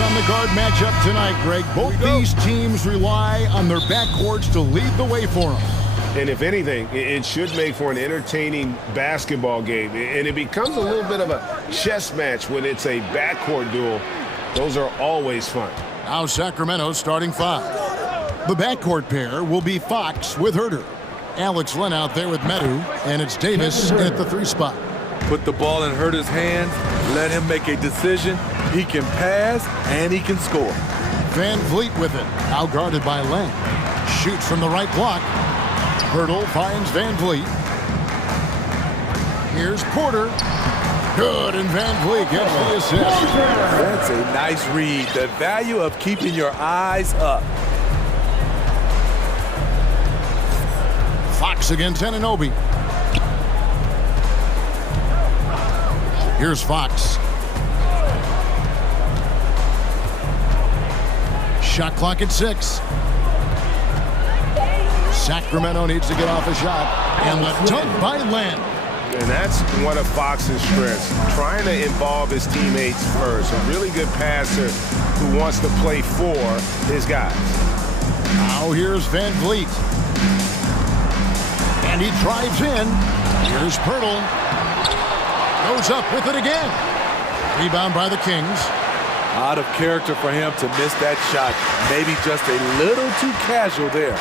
On the guard matchup tonight, Greg. Both these teams rely on their backcourts to lead the way for them. And if anything, it should make for an entertaining basketball game. And it becomes a little bit of a chess match when it's a backcourt duel. Those are always fun. Now Sacramento's starting five. The backcourt pair will be Fox with Herter. Alex Len out there with Medu, and it's Davis at the 3 spot. Put the ball in Herter's hands, let him make a decision. He can pass, and he can score. Van Vliet with it, now guarded by Len. Shoots from the right block. Hurdle finds Van Vliet. Here's Porter. Good, and Van Vliet gets the assist. That's a nice read. The value of keeping your eyes up. Fox against Anunoby. Here's Fox. Shot clock at 6. Sacramento needs to get off a shot. And the dunk by Len. And that's one of Fox's strengths, trying to involve his teammates first. A really good passer who wants to play for his guys. Now here's Van Vliet. And he drives in. Here's Pirtle. Goes up with it again. Rebound by the Kings. Out of character for him to miss that shot. Maybe just a little too casual there.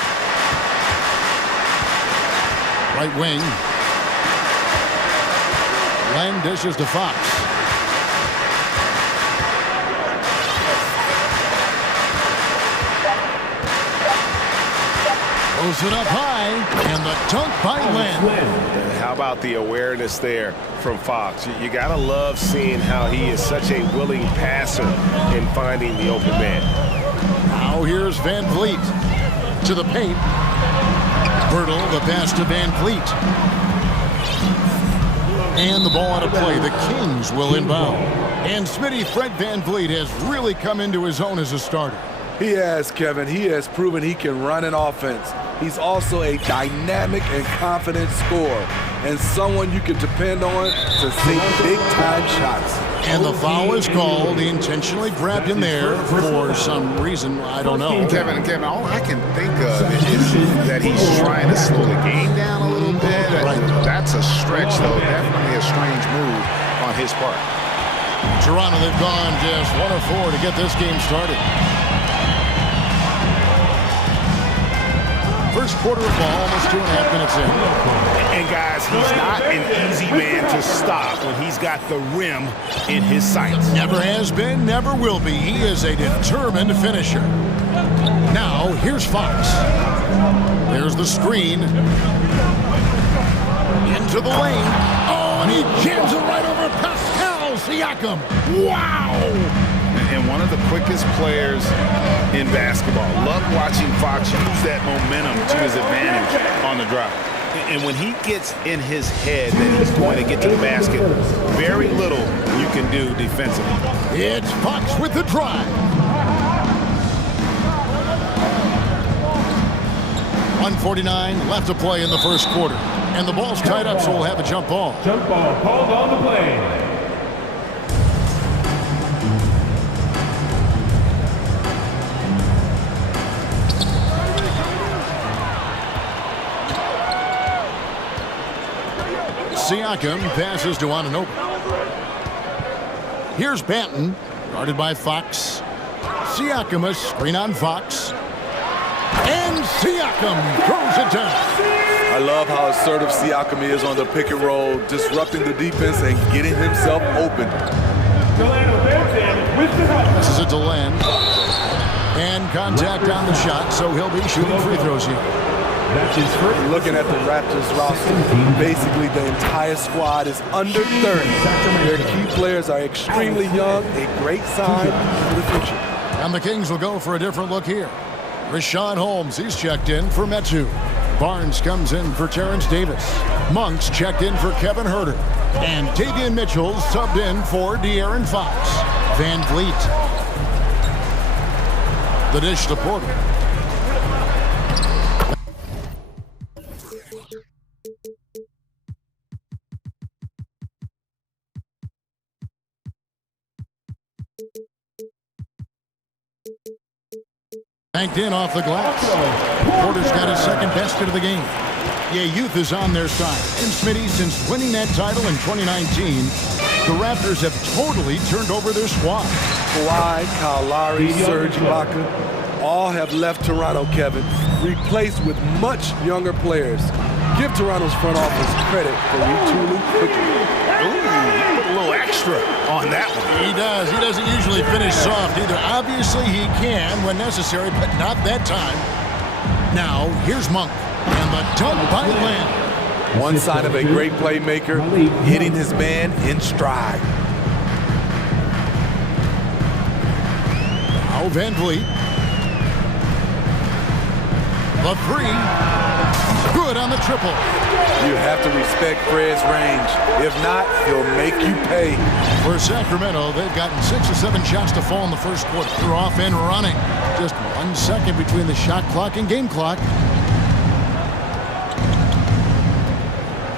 Right wing. Len dishes to Fox. Throws it up high, and the dunk by Len. How about the awareness there from Fox? You gotta love seeing how he is such a willing passer in finding the open man. Now here's Van Vliet to the paint. Pirtle, the pass to Van Vliet. And the ball out of play. The Kings will inbound. And Smitty, Fred Van Vliet has really come into his own as a starter. He has, Kevin. He has proven he can run an offense. He's also a dynamic and confident scorer, and someone you can depend on to sink big-time shots. And the foul is called. He intentionally grabbed him there for some reason. I don't know. Kevin, all I can think of is that he's trying to slow the game down a little bit. Right. That's a stretch, though. Definitely a strange move on his part. Toronto, they've gone just 1 of 4 to get this game started. First quarter of ball, almost 2.5 minutes in. And guys, he's not an easy man to stop when he's got the rim in his sights. Never has been, never will be. He is a determined finisher. Now, here's Fox. There's the screen. Into the lane. Oh, and he jams it right over Pascal Siakam. Wow! And one of the quickest players in basketball. Love watching Fox use that momentum to his advantage on the drive. And when he gets in his head that he's going to get to the basket, very little you can do defensively. It's Fox with the drive. 1:49 left to play in the first quarter. And the ball's tied up, so we'll have a jump ball. Jump ball called on the play. Siakam passes to Anunoby. Here's Banton, guarded by Fox. Siakam, a screen on Fox. And Siakam throws it down. I love how assertive Siakam is on the pick and roll, disrupting the defense and getting himself open. This is a Delan. And contact on the shot, so he'll be shooting free throws here. That's his first. Looking at the Raptors roster, basically the entire squad is under 30. Their key players are extremely young, a great sign for the future. And the Kings will go for a different look here. Rashawn Holmes, he's checked in for Metu. Barnes comes in for Terrence Davis. Monk's checked in for Kevin Huerter. And Davian Mitchell subbed in for De'Aaron Fox. Van Vliet. The dish to Porter. Banked in off the glass. Porter's got his second basket of the game. Yeah, youth is on their side. And Smitty, since winning that title in 2019, the Raptors have totally turned over their squad. Kawhi, Kyle Lowry, Serge Ibaka, all have left Toronto, Kevin, replaced with much younger players. Give Toronto's front office credit for retooling quickly. Ooh, he put a little extra on that one. He does. He doesn't usually finish soft either. Obviously, he can when necessary, but not that time. Now, here's Monk. And the dunk by Lamb. One sign of a great playmaker, hitting his man in stride. Now Van Vliet. The three. Good on the triple. You have to respect Fred's range. If not, he'll make you pay. For Sacramento, they've gotten 6 or 7 shots to fall in the first quarter. They're off and running. Just 1 second between the shot clock and game clock.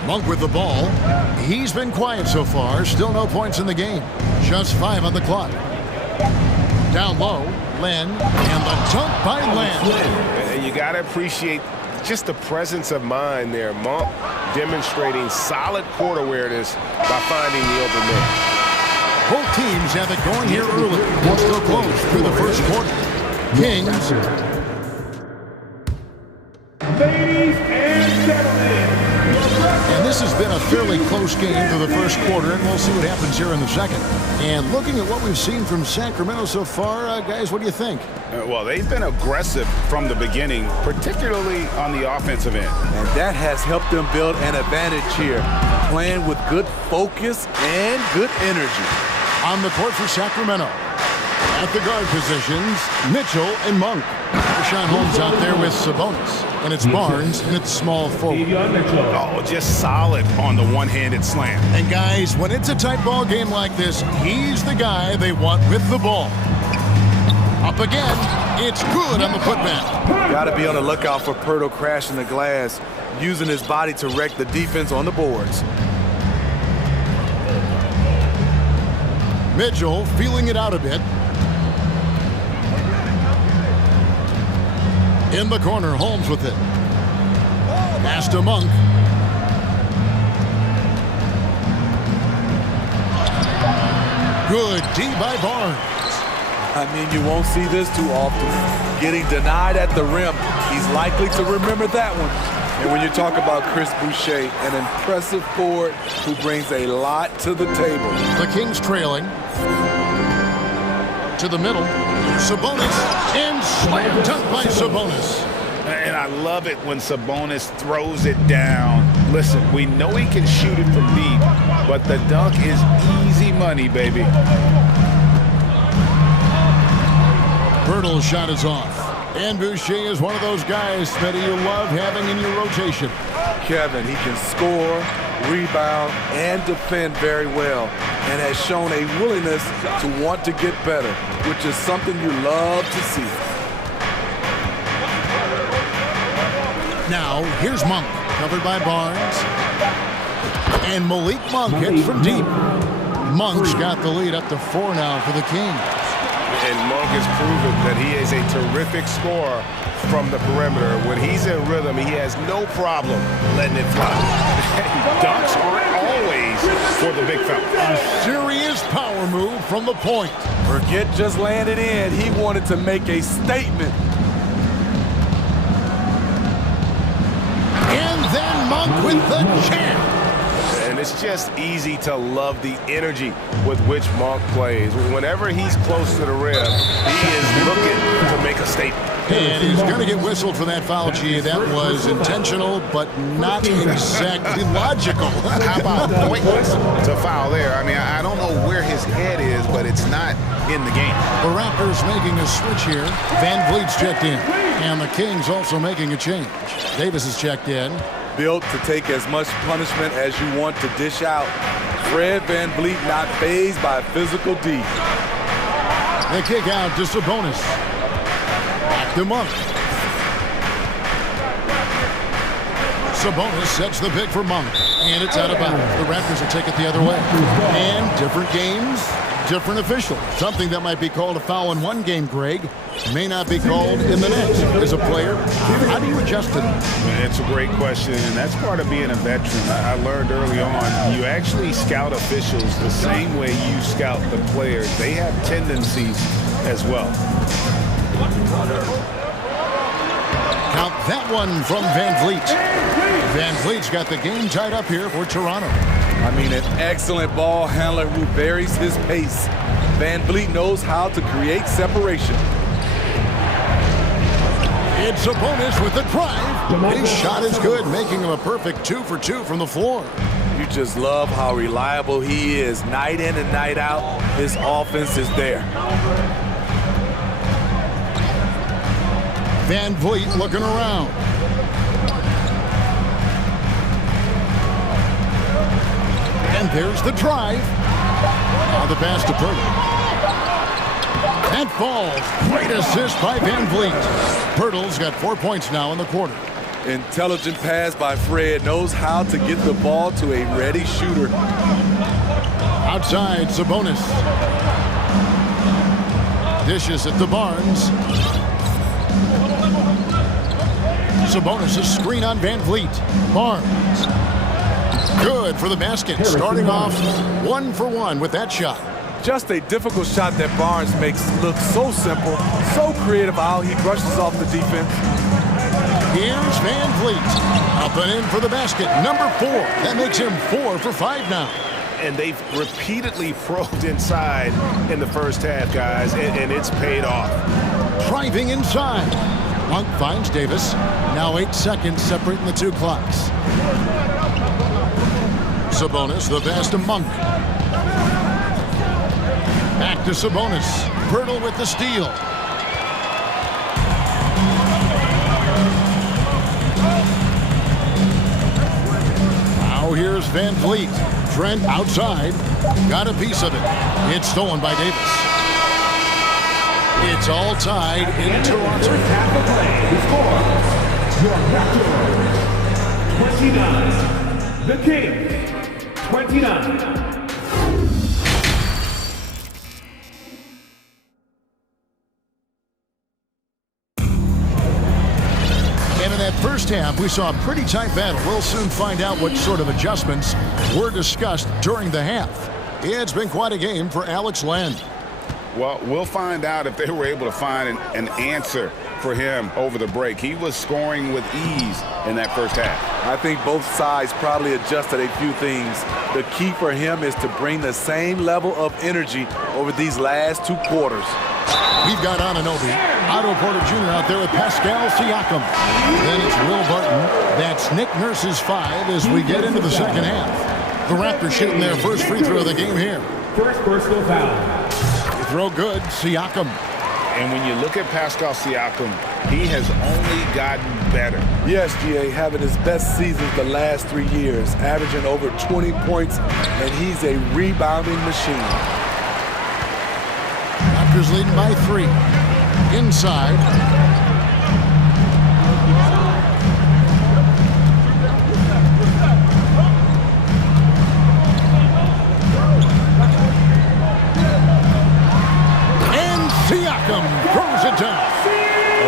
Monk with the ball. He's been quiet so far. Still no points in the game. Just 5 on the clock. Down low, Len, and the dunk by Len. And you got to appreciate just the presence of mind there. Monk demonstrating solid court awareness by finding the open man. Both teams have it going here early. It's still close through the first quarter. Kings. Ladies and gentlemen. And this has been a fairly close game for the first quarter, and we'll see what happens here in the second. And looking at what we've seen from Sacramento so far, guys, what do you think? Well, they've been aggressive from the beginning, particularly on the offensive end. And that has helped them build an advantage here, playing with good focus and good energy. On the court for Sacramento. At the guard positions, Mitchell and Monk. Rashawn Holmes out there with Sabonis. And it's Barnes, and it's small forward. Oh, just solid on the one-handed slam. And guys, when it's a tight ball game like this, he's the guy they want with the ball. Up again, it's good on the putback. Got to be on the lookout for Pirtle crashing the glass, using his body to wreck the defense on the boards. Mitchell feeling it out a bit. In the corner, Holmes with it. Pass to Monk. Good D by Barnes. I mean, you won't see this too often. Getting denied at the rim, he's likely to remember that one. And when you talk about Chris Boucher, an impressive forward who brings a lot to the table. The Kings trailing. To the middle. Sabonis, and slam dunk by Sabonis. And I love it when Sabonis throws it down. Listen, we know he can shoot it from deep, but the dunk is easy money, baby. Pirtle's shot is off. And Boucher is one of those guys that you love having in your rotation. Kevin, he can score, rebound, and defend very well, and has shown a willingness to want to get better, which is something you love to see. Now, here's Monk, covered by Barnes. And Malik Monk hits from deep. Monk's got the lead up to 4 now for the Kings. And Monk has proven that he is a terrific scorer from the perimeter. When he's in rhythm, he has no problem letting it fly. Dunks aren't always for the big fella. A serious power move from the point. Forget just laying it in. He wanted to make a statement. And then Monk with the jam. And this it's just easy to love the energy with which Monk plays. Whenever he's close to the rim, he is looking to make a statement. And he's going to get whistled for that foul, G. That was intentional, but not exactly logical. How about pointless to foul there? I mean, I don't know where his head is, but it's not in the game. The Raptors making a switch here. Van Vliet's checked in. And the Kings also making a change. Davis is checked in. Built to take as much punishment as you want to dish out. Fred Van Vliet not fazed by physical D. They kick out to Sabonis. Back to Monk. Sabonis sets the pick for Monk. And it's out of bounds. The Raptors will take it the other way. And different games, different officials. Something that might be called a foul in one game, Greg, may not be called in the next. As a player, how do you adjust to that? It's a great question, and that's part of being a veteran. I learned early on, you actually scout officials the same way you scout the players. They have tendencies as well. Count that one from Van Vliet. Van Vliet's got the game tied up here for Toronto. I mean, an excellent ball handler who varies his pace. Van Vliet knows how to create separation. It's Sabonis with the drive. His shot is good, making him a perfect 2 for 2 from the floor. You just love how reliable he is. Night in and night out, his offense is there. Van Vliet looking around. And there's the drive. Now the pass to Pirtle. And falls. Great assist by Van Vliet. Pirtle's got 4 points now in the quarter. Intelligent pass by Fred. Knows how to get the ball to a ready shooter. Outside, Sabonis. Dishes it to Barnes. Sabonis' a screen on Van Vliet. Barnes. Good for the basket. Starting off 1 for 1 with that shot. Just a difficult shot that Barnes makes look so simple, so creative how he brushes off the defense. Here's Van Vliet. Up and in for the basket. Number 4. That makes him 4 for 5 now. And they've repeatedly probed inside in the first half, guys, and it's paid off. Driving inside. Monk finds Davis. Now 8 seconds separating the two clocks. Sabonis, the pass to Monk. Back to Sabonis. Pirtle with the steal. Now here's Van Vliet. Trent outside. Got a piece of it. It's stolen by Davis. It's all tied in Toronto. First half of play. The score, your Raptors 29. The Kings 29. And in that first half, we saw a pretty tight battle. We'll soon find out what sort of adjustments were discussed during the half. It's been quite a game for Alex Len. Well, we'll find out if they were able to find an answer for him over the break. He was scoring with ease in that first half. I think both sides probably adjusted a few things. The key for him is to bring the same level of energy over these last 2 quarters. We've got Anunoby, Otto Porter Jr. out there with Pascal Siakam. Then it's Will Barton. That's Nick Nurse's 5 as we get into the second half. The Raptors shooting their first free throw of the game here. First personal foul. Throw good, Siakam. And when you look at Pascal Siakam, he has only gotten better. Yes, GA, having his best seasons the last 3 years, averaging over 20 points, and he's a rebounding machine. Raptors leading by 3. Inside. Siakam throws it down.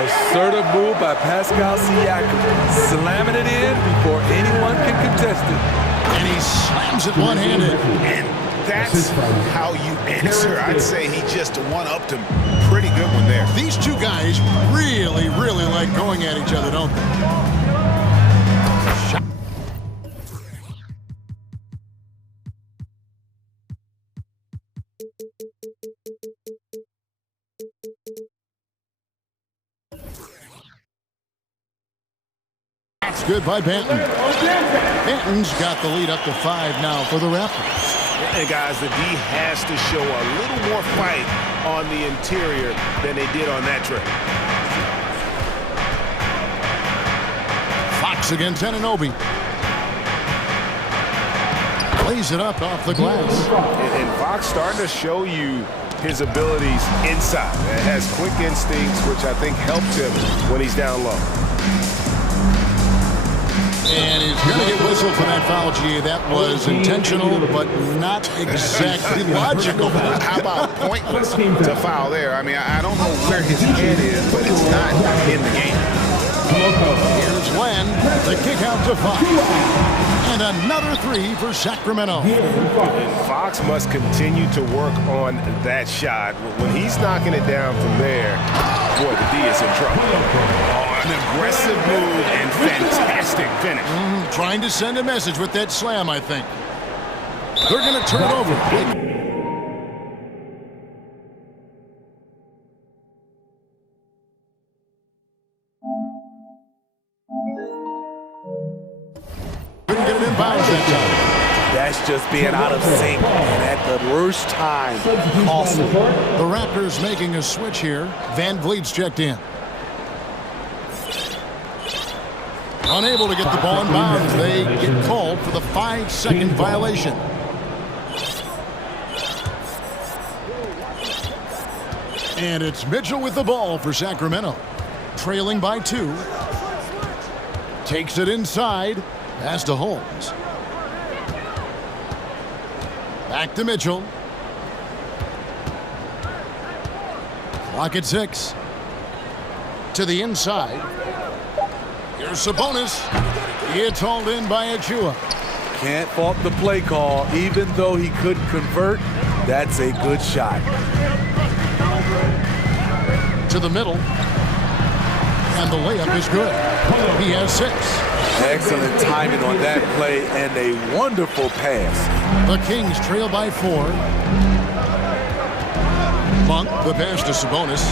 Assertive move by Pascal Siakam, slamming it in before anyone can contest it. And he slams it one-handed. And that's how you answer. I'd say he just one-upped him. Pretty good one there. These two guys really, really like going at each other, don't they? Shot. That's good by Banton. Banton's got the lead up to 5 now for the Raptors. And guys, the D has to show a little more fight on the interior than they did on that trip. Fox against Anunoby. Plays it up off the glass. And Fox starting to show you his abilities inside. Has quick instincts, which I think helps him when he's down low. And he's going to get whistled for that foul, G. That was intentional, but not exactly logical. How about pointless to foul there? I mean, I don't know where his head is, but it's not in the game. Here's Len, the kick out to Fox. And another 3 for Sacramento. And Fox must continue to work on that shot. When he's knocking it down from there, boy, the D is in trouble. An aggressive move and fantastic finish. Trying to send a message with that slam, I think. They're going to turn it over. Couldn't get it in bounds that time. That's just being out of sync and at the worst time. Awesome. The Raptors making a switch here. Van Vliet's checked in. Unable to get the ball in bounds. They get called for the 5-second violation. And it's Mitchell with the ball for Sacramento. Trailing by 2. Takes it inside. Pass to Holmes. Back to Mitchell. Clock at 6. To the inside. Here's Sabonis. It's hauled in by Achua. Can't fault the play call. Even though he couldn't convert, that's a good shot. To the middle. And the layup is good. He has 6. Excellent timing on that play and a wonderful pass. The Kings trail by 4. Monk, the pass to Sabonis.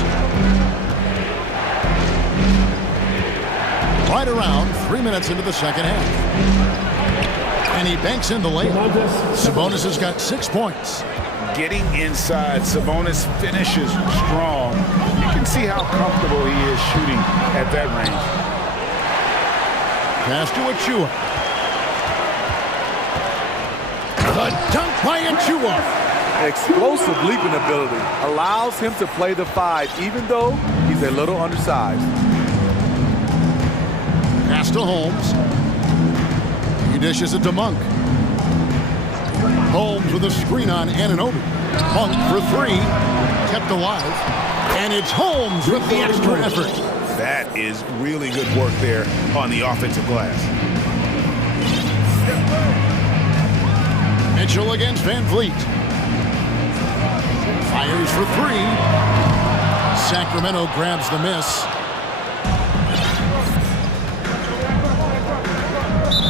Right around 3 minutes into the second half. And he banks in the layup. Sabonis has got 6 points. Getting inside, Sabonis finishes strong. You can see how comfortable he is shooting at that range. Pass to Achua. The dunk by Achua. Explosive leaping ability allows him to play the 5, even though he's a little undersized. Pass to Holmes. He dishes it to Monk. Holmes with a screen on Anunoby. Monk for 3. Kept alive. And it's Holmes with the extra effort. That is really good work there on the offensive glass. Mitchell against Van Vliet. Fires for 3. Sacramento grabs the miss.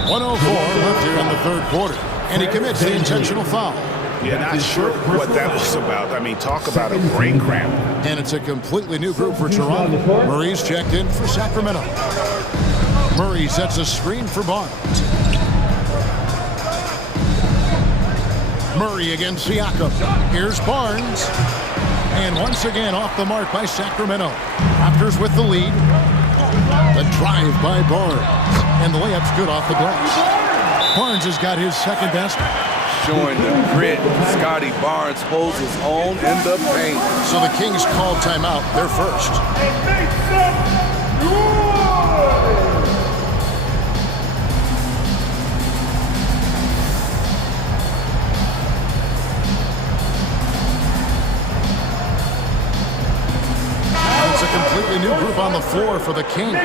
1:04 left here in the third quarter. And he commits the intentional foul. Yeah, not sure what that was about. I mean, talk about a brain cramp. And it's a completely new group for Toronto. Murray's checked in for Sacramento. Murray sets a screen for Barnes. Murray against Siakam. Here's Barnes. And once again off the mark by Sacramento. Raptors with the lead. The drive by Barnes. And the layup's good off the glass. Barnes has got his second basket. Showing the grit, Scotty Barnes holds his own in the paint. So the Kings call timeout. They're first. It's a completely new group on the floor for the Kings.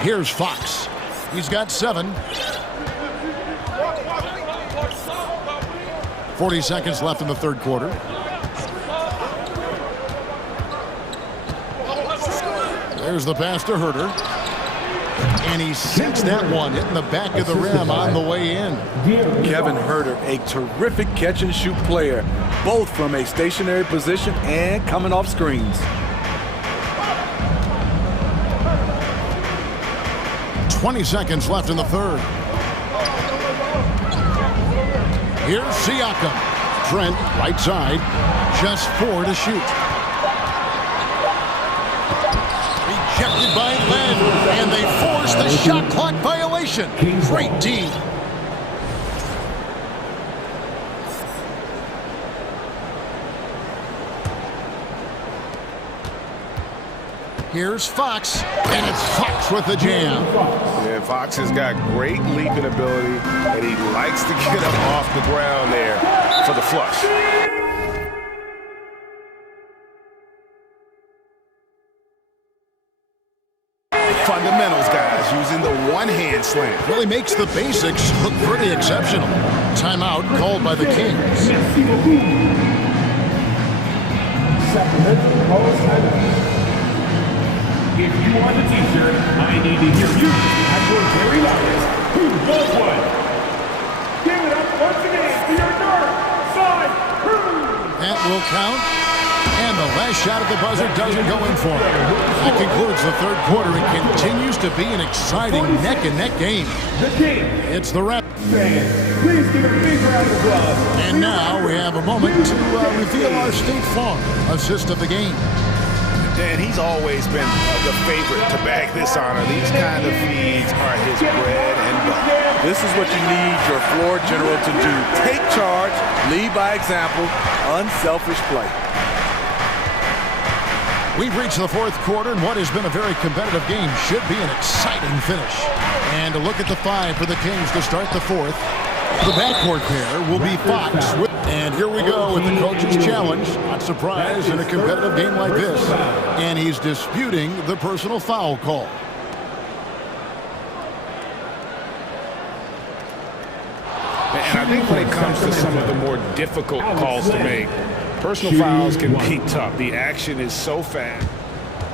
Here's Fox. He's got 7. 40 seconds left in the third quarter. There's the pass to Herter. And he sinks that one, hitting the back of the rim on the way in. Kevin Herter, a terrific catch-and-shoot player, both from a stationary position and coming off screens. 20 seconds left in the third. Here's Siakam. Trent, right side, just 4 to shoot. Rejected by Len, and they force the shot clock violation. Great D. Here's Fox, and it's Fox with the jam. Yeah, Fox has got great leaping ability, and he likes to get up off the ground there for the flush. Fundamentals, guys, using the one-hand slam. Really makes the basics look pretty exceptional. Timeout called by the Kings. Sacramento calls timeout. If you want a t-shirt, I need to hear you at your very loudest. Who does what? Give it up once again for your north side crew. That will count. And the last shot at the buzzer doesn't go in for him. That concludes the third quarter. It continues to be an exciting neck-and-neck game. The King. It's the rep. Fans, please give a big round of applause. And now we have a moment to reveal our State Farm assist of the game. And he's always been the favorite to bag this honor. These kind of feeds are his bread and butter. This is what you need your floor general to do. Take charge, lead by example, unselfish play. We've reached the fourth quarter, and what has been a very competitive game should be an exciting finish. And a look at the 5 for the Kings to start the fourth. The backcourt pair will be Fox. And here we go with the coach's challenge. Not surprised in a competitive game like this. And he's disputing the personal foul call. And I think when it comes to some of the more difficult calls to make, personal fouls can be tough. The action is so fast.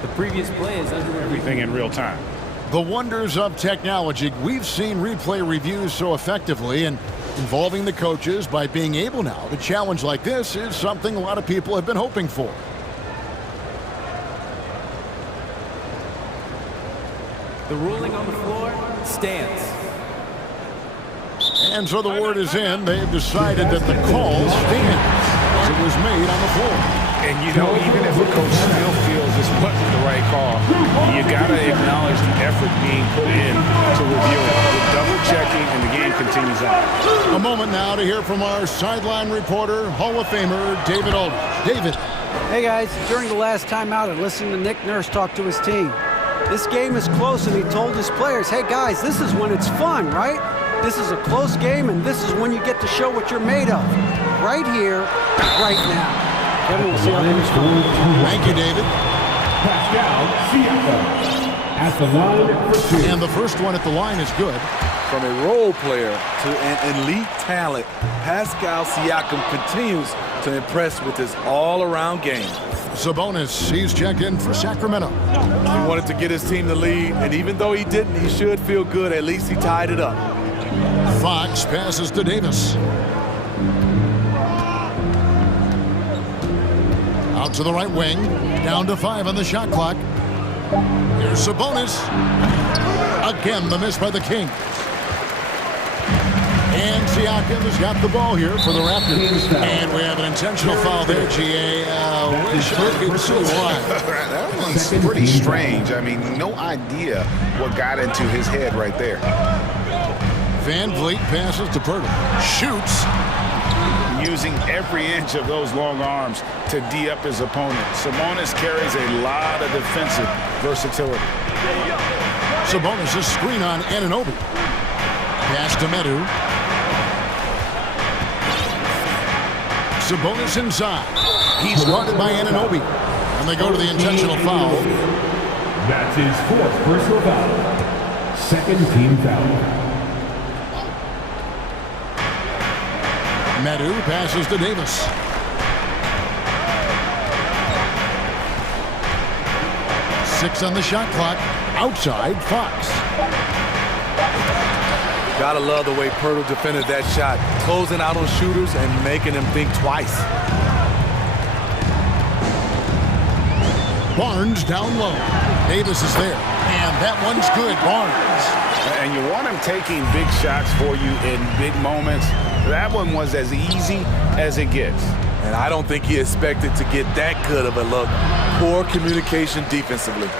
The previous play is under Everything in real time. The wonders of technology. We've seen replay reviews so effectively, and involving the coaches by being able now to challenge like this is something a lot of people have been hoping for. The ruling on the floor stands. And so the word is in. They've decided that the call stands as it was made on the floor. And you know, even if a coach still feels this wasn't the right call, you got to acknowledge the effort being put in to review it. With double checking, and the game continues on. A moment now to hear from our sideline reporter, Hall of Famer David Aldridge. David. Hey guys, during the last timeout, I listened to Nick Nurse talk to his team. This game is close, and he told his players, hey guys, this is when it's fun, right? This is a close game, and this is when you get to show what you're made of. Right here, right now. Kevin, we'll see how things go. Thank you, David. Pascal Siakam at the line for 2. And the first one at the line is good. From a role player to an elite talent, Pascal Siakam continues to impress with his all-around game. Sabonis, he's checked in for Sacramento. He wanted to get his team the lead, and even though he didn't, he should feel good. At least he tied it up. Fox passes to Davis. Out to the right wing. Down to 5 on the shot clock. Here's Sabonis. Again, the miss by the Kings. And Siakam has got the ball here for the Raptors. And we have an intentional foul there, GA. Wish I could see why. That one's pretty strange. I mean, no idea what got into his head right there. Van Vliet passes to Purtle. Shoots. Using every inch of those long arms to D up his opponent. Sabonis carries a lot of defensive versatility. Sabonis' screen on Anunoby. Pass to Medu. Sabonis inside. He's guarded by Anunoby. And they go to the intentional foul. That's his 4th personal foul. Second team foul. Medu passes to Davis. Six on the shot clock. Outside, Fox. Gotta love the way Pirtle defended that shot, closing out on shooters and making them think twice. Barnes down low. Davis is there. And that one's good, Barnes. And you want him taking big shots for you in big moments. That one was as easy as it gets. And I don't think he expected to get that good of a look. Poor communication defensively.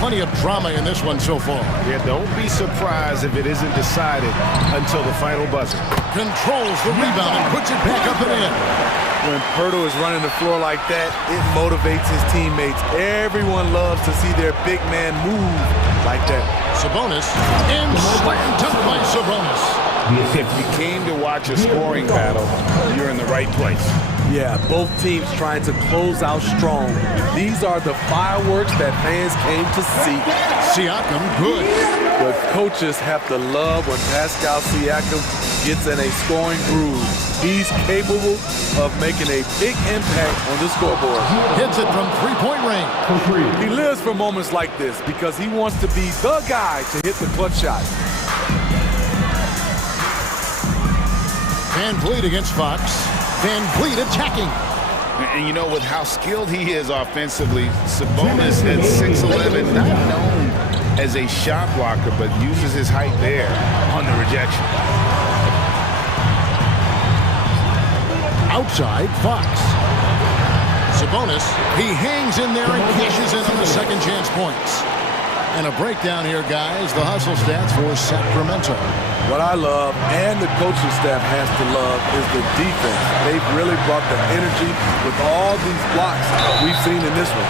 Plenty of drama in this one so far. Yeah, don't be surprised if it isn't decided until the final buzzer. Controls the rebound and puts it back up and in. When Pirtle is running the floor like that, it motivates his teammates. Everyone loves to see their big man move like that. Sabonis, and slammed dunk by Sabonis. If you came to watch a scoring battle, you're in the right place. Yeah, both teams trying to close out strong. These are the fireworks that fans came to see. Siakam, good. But coaches have to love when Pascal Siakam gets in a scoring groove. He's capable of making a big impact on the scoreboard. Hits it from three-point range. He lives for moments like this because he wants to be the guy to hit the clutch shot. Van Vliet against Fox. Van Vliet attacking. And you know, with how skilled he is offensively, Sabonis at 6'11", not known as a shot blocker, but uses his height there on the rejection. Outside, Fox. Sabonis, he hangs in there and cashes in on the second chance points. And a breakdown here, guys. The hustle stats for Sacramento. What I love, and the coaching staff has to love, is the defense. They've really brought the energy with all these blocks we've seen in this one.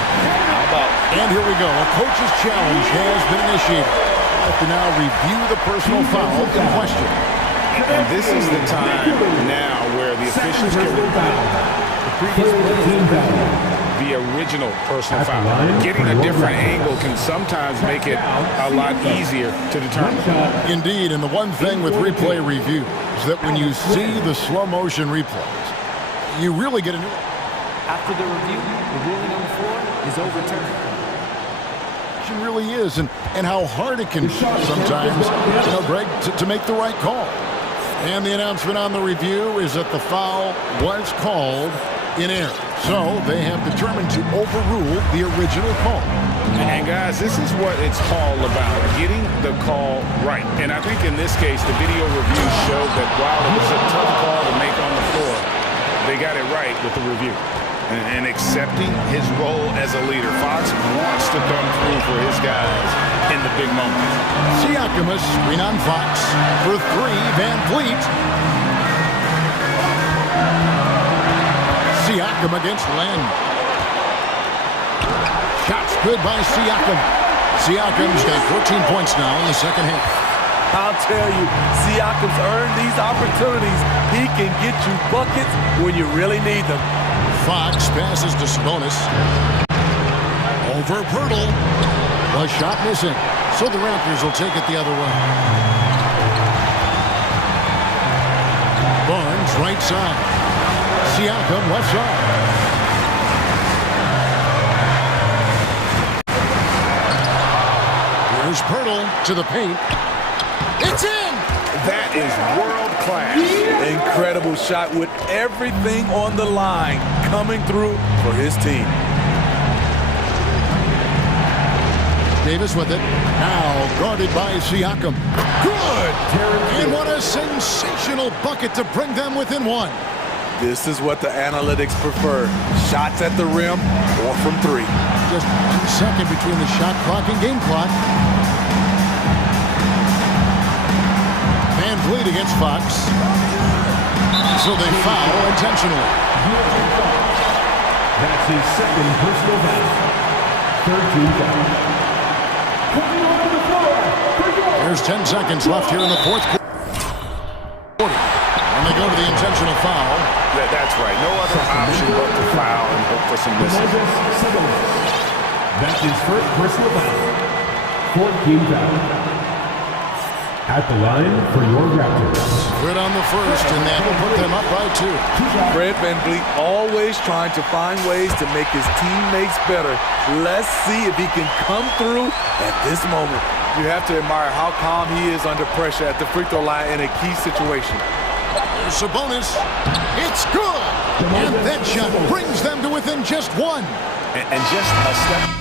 How about? And here we go. A coach's challenge has been initiated. I have to now review the personal foul in question. And this is the time now where the officials can review the original personal foul. Getting a different angle can sometimes make it a lot easier to determine. Indeed, and the one thing with replay review is that when you see the slow motion replays, you really get a new. After the review, the ruling on the floor is overturned. It really is, and how hard it can be sometimes, Greg, to make the right call. And the announcement on the review is that the foul was called in error. So they have determined to overrule the original call. And guys, this is what it's all about, getting the call right. And I think in this case, the video review showed that while it was a tough call to make on the floor, they got it right with the review. And accepting his role as a leader. Fox wants to come through for his guys in the big moments. Siakam, a screen on Fox for three. Van Vliet. Siakam against Len. Shots good by Siakam. Siakam's got 14 points now in the second half. I'll tell you, Siakam's earned these opportunities. He can get you buckets when you really need them. Fox passes to Sabonis. Over Pirtle. A shot missing. So the Raptors will take it the other way. Barnes right side. Siakam left side. Here's Pirtle to the paint. It's in! That is world class. Incredible shot with everything on the line coming through for his team. Davis with it. Now guarded by Siakam. Good! And what a sensational bucket to bring them within one. This is what the analytics prefer. Shots at the rim or from three. Just 1 second between the shot clock and game clock. Van Vliet against Fox. So they foul intentionally. That's his second personal foul. Third team foul. Coming onto the floor. There's 10 seconds left here in the fourth quarter. And they go to the intentional foul. That's right. No other option but to foul and hope for some missing. That's his first personal foul. Fourth team foul. At the line for your Raptors. Good on the first, and that will put them up by 2. Fred VanVleet always trying to find ways to make his teammates better. Let's see if he can come through at this moment. You have to admire how calm he is under pressure at the free throw line in a key situation. There's a bonus. It's good. And that shot brings them to within just one. And just a step.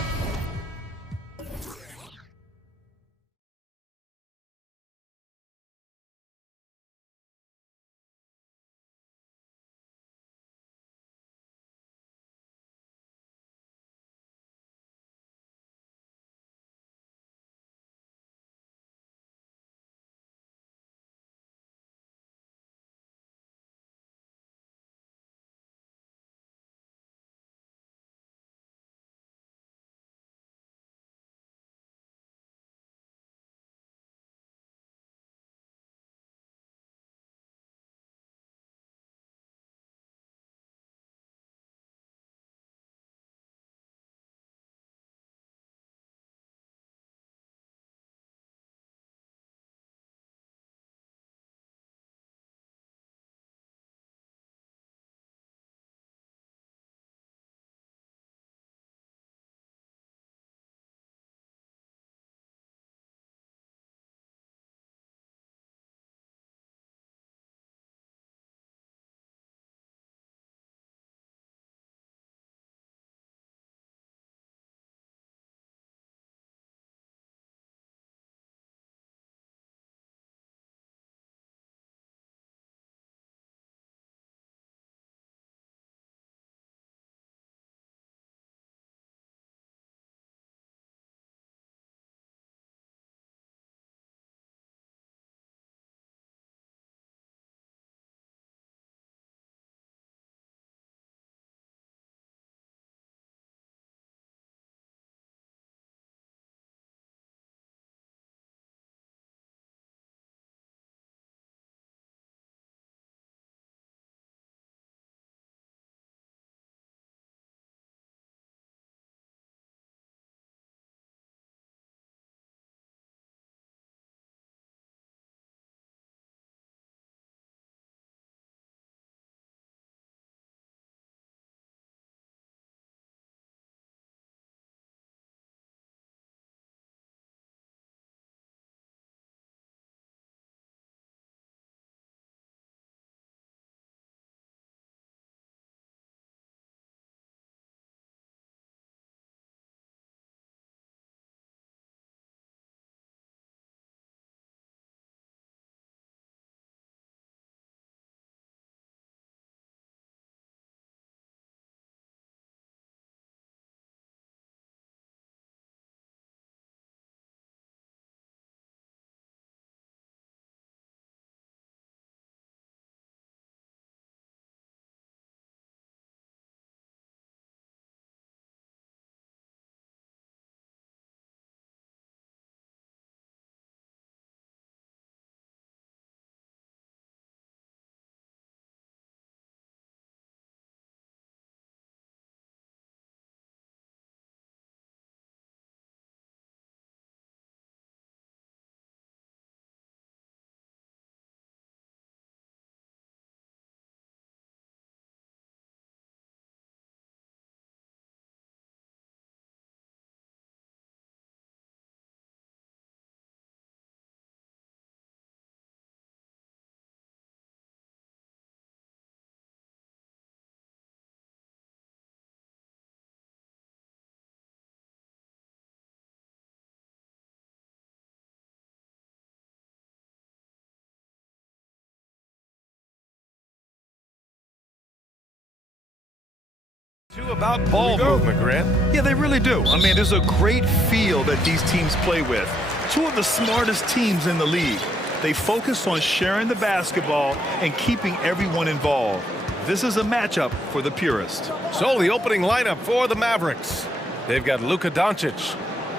About ball movement, Grant. Yeah, they really do. I mean, there's a great feel that these teams play with. Two of the smartest teams in the league. They focus on sharing the basketball and keeping everyone involved. This is a matchup for the purist. So the opening lineup for the Mavericks. They've got Luka Doncic.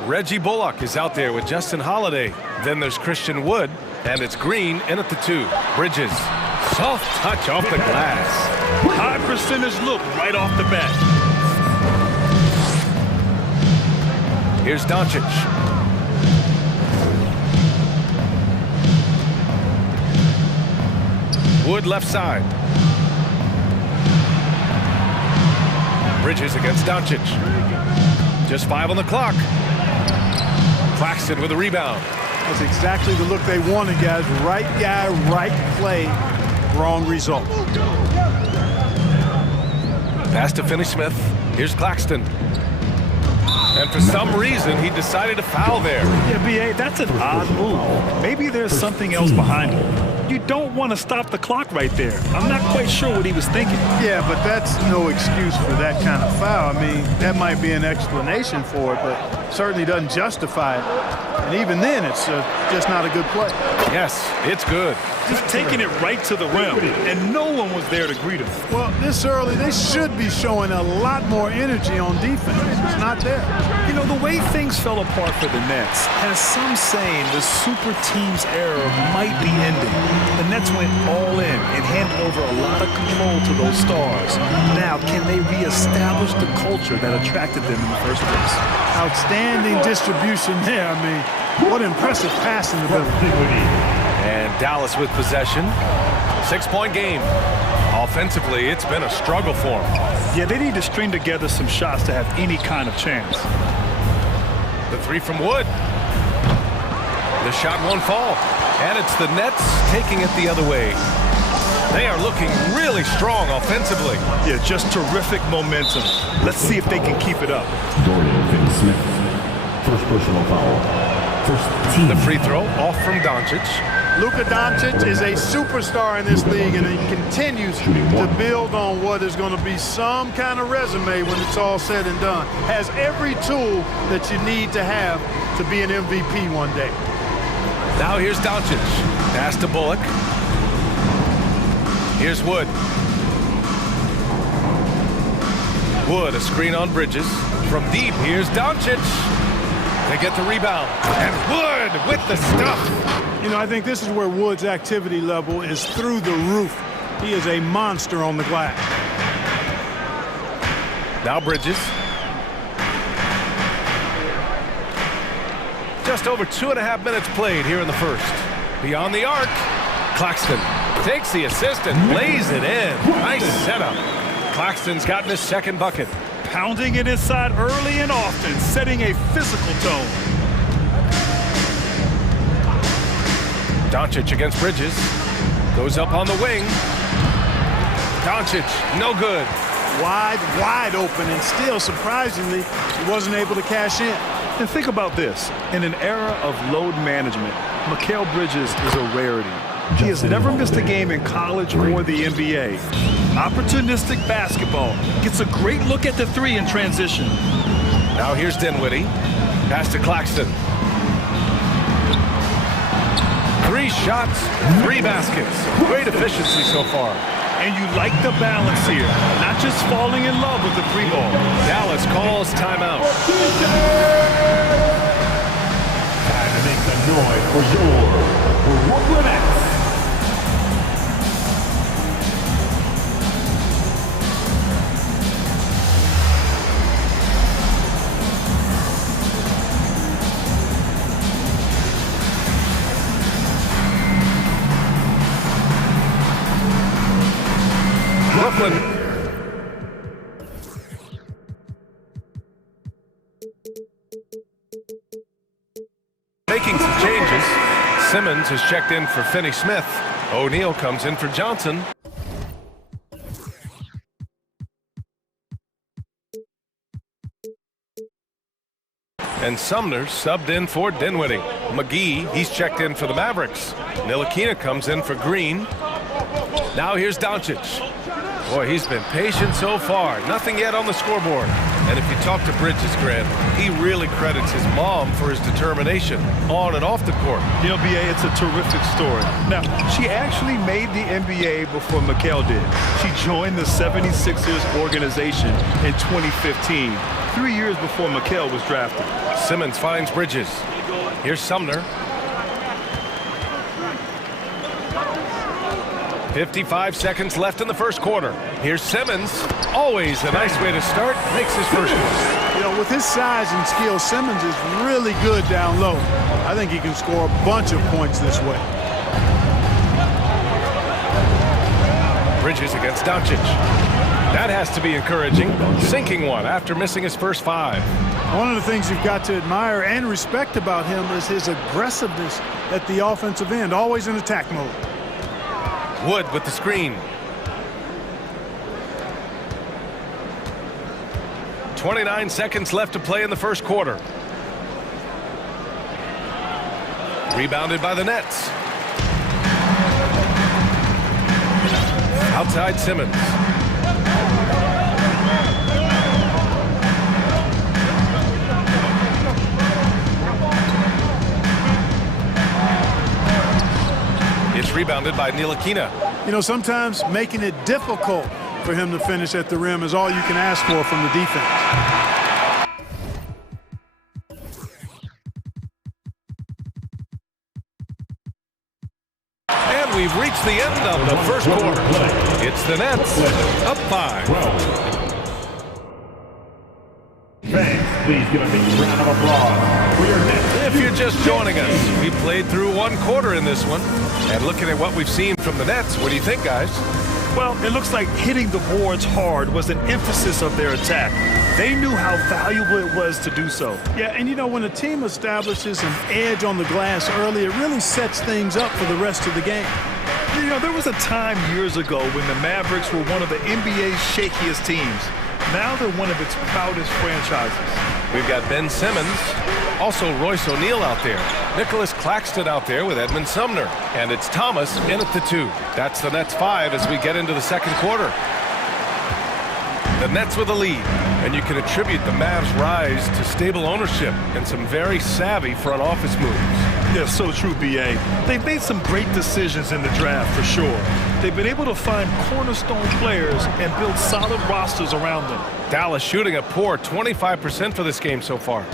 Reggie Bullock is out there with Justin Holiday. Then there's Christian Wood, and it's Green in at the 2. Bridges. Soft touch off the glass. High percentage look right off the bat. Here's Doncic. Wood left side. Bridges against Doncic. Just 5 on the clock. Claxton with a rebound. That's exactly the look they wanted, guys. Right guy, right play, wrong result. Pass to Finney Smith. Here's Claxton. And for some reason, he decided to foul there. Yeah, B.A., that's an odd move. Maybe there's something else behind it. You don't want to stop the clock right there. I'm not quite sure what he was thinking. Yeah, but that's no excuse for that kind of foul. I mean, that might be an explanation for it, but certainly doesn't justify it. And even then, it's just not a good play. Yes, it's good. Just taking it right to the rim, and no one was there to greet him. Well, this early, they should be showing a lot more energy on defense. It's not there. You know, the way things fell apart for the Nets has some saying the super team's era might be ending. The Nets went all in and handed over a lot of control to those stars. Now, can they reestablish the culture that attracted them in the first place? Outstanding distribution there. I mean, what impressive passing ability. And Dallas with possession. 6-point game. Offensively, it's been a struggle for them. Yeah, they need to string together some shots to have any kind of chance. The three from Wood. The shot won't fall. And it's the Nets taking it the other way. They are looking really strong offensively. Yeah, just terrific momentum. Let's see if they can keep it up. Smith. First personal foul. First team. The free throw off from Doncic. Luka Doncic is a superstar in this league, and he continues to build on what is going to be some kind of resume when it's all said and done. Has every tool that you need to have to be an MVP one day. Now here's Doncic. Pass to Bullock. Here's Wood. Wood, a screen on Bridges. From deep, here's Doncic. They get the rebound. And Wood with the stuff. You know, I think this is where Wood's activity level is through the roof. He is a monster on the glass. Now Bridges. Just over 2.5 minutes played here in the first. Beyond the arc, Claxton takes the assist and lays it in. Nice setup. Claxton's gotten his second bucket. Pounding it inside early and often, setting a physical tone. Doncic against Bridges. Goes up on the wing. Doncic, no good. Wide open, and still, surprisingly, he wasn't able to cash in. And think about this. In an era of load management, Mikal Bridges is a rarity. He has never missed a game in college or the NBA. Opportunistic basketball. Gets a great look at the three in transition. Now here's Dinwiddie. Pass to Claxton. 3 shots, 3 baskets. Great efficiency so far. And you like the balance here. Not just falling in love with the free ball. Dallas calls timeout. Time to make some noise for your Brooklyn Nets. Brooklyn. Making some changes. Simmons has checked in for Finney Smith. O'Neal comes in for Johnson. And Sumner subbed in for Dinwiddie. McGee, he's checked in for the Mavericks. Ntilikina comes in for Green. Now here's Doncic. Boy, he's been patient so far. Nothing yet on the scoreboard. And if you talk to Bridges, Grant, he really credits his mom for his determination on and off the court. You know, B.A., it's a terrific story. Now, she actually made the NBA before Mikal did. She joined the 76ers organization in 2015, 3 years before Mikal was drafted. Simmons finds Bridges. Here's Sumner. 55 seconds left in the first quarter. Here's Simmons. Always a nice way to start. Makes his first one. You know, with his size and skill, Simmons is really good down low. I think he can score a bunch of points this way. Bridges against Doncic. That has to be encouraging. Sinking one after missing his first 5. One of the things you've got to admire and respect about him is his aggressiveness at the offensive end, always in attack mode. Wood with the screen. 29 seconds left to play in the first quarter. Rebounded by the Nets. Outside Simmons. It's rebounded by Ntilikina. You know, sometimes making it difficult for him to finish at the rim is all you can ask for from the defense. And we've reached the end of the first quarter. It's the Nets up 5. Fans, please give a big round of applause for your Nets. If you're just joining us, we played through one quarter in this one. And looking at what we've seen from the Nets, what do you think, guys? Well, it looks like hitting the boards hard was an emphasis of their attack. They knew how valuable it was to do so. Yeah, and you know, when a team establishes an edge on the glass early, it really sets things up for the rest of the game. You know, there was a time years ago when the Mavericks were one of the NBA's shakiest teams. Now they're one of its proudest franchises. We've got Ben Simmons, also Royce O'Neal out there. Nicholas Claxton out there with Edmund Sumner. And it's Thomas in at the 2. That's the Nets 5 as we get into the second quarter. The Nets with a lead. And you can attribute the Mavs' rise to stable ownership and some very savvy front office moves. Yeah, so true, B.A. They've made some great decisions in the draft, for sure. They've been able to find cornerstone players and build solid rosters around them. Dallas shooting a poor 25% for this game so far.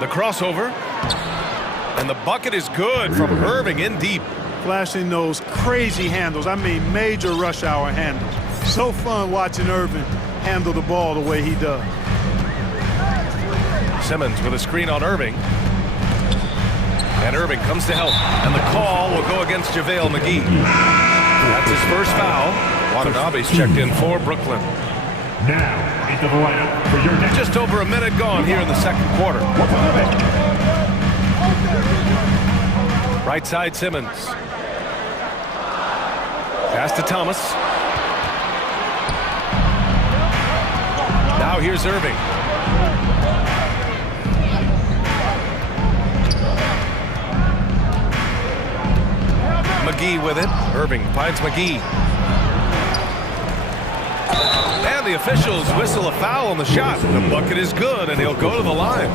The crossover. And the bucket is good from Irving in deep. Flashing those crazy handles. I mean, major rush hour handles. So fun watching Irving handle the ball the way he does. Simmons with a screen on Irving. And Irving comes to help. And the call will go against JaVale McGee. That's his first foul. Watanabe's checked in for Brooklyn. Now, into the lineup for your next. Just over a minute gone here in the second quarter. Right side Simmons. Pass to Thomas. Now here's Irving. McGee with it. Irving finds McGee. And the officials whistle a foul on the shot. The bucket is good, and he'll go to the line.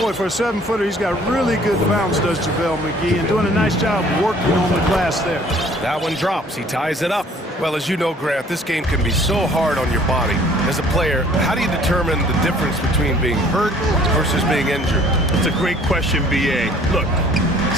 Boy, for a 7-footer, he's got really good bounce, does JaVale McGee, and doing a nice job working on the glass there. That one drops. He ties it up. Well, as you know, Grant, this game can be so hard on your body. As a player, how do you determine the difference between being hurt versus being injured? It's a great question, B.A. Look,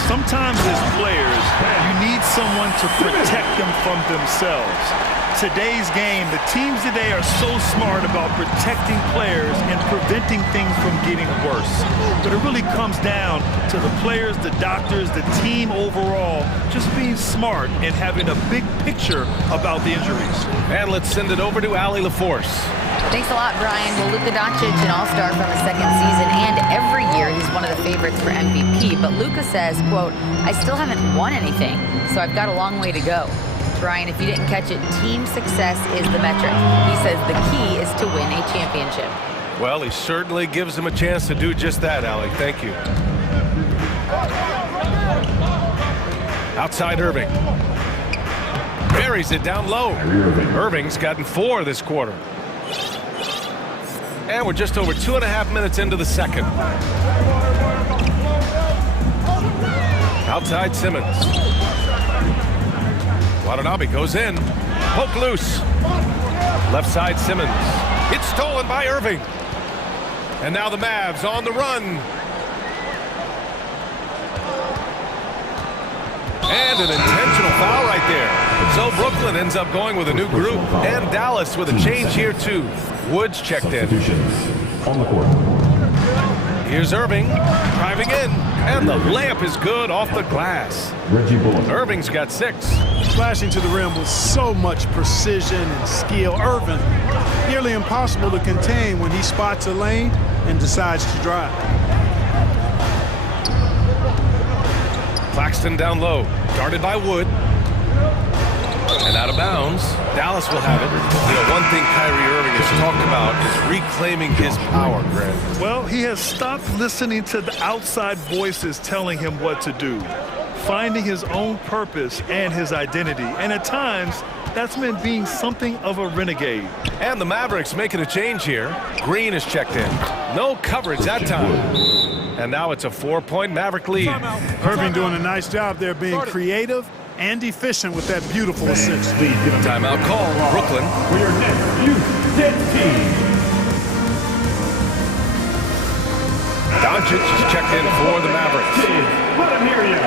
sometimes as players, you need someone to protect them from themselves. Today's game, the teams today are so smart about protecting players and preventing things from getting worse. But it really comes down to the players, the doctors, the team overall, just being smart and having a big picture about the injuries. And let's send it over to Allie LaForce. Thanks a lot, Brian. Well, Luka Doncic, an all-star from his second season, and every year he's one of the favorites for MVP. But Luka says, quote, I still haven't won anything, so I've got a long way to go. Brian, if you didn't catch it, team success is the metric. He says the key is to win a championship. Well, he certainly gives him a chance to do just that, Allie. Thank you. Outside Irving. Buries it down low. Irving's gotten 4 this quarter. And we're just over 2.5 minutes into the second. Outside Simmons. Watanabe goes in. Poke loose. Left side Simmons. It's stolen by Irving. And now the Mavs on the run. And an intentional foul right there. So Brooklyn ends up going with a new group. And Dallas with a change here too. Woods checked in. On the court. Here's Irving driving in. And the layup is good off the glass. Reggie Bullock. Irving's got 6. Slashing to the rim with so much precision and skill. Irvin, nearly impossible to contain when he spots a lane and decides to drive. Claxton down low, guarded by Wood. And out of bounds, Dallas will have it. You know, one thing Kyrie Irving has talked about is reclaiming his power, Grant. Well, he has stopped listening to the outside voices telling him what to do, finding his own purpose and his identity. And at times, that's meant being something of a renegade. And the Mavericks making a change here. Green is checked in. No coverage that time. And now it's a 4-point Maverick lead. Irving doing a nice job there being creative and efficient with that beautiful assist. Timeout call, Brooklyn. For your next youth team. Doncic is checked in for the Mavericks. Let him hear you.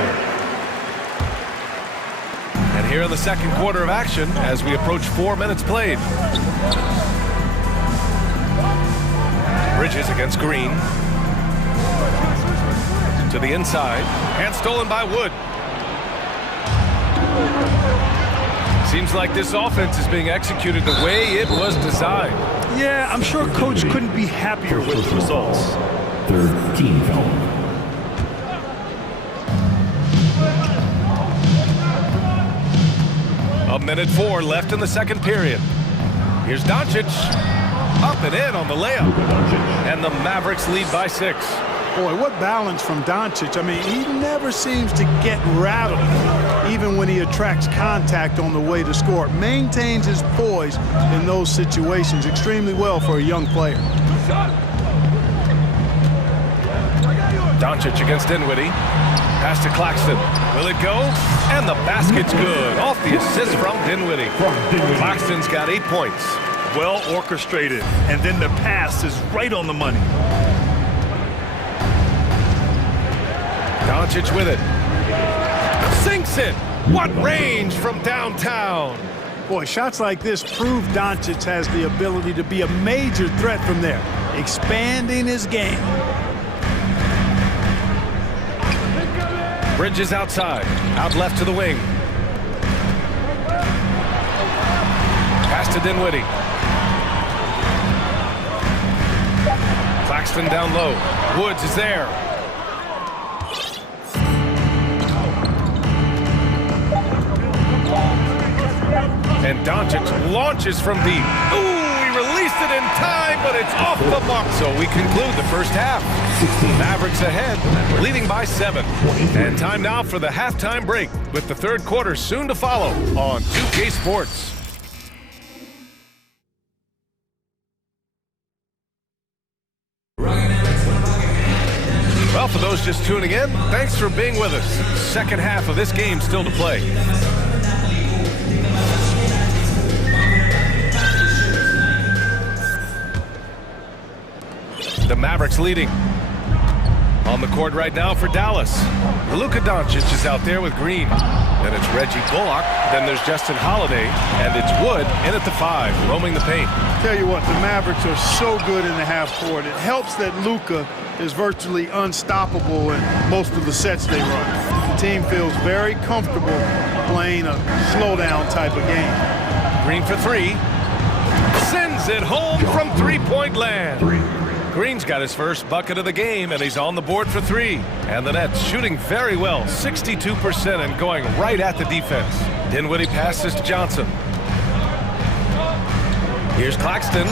And here in the second quarter of action as we approach 4 minutes played. Bridges against Green. To the inside, and stolen by Wood. Seems like this offense is being executed the way it was designed. Yeah, I'm sure Coach couldn't be happier with the results. Third team foul. A minute 4 left in the second period. Here's Doncic. Up and in on the layup. And the Mavericks lead by 6. Boy, what balance from Doncic. I mean, he never seems to get rattled, even when he attracts contact on the way to score. Maintains his poise in those situations extremely well for a young player. Doncic against Dinwiddie. Pass to Claxton. Will it go? And the basket's good. Off the assist from Dinwiddie. Claxton's got 8 points. Well orchestrated, and then the pass is right on the money. Doncic with it. Sinks it. What range from downtown. Boy, shots like this prove Doncic has the ability to be a major threat from there, expanding his game. Bridges outside. Out left to the wing. Pass to Dinwiddie. Claxton down low. Woods is there. And Doncic launches from deep. Ooh, he released it in time, but it's off the mark. So we conclude the first half. Mavericks ahead, leading by 7. And time now for the halftime break, with the third quarter soon to follow on 2K Sports. Well, for those just tuning in, thanks for being with us. Second half of this game still to play. The Mavericks leading. On the court right now for Dallas. Luka Doncic is out there with Green. Then it's Reggie Bullock. Then there's Justin Holiday. And it's Wood in at the 5, roaming the paint. Tell you what, the Mavericks are so good in the half court. It helps that Luka is virtually unstoppable in most of the sets they run. The team feels very comfortable playing a slowdown type of game. Green for 3. Sends it home from three-point land. Green's got his first bucket of the game, and he's on the board for 3. And the Nets shooting very well, 62%, and going right at the defense. Dinwiddie passes to Johnson. Here's Claxton.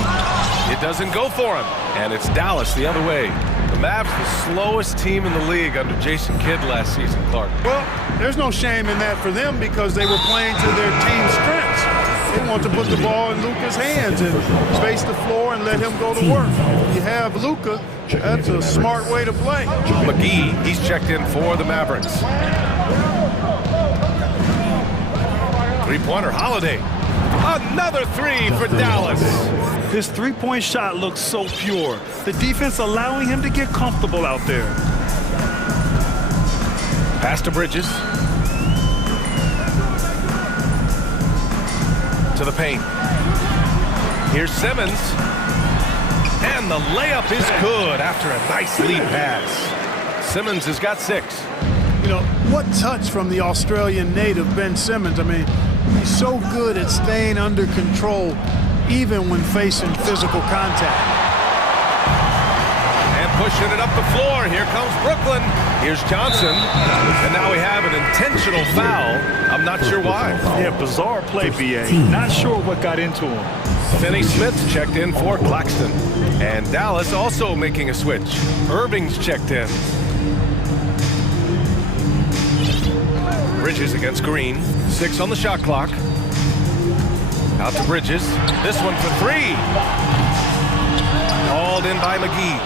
It doesn't go for him, and it's Dallas the other way. The Mavs, the slowest team in the league under Jason Kidd last season, Clark. Well, there's no shame in that for them because they were playing to their team's strengths. They want to put the ball in Luka's hands and space the floor and let him go to work. If you have Luka, that's a smart way to play. McGee, he's checked in for the Mavericks. Three-pointer, Holiday. Another 3 for Dallas. His three-point shot looks so pure. The defense allowing him to get comfortable out there. Pass to Bridges. To the paint. Here's Simmons. And the layup is good after a nice lead pass. Simmons has got 6. You know, what touch from the Australian native, Ben Simmons. I mean, He's so good at staying under control, even when facing physical contact. And pushing it up the floor. Here comes Brooklyn. Here's Johnson. And now we have an intentional foul. I'm not sure why. Yeah, bizarre play, BA. Not sure what got into him. Finney Smith checked in for Claxton. And Dallas also making a switch. Irving's checked in. Bridges against Green. 6 on the shot clock. Out to Bridges. This one for 3. Hauled in by McGee.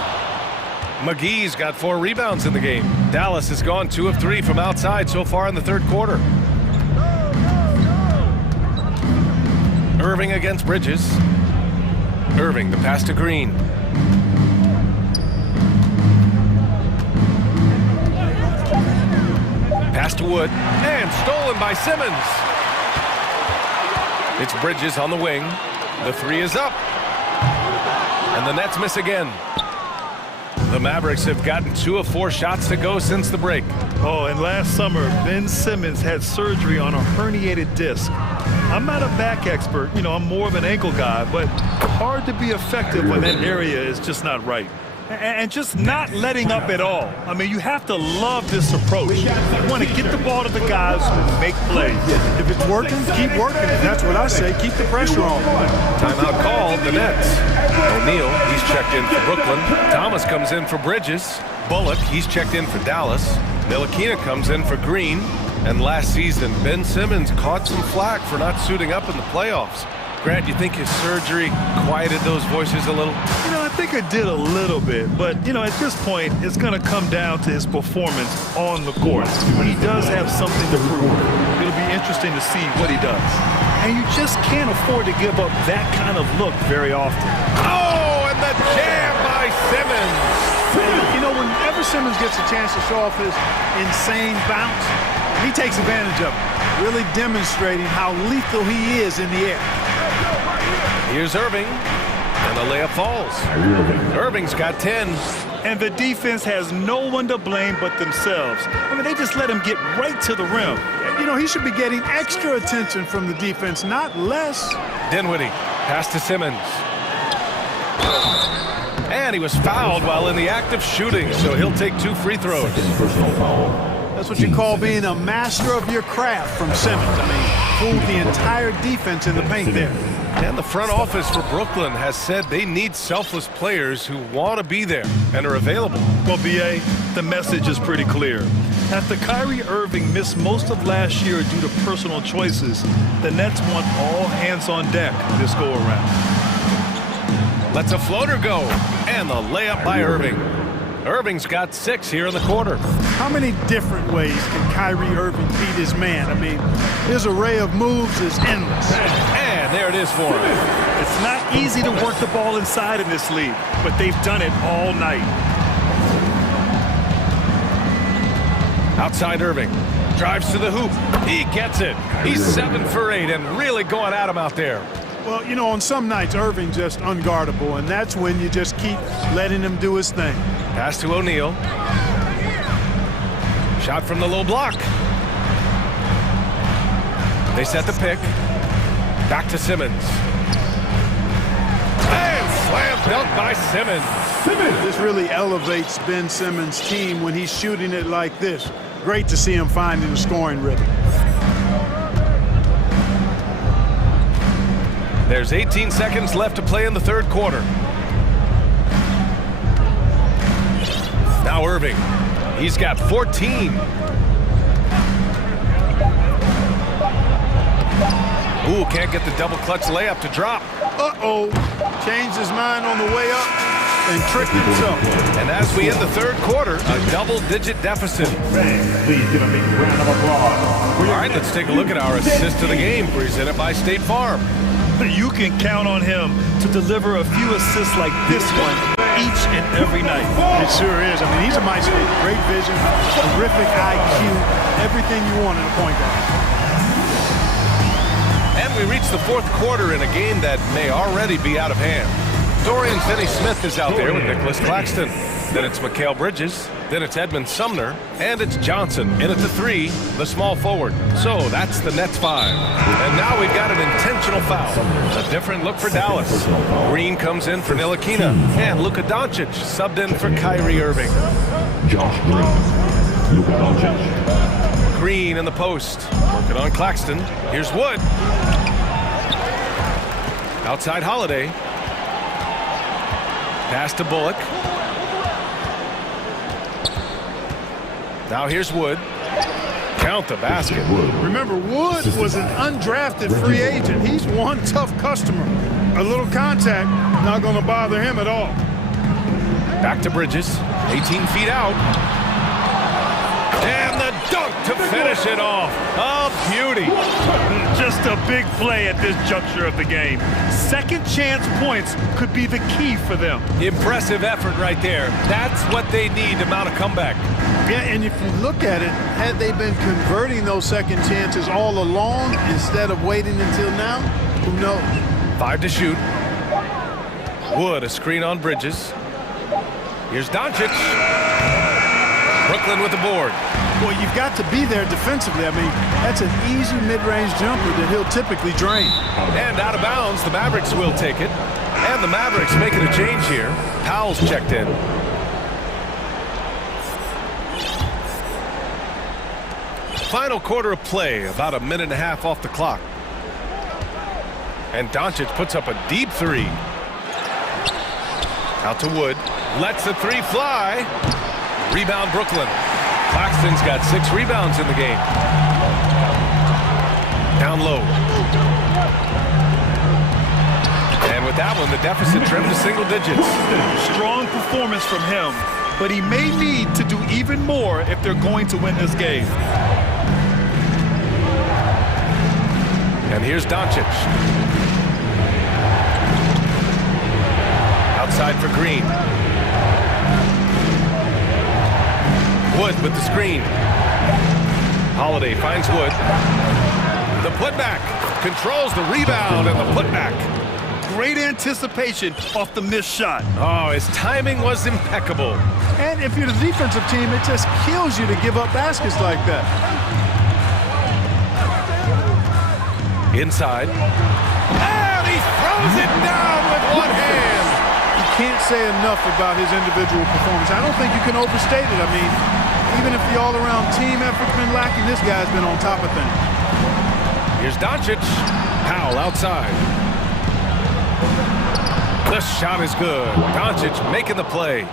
McGee's got 4 rebounds in the game. Dallas has gone 2 of 3 from outside so far in the third quarter. Irving against Bridges. Irving, the pass to Green. Pass to Wood, and stolen by Simmons. It's Bridges on the wing. The 3 is up. And the Nets miss again. The Mavericks have gotten 2 of 4 shots to go since the break. Oh, and last summer, Ben Simmons had surgery on a herniated disc. I'm not a back expert, you know, I'm more of an ankle guy, but hard to be effective when that area is just not right. And just not letting up at all. I mean, you have to love this approach. You want to get the ball to the guys who make plays. If it's working, keep working. That's what I say. Keep the pressure on. Timeout called, the Nets. O'Neal, he's checked in for Brooklyn. Thomas comes in for Bridges. Bullock, he's checked in for Dallas. Ntilikina comes in for Green. And last season, Ben Simmons caught some flack for not suiting up in the playoffs. Grant, you think his surgery quieted those voices a little? You know, I think it did a little bit, but, you know, at this point, it's going to come down to his performance on the court. He does have something to prove. It'll be interesting to see what he does. And you just can't afford to give up that kind of look very often. Oh, and the jam by Simmons. You know, whenever Simmons gets a chance to show off his insane bounce, he takes advantage of it, really demonstrating how lethal he is in the air. Here's Irving, and the layup falls. Irving's got 10. And the defense has no one to blame but themselves. I mean, they just let him get right to the rim. You know, he should be getting extra attention from the defense, not less. Dinwiddie, pass to Simmons. And he was fouled while in the act of shooting, so he'll take 2 free throws. That's what you call being a master of your craft from Simmons. I mean, fooled the entire defense in the paint there. And the front office for Brooklyn has said they need selfless players who want to be there and are available. Well, BA, the message is pretty clear. After Kyrie Irving missed most of last year due to personal choices, the Nets want all hands on deck this go-around. Lets a floater go, and the layup by Irving. Irving's got 6 here in the quarter. How many different ways can Kyrie Irving beat his man? I mean, his array of moves is endless. And there it is for him. It's not easy to work the ball inside in this league, but they've done it all night. Outside Irving. Drives to the hoop. He gets it. He's 7 for 8 and really going at him out there. Well, you know, on some nights, Irving's just unguardable, and that's when you just keep letting him do his thing. Pass to O'Neal. Shot from the low block. They set the pick. Back to Simmons. And slam dunk by Simmons. This really elevates Ben Simmons' team when he's shooting it like this. Great to see him finding the scoring rhythm. There's 18 seconds left to play in the third quarter. Now Irving. He's got 14. Ooh, can't get the double clutch layup to drop. Uh-oh. Changed his mind on the way up and tricked himself. And as we end the third quarter, a double-digit deficit. Please give a big round of applause. All right, let's take a look at our assist of the game presented by State Farm. You can count on him to deliver a few assists like this one each and every night. It sure is. I mean, he's a maestro. Great vision, terrific IQ, everything you want in a point guard. And we reach the fourth quarter in a game that may already be out of hand. Dorian Finney-Smith is out there with Nicholas Claxton. Then it's Mikal Bridges. Then it's Edmund Sumner. And it's Johnson in at the 3, the small forward. So that's the Nets 5. And now we've got an intentional foul. A different look for Dallas. Green comes in for Ntilikina. And Luka Doncic subbed in for Kyrie Irving. Josh Green, Luka Doncic. Green in the post. Working on Claxton. Here's Wood. Outside Holiday. Pass to Bullock. Now here's Wood. Count the basket. Remember, Wood was an undrafted free agent. He's one tough customer. A little contact, not going to bother him at all. Back to Bridges. 18 feet out. And the dunk to finish it off. A beauty. Just a big play at this juncture of the game. Second chance points could be the key for them. Impressive effort right there. That's what they need to mount a comeback. Yeah, and if you look at it, had they been converting those second chances all along instead of waiting until now, who knows? 5 to shoot. Wood, a screen on Bridges. Here's Doncic. Brooklyn with the board. Well, you've got to be there defensively. I mean, that's an easy mid-range jumper that he'll typically drain. And out of bounds, the Mavericks will take it. And the Mavericks making a change here. Powell's checked in. Final quarter of play, about a minute and a half off the clock. And Doncic puts up a deep 3. Out to Wood. Lets the 3 fly. Rebound Brooklyn. Claxton's got 6 rebounds in the game. Down low. And with that one, the deficit trimmed to single digits. Strong performance from him, but he may need to do even more if they're going to win this game. And here's Doncic. Outside for Green. Wood with the screen. Holiday finds Wood. The putback. Controls the rebound and the putback. Great anticipation off the missed shot. Oh, his timing was impeccable. And if you're the defensive team, it just kills you to give up baskets like that. Inside. And he throws it down with one hand. You can't say enough about his individual performance. I don't think you can overstate it. I mean, even if the all-around team effort's been lacking, this guy's been on top of things. Here's Doncic. Powell outside. The shot is good. Doncic making the play.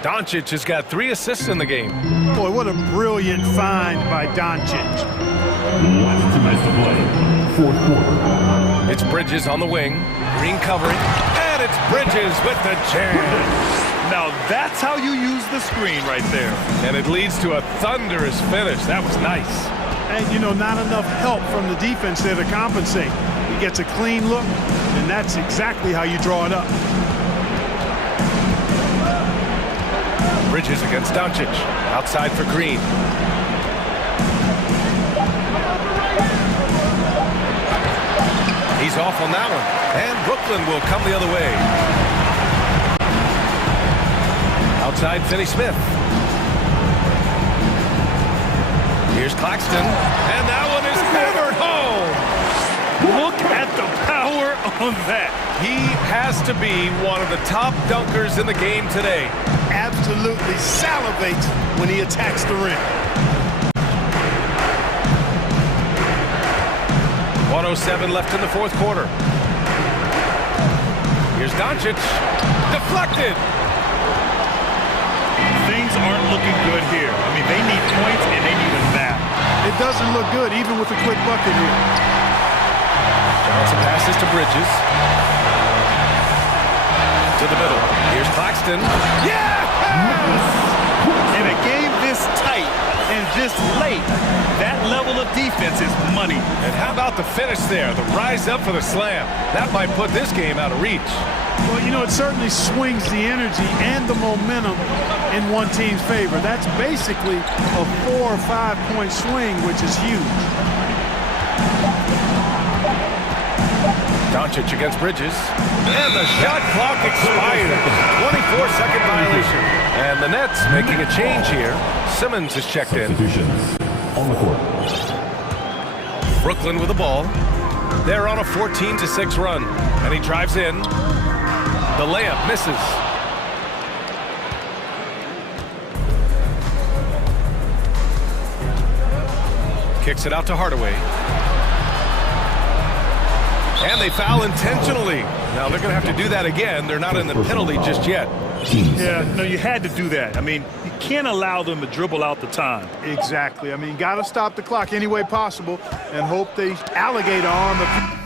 Doncic has got 3 assists in the game. Boy, what a brilliant find by Doncic. 1 minute to play. 4th quarter. It's Bridges on the wing. Green covering. And it's Bridges with the jam. Now that's how you use the screen right there. And it leads to a thunderous finish. That was nice. And, you know, not enough help from the defense there to compensate. He gets a clean look, and that's exactly how you draw it up. Bridges against Doncic. Outside for Green. He's off on that one. And Brooklyn will come the other way. Outside Finney-Smith. Here's Claxton. And that one is hammered home. Look at the power on that. He has to be one of the top dunkers in the game today. Absolutely salivates when he attacks the rim. 1:07 left in the 4th quarter. Here's Doncic. Deflected. Things aren't looking good here. I mean, they need points and they need a nap. It doesn't look good, even with a quick bucket here. Johnson passes to Bridges. To the middle. Here's Claxton. Yes! In a game this tight and this late, that level of defense is money. And how about the finish there? The rise up for the slam. That might put this game out of reach. Well, you know, it certainly swings the energy and the momentum in one team's favor. That's basically a 4 or 5 point swing, which is huge. Doncic against Bridges. And the shot clock expires. 24-second violation. And the Nets making a change here. Simmons is checked in. On the court. Brooklyn with the ball. They're on a 14-6 run. And he drives in. The layup misses. Kicks it out to Hardaway. And they foul intentionally. Now they're going to have to do that again. They're not in the penalty just yet. Yeah, no, you had to do that. I mean, you can't allow them to dribble out the time. Exactly. I mean, got to stop the clock any way possible and hope they alligator on the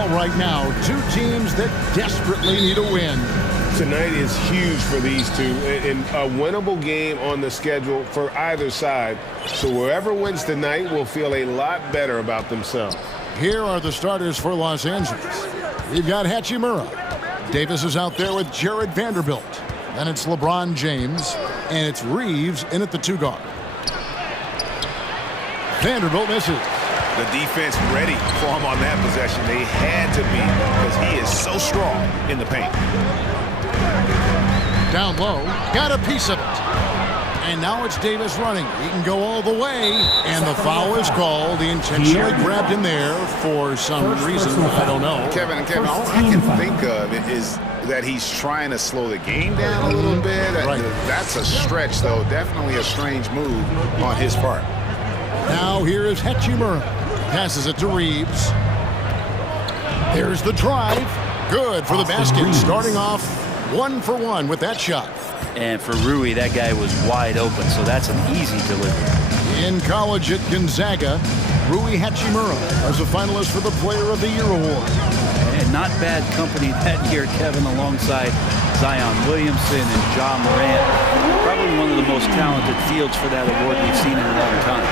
well right now. Two teams that desperately need a win. Tonight is huge for these two, and a winnable game on the schedule for either side. So whoever wins tonight will feel a lot better about themselves. Here are the starters for Los Angeles. We've got Hachimura. Davis is out there with Jared Vanderbilt. Then it's LeBron James, and it's Reeves in at the 2 guard. Vanderbilt misses. The defense ready for him on that possession. They had to be, because he is so strong in the paint. Down low, got a piece of it. And now it's Davis running. He can go all the way, and the foul is called. He intentionally grabbed him there for some reason, I don't know. Kevin, all I can think of is that he's trying to slow the game down a little bit. Right. That's a stretch, though. Definitely a strange move on his part. Now here is Hachimura. Passes it to Reeves. There's the drive. Good for the basket. Starting off 1 for 1 with that shot. And for Rui, that guy was wide open, so that's an easy delivery. In college at Gonzaga, Rui Hachimura was a finalist for the Player of the Year award. And not bad company that year, Kevin, alongside Zion Williamson and John Morant. Probably one of the most talented fields for that award we've seen in a long time.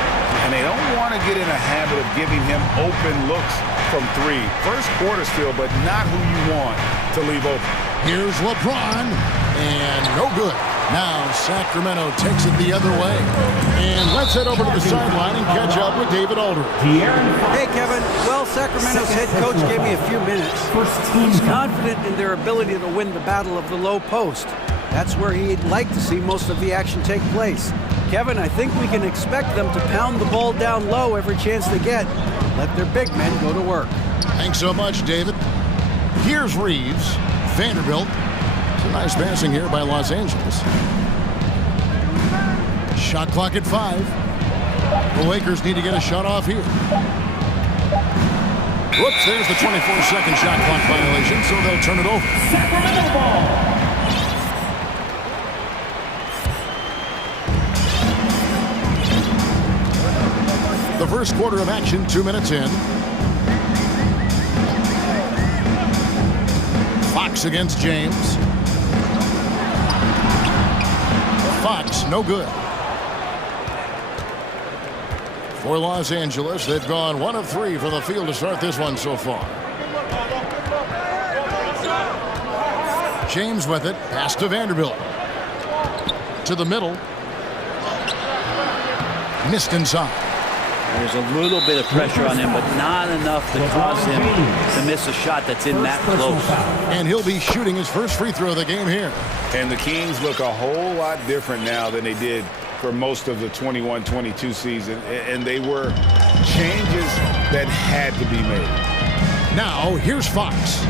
And they don't want to get in a habit of giving him open looks from 3. First quarter's field, but not who you want to leave open. Here's LeBron, and no good. Now Sacramento takes it the other way. And let's head over to the sideline and catch up with David Aldridge. Hey, Kevin. Well, Sacramento's head coach gave me a few minutes. He's confident in their ability to win the battle of the low post. That's where he'd like to see most of the action take place. Kevin, I think we can expect them to pound the ball down low every chance they get. Let their big men go to work. Thanks so much, David. Here's Reeves. Vanderbilt. Some nice passing here by Los Angeles. Shot clock at 5. The Lakers need to get a shot off here. Whoops, there's the 24-second shot clock violation, so they'll turn it over. Sacramento ball. The first quarter of action, 2 minutes in. Fox against James. Fox, no good. For Los Angeles, they've gone 1 of 3 from the field to start this one so far. James with it, pass to Vanderbilt. To the middle. Missed inside. There's a little bit of pressure on him, but not enough to cause him to miss a shot that's in that close. And he'll be shooting his first free throw of the game here. And the Kings look a whole lot different now than they did for most of the 21-22 season. And they were changes that had to be made. Now, here's Fox.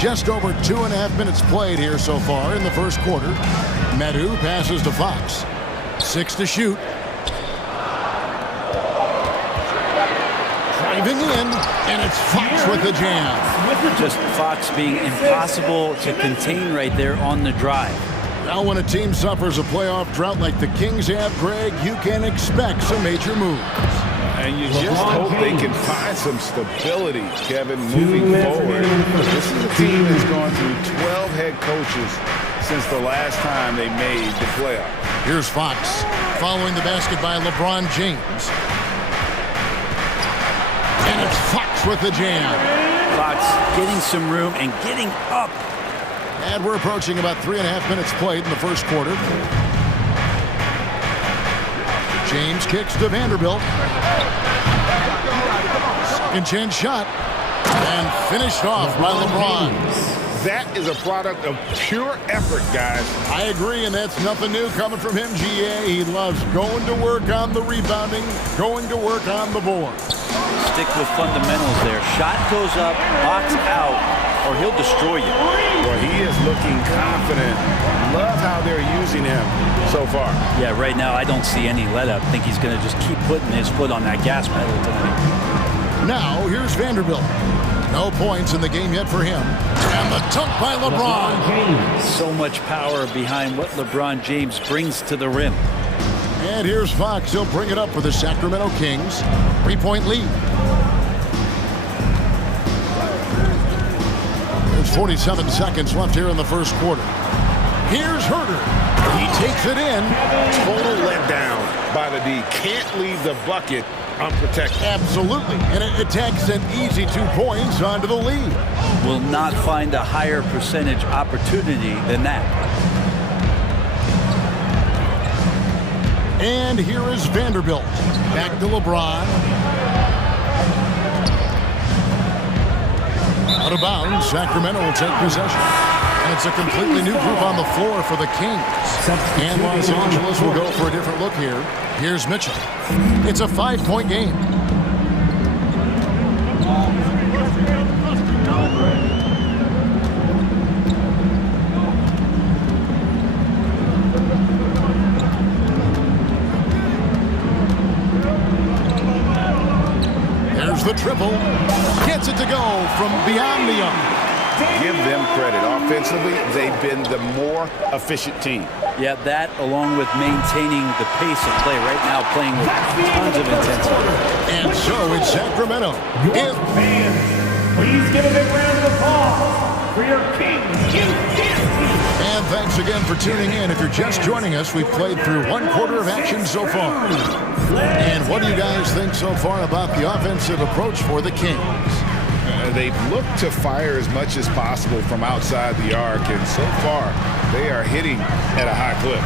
Just over 2.5 minutes played here so far in the first quarter. Medu passes to Fox. 6 to shoot. Driving in, and it's Fox with the jam. Just Fox being impossible to contain right there on the drive. Now when a team suffers a playoff drought like the Kings have, Greg, you can expect some major moves. And you just hope they can find some stability, Kevin, moving forward. This is a team that's gone through 12 head coaches since the last time they made the playoffs. Here's Fox following the basket by LeBron James. And it's Fox with the jam. Fox getting some room and getting up. And we're approaching about 3.5 minutes played in the first quarter. James kicks to Vanderbilt. Second chance shot. And finished off by LeBron. That is a product of pure effort, guys. I agree, and that's nothing new coming from him, GA. He loves going to work on the rebounding, going to work on the board. Stick with fundamentals there. Shot goes up, box out, or he'll destroy you. Well, he is looking confident. Love how they're using him so far. Yeah, right now I don't see any let-up. I think he's going to just keep putting his foot on that gas pedal tonight. Now, here's Vanderbilt. No points in the game yet for him. And the dunk by LeBron. So much power behind what LeBron James brings to the rim. And here's Fox. He'll bring it up for the Sacramento Kings. 3-point lead. There's 47 seconds left here in the first quarter. Here's Herder. He takes it in. Total letdown by the D. Can't leave the bucket unprotected. Absolutely. And it takes an easy 2 points onto the lead. Will not find a higher percentage opportunity than that. And here is Vanderbilt. Back to LeBron. Out of bounds, Sacramento will take possession. And it's a completely new group on the floor for the Kings. And Los Angeles will go for a different look here. Here's Mitchell. It's a 5-point game. There's the triple. Gets it to go from beyond the arc. Give them credit. Offensively, they've been the more efficient team. Yeah, that along with maintaining the pace of play right now, playing with tons of intensity. And so it's Sacramento. Fans, please give a big round of applause for your Kings. And thanks again for tuning in. If you're just joining us, we've played through 1/4 of action so far. And what do you guys think so far about the offensive approach for the Kings? They've looked to fire as much as possible from outside the arc, and so far, they are hitting at a high clip.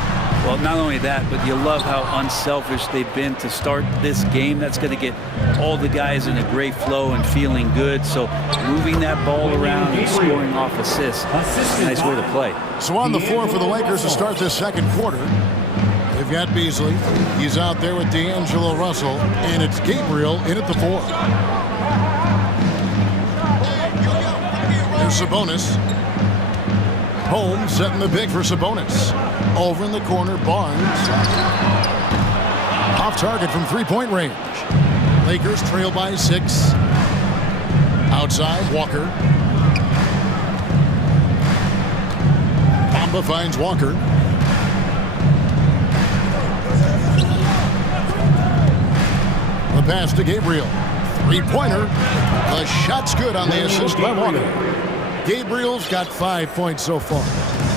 Well, not only that, but you love how unselfish they've been to start this game. That's going to get all the guys in a great flow and feeling good. So moving that ball around and scoring off assists, a nice way to play. So on the floor for the Lakers to start this second quarter, they've got Beasley. He's out there with D'Angelo Russell, and it's Gabriel in at the 4. There's Sabonis. Holmes setting the pick for Sabonis. Over in the corner, Barnes. Off target from 3-point range. Lakers trail by 6. Outside, Walker. Bamba finds Walker. The pass to Gabriel. 3-pointer. The shot's good on the assist by Walker. Gabriel's got 5 points so far.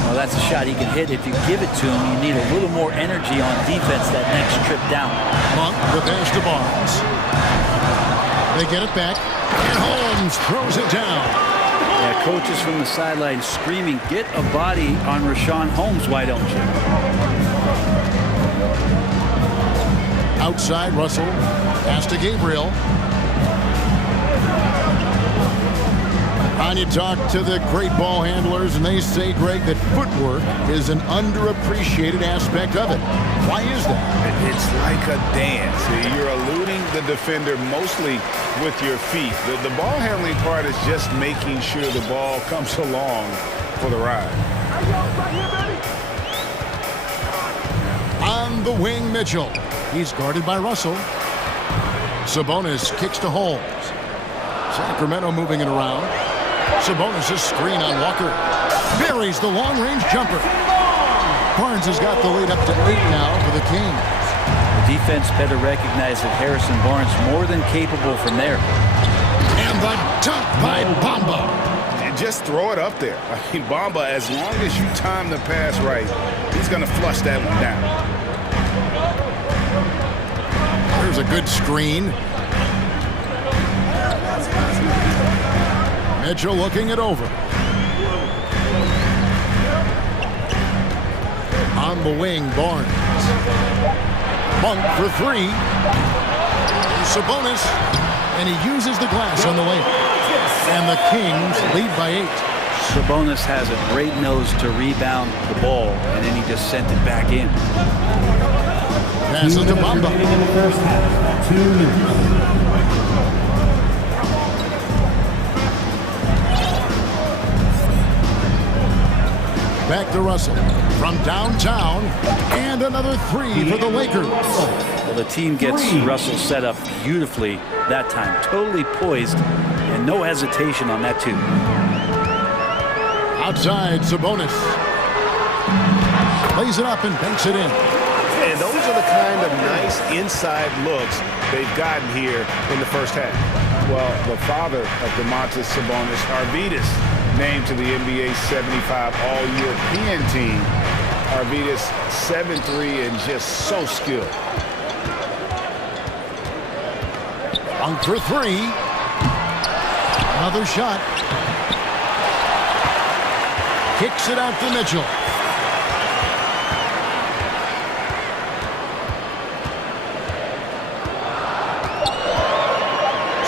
Well, that's a shot he can hit. If you give it to him, you need a little more energy on defense that next trip down. Monk, the pass to Barnes. They get it back, and Holmes throws it down. Yeah, coaches from the sideline screaming, get a body on Richaun Holmes, why don't you? Outside, Russell. Pass to Gabriel. And you talk to the great ball handlers, and they say, Greg, that footwork is an underappreciated aspect of it. Why is that? It's like a dance. You're eluding the defender mostly with your feet. The ball handling part is just making sure the ball comes along for the ride. On the wing, Mitchell. He's guarded by Russell. Sabonis kicks to Holmes. Sacramento moving it around. Sabonis' screen on Walker. Buries the long-range jumper. Barnes has got the lead up to 8 now for the Kings. The defense better recognize that Harrison Barnes more than capable from there. And the dunk by Bamba. And just throw it up there. I mean, Bamba, as long as you time the pass right, he's going to flush that one down. There's a good screen. Mitchell looking it over. On the wing, Barnes. Monk for 3. Sabonis, and he uses the glass on the layup. And the Kings lead by 8. Sabonis has a great nose to rebound the ball, and then he just sent it back in. Passes to Bamba. In the first half, 2 minutes. Back to Russell from downtown, and another 3 for the Lakers. Well, the team gets Russell set up beautifully that time, totally poised, and no hesitation on that too. Outside, Sabonis lays it up and banks it in. And those are the kind of nice inside looks they've gotten here in the first half. Well, the father of Domantas Sabonis, Arvydas, named to the NBA 75 All-European team. Arvydas 7'3" and just so skilled. On for three. Another shot. Kicks it out to Mitchell.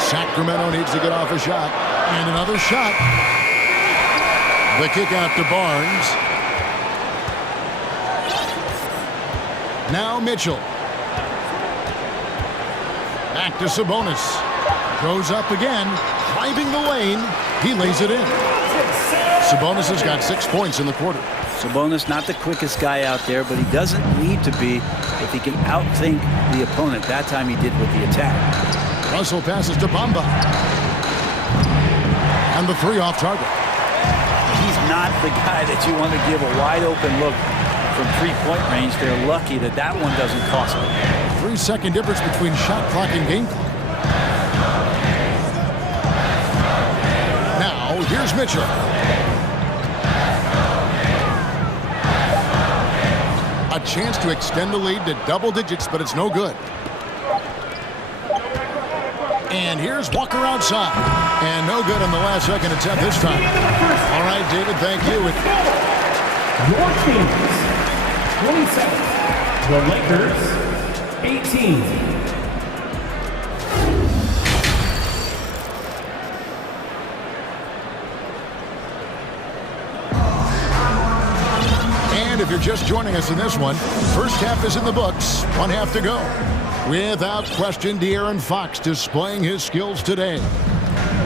Sacramento needs to get off a shot. And another shot. The kick out to Barnes. Now Mitchell. Back to Sabonis. Goes up again. Driving the lane. He lays it in. Sabonis has got 6 points in the quarter. Sabonis, not the quickest guy out there, but he doesn't need to be if he can outthink the opponent. That time he did with the attack. Russell passes to Bamba. And the three off target. He's not the guy that you want to give a wide open look from three-point range. They're lucky that that one doesn't cost them. 3-second difference between shot clock and game clock. Now, here's Mitchell. A chance to extend the lead to double digits, but it's no good. And here's Walker outside. And no good on the last second attempt this time. All right, David, thank you. Your teams, 27. The Lakers, 18. And if you're just joining us in this one, first half is in the books. 1 half to go. Without question, De'Aaron Fox displaying his skills today.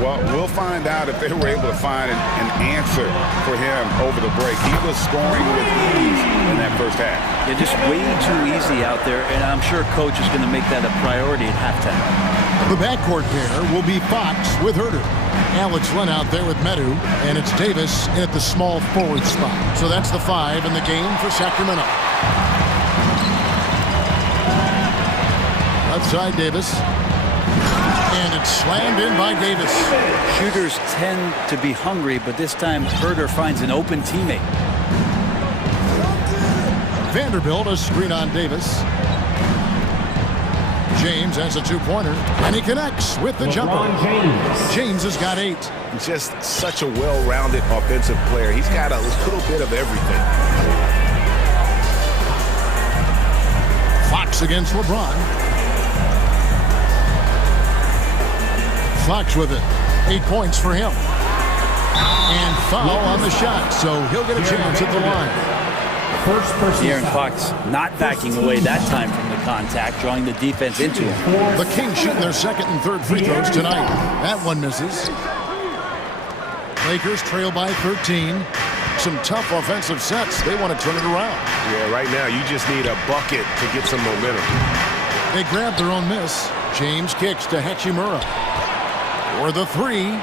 Well, we'll find out if they were able to find an answer for him over the break. He was scoring with ease in that first half. They're just way too easy out there, and I'm sure coach is going to make that a priority at halftime. The backcourt pair will be Fox with Herter. Alex Len out there with Medu, and it's Davis in at the small forward spot. So that's the 5 in the game for Sacramento. Outside Davis. And it's slammed in by Davis. Shooters tend to be hungry, but this time Herter finds an open teammate. Vanderbilt a screen on Davis. James has a two-pointer, and he connects with the jumper. James has got 8. Just such a well-rounded offensive player. He's got a little bit of everything. Fox against LeBron. Fox with it. 8 points for him. And foul on the shot, so he'll get a chance at the line. De'Aaron Fox not backing away that time from the contact, drawing the defense into him. The Kings shooting their second and third free throws tonight. That one misses. Lakers trail by 13. Some tough offensive sets. They want to turn it around. Yeah, right now you just need a bucket to get some momentum. They grab their own miss. James kicks to Hachimura. For the 3.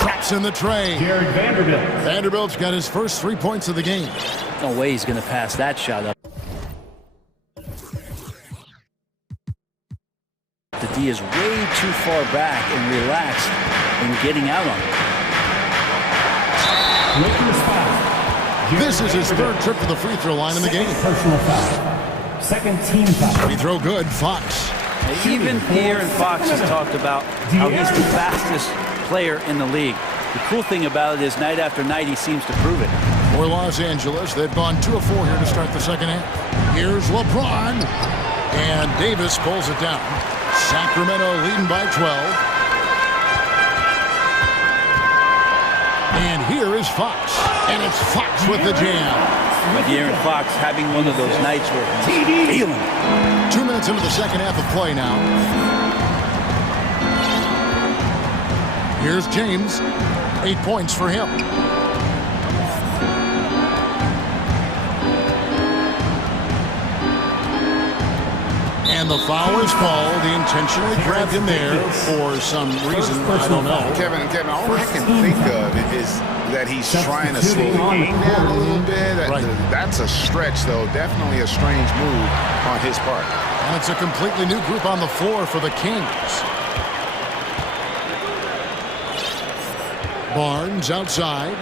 Traps in the tray. Vanderbilt's got his first 3 points of the game. No way he's going to pass that shot up. The D is way too far back and relaxed in getting out on it. This is his third trip to the free throw line in the game. Personal foul. Second team foul. Free throw good, Fox. Even De'Aaron Fox has talked about how he's the fastest player in the league. The cool thing about it is night after night he seems to prove it. For Los Angeles, they've gone 2 of 4 here to start the second half. Here's LeBron. And Davis pulls it down. Sacramento leading by 12. And here is Fox. And it's Fox with the jam. But De'Aaron Fox having one of those nights where he's feeling it. 2 minutes into the second half of play now. Here's James. 8 points for him. And the foul is called. He intentionally grabbed him there for some reason. I don't know. Kevin, all I can think of is that he's trying to slow the game down a little bit. Right. That That's a stretch, though. Definitely a strange move on his part. And it's a completely new group on the floor for the Kings. Barnes outside.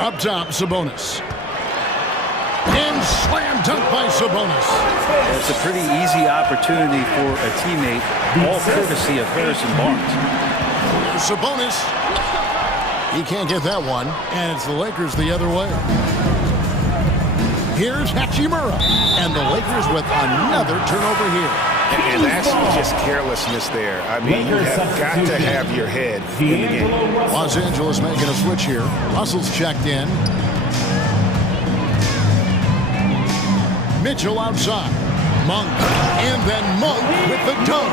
Up top, Sabonis. And slam dunk by Sabonis. It's a pretty easy opportunity for a teammate, all courtesy of Harrison Barnes. Sabonis. He can't get that one, and it's the Lakers the other way. Here's Hachimura, and the Lakers with another turnover here. And that's just carelessness there. I mean, you have got to have your head in the game. Los Angeles making a switch here. Russell's checked in. Mitchell outside. Monk, and then Monk with the dunk.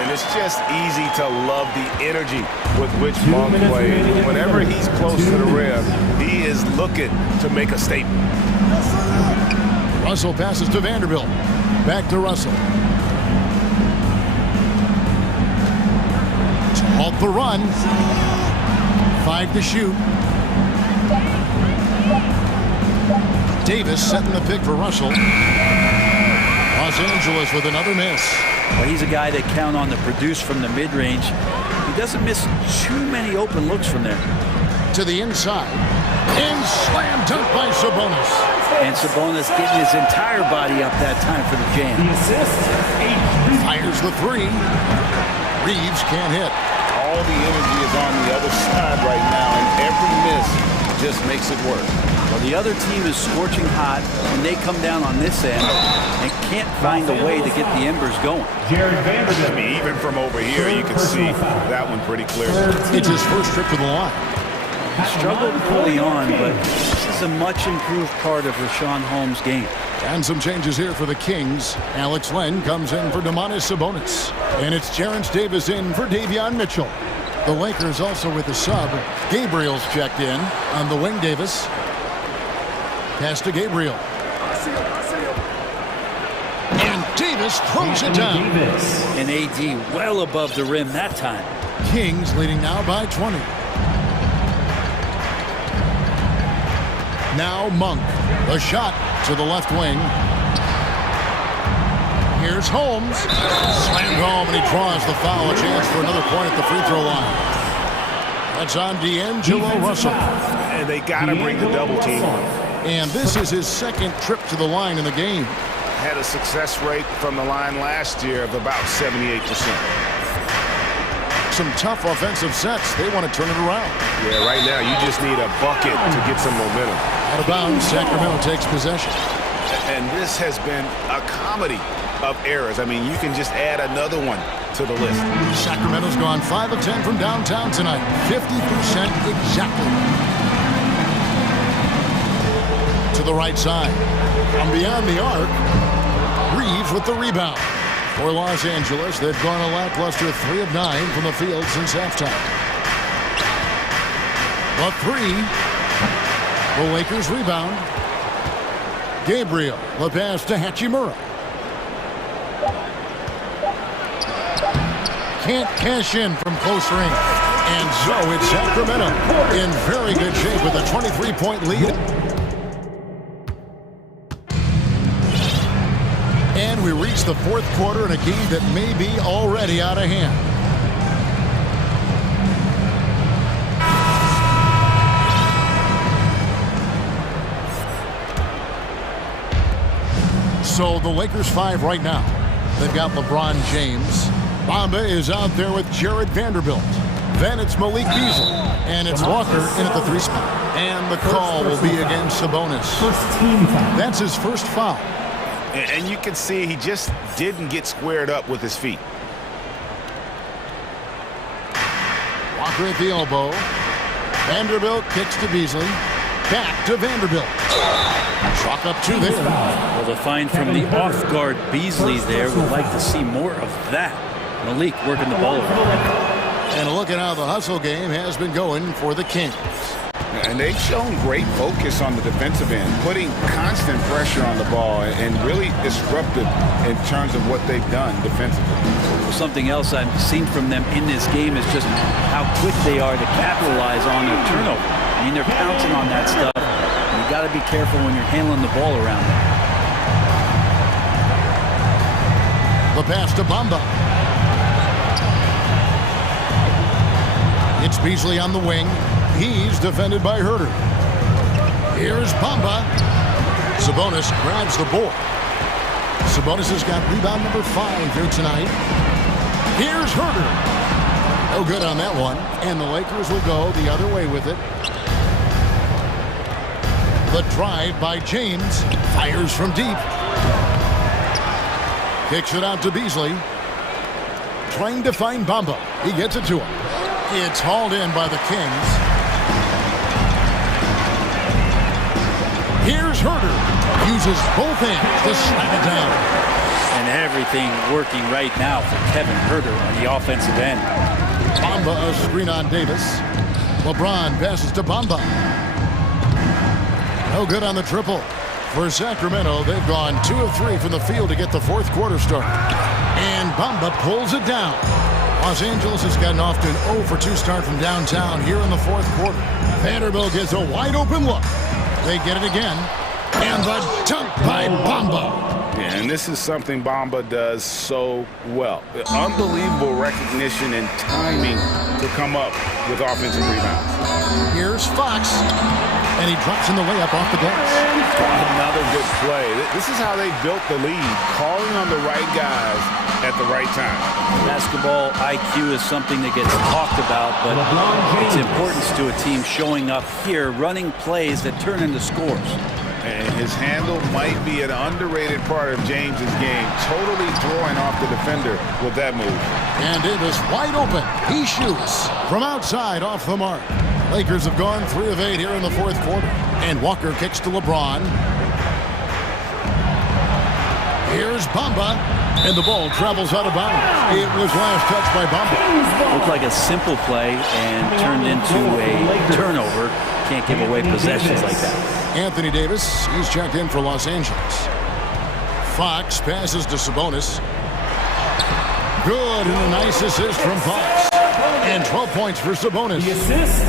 And it's just easy to love the energy with which Monk plays. Whenever he's close to the rim, he is looking to make a statement. Russell passes to Vanderbilt. Back to Russell. To halt the run. 5 to shoot. Davis setting the pick for Russell. Los Angeles with another miss. Well, he's a guy that count on to produce from the mid-range. He doesn't miss too many open looks from there. To the inside. And slam dunk by Sabonis. And Sabonis getting his entire body up that time for the jam. Fires the three. Reeves can't hit. All the energy is on the other side right now, and every miss just makes it work. Well, the other team is scorching hot, and they come down on this end and can't find a way to get the embers going. I mean, even from over here, you can see that one pretty clearly. It's his first trip to the line. He struggled early on, but this is a much improved part of Richaun Holmes' game. And some changes here for the Kings. Alex Len comes in for Domantas Sabonis. And it's Terrence Davis in for Davion Mitchell. The Lakers also with the sub. Gabriel's checked in on the wing. Davis. Pass to Gabriel. And Davis throws it down. And AD well above the rim that time. Kings leading now by 20. Now Monk. A shot to the left wing. Here's Holmes. Slammed home, and he draws the foul. A chance for another point at the free throw line. That's on D'Angelo Russell. And they got to bring the double team on. And this is his second trip to the line in the game. Had a success rate from the line last year of about 78%. Some tough offensive sets. They want to turn it around. Yeah, right now you just need a bucket to get some momentum. Out of bounds, Sacramento takes possession. And this has been a comedy of errors. I mean, you can just add another one to the list. Sacramento's gone 5 of 10 from downtown tonight. 50% exactly. To the right side. From beyond the arc, Reeves with the rebound. For Los Angeles, they've gone a lackluster 3 of 9 from the field since halftime. The three. The Lakers rebound. Gabriel, the pass to Hachimura. Can't cash in from close range. And so it's Sacramento in very good shape with a 23-point lead. And we reach the fourth quarter in a game that may be already out of hand. So the Lakers 5 right now. They've got LeBron James. Bamba is out there with Jared Vanderbilt. Then it's Malik Beasley. And it's Walker in at the 3 spot. And the call will be against Sabonis. That's his first foul. And you can see he just didn't get squared up with his feet. Walker at the elbow. Vanderbilt kicks to Beasley. Back to Vanderbilt. Chalk up 2 there. Well, the find from the off-guard Beasley there. Would like to see more of that. Malik working the ball around. And look at how the hustle game has been going for the Kings. And they've shown great focus on the defensive end, putting constant pressure on the ball and really disruptive in terms of what they've done defensively. Well, something else I've seen from them in this game is just how quick they are to capitalize on their turnover. I mean, they're pouncing on that stuff. You got to be careful when you're handling the ball around them. The pass to Bamba. It's Beasley on the wing. He's defended by Herder. Here's Bamba. Sabonis grabs the board. Sabonis has got rebound number 5 here tonight. Here's Herder. No good on that one. And the Lakers will go the other way with it. The drive by James. Fires from deep. Kicks it out to Beasley. Trying to find Bamba. He gets it to him. It's hauled in by the Kings. Here's Herder. Uses both hands to slam it down. And everything working right now for Kevin Herder on the offensive end. Bamba a screen on Davis. LeBron passes to Bamba. No good on the triple. For Sacramento, they've gone 2 of 3 from the field to get the fourth quarter started. And Bamba pulls it down. Los Angeles has gotten off to an 0 for 2 start from downtown here in the fourth quarter. Vanderbilt gets a wide open look. They get it again. And the dunk by Bamba. Yeah, and this is something Bamba does so well. Unbelievable recognition and timing to come up with offensive rebounds. Here's Fox. And he drops in the layup off the glass. Another good play. This is how they built the lead, calling on the right guys at the right time. Basketball IQ is something that gets talked about, but its importance to a team showing up here, running plays that turn into scores. And his handle might be an underrated part of James's game, totally throwing off the defender with that move. And Davis wide open. He shoots from outside off the mark. Lakers have gone 3 of 8 here in the fourth quarter. And Walker kicks to LeBron. Here's Bamba. And the ball travels out of bounds. It was last touched by Bamba. Looked like a simple play and turned into a turnover. Can't give away possessions like that. Anthony Davis, he's checked in for Los Angeles. Fox passes to Sabonis. Good, and a nice assist from Fox. And 12 points for Sabonis.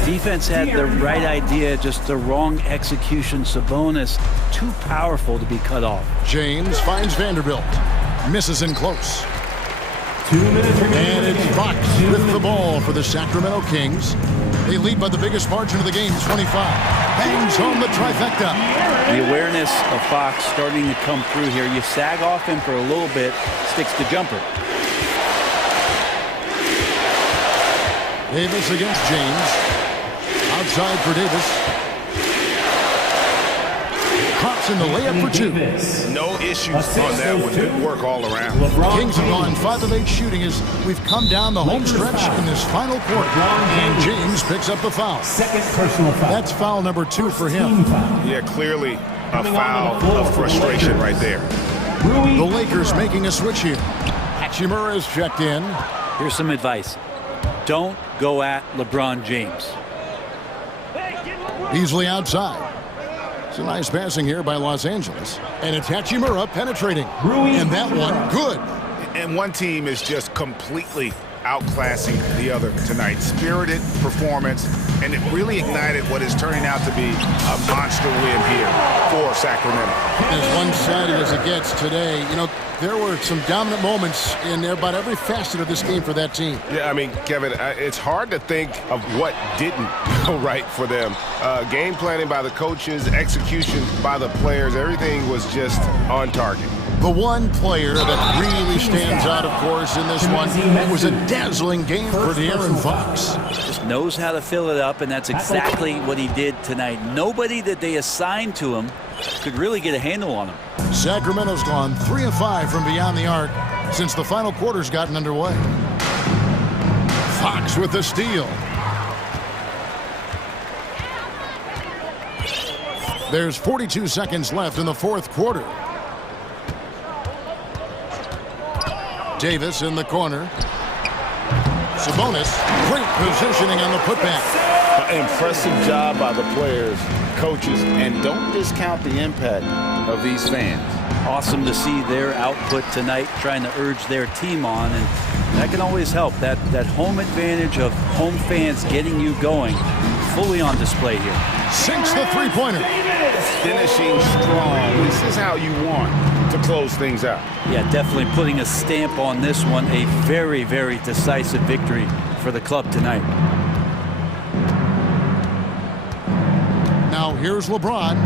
Defense had the right idea, just the wrong execution. Sabonis, too powerful to be cut off. James finds Vanderbilt. Misses in close. 2 minutes remaining. And it's Fox with the ball for the Sacramento Kings. They lead by the biggest margin of the game, 25. Bangs home the trifecta. The awareness of Fox starting to come through here. You sag off him for a little bit, sticks the jumper. Davis against James. Outside for Davis. Pops in the layup for 2. No issues on that one. Good work all around. Kings have gone 5 of 8 shooting as we've come down the home stretch in this final quarter. And James picks up the foul. Second personal foul. That's foul number 2 for him. Yeah, clearly a foul of frustration right there. The Lakers making a switch here. Hachimura is checked in. Here's some advice. Don't go at LeBron James. Beasley outside. It's a nice passing here by Los Angeles. And it's Hachimura penetrating. And that one, good. And one team is just completely outclassing the other tonight. Spirited performance, and it really ignited what is turning out to be a monster win here for Sacramento. As one-sided as it gets today, you know, there were some dominant moments in there about every facet of this game for that team. Yeah, I mean, Kevin, it's hard to think of what didn't go right for them. Game planning by the coaches, execution by the players, everything was just on target. The one player that really stands out, of course, in this one was a dazzling game for De'Aaron Fox. Just knows how to fill it up, and that's exactly what he did tonight. Nobody that they assigned to him could really get a handle on him. Sacramento's gone 3 of 5 from beyond the arc since the final quarter's gotten underway. Fox with the steal. There's 42 seconds left in the fourth quarter. Davis in the corner. Sabonis, great positioning on the putback. Impressive job by the players, coaches, and don't discount the impact of these fans. awesome to see their output tonight, trying to urge their team on, and that can always help. That home advantage of home fans getting you going, fully on display here. Sinks the three-pointer. Finishing strong. This is how you want to close things out. Yeah, definitely putting a stamp on this one. A very, very decisive victory for the club tonight. Now here's LeBron.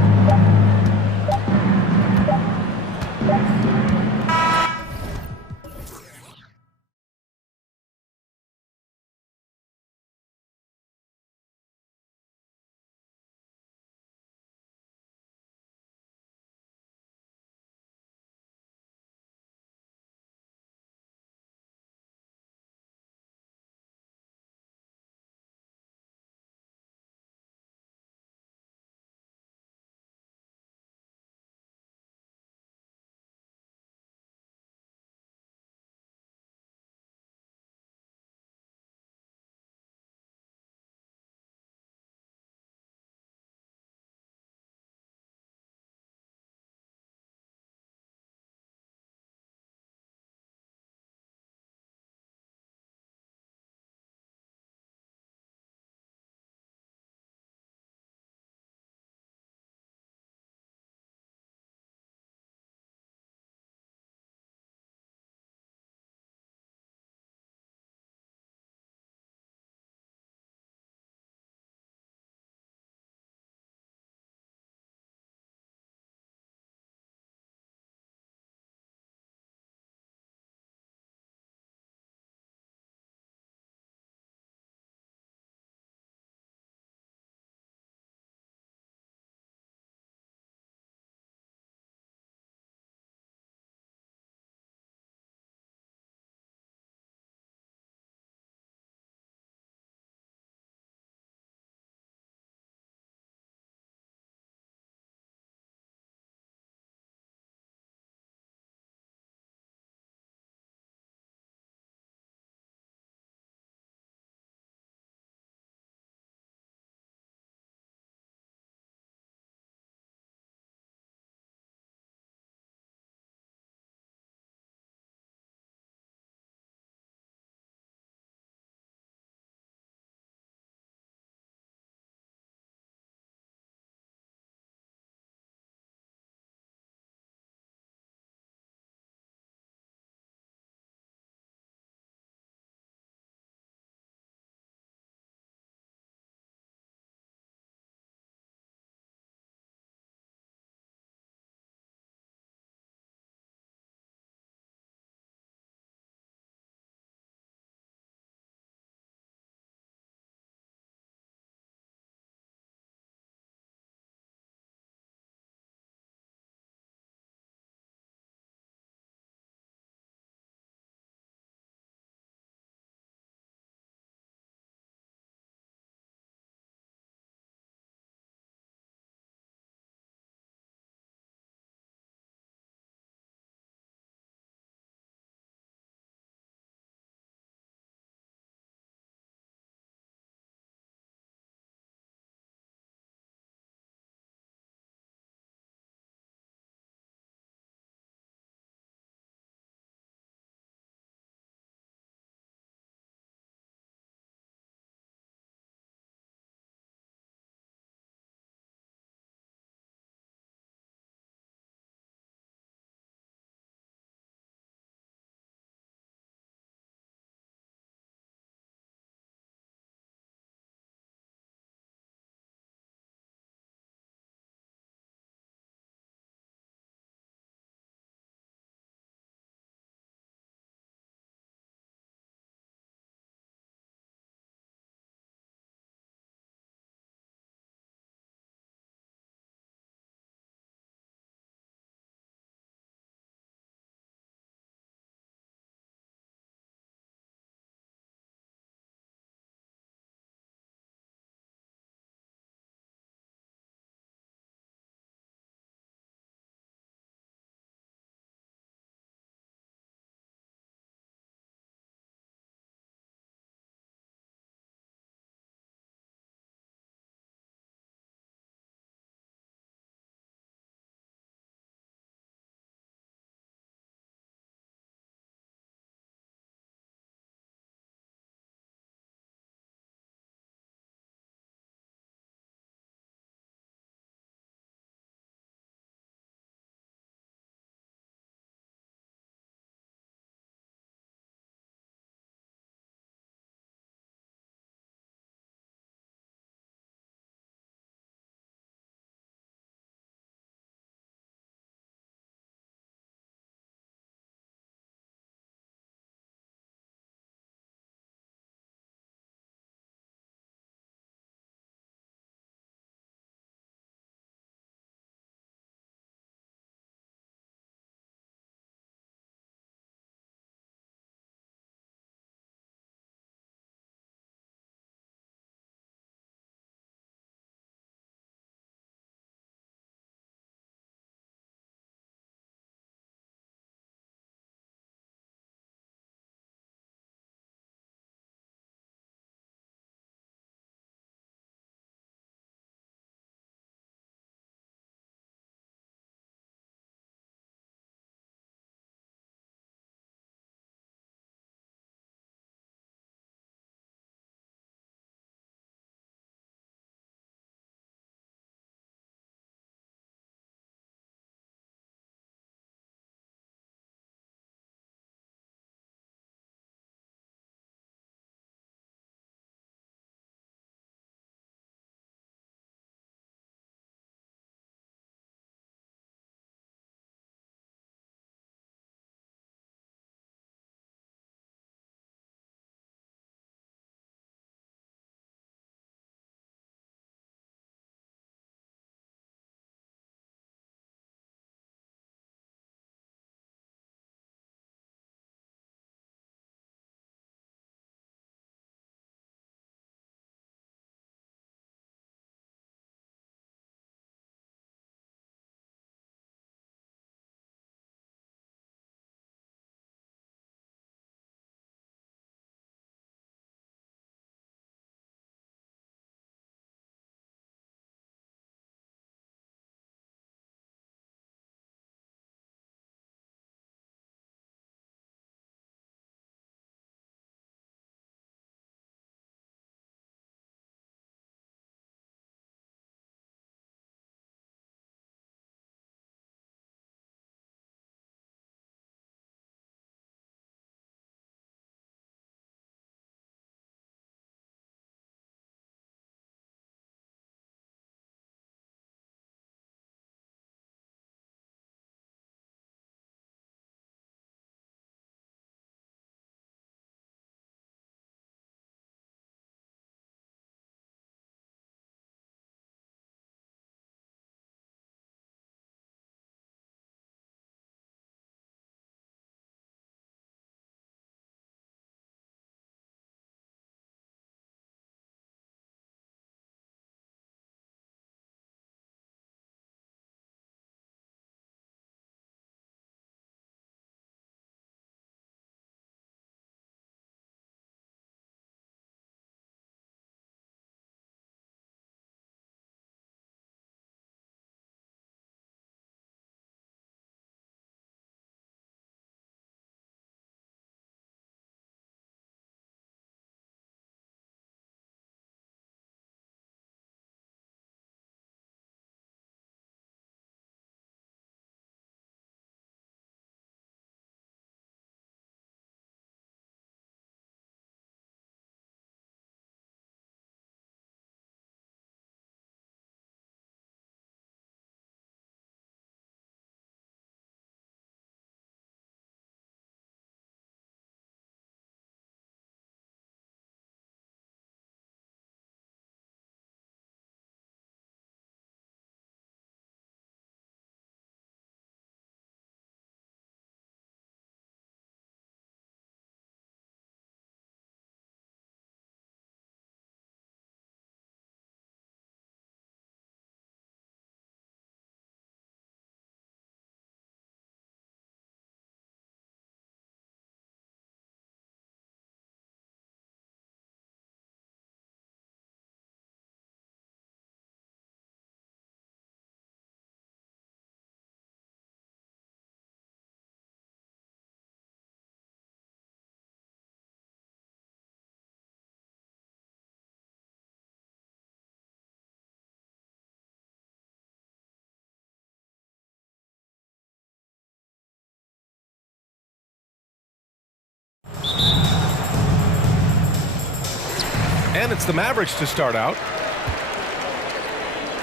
And it's the Mavericks to start out.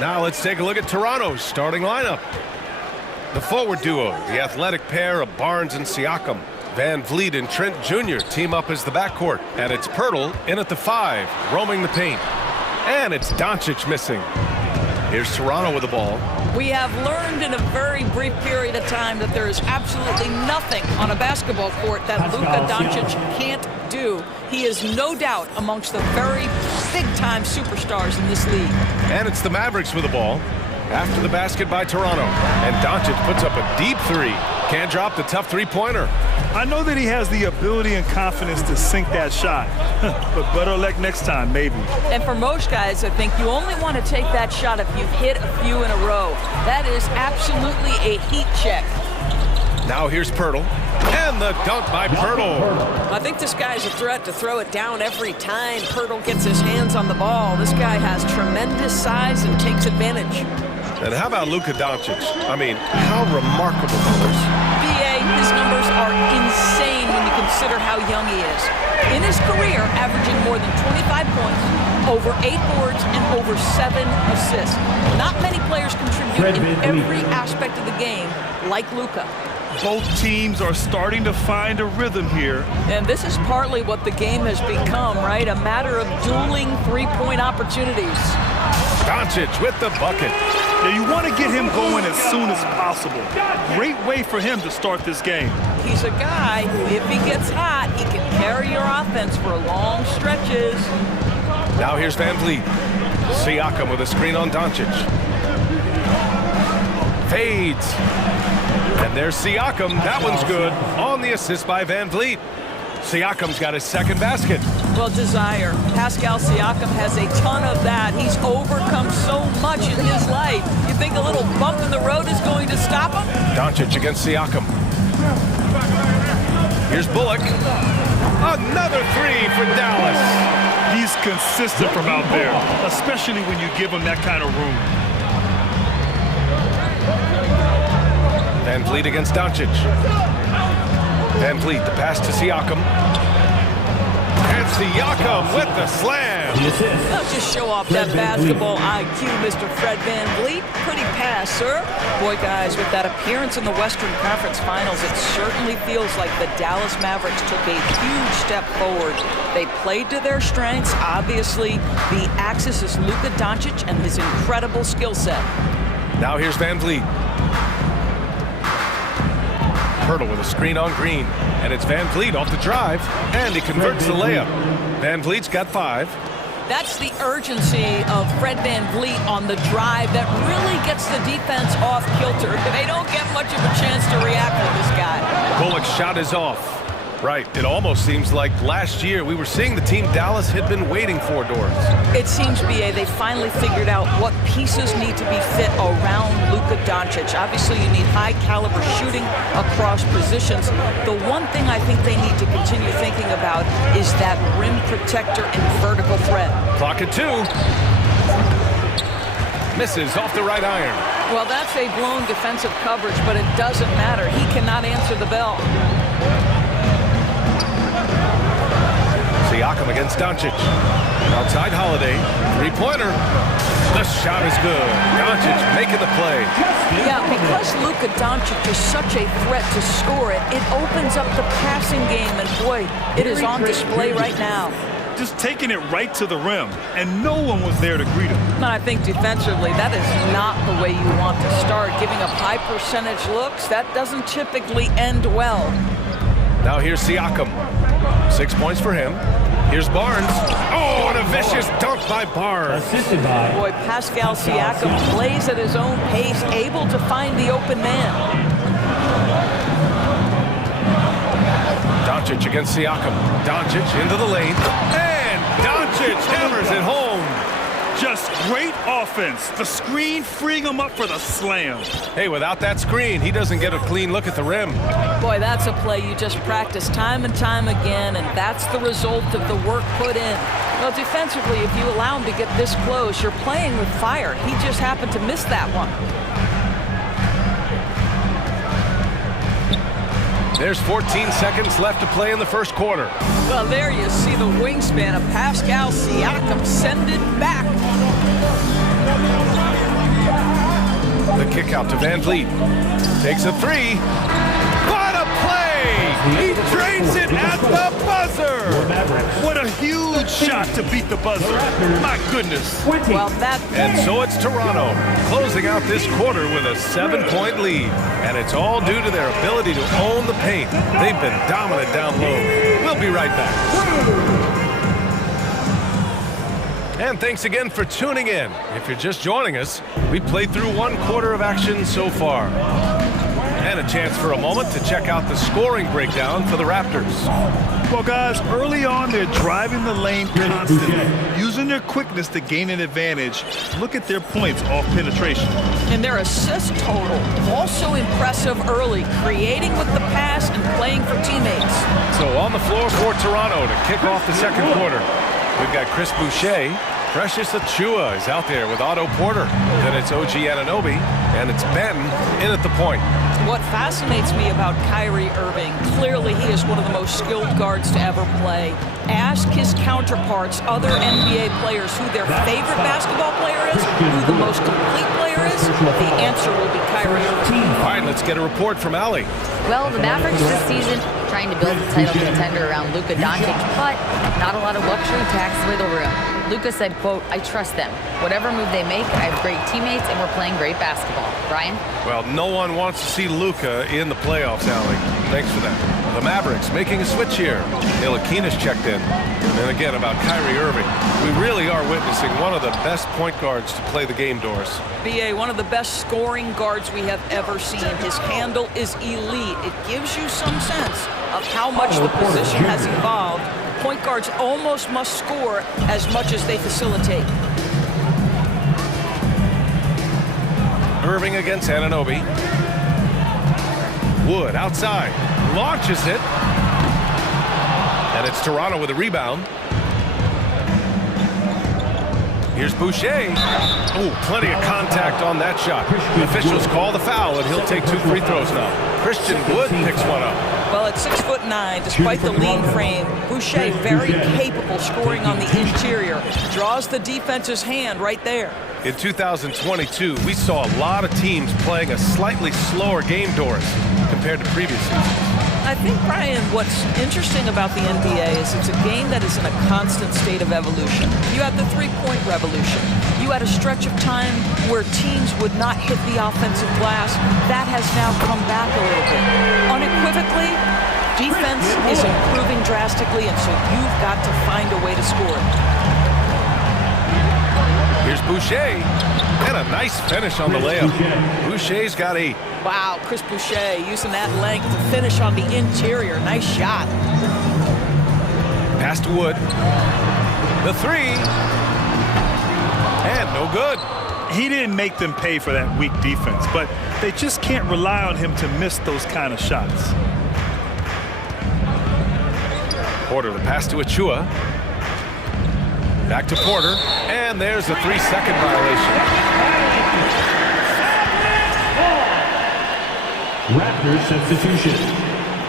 Now let's take a look at Toronto's starting lineup. The forward duo, the athletic pair of Barnes and Siakam. Van Vliet and Trent Jr. team up as the backcourt. And it's Pirtle in at the 5, roaming the paint. And it's Doncic missing. Here's Toronto with the ball. We have learned in a very brief period of time that there is absolutely nothing on a basketball court that Luka Doncic can't do. He is no doubt amongst the very big-time superstars in this league. And it's the Mavericks with the ball. After the basket by Toronto. And Doncic puts up a deep 3. Can't drop the tough three-pointer. I know that he has the ability and confidence to sink that shot, but better luck next time, maybe. And for most guys, I think you only want to take that shot if you've hit a few in a row. That is absolutely a heat check. Now here's Pirtle. And the dunk by Pirtle. I think this guy's a threat to throw it down every time Pirtle gets his hands on the ball. This guy has tremendous size and takes advantage. And how about Luka Doncic? I mean, how remarkable numbers. BA, his numbers are insane when you consider how young he is. In his career, averaging more than 25 points, over 8 boards, and over 7 assists. Not many players contribute in every aspect of the game like Luka. Both teams are starting to find a rhythm here. And this is partly what the game has become, right? A matter of dueling three-point opportunities. Doncic with the bucket. Now you want to get him going as soon as possible. Great way for him to start this game. He's a guy who, if he gets hot, he can carry your offense for long stretches. Now here's Van Vliet. Siakam with a screen on Doncic. Fades. And there's Siakam. That one's good. On the assist by Van Vliet. Siakam's got his second basket. Well, desire. Pascal Siakam has a ton of that. He's overcome so much in his life. You think a little bump in the road is going to stop him? Doncic against Siakam. Here's Bullock. Another 3 for Dallas. He's consistent from out there, especially when you give him that kind of room. Van Vliet against Doncic. Van Vliet, the pass to Siakam. And Siakam with the slam. Don't just show off that basketball IQ, Mr. Fred Van Vliet. Pretty pass, sir. Boy, guys, with that appearance in the Western Conference Finals, it certainly feels like the Dallas Mavericks took a huge step forward. They played to their strengths. Obviously, the axis is Luka Doncic and his incredible skill set. Now here's Van Vliet. Pirtle with a screen on Green. And it's Van Vliet off the drive. And he converts the layup. Van Vliet's got 5. That's the urgency of Fred Van Vliet on the drive that really gets the defense off kilter. They don't get much of a chance to react with this guy. Bullock's shot is off. Right. It almost seems like last year we were seeing the team Dallas had been waiting for, Doris. It seems, BA, they finally figured out what pieces need to be fit around Luka Doncic. Obviously, you need high-caliber shooting across positions. The one thing I think they need to continue thinking about is that rim protector and vertical threat. Clock at 2. Misses off the right iron. Well, that's a blown defensive coverage, but it doesn't matter. He cannot answer the bell. Siakam against Doncic. Outside Holiday. 3-pointer. The shot is good. Doncic making the play. Yeah, because Luka Doncic is such a threat to score it, it opens up the passing game, and boy, it is on display right now. Just taking it right to the rim, and no one was there to greet him. And I think defensively, that is not the way you want to start. Giving up high percentage looks, that doesn't typically end well. Now here's Siakam. 6 points for him. Here's Barnes. Oh, and a vicious dunk by Barnes. Boy, Pascal Siakam plays at his own pace, able to find the open man. Doncic against Siakam. Doncic into the lane. And Doncic hammers it home. Just great offense. The screen freeing him up for the slam. Hey, without that screen, he doesn't get a clean look at the rim. Boy, that's a play you just practice time and time again, and that's the result of the work put in. Well, defensively, if you allow him to get this close, you're playing with fire. He just happened to miss that one. There's 14 seconds left to play in the first quarter. Well, there you see the wingspan of Pascal Siakam send it back. The kick out to Van Vliet. Takes a three. What a play! He drains it at the buzzer! What a huge shot to beat the buzzer. My goodness. Well, and so it's Toronto closing out this quarter with a 7-point lead. And it's all due to their ability to own the paint. They've been dominant down low. We'll be right back. And thanks again for tuning in. If you're just joining us, we played through one quarter of action so far. And a chance for a moment to check out the scoring breakdown for the Raptors. Well, guys, early on, they're driving the lane constantly, using their quickness to gain an advantage. Look at their points off penetration. And their assist total, also impressive early, creating with the pass and playing for teammates. So on the floor for Toronto to kick off the second quarter, we've got Chris Boucher. Precious Achiuwa is out there with Otto Porter. Then it's OG Anunoby, and it's Benton in at the point. What fascinates me about Kyrie Irving, clearly he is one of the most skilled guards to ever play. Ask his counterparts, other NBA players, who their favorite basketball player is, who the most complete player is. The answer will be Kyrie Irving. All right, let's get a report from Allie. Well, the Mavericks this season trying to build a title contender around Luka Doncic, but not a lot of luxury tax wiggle room. Luka said, quote, I trust them. Whatever move they make, I have great teammates and we're playing great basketball. Brian? Well, no one wants to see Luka in the playoffs, Allie. Thanks for that. The Mavericks making a switch here. Ntilikina's checked in. And again, about Kyrie Irving. We really are witnessing one of the best point guards to play the game, Doris. B.A., one of the best scoring guards we have ever seen. His handle is elite. It gives you some sense of how much the position has evolved. Point guards almost must score as much as they facilitate. Irving against Anunoby. Wood outside. Launches it. And it's Toronto with a rebound. Here's Boucher. Oh, plenty of contact on that shot. The officials call the foul, and he'll take 2 free throws now. Christian Wood picks one up. Well, at 6'9", despite the lean frame, Boucher very capable scoring on the interior. Draws the defense's hand right there. In 2022, we saw a lot of teams playing a slightly slower game, Doris, compared to previous seasons. I think, Brian, what's interesting about the NBA is it's a game that is in a constant state of evolution. You had the three-point revolution. You had a stretch of time where teams would not hit the offensive glass. That has now come back a little bit. Unequivocally, defense is improving drastically, and so you've got to find a way to score. Here's Boucher, and a nice finish on the layup. Boucher's got 8. Wow, Chris Boucher using that length to finish on the interior. Nice shot. Pass to Wood. The 3. And no good. He didn't make them pay for that weak defense, but they just can't rely on him to miss those kind of shots. Porter, the pass to Achiuwa. Back to Porter, and there's a 3-second violation. Raptors substitution.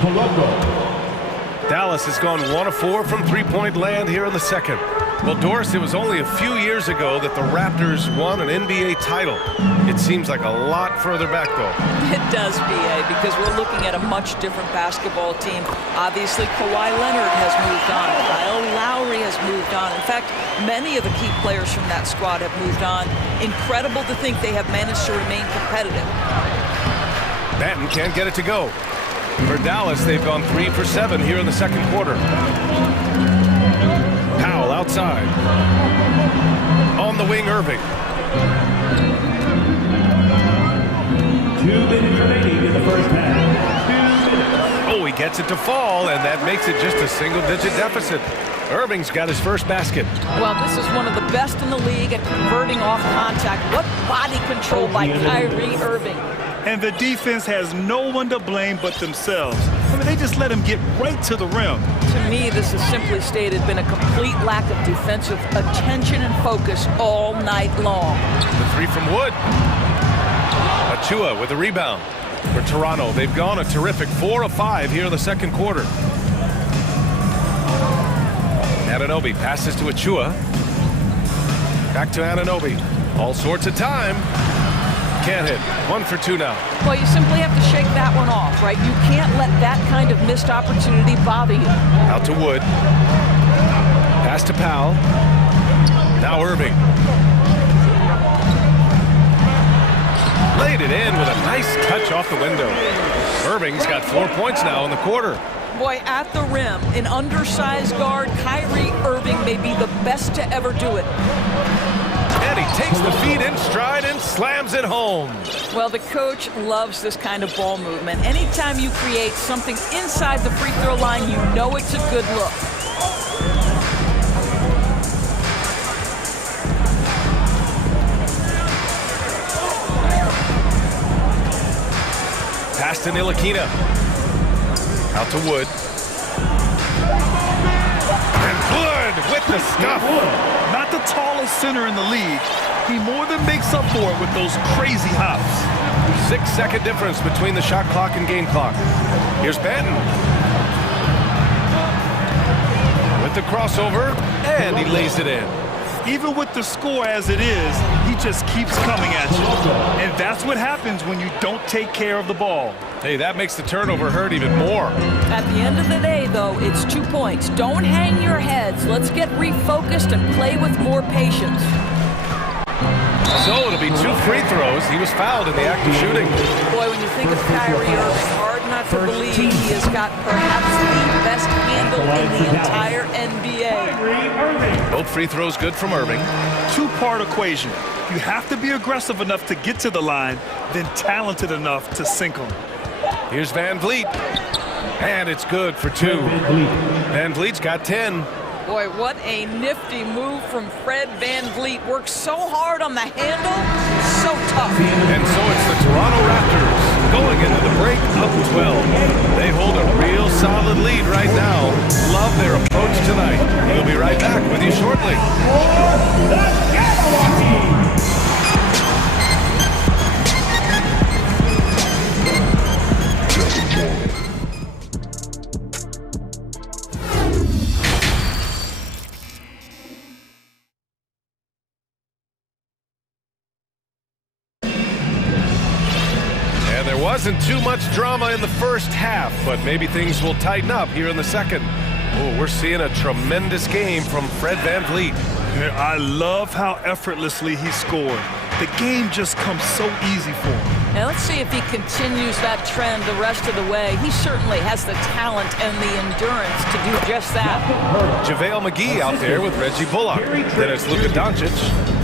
Palumbo. Dallas has gone 1 of 4 from three-point land here in the second. Well, Doris, it was only a few years ago that the Raptors won an NBA title. It seems like a lot further back, though. It does, B.A., because we're looking at a much different basketball team. Obviously, Kawhi Leonard has moved on. Kyle Lowry has moved on. In fact, many of the key players from that squad have moved on. Incredible to think they have managed to remain competitive. Benton can't get it to go. For Dallas, they've gone 3 for 7 here in the second quarter. Powell outside. On the wing, Irving. 2 minutes remaining in the first half. 2 minutes. Oh, he gets it to fall, and that makes it just a single-digit deficit. Irving's got his first basket. Well, this is one of the best in the league at converting off contact. What body control by Kyrie Irving. And the defense has no one to blame but themselves. I mean, they just let him get right to the rim. To me, this has simply stated been a complete lack of defensive attention and focus all night long. The 3 from Wood. Achiuwa with the rebound. for Toronto. They've gone a terrific 4 of 5 here in the second quarter. Anunoby passes to Achua. Back to Anunoby. All sorts of time. Can't hit. 1 for 2 now. Well, you simply have to shake that one off, right? You can't let that kind of missed opportunity bother you. Out to Wood. Pass to Powell. Now Irving. Laid it in with a nice touch off the window. Irving's got 4 points now in the quarter. Boy, at the rim, an undersized guard, Kyrie Irving may be the best to ever do it. And he takes the feed in stride and slams it home. Well, the coach loves this kind of ball movement. Anytime you create something inside the free throw line, you know it's a good look. Pass to Ntilikina. Out to Wood. And Wood with the stuff. Not the tallest center in the league. He more than makes up for it with those crazy hops. 6-second difference between the shot clock and game clock. Here's Banton. With the crossover, and he lays it in. Even with the score as it is, he just keeps coming at you. And that's what happens when you don't take care of the ball. Hey, that makes the turnover hurt even more. At the end of the day, though, it's 2 points. Don't hang your heads. Let's get refocused and play with more patience. So it'll be 2 free throws. He was fouled in the act of shooting. Boy, when you think of Kyrie Irving, hard not to believe he has got perhaps the best handle in the entire NBA. Both free throws good from Irving. 2-part equation. You have to be aggressive enough to get to the line, then talented enough to sink them. Here's Van Vliet. And it's good for 2. Van Vliet's got 10. Boy, what a nifty move from Fred Van Vliet. Works so hard on the handle, so tough. And so it's the Toronto Raptors going into the break up 12. They hold a real solid lead right now. Love their approach tonight. We'll be right back with you shortly. Wasn't too much drama in the first half, but maybe things will tighten up here in the second. Oh, we're seeing a tremendous game from Fred Van Vliet. I love how effortlessly he scored. The game just comes so easy for him. Now let's see if he continues that trend the rest of the way. He certainly has the talent and the endurance to do just that. JaVale McGee out there with Reggie Bullock. Then it's Luka Doncic.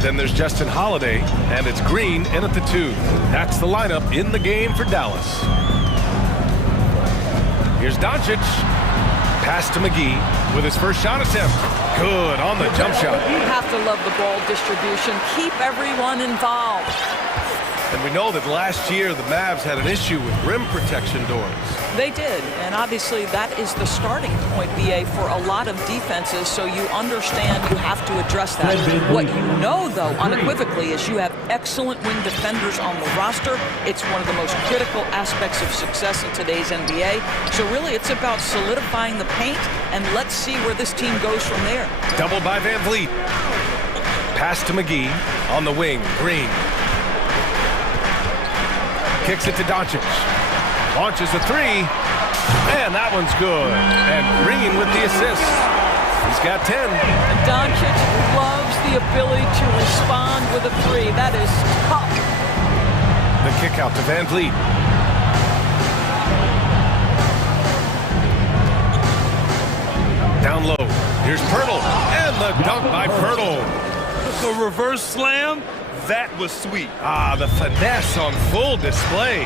Then there's Justin Holiday. And it's Green in at the 2. That's the lineup in the game for Dallas. Here's Doncic. Pass to McGee with his first shot attempt. Good on the jump shot. You have to love the ball distribution. Keep everyone involved. And we know that last year the Mavs had an issue with rim protection doors. They did, and obviously that is the starting point, BA, for a lot of defenses, so you understand you have to address that. What you know, though, unequivocally, is you have excellent wing defenders on the roster. It's one of the most critical aspects of success in today's NBA. So really, it's about solidifying the paint, and let's see where this team goes from there. Double by Van Vliet. Pass to McGee on the wing, Green. Kicks it to Doncic. Launches a 3. And that one's good. And Green with the assist. He's got 10. And Doncic loves the ability to respond with a 3. That is tough. The kick out to Van Vliet. Down low. Here's Pirtle. And the dunk by Pirtle. The reverse slam. That was sweet. Ah, the finesse on full display.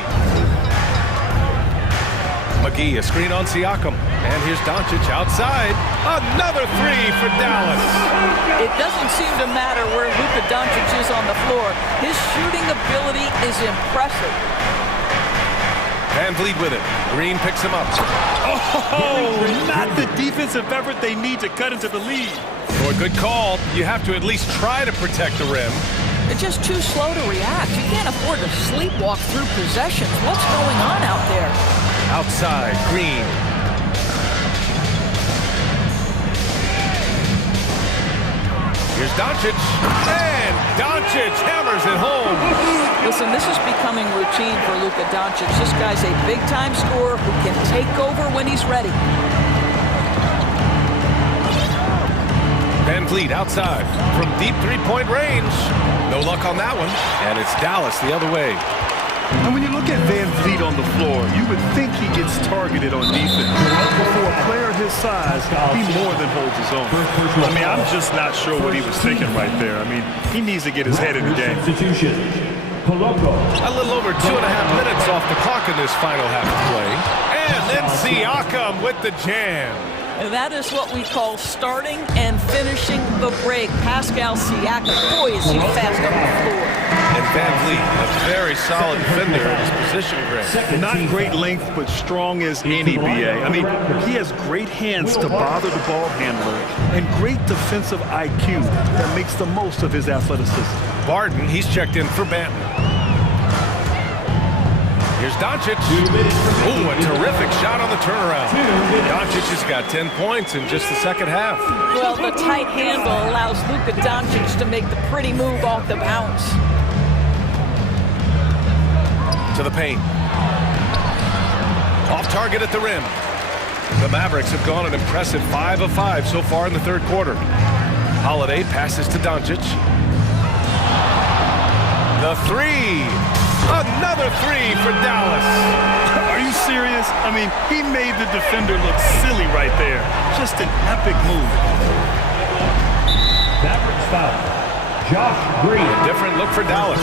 McGee, a screen on Siakam. And here's Doncic outside. Another 3 for Dallas. It doesn't seem to matter where Luka Doncic is on the floor. His shooting ability is impressive. Van Vliet with it. Green picks him up. Oh, not the defensive effort they need to cut into the lead. For a good call, you have to at least try to protect the rim. They're just too slow to react. You can't afford to sleepwalk through possessions. What's going on out there? Outside, Green. Here's Doncic, and Doncic hammers it home. Listen, this is becoming routine for Luka Doncic. This guy's a big-time scorer who can take over when he's ready. Van Vliet outside from deep three-point range. No luck on that one, and it's Dallas the other way. And when you look at Van Vliet on the floor, you would think he gets targeted on defense. But for a player his size, he more than holds his own. I mean, I'm just not sure what he was thinking right there. I mean, he needs to get his head in the game. A little over 2.5 minutes off the clock in this final half of play. And then Siakam with the jam. And that is what we call starting and finishing the break. Pascal Siakam, boy, is he fast up the floor. And Van Vliet, a very solid defender in his position grade. Not great length, but strong as any, BA. I mean, he has great hands to bother the ball handler and great defensive IQ that makes the most of his athleticism. Barton, he's checked in for Banton. Here's Doncic. Ooh, a terrific shot on the turnaround. Doncic has got 10 points in just the second half. Well, the tight handle allows Luka Doncic to make the pretty move off the bounce. To the paint. Off target at the rim. The Mavericks have gone an impressive 5 of 5 so far in the third quarter. Holiday passes to Doncic. The three. Another three for Dallas. Are you serious? I mean, he made the defender look silly right there. Just an epic move. Mavericks foul. Josh Green. A different look for Dallas.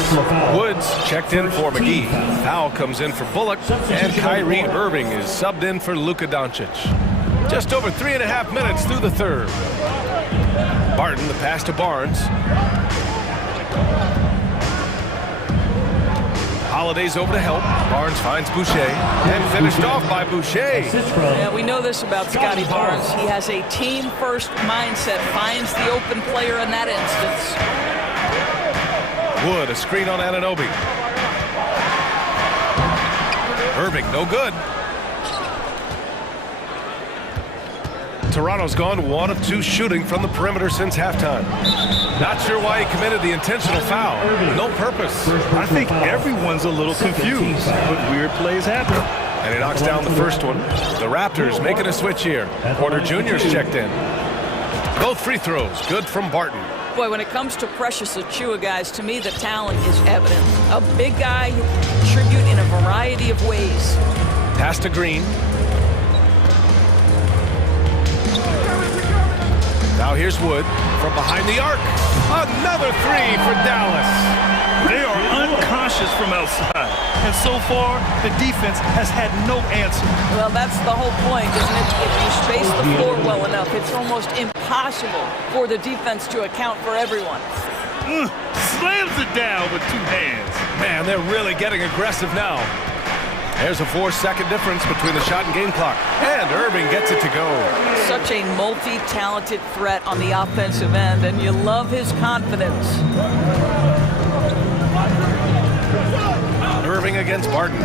Woods checked in for McGee. Foul comes in for Bullock. And Kyrie Irving is subbed in for Luka Doncic. Just over 3.5 minutes through the third. Barton, the pass to Barnes. Holiday's over to help. Barnes finds Boucher and finished off by Boucher. Yeah, we know this about Scotty Barnes. He has a team-first mindset, finds the open player in that instance. Wood, a screen on Anunoby. Irving, no good. Toronto's gone 1 of 2 shooting from the perimeter since halftime. Not sure why he committed the intentional foul. No purpose. I think everyone's a little confused, but weird plays happen. And he knocks down the first one. The Raptors making a switch here. Porter Jr.'s checked in. Both free throws, good from Barton. Boy, when it comes to Precious Achiuwa, guys, to me the talent is evident. A big guy who can contribute in a variety of ways. Pass to Green. Now here's Wood from behind the arc. Another three for Dallas. They are unconscious from outside. And so far, the defense has had no answer. Well, that's the whole point, isn't it? If you space the floor well enough, it's almost impossible for the defense to account for everyone. Slams it down with 2 hands. Man, they're really getting aggressive now. There's a 4-second difference between the shot and game clock. And Irving gets it to go. Such a multi-talented threat on the offensive end, and you love his confidence. Irving against Barton.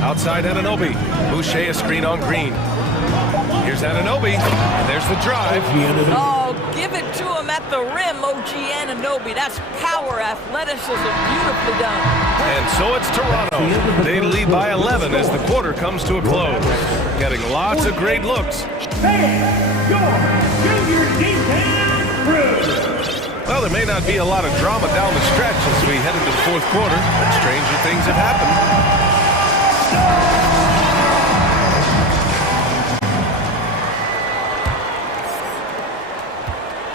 Outside Anunoby. Boucher a screen on Green. Here's Anunoby, and there's the drive. Oh, give it to him at the rim, OG Anunoby. That's power, athleticism, beautifully done. And so it's Toronto. They lead by 11 as the quarter comes to a close. Getting lots of great looks. Well, there may not be a lot of drama down the stretch as we head into the fourth quarter, but stranger things have happened.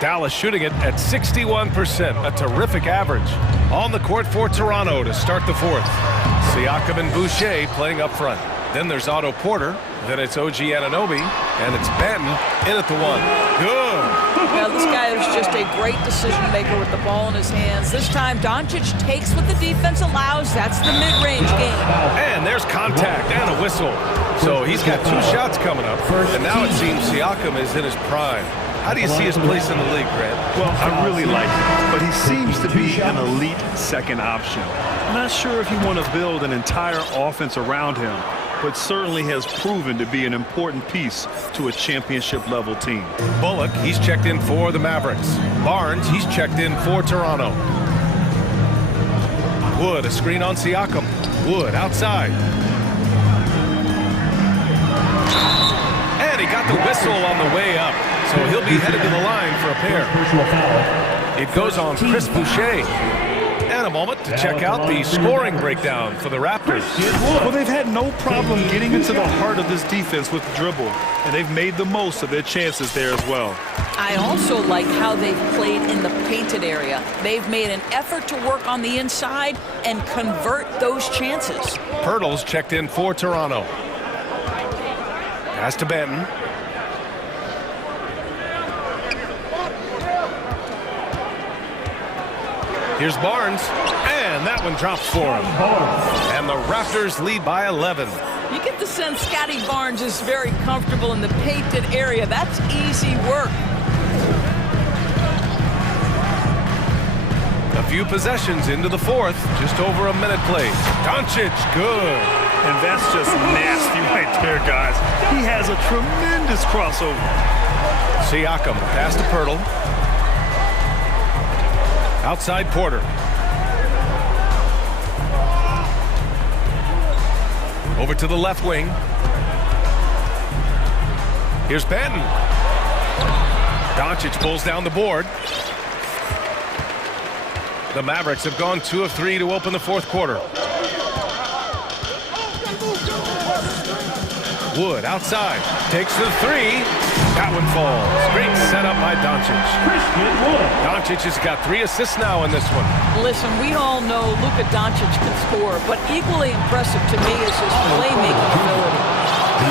Dallas shooting it at 61%, a terrific average. On the court for Toronto to start the fourth. Siakam and Boucher playing up front. Then there's Otto Porter. Then it's OG Anunoby. And it's Banton in at the 1. Good. Well, this guy is just a great decision maker with the ball in his hands. This time, Doncic takes what the defense allows. That's the mid-range game. And there's contact and a whistle. So he's got 2 shots coming up. And now it seems Siakam is in his prime. How do you see his place in the league, Grant? Well, I really like him, but he seems to be an elite second option. I'm not sure if you want to build an entire offense around him, but certainly has proven to be an important piece to a championship-level team. Bullock, he's checked in for the Mavericks. Barnes, he's checked in for Toronto. Wood, a screen on Siakam. Wood, outside. And he got the whistle on the way up, so he'll be headed to the line for a pair. It goes on Chris Boucher. And a moment to check out the scoring breakdown for the Raptors. Well, they've had no problem getting into the heart of this defense with the dribble, and they've made the most of their chances there as well. I also like how they've played in the painted area. They've made an effort to work on the inside and convert those chances. Pirtle's checked in for Toronto. Pass to Benton. Here's Barnes, and that one drops for him. And the Raptors lead by 11. You get the sense Scotty Barnes is very comfortable in the painted area. That's easy work. A few possessions into the fourth, just over a minute played. Doncic, good. And that's just nasty right there, guys. He has a tremendous crossover. Siakam, pass to Pirtle. Outside Porter. Over to the left wing. Here's Benton. Doncic pulls down the board. The Mavericks have gone 2 of 3 to open the fourth quarter. Wood outside. Takes the three. That one falls. Great setup by Doncic. Doncic has got 3 assists now in this one. Listen, we all know Luka Doncic can score, but equally impressive to me is his playmaking ability.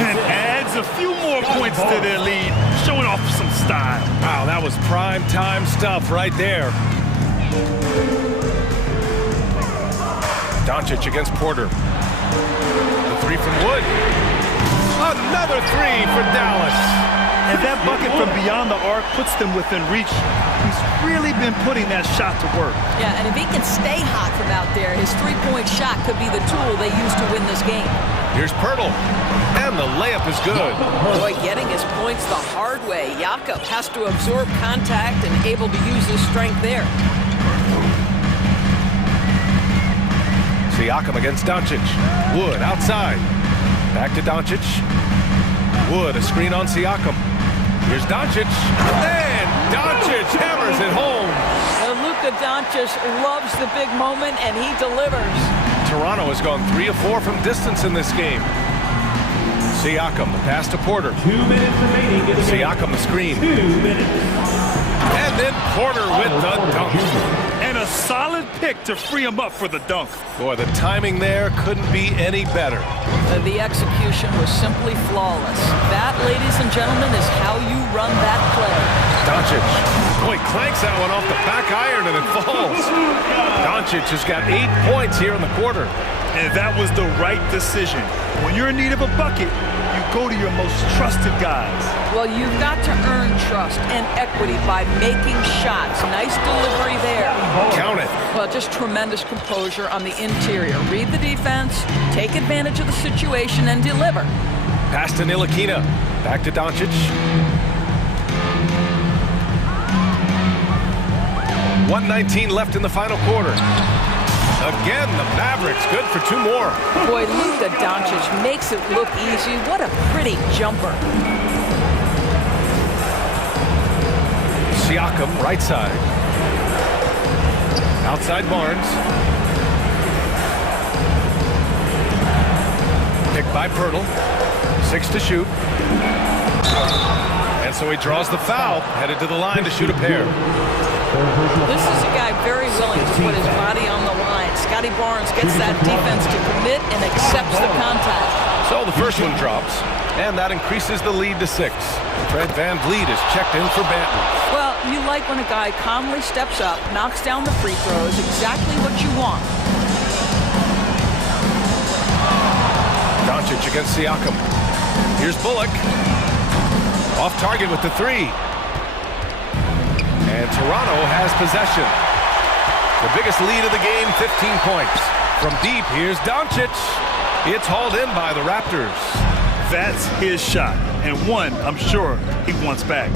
And adds a few more points to their lead, showing off some style. Wow, that was prime time stuff right there. Doncic against Porter. The three from Wood. Another three for Dallas. And that bucket from beyond the arc puts them within reach. He's really been putting that shot to work. Yeah, and if he can stay hot from out there, his three-point shot could be the tool they use to win this game. Here's Pirtle. And the layup is good. Boy, getting his points the hard way. Jakob has to absorb contact and able to use his strength there. Siakam against Doncic. Wood outside. Back to Doncic. Wood, a screen on Siakam. Here's Doncic. And Doncic hammers it home. Luka Doncic loves the big moment, and he delivers. Toronto has gone 3 of 4 from distance in this game. Siakam, the pass to Porter. 2 minutes remaining. Siakam, the screen. 2 minutes. And then Porter with the dunk. And a solid pick to free him up for the dunk. Boy, the timing there couldn't be any better. The execution was simply flawless. That, ladies and gentlemen, is how you run that play. Doncic. Boy, clanks that one off the back iron and it falls. Doncic has got 8 points here in the quarter. And that was the right decision. When you're in need of a bucket, you go to your most trusted guys. Well, you've got to earn trust and equity by making shots. Nice delivery there. Count it. Well, just tremendous composure on the interior. Read the defense, take advantage of the situation, and deliver. Pass to Ntilikina. Back to Doncic. 1:19 left in the final quarter. Again, the Mavericks good for 2 more. Boy, Luka Doncic makes it look easy. What a pretty jumper. Siakam, right side. Outside Barnes. Picked by Pirtle. 6 to shoot. And so he draws the foul, headed to the line to shoot a pair. This is a guy very willing to put his body on the line. Scotty Barnes gets that defense to commit and accepts the contact. So the first one drops, and that increases the lead to 6. Fred VanVleet is checked in for Banton. Well, you like when a guy calmly steps up, knocks down the free throws, exactly what you want. Doncic against Siakam. Here's Bullock. Off target with the 3. And Toronto has possession. The biggest lead of the game, 15 points. From deep, here's Doncic. It's hauled in by the Raptors. That's his shot, and one I'm sure he wants back.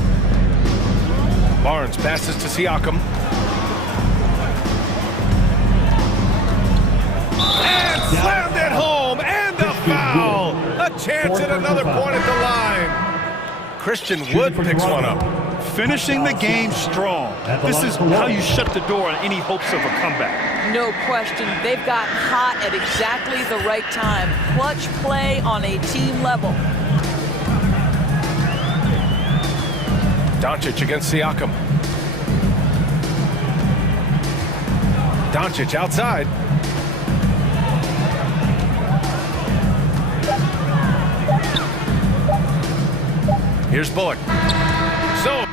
Barnes passes to Siakam. And slammed it home, and a foul! A chance at another point at the line. Christian Wood picks one up. Finishing the game strong. This is how you shut the door on any hopes of a comeback. No question, they've got hot at exactly the right time. Clutch play on a team level. Doncic against Siakam. Doncic outside. Here's Bullock. So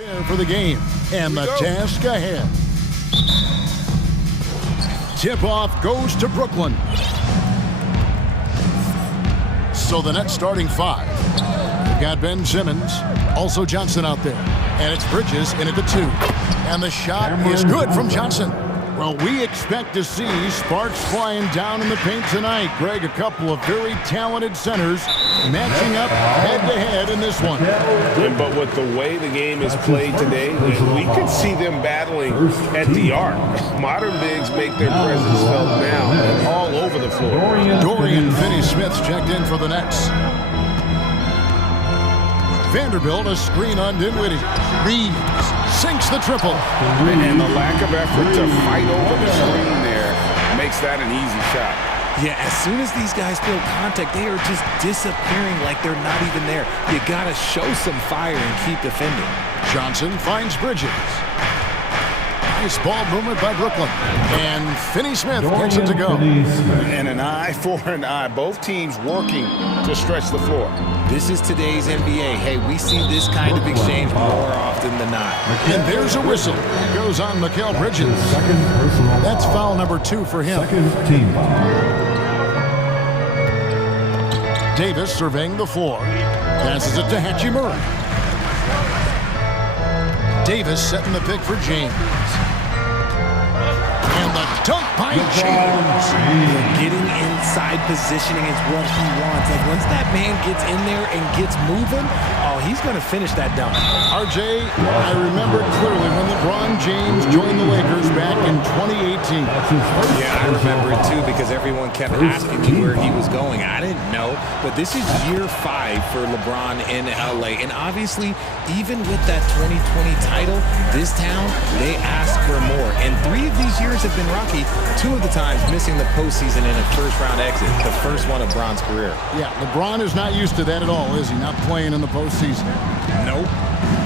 Prepare for the game and the task ahead. Tip-off goes to Brooklyn. So the Nets starting 5. We've got Ben Simmons, also Johnson out there. And it's Bridges in at the 2. And the shot is good from Johnson. Well, we expect to see sparks flying down in the paint tonight. Greg, a couple of very talented centers matching up head-to-head in this one. But with the way the game is played today, we could see them battling at the arc. Modern bigs make their presence felt now and all over the floor. Dorian Finney-Smith's checked in for the Nets. Vanderbilt, a screen on Dinwiddie. Reeves sinks the triple. And the lack of effort to fight over the screen there makes that an easy shot. Yeah, as soon as these guys feel contact, they are just disappearing like they're not even there. You gotta show some fire and keep defending. Johnson finds Bridges. Nice ball movement by Brooklyn. And Finney-Smith gets it to go. And an eye for an eye. Both teams working to stretch the floor. This is today's NBA. Hey, we see this kind of exchange more often than not. And there's a whistle. It goes on Mikal Bridges. That's foul number 2 for him. Team foul. Davis surveying the floor. Passes it to Hachimura. Davis setting the pick for James. And the dunk by James. Getting inside positioning is what he wants. Like once that man gets in there and gets moving, oh, he's going to finish that dunk. RJ, I remember clearly when LeBron James joined the Lakers back in 2018. Yeah, I remember it too because everyone kept asking me where he was going. I didn't know, but this is year 5 for LeBron in LA. And obviously, even with that 2020 title, this town, they ask for more. And 3 of these years have been rocky. 2 of the times missing the postseason in a first-round exit. The first one of Bron's career. Yeah, LeBron is not used to that at all, is he? Not playing in the postseason. Nope.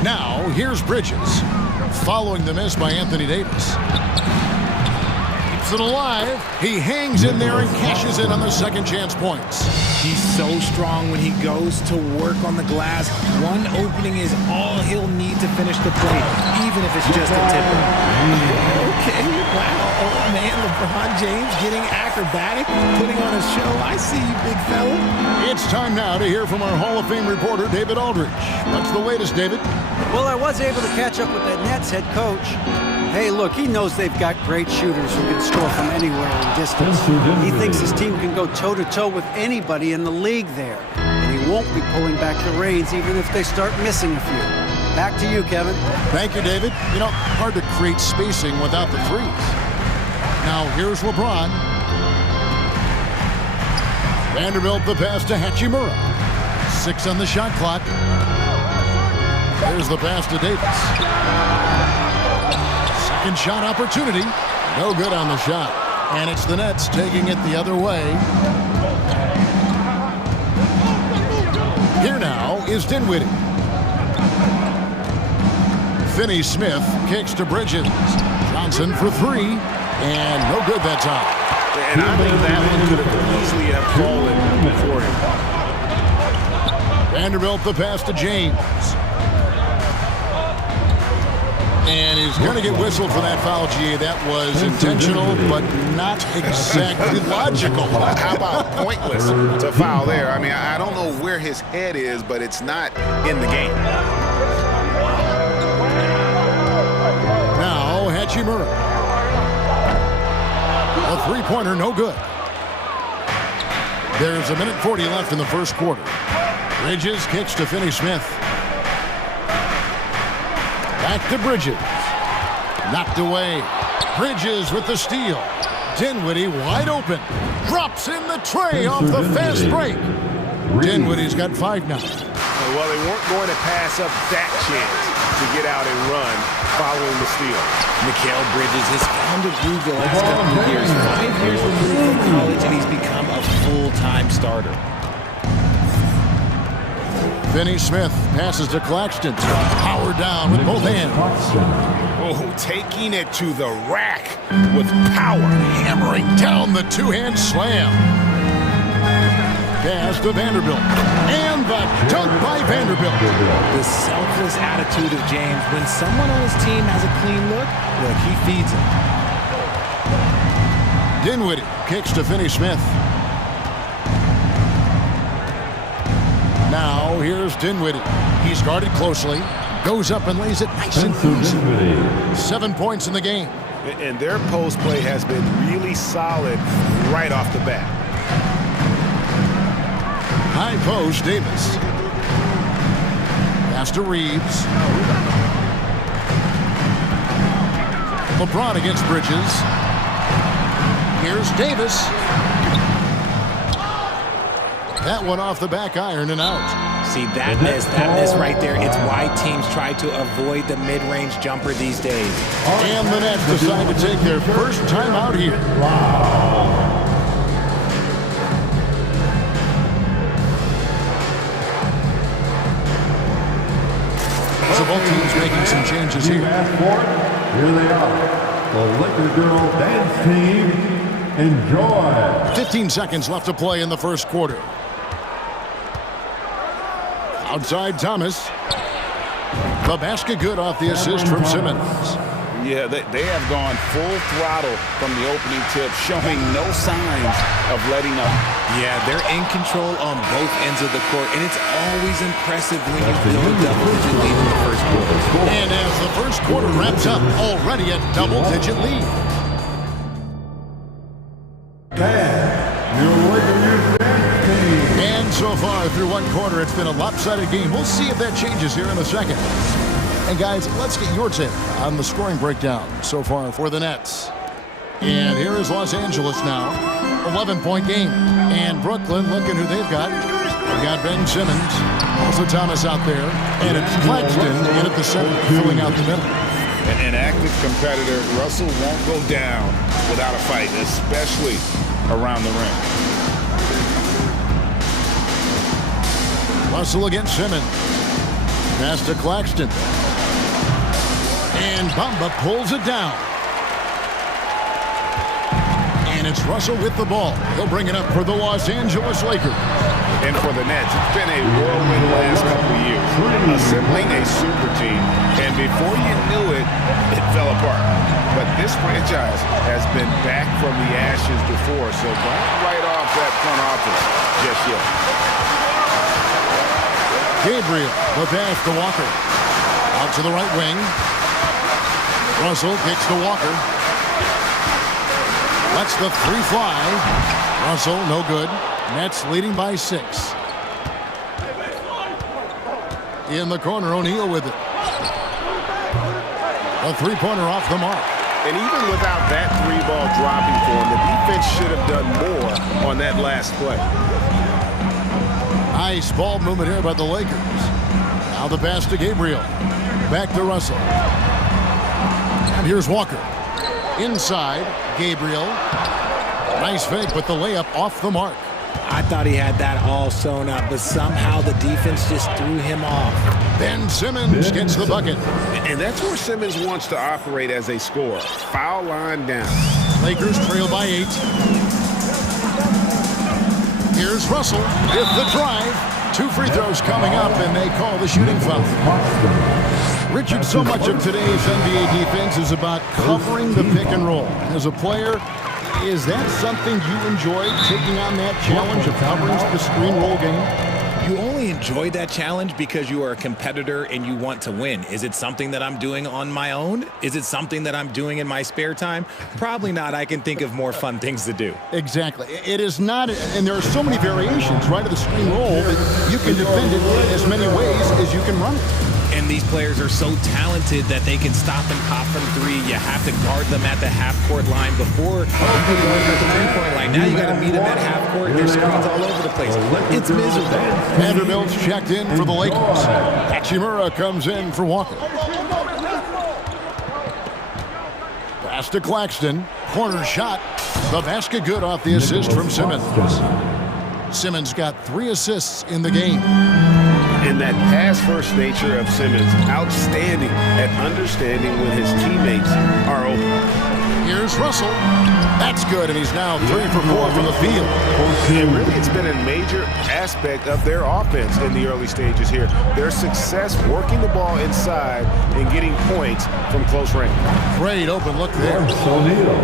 Now, here's Bridges. Following the miss by Anthony Davis. Keeps it alive. He hangs in there and cashes in on the second chance points. He's so strong when he goes to work on the glass. One opening is all he'll need to finish the play, even if it's just a tipper. Okay, wow. Oh, man, LeBron James getting acrobatic, putting on a show. I see you, big fella. It's time now to hear from our Hall of Fame reporter, David Aldridge. What's the latest, David? Well, I was able to catch up with that Nets head coach. Hey, look, he knows they've got great shooters who can score from anywhere in distance. He thinks his team can go toe-to-toe with anybody in the league there. And he won't be pulling back the reins even if they start missing a few. Back to you, Kevin. Thank you, David. You know, hard to create spacing without the threes. Now, here's LeBron. Vanderbilt the pass to Hachimura. 6 on the shot clock. There's the pass to Davis. Second shot opportunity. No good on the shot. And it's the Nets taking it the other way. Here now is Dinwiddie. Finney-Smith kicks to Bridges. Johnson for 3. And no good that time. And I think that one could have easily have fallen before him. Vanderbilt the pass to James. And he's going to get whistled for that foul, GA. That was intentional, but not exactly logical. How about pointless to foul there? I mean, I don't know where his head is, but it's not in the game. Now, Hachimura. A three-pointer, no good. There's 1:40 left in the first quarter. Bridges kicks to Finney-Smith. Back to Bridges. Knocked away. Bridges with the steal. Dinwiddie wide open. Drops in the tray off the fast break. Dinwiddie's got 5 now. Well, they weren't going to pass up that chance to get out and run following the steal. Mikal Bridges has found a groove the last couple of years. 5 years removed from college, and he's become a full-time starter. Finney-Smith passes to Claxton. Power down with both hands. Oh, taking it to the rack with power. Hammering down the two-hand slam. Pass to Vanderbilt. And the dunk by Vanderbilt. The selfless attitude of James. When someone on his team has a clean look, he feeds him. Dinwiddie kicks to Finney-Smith. Now here's Dinwiddie. He's guarded closely. Goes up and lays it nice and easy. 7 points in the game. And their post play has been really solid right off the bat. High post, Davis. Pass to Reeves. LeBron against Bridges. Here's Davis. That one off the back iron and out. See, that miss right there, it's why teams try to avoid the mid-range jumper these days. And the Nets decide to take their first time out here. So both teams making some changes here. Here they are, the Liquor Girl Dance Team. Enjoy. 15 seconds left to play in the first quarter. Outside Thomas. The basket good off the assist from Simmons. Yeah, they have gone full throttle from the opening tip, showing no signs of letting up. Yeah, they're in control on both ends of the court, and it's always impressive when you build a double-digit lead in the first quarter. And as the first quarter wraps up, already a double-digit lead. And so far through one quarter, it's been a lopsided game. We'll see if that changes here in a second. And guys, let's get your take on the scoring breakdown so far for the Nets. And here is Los Angeles now. 11-point game. And Brooklyn, looking who they've got. They've got Ben Simmons. Also Thomas out there. And it's Claxton in at the center, filling out the middle. An active competitor, Russell won't go down without a fight, especially around the rim. Russell against Simmons. Pass to Claxton. And Bamba pulls it down. And it's Russell with the ball. He'll bring it up for the Los Angeles Lakers. And for the Nets, it's been a whirlwind last couple of years. Assembling a super team, and before you knew it, it fell apart. But this franchise has been back from the ashes before, so don't write off that front office just yet. Gabriel, the pass to Walker. Out to the right wing. Russell kicks to Walker. Lets the three fly. Russell, no good. Nets leading by 6. In the corner, O'Neal with it. A three-pointer off the mark. And even without that three ball dropping for him, the defense should have done more on that last play. Nice ball movement here by the Lakers. Now the pass to Gabriel. Back to Russell. And here's Walker. Inside, Gabriel. Nice fake, but the layup off the mark. I thought he had that all sewn up, but somehow the defense just threw him off. Ben Simmons gets the bucket. And that's where Simmons wants to operate as a scorer. Foul line down. Lakers trail by 8. Here's Russell with the drive. 2 free throws coming up, and they call the shooting foul. Richard, so much of today's NBA defense is about covering the pick and roll. As a player, is that something you enjoy, taking on that challenge of covering the screen roll game? You only enjoy that challenge because you are a competitor and you want to win. Is it something that I'm doing on my own? Is it something that I'm doing in my spare time? Probably not. I can think of more fun things to do. Exactly. It is not, and there are so many variations, right, of the screen roll that you can defend it as many ways as you can run it. And these players are so talented that they can stop and pop from 3. You have to guard them at the half-court line before you can guard them at the 3-point line. Now you got to meet them at half-court. There's screens all over the place. It's miserable. Vanderbilt's checked in for the Lakers. Hachimura comes in for Walker. Pass to Claxton. Corner shot. The basket good off the assist from Simmons. Simmons got 3 assists in the game. And that pass-first nature of Simmons, outstanding at understanding when his teammates are open. Here's Russell. That's good, and he's now 3 for 4 from the field. And really, it's been a major aspect of their offense in the early stages here. Their success working the ball inside and getting points from close range. Great open look there.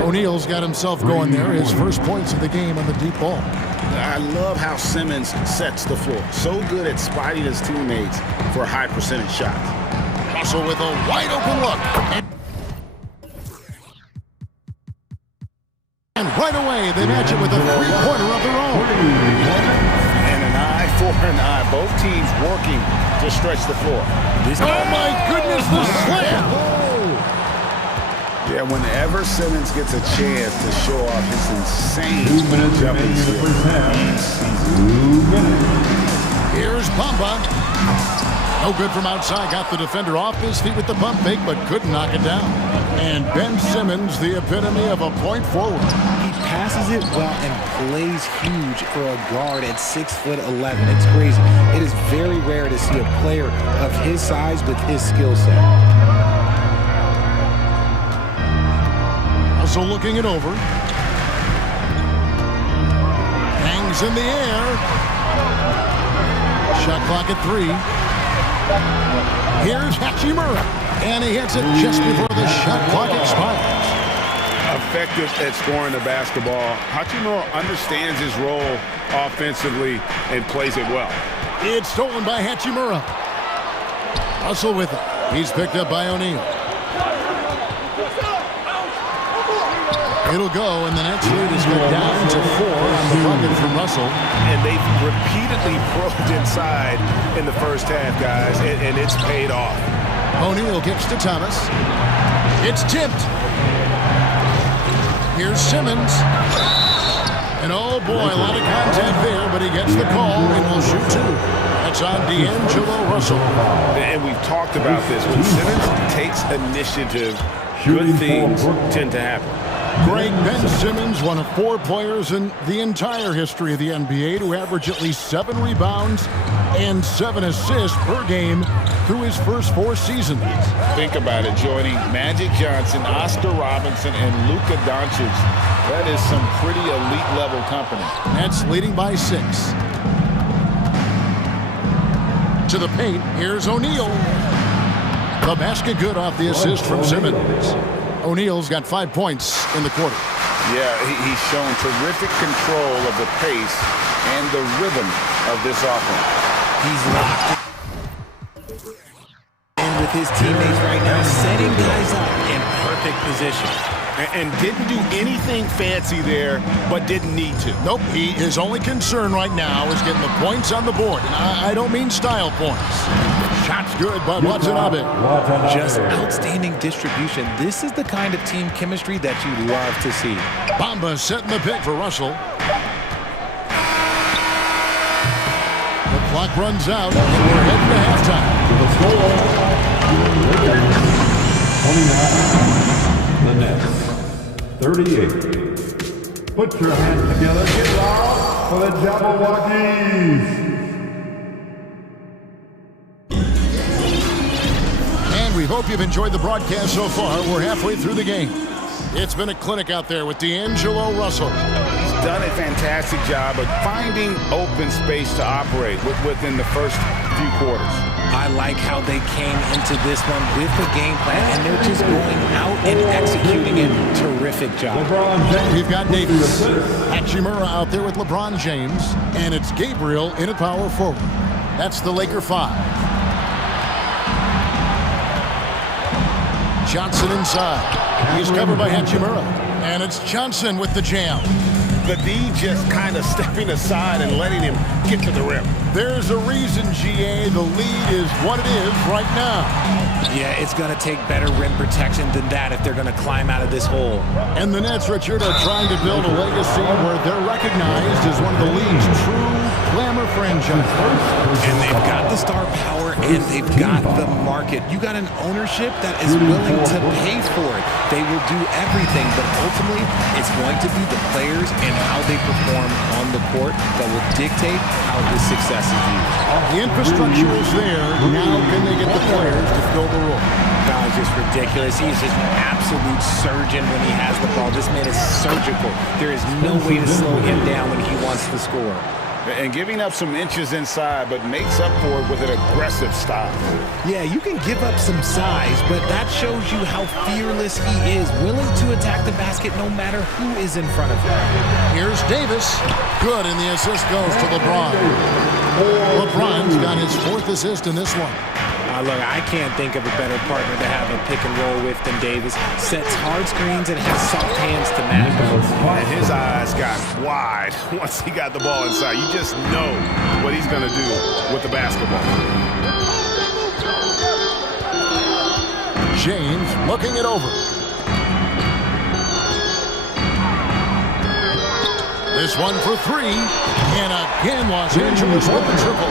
O'Neal's got himself going there. His first points of the game on the deep ball. I love how Simmons sets the floor. So good at spotting his teammates for high percentage shots. Russell with a wide open look. And right away, they match it with a three-pointer of their own. And an eye for an eye. Both teams working to stretch the floor. Oh, my goodness, the slam! Yeah, whenever Simmons gets a chance to show off his insane jumping skills. Here's Bamba. No good from outside. Got the defender off his feet with the bump fake, but couldn't knock it down. And Ben Simmons, the epitome of a point forward. He passes it well and plays huge for a guard at 6'11". It's crazy. It is very rare to see a player of his size with his skill set. Also looking it over. Hangs in the air. Shot clock at 3. Here's Hachimura, and he hits it just before the shot clock expires. Effective at scoring the basketball. Hachimura understands his role offensively and plays it well. It's stolen by Hachimura. Russell with it. He's picked up by O'Neal. It'll go, and the Nets lead is cut down to 4 on the bucket from Russell. And they've repeatedly probed inside in the first half, guys, and it's paid off. O'Neal kicks to Thomas. It's tipped. Here's Simmons. And oh boy, a lot of contact there, but he gets the call and will shoot 2. That's on D'Angelo Russell. And we've talked about this. When Simmons takes initiative, good things tend to happen. Greg Ben Simmons, one of 4 players in the entire history of the NBA to average at least 7 rebounds and 7 assists per game through his first 4 seasons. Think about it, joining Magic Johnson, Oscar Robinson, and Luka Doncic. That is some pretty elite level company. That's leading by 6. To the paint, here's O'Neal. The basket good off the assist from Simmons. O'Neal's got 5 points in the quarter. Yeah, he's shown terrific control of the pace and the rhythm of this offense. He's locked in with his teammates right now, setting guys up in perfect position. And didn't do anything fancy there, but didn't need to. Nope, his only concern right now is getting the points on the board. And I don't mean style points. Shot's good by Watanabe. Just outstanding distribution. This is the kind of team chemistry that you love to see. Bamba setting the pick for Russell. The clock runs out, and we're heading to halftime. The Nets, 38. Put your hands together, get loud for the Jabberwockies. And we hope you've enjoyed the broadcast so far. We're halfway through the game. It's been a clinic out there with D'Angelo Russell. He's done a fantastic job of finding open space to operate within the first few quarters. I like how they came into this one with the game plan, and they're just going out and executing it. Terrific job. We've got Davis. Hachimura out there with LeBron James, and it's Gabriel in at power forward. That's the Laker 5. Johnson inside. He's covered by Hachimura. And it's Johnson with the jam. The D just kind of stepping aside and letting him get to the rim. There's a reason, GA, the lead is what it is right now. Yeah, it's going to take better rim protection than that if they're going to climb out of this hole. And the Nets, Richard, are trying to build a legacy where they're recognized as one of the league's true glamour franchises. And they've got the star power and they've got the market. You got an ownership that is willing to pay for it. They will do everything, but ultimately it's going to be the players and how they perform on the court that will dictate how this success is viewed. The infrastructure is there. Now can they get the players to fill the role? No, it's just ridiculous. He is just an absolute surgeon when he has the ball. This man is surgical. There is no way to slow him down when he wants to score. And giving up some inches inside, but makes up for it with an aggressive style. Yeah, you can give up some size, but that shows you how fearless he is, willing to attack the basket no matter who is in front of him. Here's Davis. Good, and the assist goes to LeBron. LeBron's got his 4th assist in this one. Look, I can't think of a better partner to have a pick and roll with than Davis. Sets hard screens and has soft hands to match. And his eyes got wide once he got the ball inside. You just know what he's going to do with the basketball. James looking it over. This one for 3, and again Los Angeles with the triple.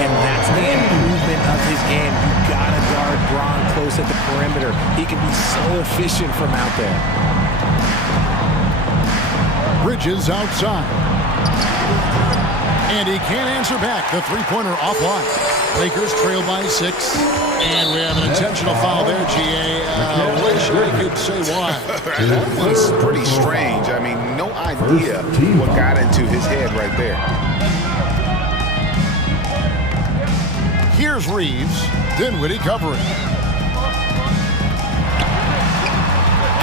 And that's the improvement of his game. You gotta guard Bron close at the perimeter. He can be so efficient from out there. Bridges outside. And he can't answer back. The three-pointer offline. Lakers trail by 6. And we have an intentional foul there, GA. Wish I could say why. That was pretty strange. I mean, no idea what got into his head right there. Here's Reeves. Dinwiddie covering.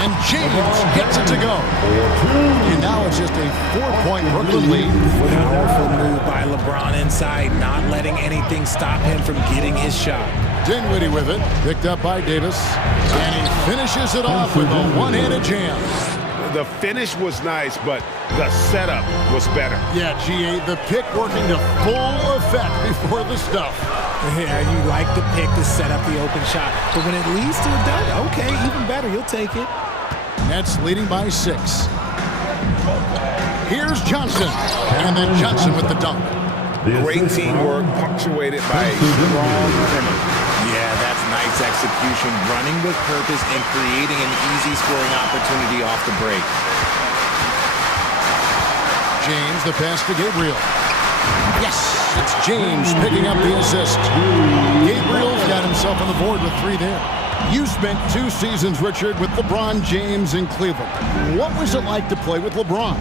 And James gets it to go. And now it's just a 4-point Brooklyn lead. Powerful move by LeBron inside, not letting anything stop him from getting his shot. Dinwiddie with it, picked up by Davis. And he finishes it off with a one-handed jam. The finish was nice, but the setup was better. Yeah, GA, the pick working to full effect before the stuff. Yeah, you like the pick to set up the open shot. But when it leads to a dunk, okay, even better, you'll take it. Nets leading by 6. Here's Johnson. And then Johnson with the dunk. Great teamwork punctuated by a strong rimmer. Yeah, that's nice execution, running with purpose and creating an easy scoring opportunity off the break. James, the pass to Gabriel. Yes, it's James picking up the assist. Gabriel's got himself on the board with 3 there. You spent 2 seasons, Richard, with LeBron James in Cleveland. What was it like to play with LeBron?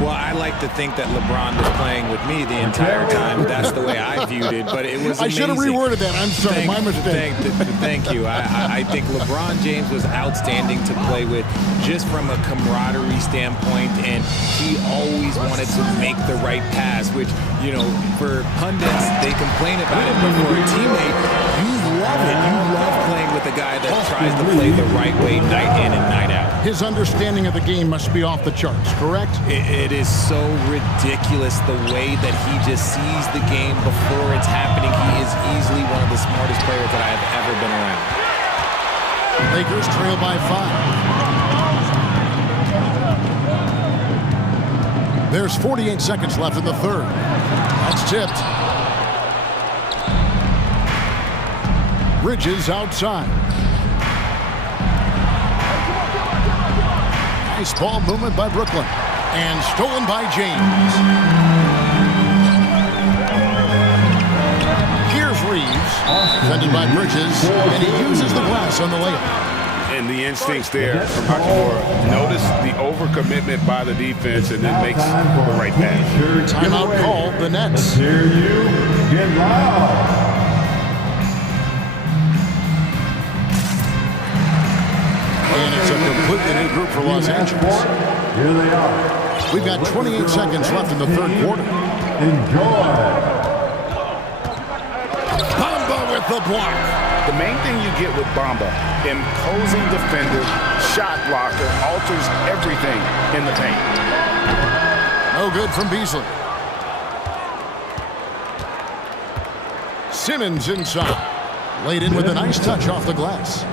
Well, I like to think that LeBron was playing with me the entire time. That's the way I viewed it, but it was amazing. I should have reworded that. I'm sorry, my mistake. Thank you. I think LeBron James was outstanding to play with just from a camaraderie standpoint, and he always wanted to make the right pass, which, you know, for pundits, they complain about it, but for a teammate, you love it. You love playing with a guy that tries to play the right way night in and night out. His understanding of the game must be off the charts, correct? It is so ridiculous the way that he just sees the game before it's happening. He is easily one of the smartest players that I have ever been around. Lakers trail by 5. There's 48 seconds left in the third. That's tipped. Bridges outside. Nice ball movement by Brooklyn. And stolen by James. Here's Reeves. Defended by Bridges. And he uses the glass on the layup. And the instincts there from Hachimura. Notice the overcommitment by the defense and then makes the right pass. Timeout called, the Nets. Hear you get loud. And it's a completely new group for Los Angeles. Here they are. We've got 28 seconds left in the third quarter. Enjoy. Bamba with the block. The main thing you get with Bamba, imposing defender, shot blocker, alters everything in the paint. No good from Beasley. Simmons inside. Laid in with a nice touch off the glass.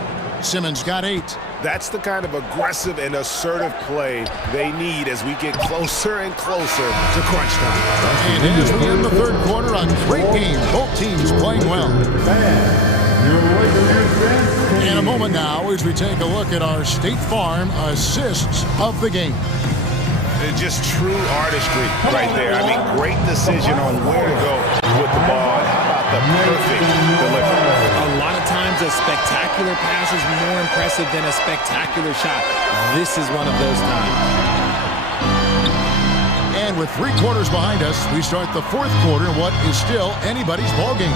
Simmons got 8. That's the kind of aggressive and assertive play they need as we get closer and closer to crunch time. And as we end the third quarter, a great game. Both teams playing well. In a moment now, as we take a look at our State Farm assists of the game. It's just true artistry right there. I mean, great decision on where to go with the ball. How about the perfect delivery? A lot of times Sometimes a spectacular pass is more impressive than a spectacular shot. This is one of those times. And with 3 quarters behind us, we start the 4th quarter in what is still anybody's ballgame.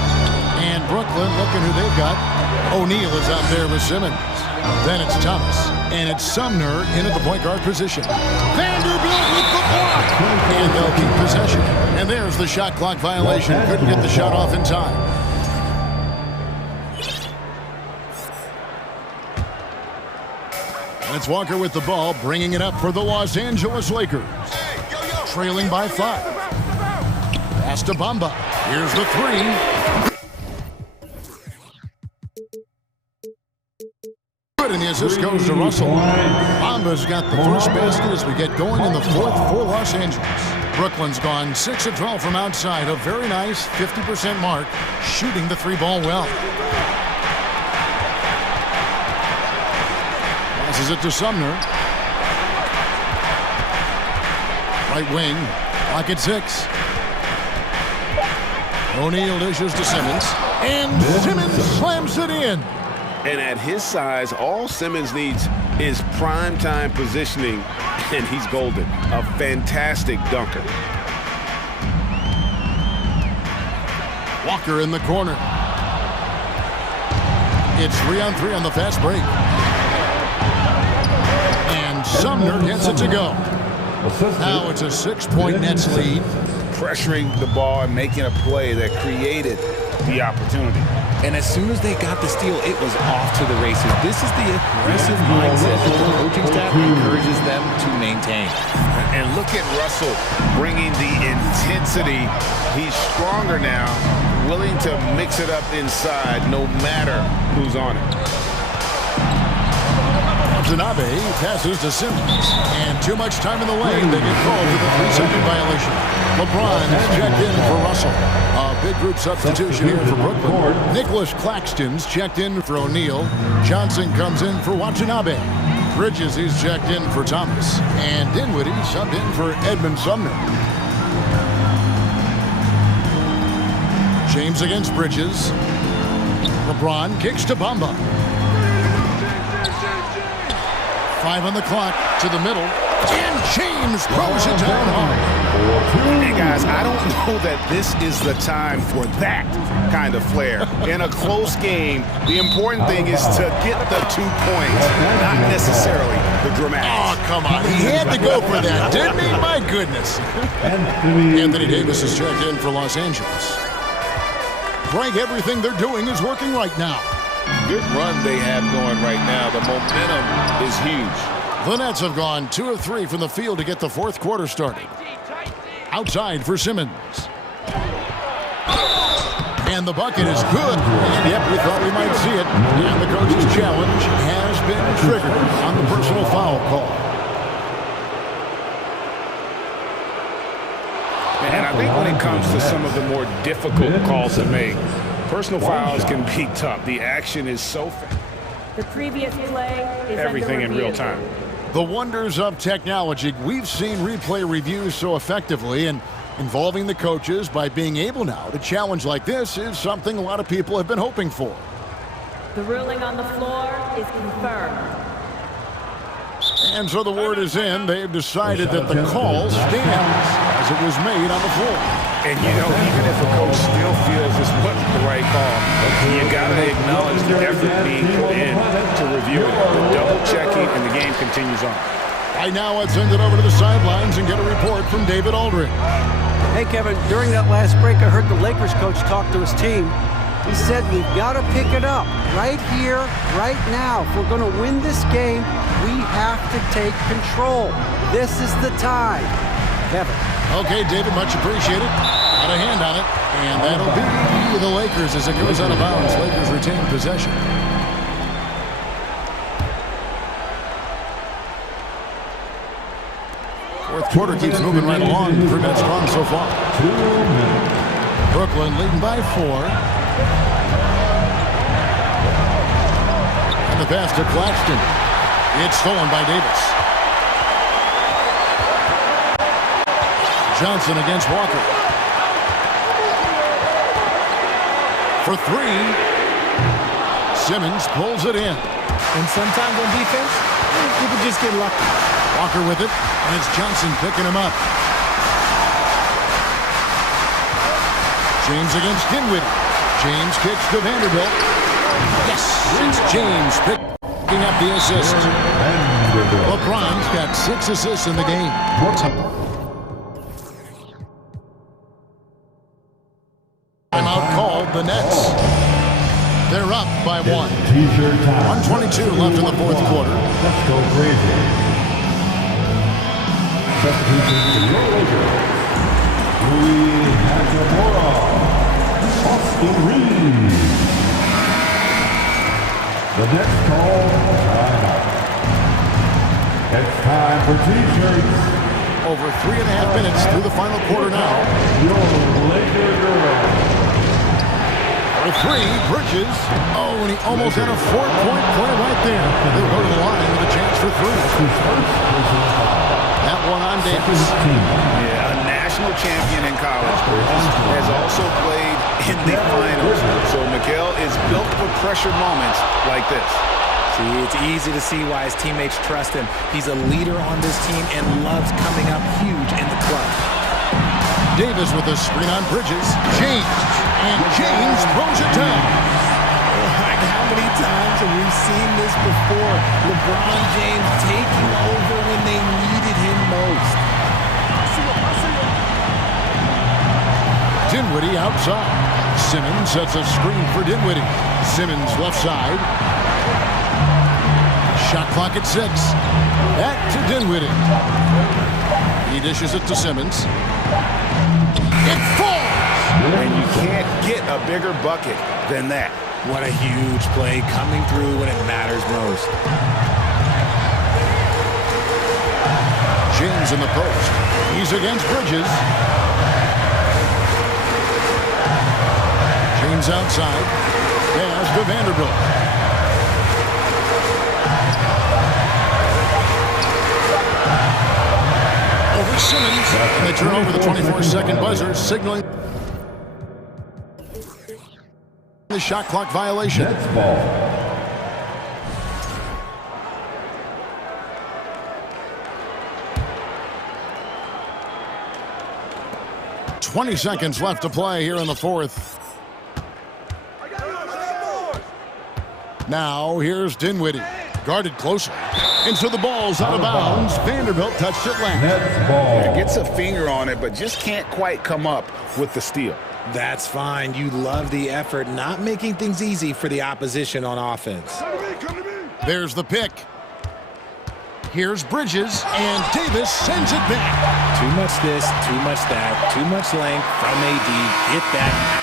And Brooklyn looking who they've got. O'Neal is out there with Simmons. Then it's Thomas. And it's Sumner in at the point guard position. Vanderbilt with the block. And they'll keep possession. And there's the shot clock violation. Couldn't get the shot off in time. And it's Walker with the ball, bringing it up for the Los Angeles Lakers. Trailing by 5. Pass to Bamba. Here's the 3. And the assist goes to Russell. Bamba's got the first basket as we get going in the 4th for Los Angeles. Brooklyn's gone 6 of 12 from outside. A very nice 50% mark, shooting the 3-ball well. Passes it to Sumner. Right wing, clock at 6. O'Neal dishes to Simmons. And Simmons slams it in. And at his size, all Simmons needs is prime-time positioning, and he's golden. A fantastic dunker. Walker in the corner. It's 3-on-3 on the fast break. And Sumner gets it to go. Now it's a 6-point Nets lead. Pressuring the ball and making a play that created the opportunity. And as soon as they got the steal, it was off to the races. This is the aggressive mindset that the coaching staff encourages them to maintain. And look at Russell bringing the intensity. He's stronger now, willing to mix it up inside no matter who's on it. Watanabe passes to Simmons. And too much time in the lane. They get called for the 3-second violation. LeBron checked in for Russell. A big group substitution here for Brooklyn. Nicholas Claxton's checked in for O'Neal. Johnson comes in for Watanabe. Bridges, he's checked in for Thomas. And Dinwiddie subbed in for Edmund Sumner. James against Bridges. LeBron kicks to Bamba. 5 on the clock, to the middle, and James throws it down hard. Hey guys, I don't know that this is the time for that kind of flair. In a close game, the important thing is to get the 2 points, not necessarily the dramatics. Oh, come on. He had to go for that, didn't he? My goodness. Anthony Davis is checked in for Los Angeles. Frank, everything they're doing is working right now. Good run they have going right now. The momentum is huge. The Nets have gone 2 of 3 from the field to get the 4th quarter started. Outside for Simmons. And the bucket is good. And yep, we thought we might see it. And the coach's challenge has been triggered on the personal foul call. And I think when it comes to some of the more difficult calls to make, personal fouls can be tough. The action is so fast. The previous play is everything in real time. The wonders of technology. We've seen replay reviews so effectively, and involving the coaches by being able now to challenge like this is something a lot of people have been hoping for. The ruling on the floor is confirmed. And so the word is in. They've decided that the call stands as it was made on the floor. And, you know, even if a coach still feels this wasn't the right call, you got to acknowledge the effort being put in to review it. The double-checking, and the game continues on. Right now, let's send it over to the sidelines and get a report from David Aldridge. Hey, Kevin, during that last break, I heard the Lakers coach talk to his team. He said, we've got to pick it up right here, right now. If we're going to win this game, we have to take control. This is the time. Kevin. Okay, David, much appreciated. Got a hand on it, and that'll be the Lakers as it goes out of bounds. Lakers retain possession. Fourth quarter keeps moving right along. 3 minutes gone so far. Brooklyn leading by 4. And the pass to Claxton. It's stolen by Davis. Johnson against Walker. For 3. Simmons pulls it in. And sometimes on defense, you can just get lucky. Walker with it, and it's Johnson picking him up. James against Dinwiddie. James kicks to Vanderbilt. Yes, it's James picking up the assist. LeBron's got 6 assists in the game. Timeout called the Nets. They're up by 1. 1:22 left in the fourth quarter. Let's go crazy. Substitution for your Lakers. Louis Hachimura. Austin Reeves. The next call, timeout. It's time for T-shirts. Over 3.5 minutes through the final quarter now. Your Laker girl. For 3, Bridges. Oh, and he almost had a 4-point play right there. They'll go to the line with a chance for 3. That one on Davis. Yeah, a national champion in college. Has also played in the finals. So Miguel is built for pressure moments like this. See, it's easy to see why his teammates trust him. He's a leader on this team and loves coming up huge in the clutch. Davis with a screen on Bridges. James. And James throws it down. Like how many times have we seen this before? LeBron James taking over when they needed him most. Dinwiddie outside. Simmons sets a screen for Dinwiddie. Simmons left side. Shot clock at 6. Back to Dinwiddie. He dishes it to Simmons. It falls! And you can't get a bigger bucket than that. What a huge play coming through when it matters most. James in the post. He's against Bridges. James outside. Pass to Vanderbilt. Over Simmons. And they turn over the 24-second buzzer, signaling the shot clock violation. Nets ball. .20 seconds left to play here in the fourth. Now here's Dinwiddie, guarded closely, and so the ball's out of bounds. Vanderbilt touched it last. Nets ball. Gets a finger on it, but just can't quite come up with the steal. That's fine. You love the effort, not making things easy for the opposition on offense. There's the pick. Here's Bridges, and Davis sends it back. Too much this, too much that, too much length from AD. Hit that.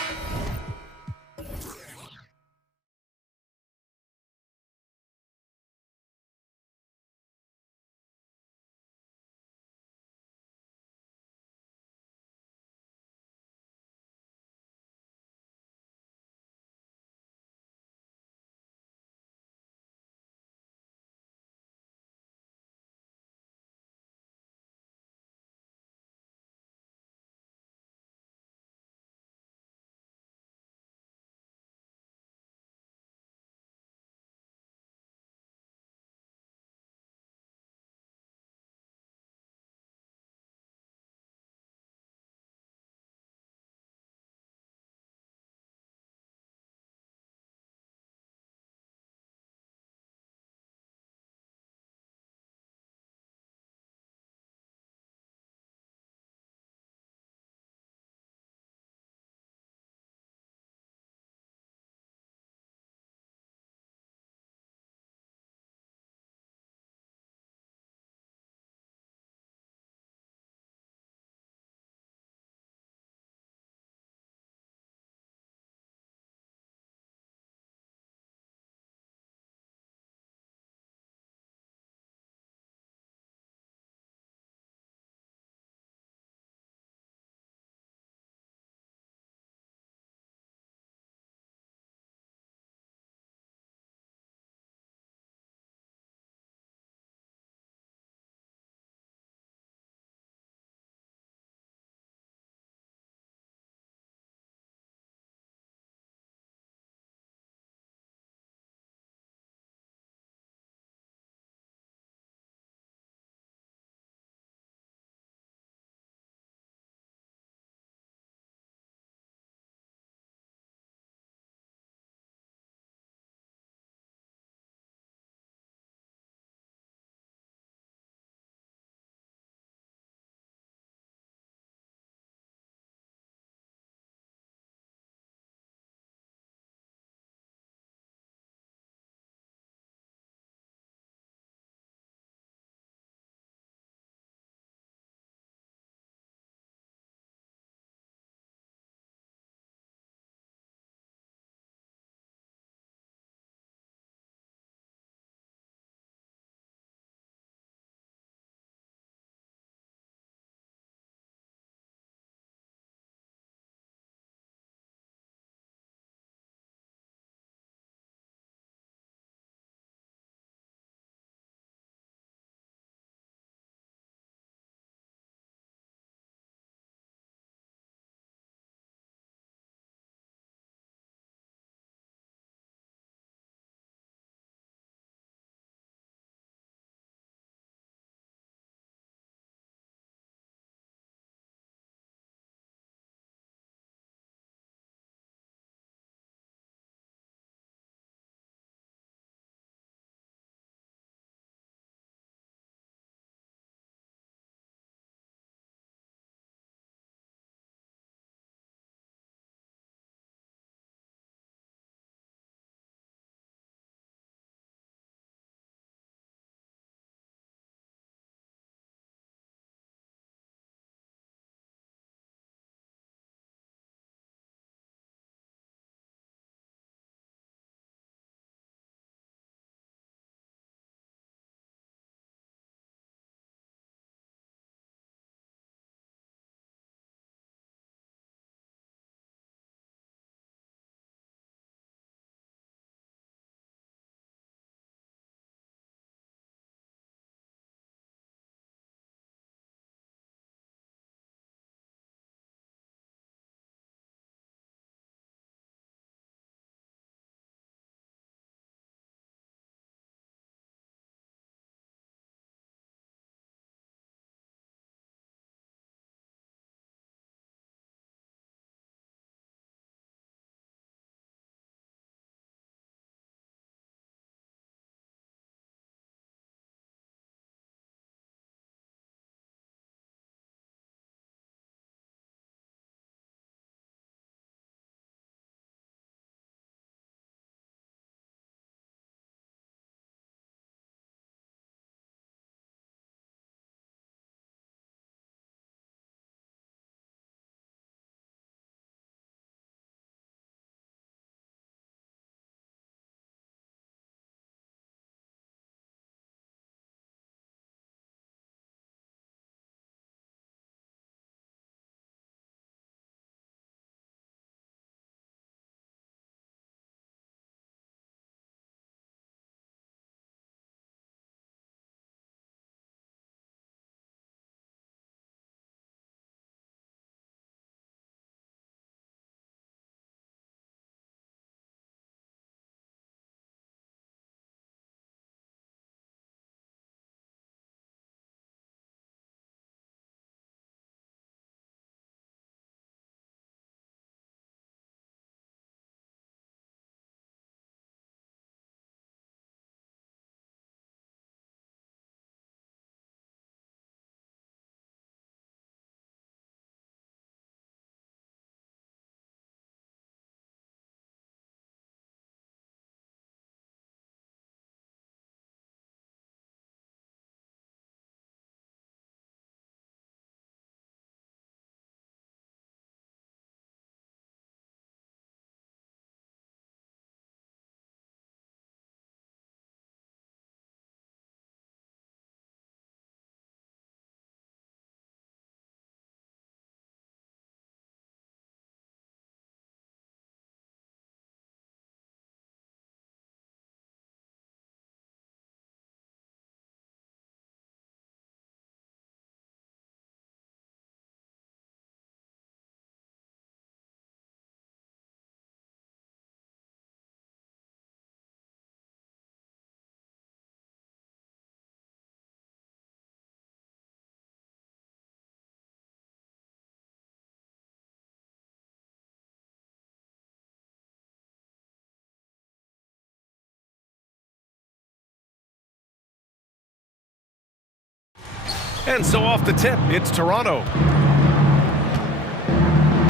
And so off the tip, it's Toronto.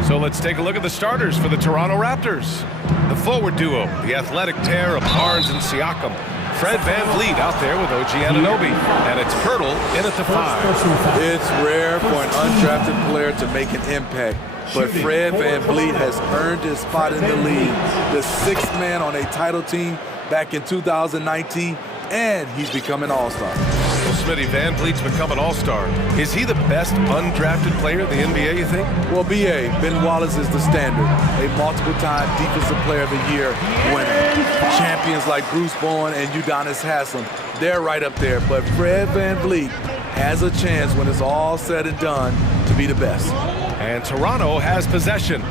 So let's take a look at the starters for the Toronto Raptors. The forward duo, the athletic pair of Barnes and Siakam. Fred VanVleet out there with OG Anunoby. And it's Pirtle in at the 5. It's rare for an undrafted player to make an impact, but Fred VanVleet has earned his spot in the league. The 6th man on a title team back in 2019, and he's become an all-star. Well, Smitty, VanVleet's become an all-star. Is he the best undrafted player in the NBA, you think? Well, B.A., Ben Wallace is the standard. A multiple-time Defensive Player of the Year winner. Champions like Bruce Bowen and Udonis Haslem, they're right up there. But Fred VanVleet has a chance when it's all said and done to be the best. And Toronto has possession.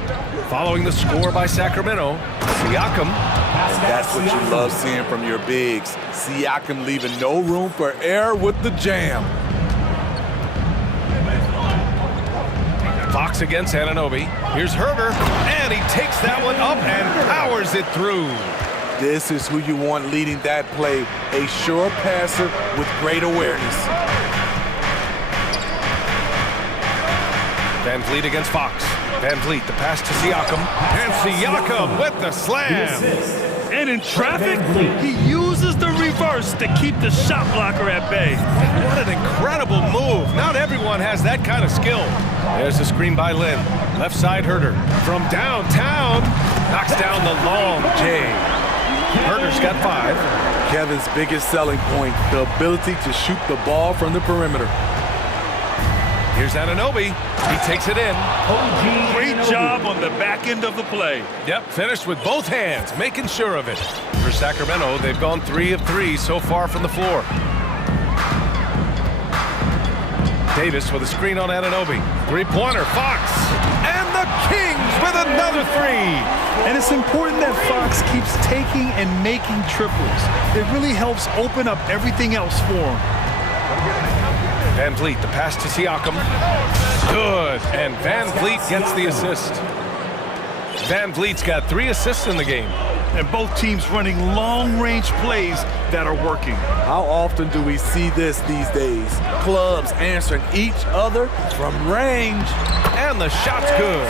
Following the score by Sacramento, Siakam. And that's what you love seeing from your bigs. Siakam leaving no room for error with the jam. Fox against Anunoby. Here's Herter, and he takes that one up and powers it through. This is who you want leading that play. A sure passer with great awareness. VanVleet against Fox. VanVleet, the pass to Siakam. And Siakam with the slam. And in traffic, he uses the reverse to keep the shot blocker at bay. What an incredible move. Not everyone has that kind of skill. There's the screen by Lynn. Left side Herter. From downtown, knocks down the long J. Herter's got 5. Kevin's biggest selling point, the ability to shoot the ball from the perimeter. Here's Anunoby. He takes it in. Great job on the back end of the play. Yep, finished with both hands, making sure of it. For Sacramento, they've gone 3 of 3 so far from the floor. Davis with a screen on Anunoby. 3-pointer, Fox. And the Kings with another 3. And it's important that Fox keeps taking and making triples. It really helps open up everything else for him. VanVleet, the pass to Siakam. Good, and VanVleet gets the assist. VanVleet's got 3 assists in the game. And both teams running long-range plays that are working. How often do we see this these days? Clubs answering each other from range. And the shot's good.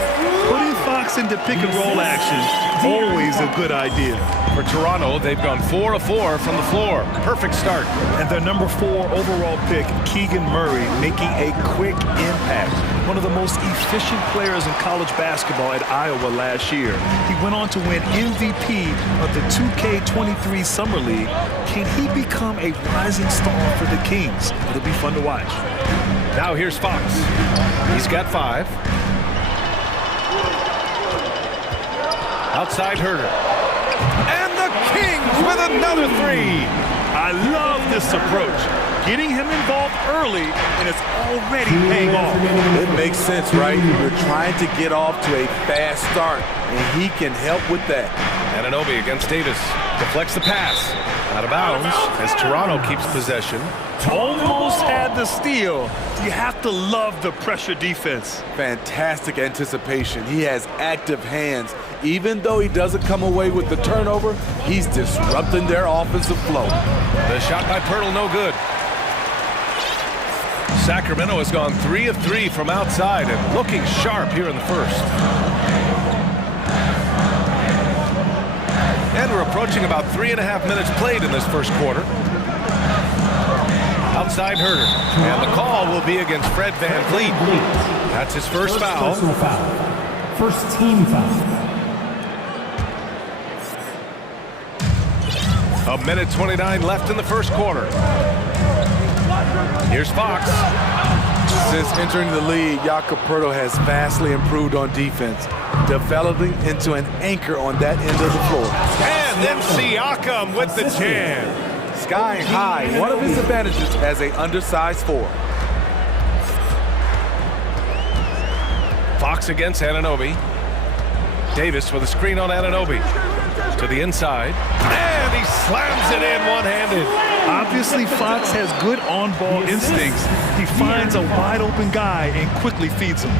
Putting Fox into pick-and-roll action, always a good idea. For Toronto, they've gone 4 of 4 from the floor. Perfect start. And their number 4 overall pick, Keegan Murray, making a quick impact. One of the most efficient players in college basketball at Iowa last year. He went on to win MVP of the 2K23 Summer League. Can he become a rising star for the Kings? It'll be fun to watch. Now here's Fox. He's got 5. Outside Herter. And the Kings with another 3. I love this approach. Getting him involved early, and it's already paying off. It makes sense, right? You're trying to get off to a fast start, and he can help with that. Anunoby against Davis. Deflects the pass. Out of bounds as Toronto keeps possession. Almost had the steal. You have to love the pressure defense. Fantastic anticipation. He has active hands. Even though he doesn't come away with the turnover, he's disrupting their offensive flow. The shot by Pirtle, no good. Sacramento has gone 3 of 3 from outside and looking sharp here in the first. And we're approaching about 3.5 minutes played in this first quarter. Outside Herter. And the call will be against Fred VanVleet. That's his first foul. First team foul. A minute 29 left in the first quarter. Here's Fox. Since entering the league, Jakob Poeltl has vastly improved on defense, developing into an anchor on that end of the floor. And then Siakam with the jam. Skying high, one of his advantages as an undersized 4. Fox against Anunoby. Davis with a screen on Anunoby. To the inside. And he slams it in one-handed. Obviously, Fox has good on-ball instincts. He finds a wide-open guy and quickly feeds him.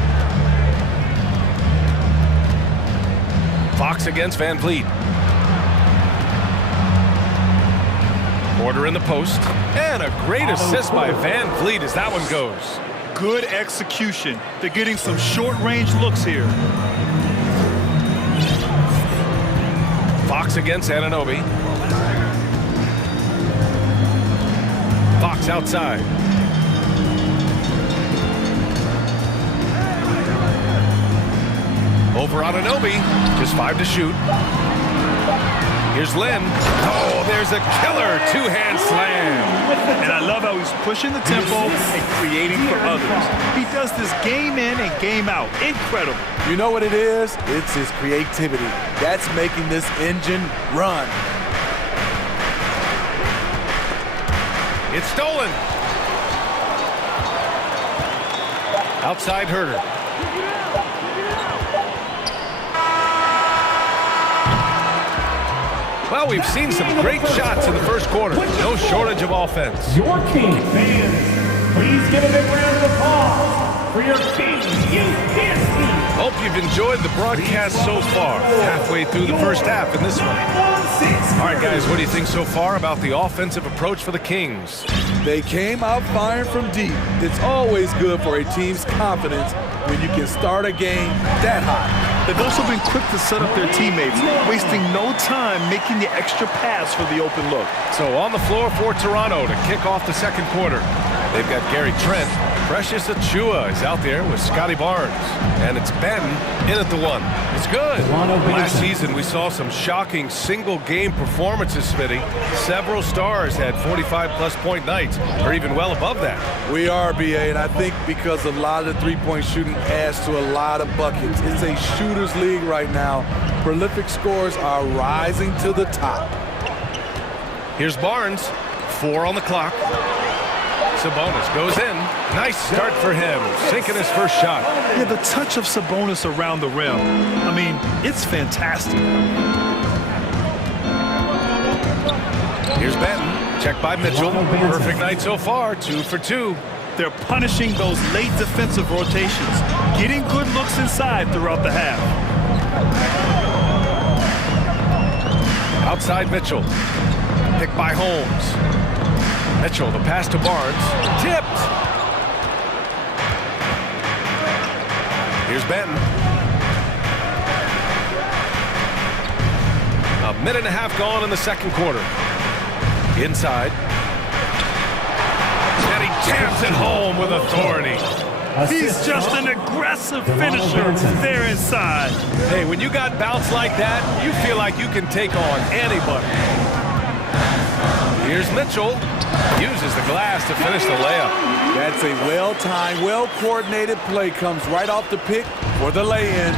Fox against VanVleet. Order in the post. And a great assist by Van Vliet as that one goes. Good execution. They're getting some short-range looks here. Fox against Anunoby. Fox outside. Over Anunoby, just 5 to shoot. Here's Lynn. Oh, there's a killer two-hand slam. And I love how he's pushing the tempo and creating for others. He does this game in and game out. Incredible. You know what it is? It's his creativity. That's making this engine run. It's stolen. Outside Herder. Well, we've seen some great shots in the first quarter. No shortage of offense. Your King fans, please give a big round of applause for your King ESportsBattle. Hope you've enjoyed the broadcast so far. Halfway through the first half in this one. All right, guys, what do you think so far about the offensive approach for the Kings? They came out firing from deep. It's always good for a team's confidence when you can start a game that hot. They've also been quick to set up their teammates, wasting no time making the extra pass for the open look. So on the floor for Toronto to kick off the second quarter. They've got Gary Trent. Precious Achua is out there with Scotty Barnes. And it's Benton in at the one. It's good. Last season, we saw some shocking single-game performances, Smitty. Several stars had 45-plus point nights, or even well above that. We are, BA, and I think because a lot of the three-point shooting adds to a lot of buckets. It's a shooter's league right now. Prolific scores are rising to the top. Here's Barnes. 4 on the clock. Sabonis goes in. Nice start for him, sinking his first shot. Yeah, the touch of Sabonis around the rim. I mean, it's fantastic. Here's Benton. Checked by Mitchell. Perfect night so far. 2 for 2. They're punishing those late defensive rotations, getting good looks inside throughout the half. Outside Mitchell. Picked by Holmes. Mitchell, the pass to Barnes. Tipped. Here's Benton. A minute and a half gone in the second quarter. Inside. And he jams it home with authority. He's just an aggressive finisher there inside. Hey, when you got bounce like that, you feel like you can take on anybody. Here's Mitchell. Uses the glass to finish the layup. That's a well-timed, well-coordinated play. Comes right off the pick for the lay-in.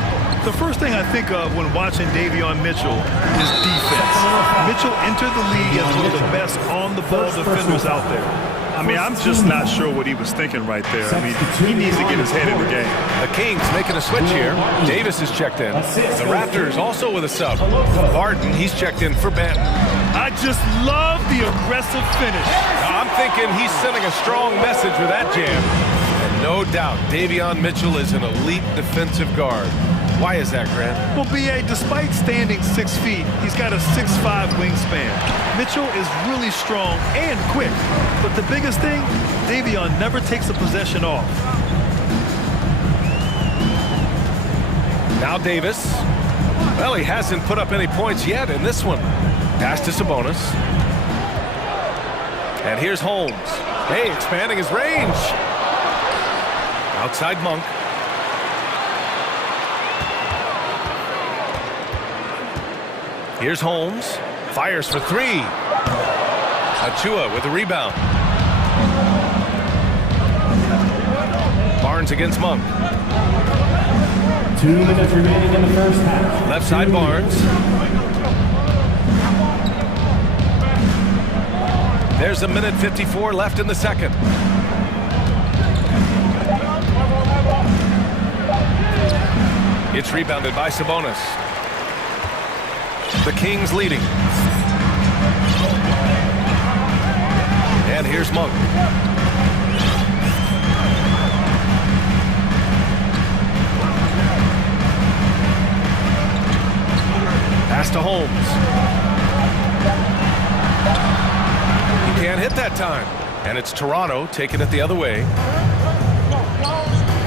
The first thing I think of when watching Davion Mitchell is defense. Mitchell entered the league as one of the best on-the-ball defenders out there. I mean, I'm just not sure what he was thinking right there. I mean, he needs to get his head in the game. The Kings making a switch here. Davis is checked in. The Raptors also with a sub. Barton, he's checked in for Benton. I just love the aggressive finish. I'm thinking he's sending a strong message with that jam. And no doubt, Davion Mitchell is an elite defensive guard. Why is that, Grant? Well, B.A., despite standing 6 feet, he's got a 6'5" wingspan. Mitchell is really strong and quick. But the biggest thing, Davion never takes a possession off. Now Davis. Well, he hasn't put up any points yet in this one. Pass to Sabonis. And here's Holmes. Hey, expanding his range. Outside Monk. Here's Holmes. Fires for 3. Achua with the rebound. Barnes against Monk. 2 minutes remaining in the first half. Left side Barnes. There's a minute 54 left in the second. It's rebounded by Sabonis. The Kings leading. And here's Monk. Pass to Holmes. can't hit that time. And it's Toronto taking it the other way.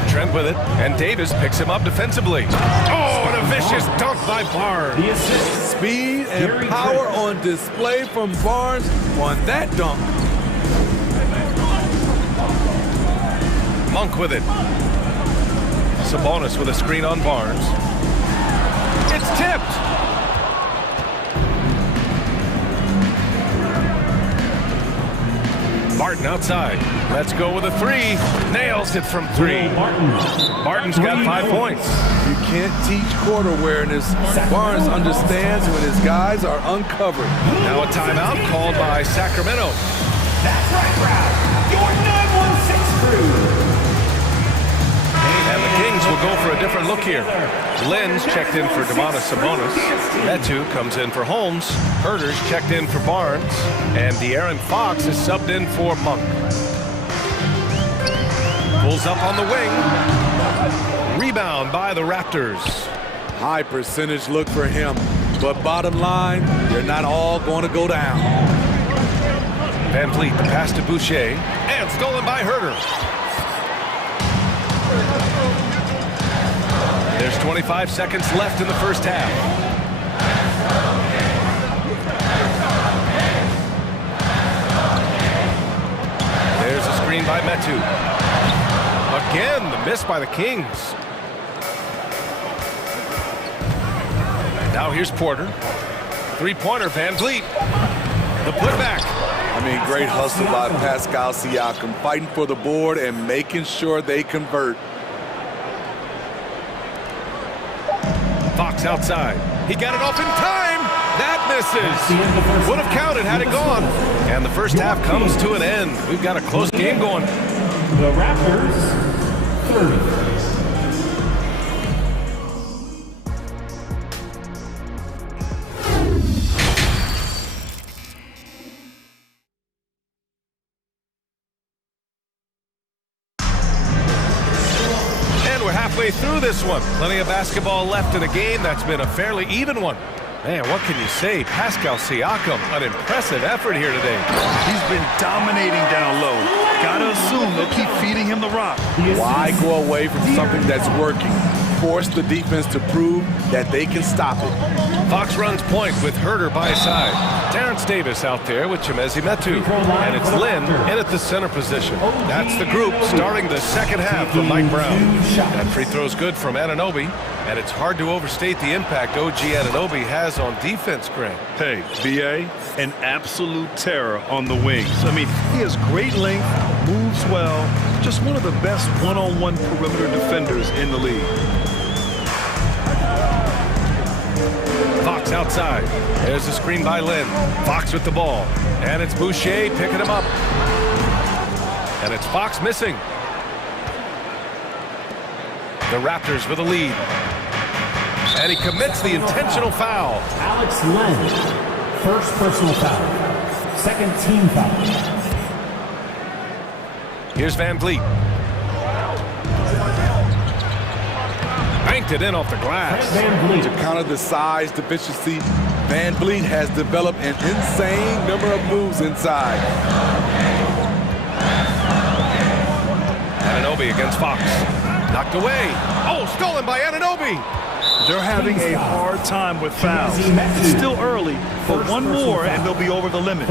Trent with it, and Davis picks him up defensively. Oh, and a vicious dunk by Barnes. Speed and power on display from Barnes on that dunk. Monk with it. Sabonis with a screen on Barnes. It's tipped. Martin outside. Let's go with a three. Nails it from three. Martin's got 5 points. You can't teach court awareness. Barnes understands when his guys are uncovered. Now a timeout called by Sacramento. That's right, Brad. Your 916 crew. And the Kings will go for a different look here. Lynn's checked in for Sabonis. Metu comes in for Holmes. Herder's checked in for Barnes. And De'Aaron Fox is subbed in for Monk. Pulls up on the wing. Rebound by the Raptors. High percentage look for him. But bottom line, they're not all going to go down. Van Vliet, the pass to Boucher. And stolen by Herder. There's 25 seconds left in the first half. There's a screen by Metu. Again, the miss by the Kings. Now here's Porter. Three-pointer, Van Vliet. The putback. I mean, great hustle by Pascal Siakam, fighting for the board and making sure they convert. Fox outside. He got it off in time. That misses. Would have counted had it gone. And the first half comes to an end. We've got a close game going. The Raptors, 30. Through this one. Plenty of basketball left in a game that's been a fairly even one. Man, what can you say? Pascal Siakam, an impressive effort here today. He's been dominating down low. Gotta assume they'll keep feeding him the rock. Why go away from something that's working? Force the defense to prove that they can stop it. Fox runs point with Herder by his side. Terrence Davis out there with Chimezie Metu. And it's Lynn in at the center position. That's the group starting the second half for Mike Brown. That free throw's good from Anunoby. And it's hard to overstate the impact OG Anunoby has on defense, Grant. Hey, BA, an absolute terror on the wings. I mean, he has great length, moves well, just one of the best one-on-one perimeter defenders in the league. Fox outside. There's a screen by Lynn. Fox with the ball. And it's Boucher picking him up. And it's Fox missing. The Raptors with a lead. And he commits the intentional foul. Alex Len, first personal foul. Second team foul. Here's Van Vliet. Banked it in off the glass. To counter the size deficiency, Van Vliet has developed an insane number of moves inside. Anunoby against Fox. Knocked away. Oh, stolen by Anunoby. They're having a hard time with fouls. It's still early, but one more and they'll be over the limit.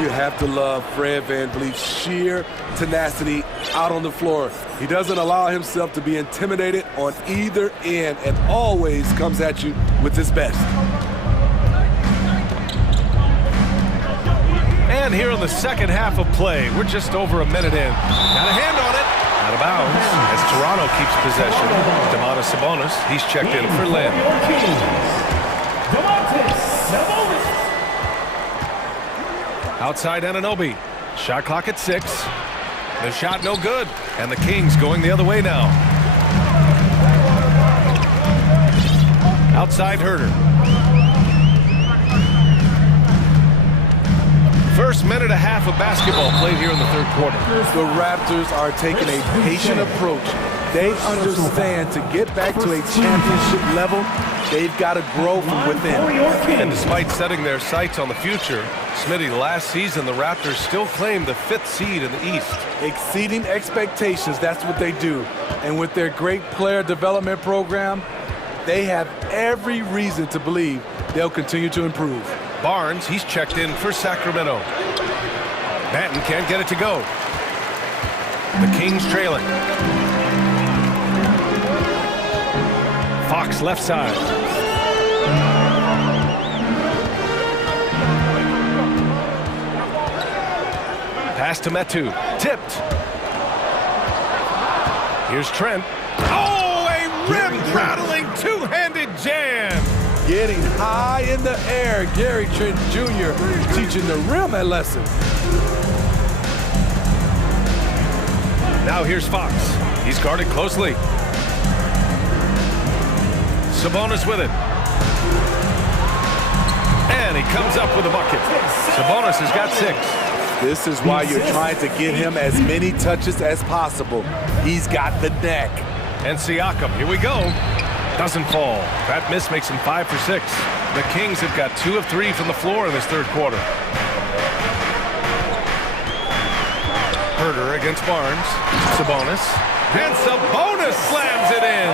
You have to love Fred Van Vliet's sheer tenacity out on the floor. He doesn't allow himself to be intimidated on either end and always comes at you with his best. And here in the second half of play, we're just over a minute in. Got a hand on it. Out of bounds as Toronto keeps possession. Sabonis, he's checked in for Lynn. Outside Anunoby. Shot clock at 6. The shot no good. And the Kings going the other way now. Outside Herder. First minute and a half of basketball played here in the third quarter. The Raptors are taking a patient approach, They understand to get back to a championship level, they've got to grow from within. And despite setting their sights on the future, Smitty, last season the Raptors still claimed the 5th seed in the East. Exceeding expectations, that's what they do. And with their great player development program, they have every reason to believe they'll continue to improve. Barnes, he's checked in for Sacramento. Banton can't get it to go. The Kings trailing. Fox left side. Pass to Metu. Tipped. Here's Trent. Oh, a rim-rattling two-handed jam. Getting high in the air, Gary Trent Jr. teaching the rim a lesson. Now here's Fox. He's guarded closely. Sabonis with it. And he comes up with a bucket. Sabonis has got 6. This is why you're trying to get him as many touches as possible. He's got the neck. And Siakam, here we go. Doesn't fall. That miss makes him 5 for 6. The Kings have got 2 of 3 from the floor in this third quarter. Herter against Barnes. Sabonis. And Sabonis slams it in.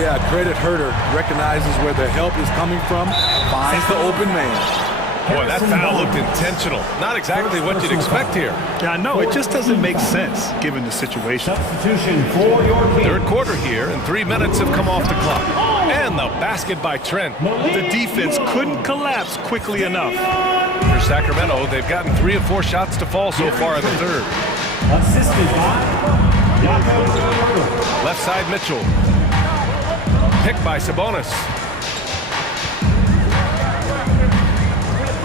Yeah, credit Herter. Recognizes where the help is coming from. Finds the open man. Boy, that foul looked intentional. Not exactly what you'd expect here. Yeah, I know. It just doesn't make sense given the situation. Substitution for your team. Third quarter here, and 3 minutes have come off the clock. And the basket by Trent. The defense couldn't collapse quickly enough. For Sacramento, they've gotten 3 of 4 shots to fall so far in the third. Assisted by Left side, Mitchell. Picked by Sabonis.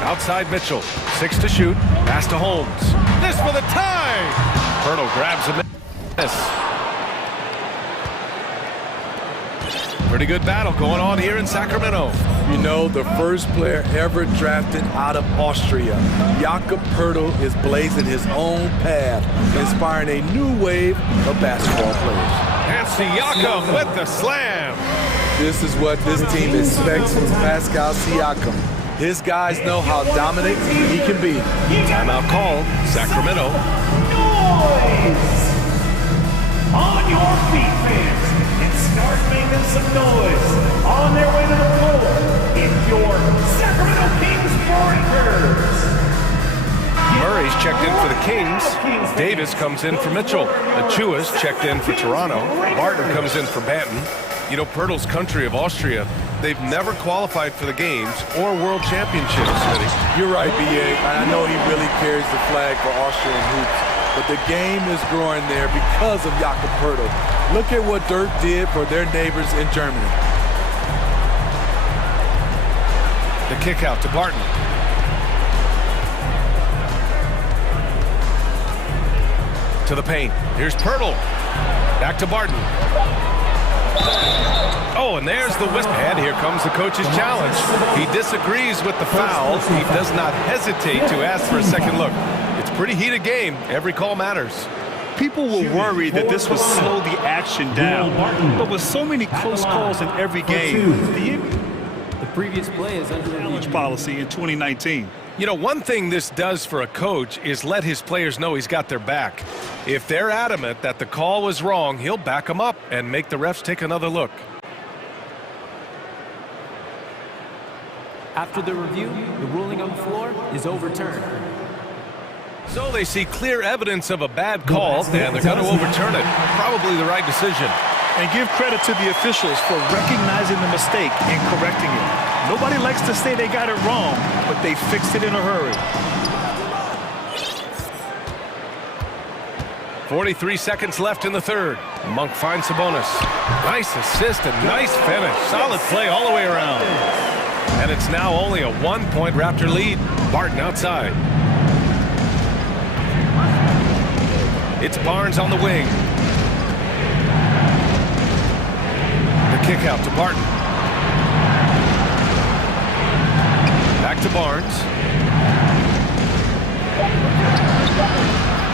Outside Mitchell. 6 to shoot. Pass to Holmes. This for the tie! Hurdle grabs a miss. Pretty good battle going on here in Sacramento. You know, the first player ever drafted out of Austria, Jakob Poeltl, is blazing his own path, inspiring a new wave of basketball players. And Siakam with the slam. This is what this team expects from Pascal Siakam. His guys know how dominant he can be. Timeout called. Sacramento. noise. On your feet, fans, and start making some noise. On their way to the floor, it's your Sacramento Kings Breakers. Murray's checked in for the Kings. Davis comes in for Mitchell. Achua's checked in for Toronto. Barton comes in for Banton. You know, Poeltl's country of Austria, they've never qualified for the games or world championships, Smitty. You're right, B.A. I know he really carries the flag for Austrian hoops, but the game is growing there because of Jakob Poeltl. Look at what Dirk did for their neighbors in Germany. The kick out to Barton. To the paint. Here's Poeltl. Back to Barton. Oh, and there's the whistle. And here comes the coach's challenge. He disagrees with the foul. He does not hesitate to ask for a second look. It's a pretty heated game. Every call matters. People were worried that this would slow the action down. But with so many close calls in every game, the previous play is under challenge policy in 2019. You know, one thing this does for a coach is let his players know he's got their back. If they're adamant that the call was wrong, he'll back them up and make the refs take another look. After the review, the ruling on the floor is overturned. So they see clear evidence of a bad call, and they're going to overturn it. Probably the right decision. And give credit to the officials for recognizing the mistake and correcting it. Nobody likes to say they got it wrong, but they fixed it in a hurry. 43 seconds left in the third. Monk finds Sabonis. Nice assist and nice finish. Solid play all the way around. And it's now only a 1-point Raptor lead. Barton outside. It's Barnes on the wing. The kick out to Barton. Back to Barnes.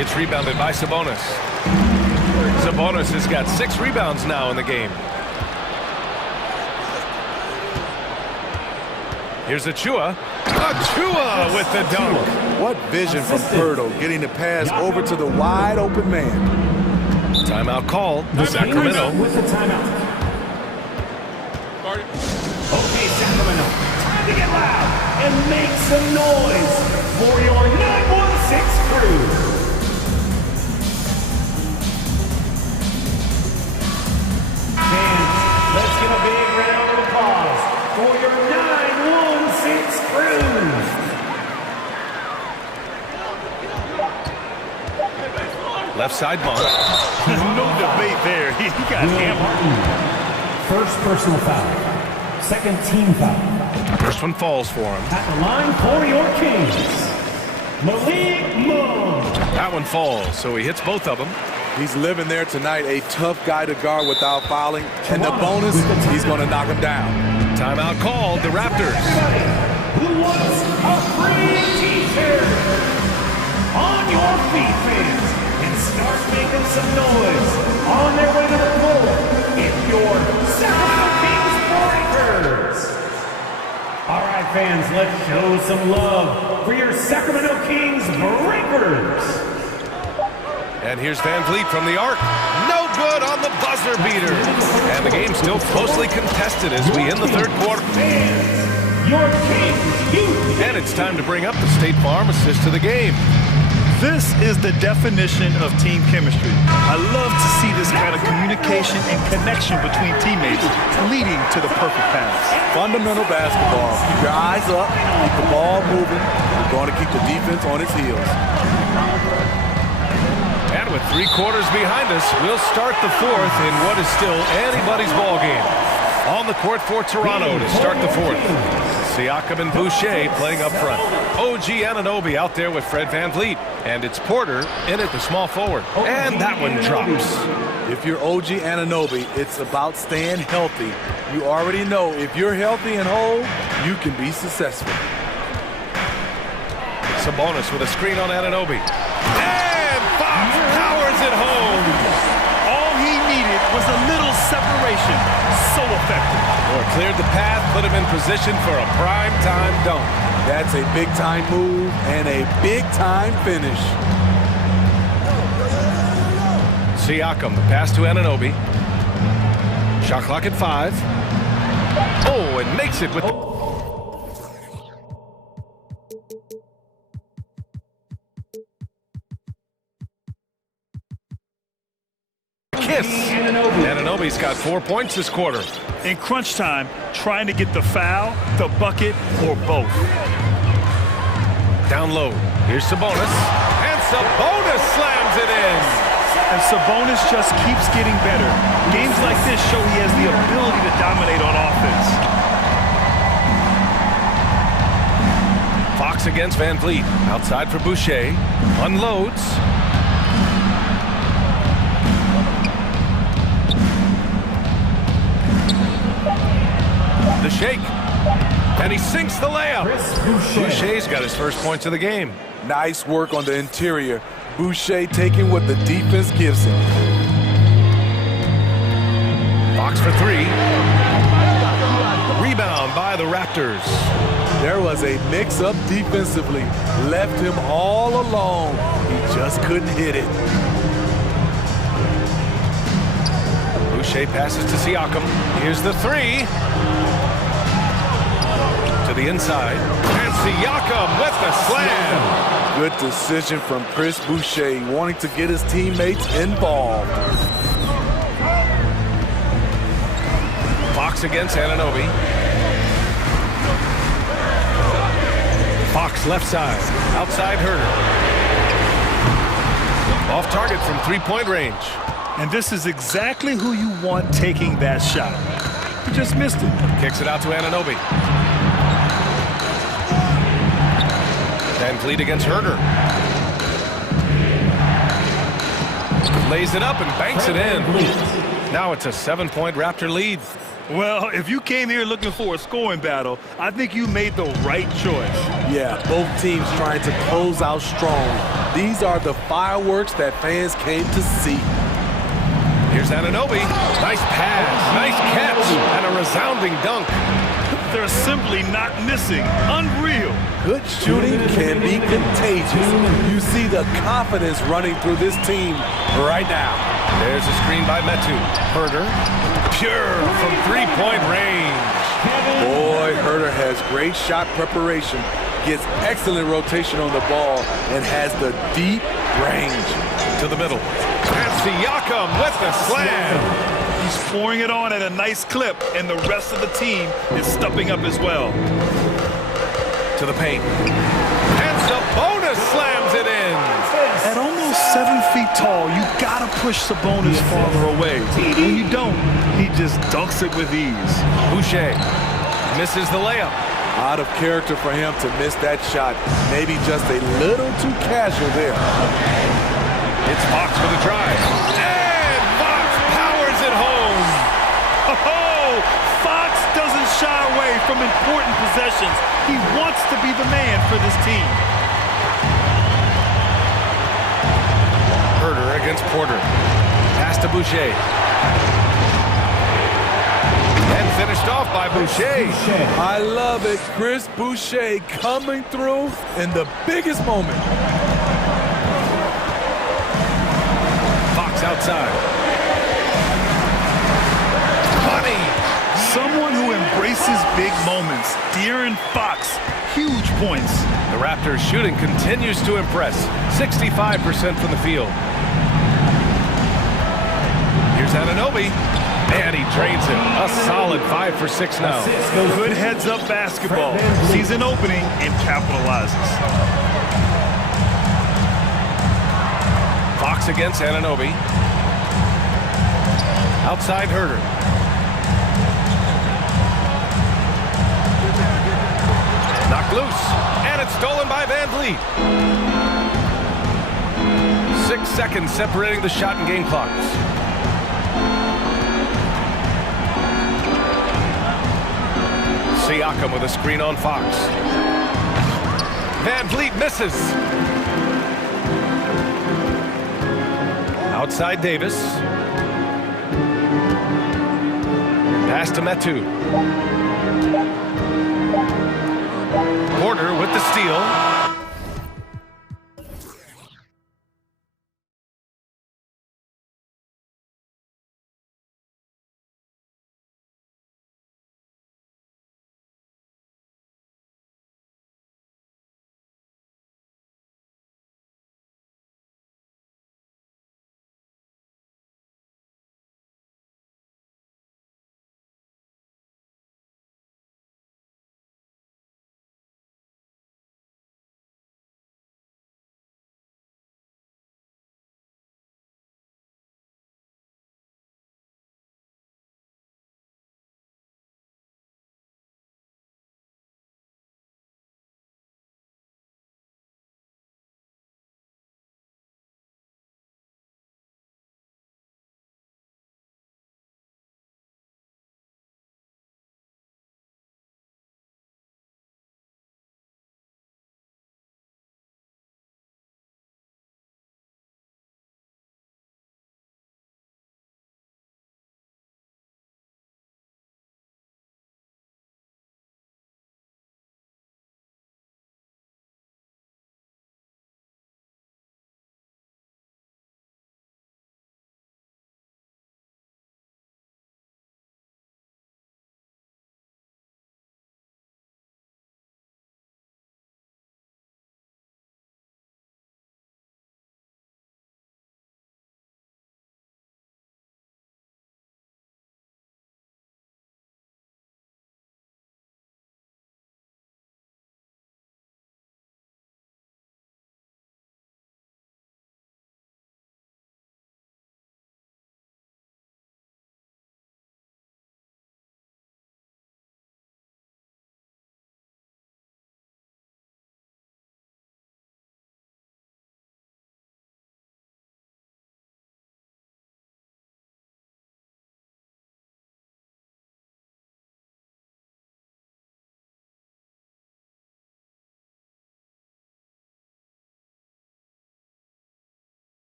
It's rebounded by Sabonis. Sabonis has got 6 rebounds now in the game. Here's Achua. Achua with the dunk. What vision from Pirtle, getting the pass over to the wide open man. Timeout called. Sacramento. With the timeout. Okay, Sacramento. Time to get loud and make some noise for your 916 crew. Fans, let's give a big round of applause for your 916 crew. Left side Monk. No debate there. He got hammered. First personal foul. Second team foul. First one falls for him. At the line for your Kings, Malik Monk. That one falls, so he hits both of them. He's living there tonight, a tough guy to guard without fouling. And the bonus, he's going to knock him down. Timeout called. The Raptors. Who wants a free t-shirt? On your feet, fans, and start making some noise on their way to the floor. If you're Sacramento Kings Breakers. All right, fans, let's show some love for your Sacramento Kings Breakers. And here's Van Vliet from the arc. No good on the buzzer beater. And the game's still closely contested as we end the third quarter. Your Kings, and it's time to bring up the State Farm assist to the game. This is the definition of team chemistry. I love to see this kind of communication and connection between teammates leading to the perfect pass. Fundamental basketball. Keep your eyes up, keep the ball moving. You're going to keep the defense on its heels. And with 3 quarters behind us, we'll start the fourth in what is still anybody's ball game. On the court for Toronto to start the fourth. Siakam and Boucher playing up front. OG Anunoby out there with Fred VanVleet. And it's Porter in at the small forward. And that one drops. If you're OG Anunoby, it's about staying healthy. You already know if you're healthy and whole, you can be successful. Sabonis with a screen on Anunoby. And Fox powers it home. All he needed was a little separation. So effective. Or cleared the path, put him in position for a prime-time dunk. That's a big-time move and a big-time finish. Siakam, the pass to Anunoby. Shot clock at 5. Oh, and makes it with the... Kiss. Anunoby's got 4 points this quarter. In crunch time, trying to get the foul, the bucket, or both. Down low. Here's Sabonis. And Sabonis slams it in. And Sabonis just keeps getting better. Games like this show he has the ability to dominate on offense. Fox against VanVleet. Outside for Boucher. Unloads. The shake. And he sinks the layup. Boucher's got his first points of the game. Nice work on the interior. Boucher taking what the defense gives him. Fox for 3. Rebound by the Raptors. There was a mix-up defensively. Left him all alone. He just couldn't hit it. Boucher passes to Siakam. Here's the 3. To the inside. And Siakam with the slam. Good decision from Chris Boucher, wanting to get his teammates involved. Fox against Anunoby. Fox left side. Outside Herder. Off target from 3-point range. And this is exactly who you want taking that shot. He just missed it. Kicks it out to Anunoby. VanVleet against Herder. Lays it up and banks it in. Now it's a 7-point Raptor lead. Well, if you came here looking for a scoring battle, I think you made the right choice. Yeah, both teams trying to close out strong. These are the fireworks that fans came to see. Here's Anunoby. Nice pass, nice catch, and a resounding dunk. They're simply not missing. Unreal. Good shooting can be contagious. You see the confidence running through this team right now. There's a screen by Metu. Herder, pure from three-point range. Boy, Herder has great shot preparation, gets excellent rotation on the ball, and has the deep range. To the middle. And Siakam with the slam. He's pouring it on at a nice clip, and the rest of the team is stepping up as well. To the paint. And Sabonis slams it in. At almost 7 feet tall, you gotta push Sabonis farther away. When you don't, he just dunks it with ease. Boucher misses the layup. Out of character for him to miss that shot. Maybe just a little too casual there. It's Fox for the drive. And Fox powers it home. Oh, Fox doesn't shy away from important possessions. He wants to be the man for this team. Herder against Porter. Pass to Boucher. And finished off by Boucher. I love it. Chris Boucher coming through in the biggest moment. Fox outside. Money. Someone who embraces big moments. De'Aaron Fox, huge points. The Raptors shooting continues to impress. 65% from the field. Here's Anunoby. And he drains it. A solid 5 for 6 now. Good heads-up basketball. Sees an opening and capitalizes. Fox against Anunoby. Outside Herder. Knocked loose. And it's stolen by Van Vliet. 6 seconds separating the shot and game clocks. Siakam with a screen on Fox. Van Vliet misses. Outside Davis. Pass to Metu. Porter with the steal.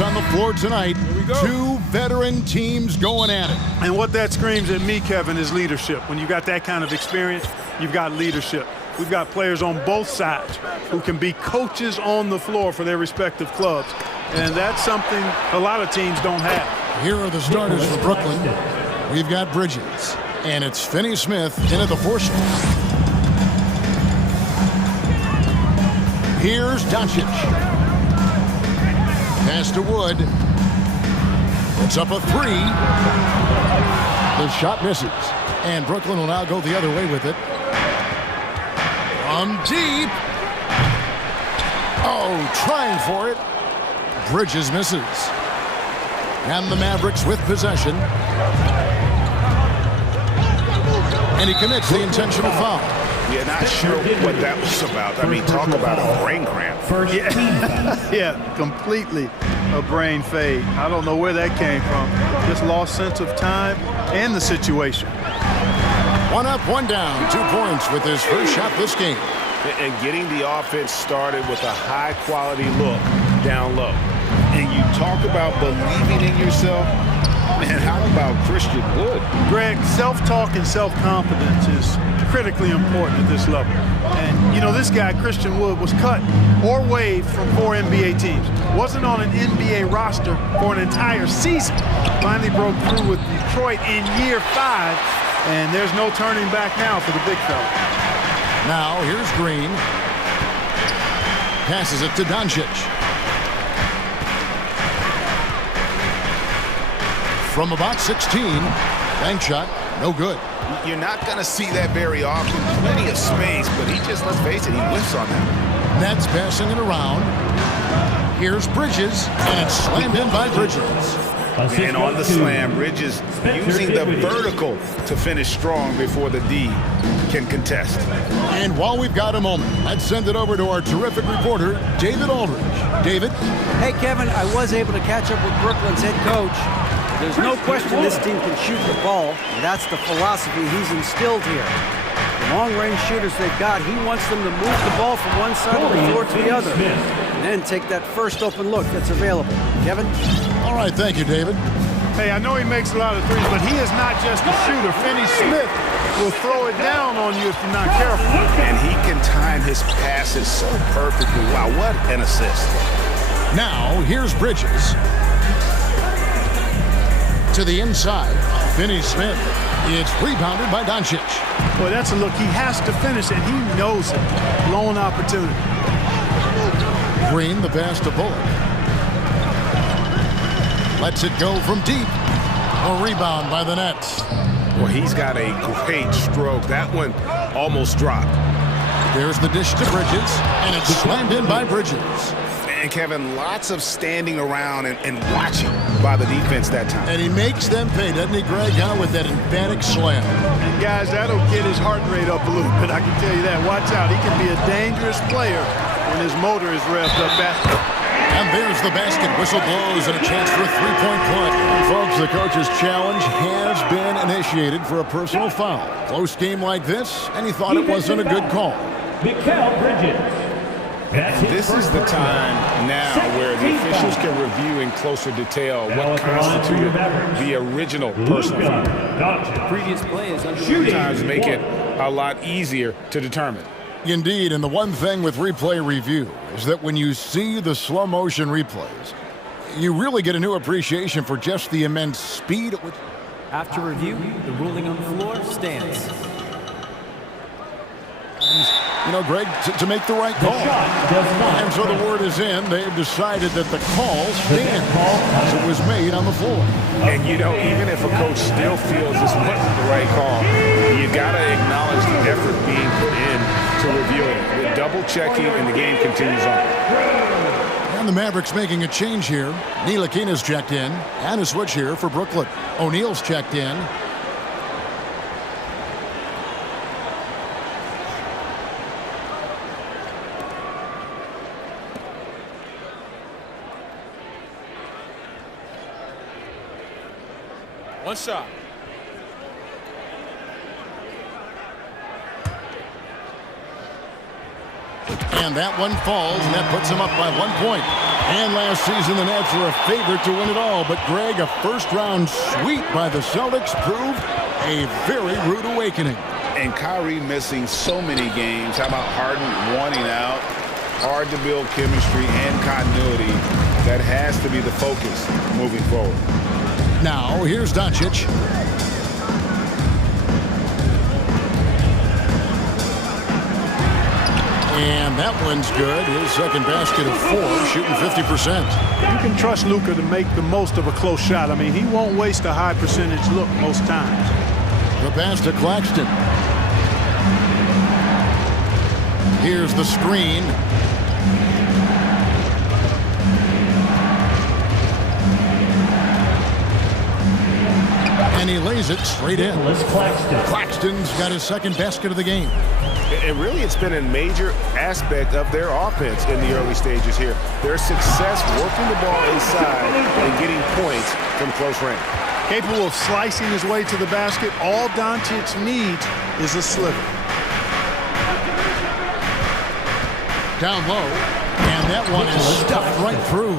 Mavericks on the floor tonight. Two veteran teams going at it. And what that screams at me, Kevin, is leadership. When you got that kind of experience, you've got leadership. We've got players on both sides who can be coaches on the floor for their respective clubs. And that's something a lot of teams don't have. Here are the starters for Brooklyn. We've got Bridges, and it's Finney-Smith in at the force. Here's Doncic. Pass to Wood. It's up a three. The shot misses. And Brooklyn will now go the other way with it. From deep. Oh, trying for it. Bridges misses. And the Mavericks with possession. And he commits the intentional foul. Yeah, not sure what that was about. I mean, talk about a brain cramp. Yeah, completely a brain fade. I don't know where that came from. Just lost sense of time and the situation. One up, one down. 2 points with his first shot this game. And getting the offense started with a high-quality look down low. And you talk about believing in yourself. Man, how about Christian Wood? Greg, self-talk and self-confidence is critically important at this level. And, you know, this guy, Christian Wood, was cut or waived from 4 NBA teams. Wasn't on an NBA roster for an entire season. Finally broke through with Detroit in year 5. And there's no turning back now for the big fella. Now, here's Green. Passes it to Doncic. From about 16, bank shot, no good. You're not going to see that very often. Plenty of space, but he just, let's face it, he whiffs on that. Nets passing it around. Here's Bridges, and it's slammed in by Bridges. And on the slam, Bridges using the vertical to finish strong before the D can contest. And while we've got a moment, let's send it over to our terrific reporter, David Aldridge. David? Hey, Kevin, I was able to catch up with Brooklyn's head coach. There's no question this team can shoot the ball, and that's the philosophy he's instilled here. The long-range shooters they've got, he wants them to move the ball from one side of the floor to the other, and then take that first open look that's available. Kevin? All right, thank you, David. Hey, I know he makes a lot of threes, but he is not just a shooter. Finney-Smith will throw it down on you if you're not careful. And he can time his passes so perfectly. Wow, what an assist. Now, here's Bridges. To the inside, Finney-Smith. It's rebounded by Doncic. Boy, that's a look. He has to finish, and he knows it. Blown opportunity. Green, the pass to Bullock. Lets it go from deep. A rebound by the Nets. Well, he's got a great stroke. That one almost dropped. There's the dish to Bridges, and it's slammed in by Bridges. And Kevin, lots of standing around and watching by the defense that time. And he makes them pay, doesn't he, Greg, with that emphatic slam. And guys, that'll get his heart rate up a little bit, I can tell you that. Watch out, he can be a dangerous player when his motor is revved up fast. And there's the basket. Whistle blows and a chance for a three-point play. Folks, the coach's challenge has been initiated for a personal foul. Close game like this, and he thought it wasn't a good call. Bridges. And this is the time now where the officials can review in closer detail what constituted the original personal foul. Previous play is under Sometimes make it a lot easier to determine. Indeed, and the one thing with replay review is that when you see the slow motion replays, you really get a new appreciation for just the immense speed at which... After review, the ruling on the floor stands. You know, Greg, to make the right call. And so the word is in. They've decided that the call stands as it was made on the floor. And, you know, even if a coach still feels this wasn't the right call, you got to acknowledge the effort being put in to reviewing it. With double-checking, and the game continues on. And the Mavericks making a change here. Ntilikina's checked in. And a switch here for Brooklyn. O'Neal's checked in. One shot. And that one falls, and that puts them up by 1 point. And last season, the Nets were a favorite to win it all. But, Greg, a first-round sweep by the Celtics proved a very rude awakening. And Kyrie missing so many games. How about Harden wanting out? Hard to build chemistry and continuity. That has to be the focus moving forward. Now, here's Doncic. And that one's good. His second basket of 4, shooting 50%. You can trust Luka to make the most of a close shot. I mean, he won't waste a high percentage look most times. The pass to Claxton. Here's the screen. And he lays it straight in. Claxton's got his second basket of the game. And really, it's been a major aspect of their offense in the early stages here. Their success working the ball inside and getting points from close range. Capable of slicing his way to the basket. All Doncic needs is a sliver. Down low, and that one is stuffed right through.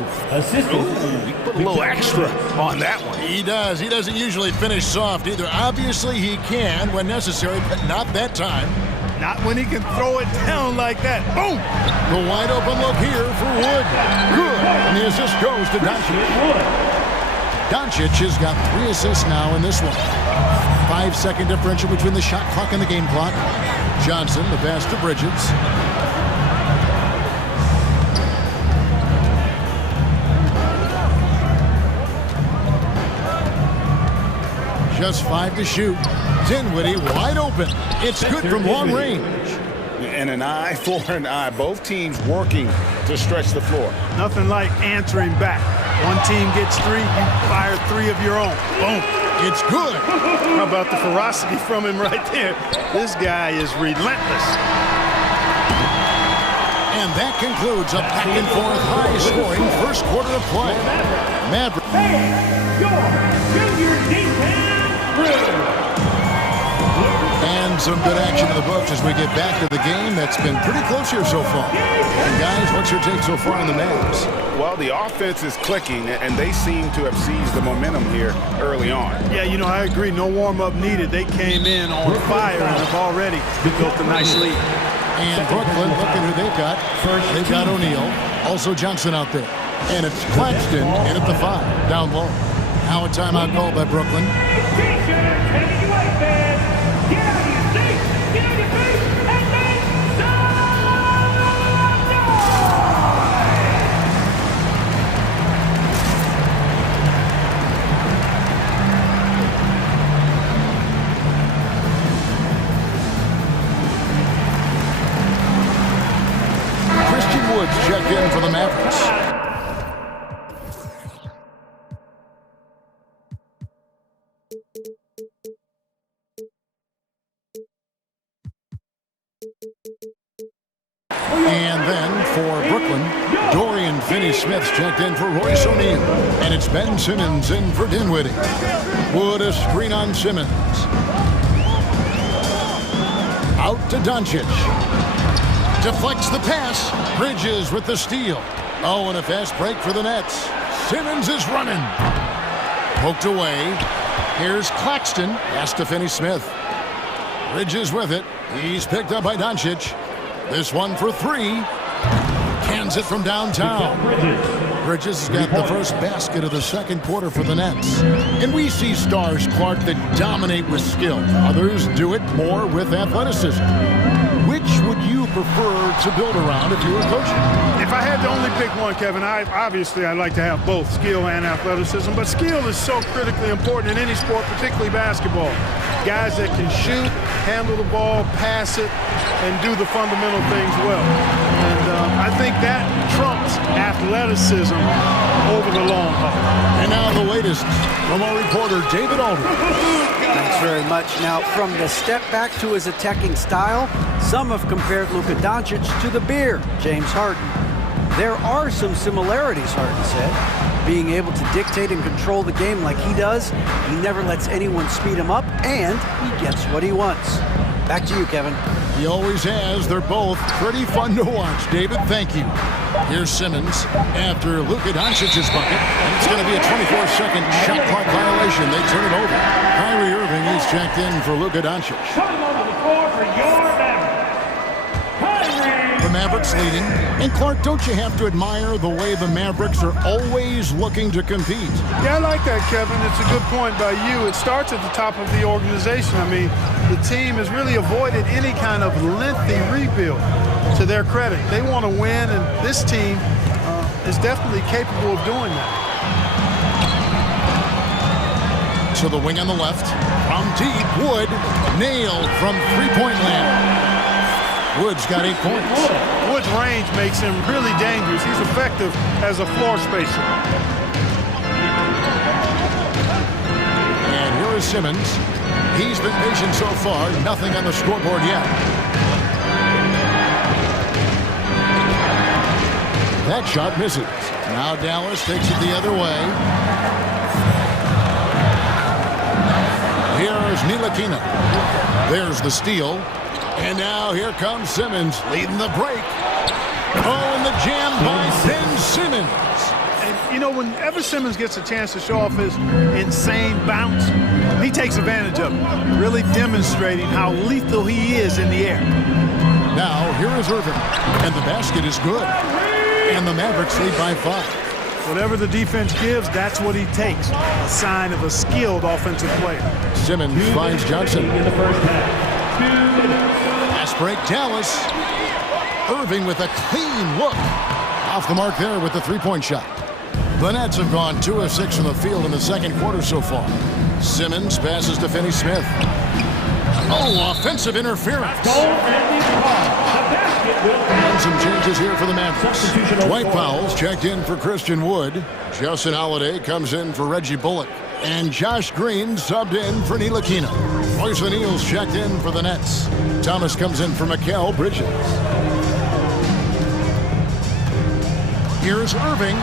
Ooh, he put a little extra on that one. He does. He doesn't usually finish soft either. Obviously, he can when necessary, but not that time. Not when he can throw it down like that. Boom! The wide open look here for Wood. Good. And the assist goes to Doncic. Doncic has got 3 assists now in this one. 5-second differential between the shot clock and the game clock. Johnson, the pass to Bridges. Just 5 to shoot. Dinwiddie wide open. It's good from long range. And an eye for an eye. Both teams working to stretch the floor. Nothing like answering back. One team gets 3, you fire 3 of your own. Boom. It's good. How about the ferocity from him right there? This guy is relentless. And that concludes a back-and-forth high-scoring first quarter of play. Maverick. And some good action in the books as we get back to the game that's been pretty close here so far. And guys, what's your take so far on the Mavs? Well, the offense is clicking, and they seem to have seized the momentum here early on. Yeah, you know, I agree. No warm-up needed. They came in on fire and have already built a nice lead. And Brooklyn, look at who they've got. They've got O'Neal, also Johnson out there. And it's Claxton in at the 5, down low. Now a timeout called by Brooklyn. Woods checked in for the Mavericks. And then for Brooklyn, Dorian Finney-Smith's checked in for Royce O'Neal. And it's Ben Simmons in for Dinwiddie. Wood a screen on Simmons. Out to Doncic. Deflects the pass. Bridges with the steal. Oh, and a fast break for the Nets. Simmons is running. Poked away. Here's Claxton. Pass to Finney-Smith. Bridges with it. He's picked up by Doncic. This one for 3. Cans it from downtown. Bridges has got the first basket of the second quarter for the Nets. And we see stars, Clark, that dominate with skill. Others do it more with athleticism. Which would you prefer to build around if you were coaching? If I had to only pick one, Kevin, I'd like to have both skill and athleticism. But skill is so critically important in any sport, particularly basketball. Guys that can shoot, handle the ball, pass it, and do the fundamental things well. And I think that trumps athleticism over the long haul. And now the latest from our reporter, David Aldridge. Thanks very much. Now, from the step back to his attacking style, some have compared Luka Doncic to the bear, James Harden. There are some similarities, Harden said. Being able to dictate and control the game like he does, he never lets anyone speed him up, and he gets what he wants. Back to you, Kevin. He always has. They're both pretty fun to watch. David, thank you. Here's Simmons after Luka Doncic's bucket. And it's going to be a 24-second shot clock violation. They turn it over. Kyrie Irving is checked in for Luka Doncic. Coming onto the floor for your Mavericks, The Mavericks leading. And Clark, don't you have to admire the way the Mavericks are always looking to compete? Yeah, I like that, Kevin. It's a good point by you. It starts at the top of the organization. I mean, the team has really avoided any kind of lengthy rebuild, to their credit. They want to win, and this team is definitely capable of doing that. To the wing on the left. From deep, Wood nailed from three-point land. Wood's got 8 points. Wood's range makes him really dangerous. He's effective as a floor spacer. And here is Simmons. He's been patient so far. Nothing on the scoreboard yet. That shot misses. Now Dallas takes it the other way. Here's Ntilikina. There's the steal. And now here comes Simmons leading the break. Oh, and the jam by Ben Simmons. And, you know, whenever Simmons gets a chance to show off his insane bounce, he takes advantage of it, really demonstrating how lethal he is in the air. Now, here is Irving. And the basket is good. And the Mavericks lead by 5. Whatever the defense gives, that's what he takes. A sign of a skilled offensive player. Simmons finds Johnson. in the first half. 2 minutes. Fast break, Dallas. Irving with a clean look. Off the mark there with the three-point shot. The Nets have gone 2 of 6 from the field in the second quarter so far. Simmons passes to Finney-Smith. Oh, offensive interference. And some changes here for the Mavericks. Dwight Powell's checked in for Christian Wood. Justin Holiday comes in for Reggie Bullock. And Josh Green subbed in for Ntilikina. Royce O'Neal's checked in for the Nets. Thomas comes in for Mikal Bridges. Here's Irving.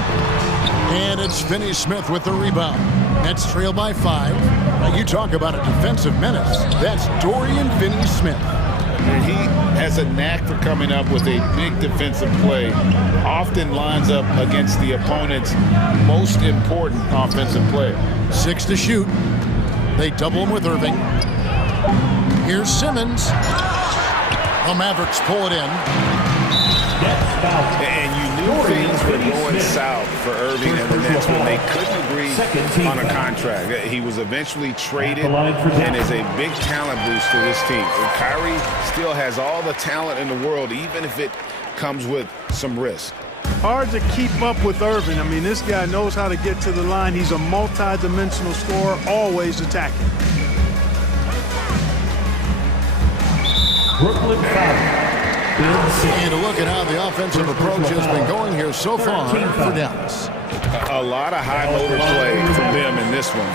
And it's Finney-Smith with the rebound. Nets trail by 5. Now you talk about a defensive menace. That's Dorian Finney-Smith. And he has a knack for coming up with a big defensive play. Often lines up against the opponent's most important offensive player. 6 to shoot. They double him with Irving. Here's Simmons. The Mavericks pull it in. And you knew things were going south for Irving and the Nets when they couldn't agree on a contract. He was eventually traded and is a big talent boost to this team. And Kyrie still has all the talent in the world, even if it comes with some risk. Hard to keep up with Irving. I mean, this guy knows how to get to the line. He's a multi-dimensional scorer, always attacking. Brooklyn foul. And a look at how the offensive approach has been going here so far for Dallas. A lot of high motor play from them in this one,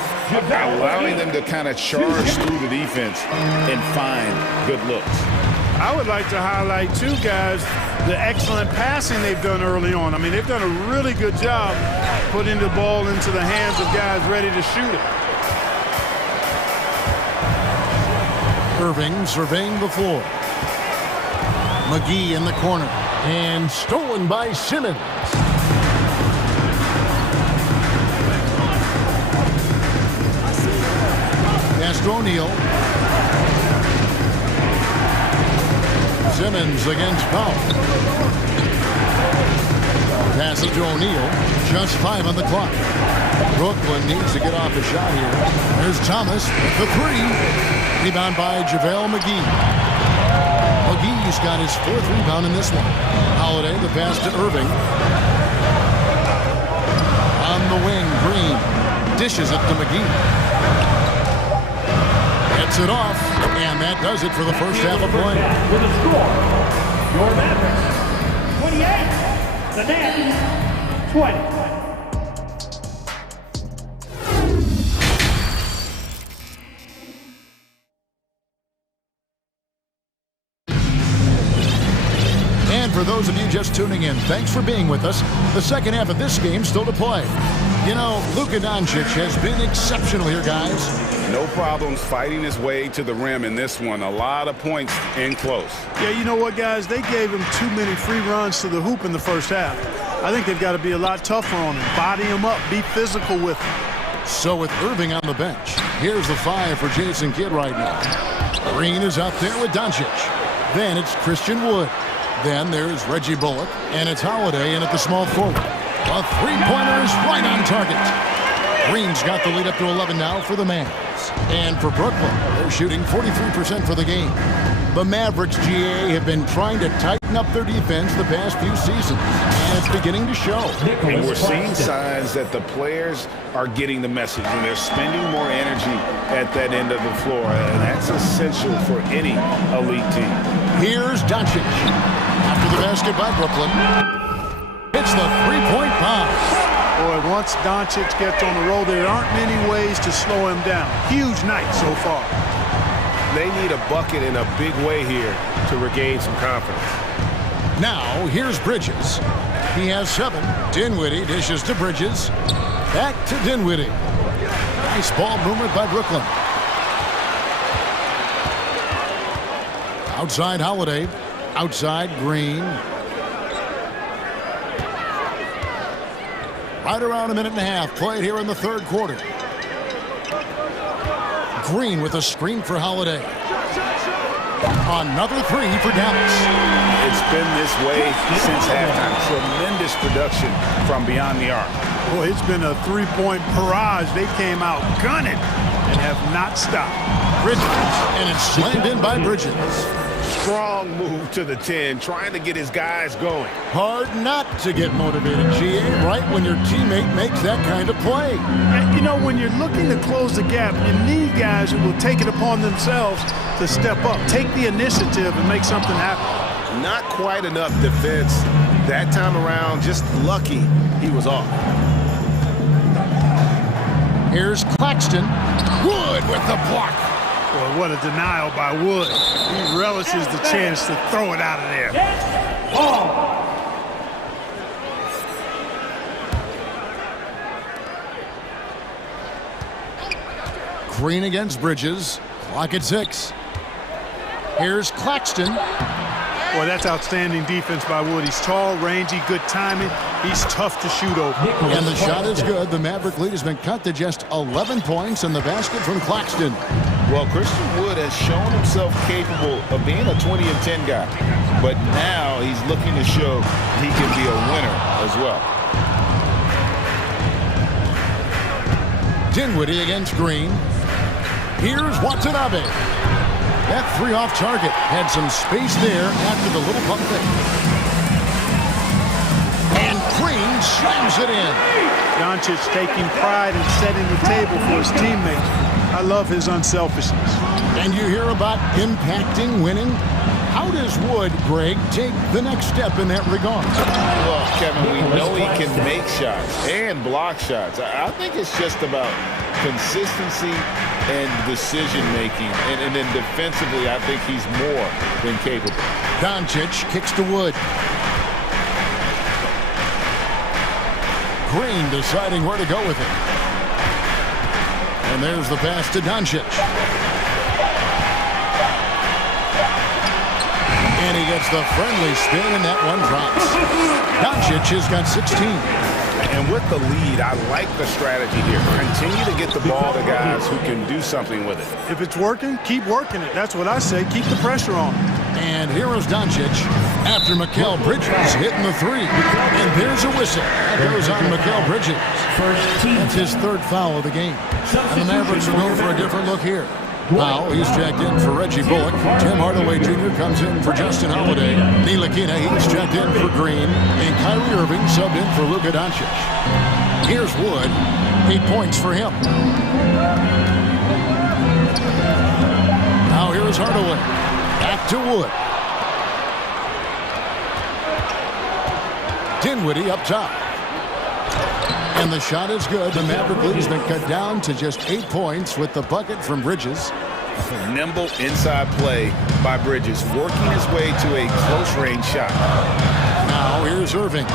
allowing them to kind of charge through the defense and find good looks. I would like to highlight, too, guys, the excellent passing they've done early on. I mean, they've done a really good job putting the ball into the hands of guys ready to shoot it. Irving surveying the floor. McGee in the corner. And stolen by Simmons. Pass to O'Neal. Simmons against Powell. Pass it to O'Neal. Just 5 on the clock. Brooklyn needs to get off a shot here. There's Thomas, the 3. Rebound by JaVale McGee. McGee's got his 4th rebound in this one. Holiday, the pass to Irving. On the wing, Green dishes it to McGee. Gets it off, and that does it for the first half of play. With a score, your Mavericks 28, the Nets 20. For those of you just tuning in, thanks for being with us. The second half of this game still to play. You know, Luka Doncic has been exceptional here, guys. No problems fighting his way to the rim in this one. A lot of points in close. Yeah, you know what, guys? They gave him too many free runs to the hoop in the first half. I think they've got to be a lot tougher on him. Body him up. Be physical with him. So with Irving on the bench, here's the 5 for Jason Kidd right now. Green is out there with Doncic. Then it's Christian Wood. Then there's Reggie Bullock, and it's Holiday in at the small forward. A three-pointer is right on target. Green's got the lead up to 11 now for the Mavs. And for Brooklyn, they're shooting 43% for the game. The Mavericks, GA, have been trying to tighten up their defense the past few seasons, and it's beginning to show. And we're seeing signs that the players are getting the message, and they're spending more energy at that end of the floor, and that's essential for any elite team. Here's Doncic. After the basket by Brooklyn, it's the three-point bomb. Boy, once Doncic gets on the roll, there aren't many ways to slow him down. Huge night so far. They need a bucket in a big way here to regain some confidence. Now, here's Bridges. He has 7. Dinwiddie dishes to Bridges. Back to Dinwiddie. Nice ball movement by Brooklyn. Outside Holiday. Outside Green. Right around a minute and a half played here in the third quarter. Green with a screen for Holiday. Another 3 for Dallas. It's been this way since halftime. Tremendous production from beyond the arc. Boy, it's been a three-point barrage. They came out gunning and have not stopped. Bridges, and it's slammed in by Bridges. Strong move to the 10, trying to get his guys going. Hard not to get motivated, GA, right when your teammate makes that kind of play. And, you know, when you're looking to close the gap, you need guys who will take it upon themselves to step up, take the initiative, and make something happen. Not quite enough defense that time around. Just lucky he was off. Here's Claxton. Wood with the block. Well, what a denial by Wood. He relishes the chance to throw it out of there. Green against Bridges. Clock at 6. Here's Claxton. Boy, that's outstanding defense by Wood. He's tall, rangy, good timing. He's tough to shoot over. And the shot is good. The Maverick lead has been cut to just 11 points in the basket from Claxton. Well, Christian Wood has shown himself capable of being a 20 and 10 guy, but now he's looking to show he can be a winner as well. Dinwiddie against Green. Here's Watanabe. That 3 off target had some space there after the little pump fake. And Green slams it in. Doncic taking pride in setting the table for his teammates. I love his unselfishness. And you hear about impacting winning. How does Wood, Greg, take the next step in that regard? Well, Kevin, we know he can make shots and block shots. I think it's just about consistency and decision-making. And then defensively, I think he's more than capable. Doncic kicks to Wood. Green deciding where to go with it. And there's the pass to Doncic. And he gets the friendly spin, and that one drops. Doncic has got 16. And with the lead, I like the strategy here. Continue to get the ball to guys who can do something with it. If it's working, keep working it. That's what I say. Keep the pressure on. And here is Doncic after Mikal Bridges hitting the 3. And there's a whistle. That goes on Mikal Bridges. That's his 3rd foul of the game. And the Mavericks will go for a different look here. Now he's checked in for Reggie Bullock. Tim Hardaway Jr. comes in for Justin Holiday. Ntilikina, he's checked in for Green. And Kyrie Irving subbed in for Luka Doncic. Here's Wood. 8 points for him. Now here's Hardaway. Back to Wood. Dinwiddie up top. And the shot is good. The Maverick lead has been cut down to just 8 points with the bucket from Bridges. Nimble inside play by Bridges, working his way to a close-range shot. Now here's Irving.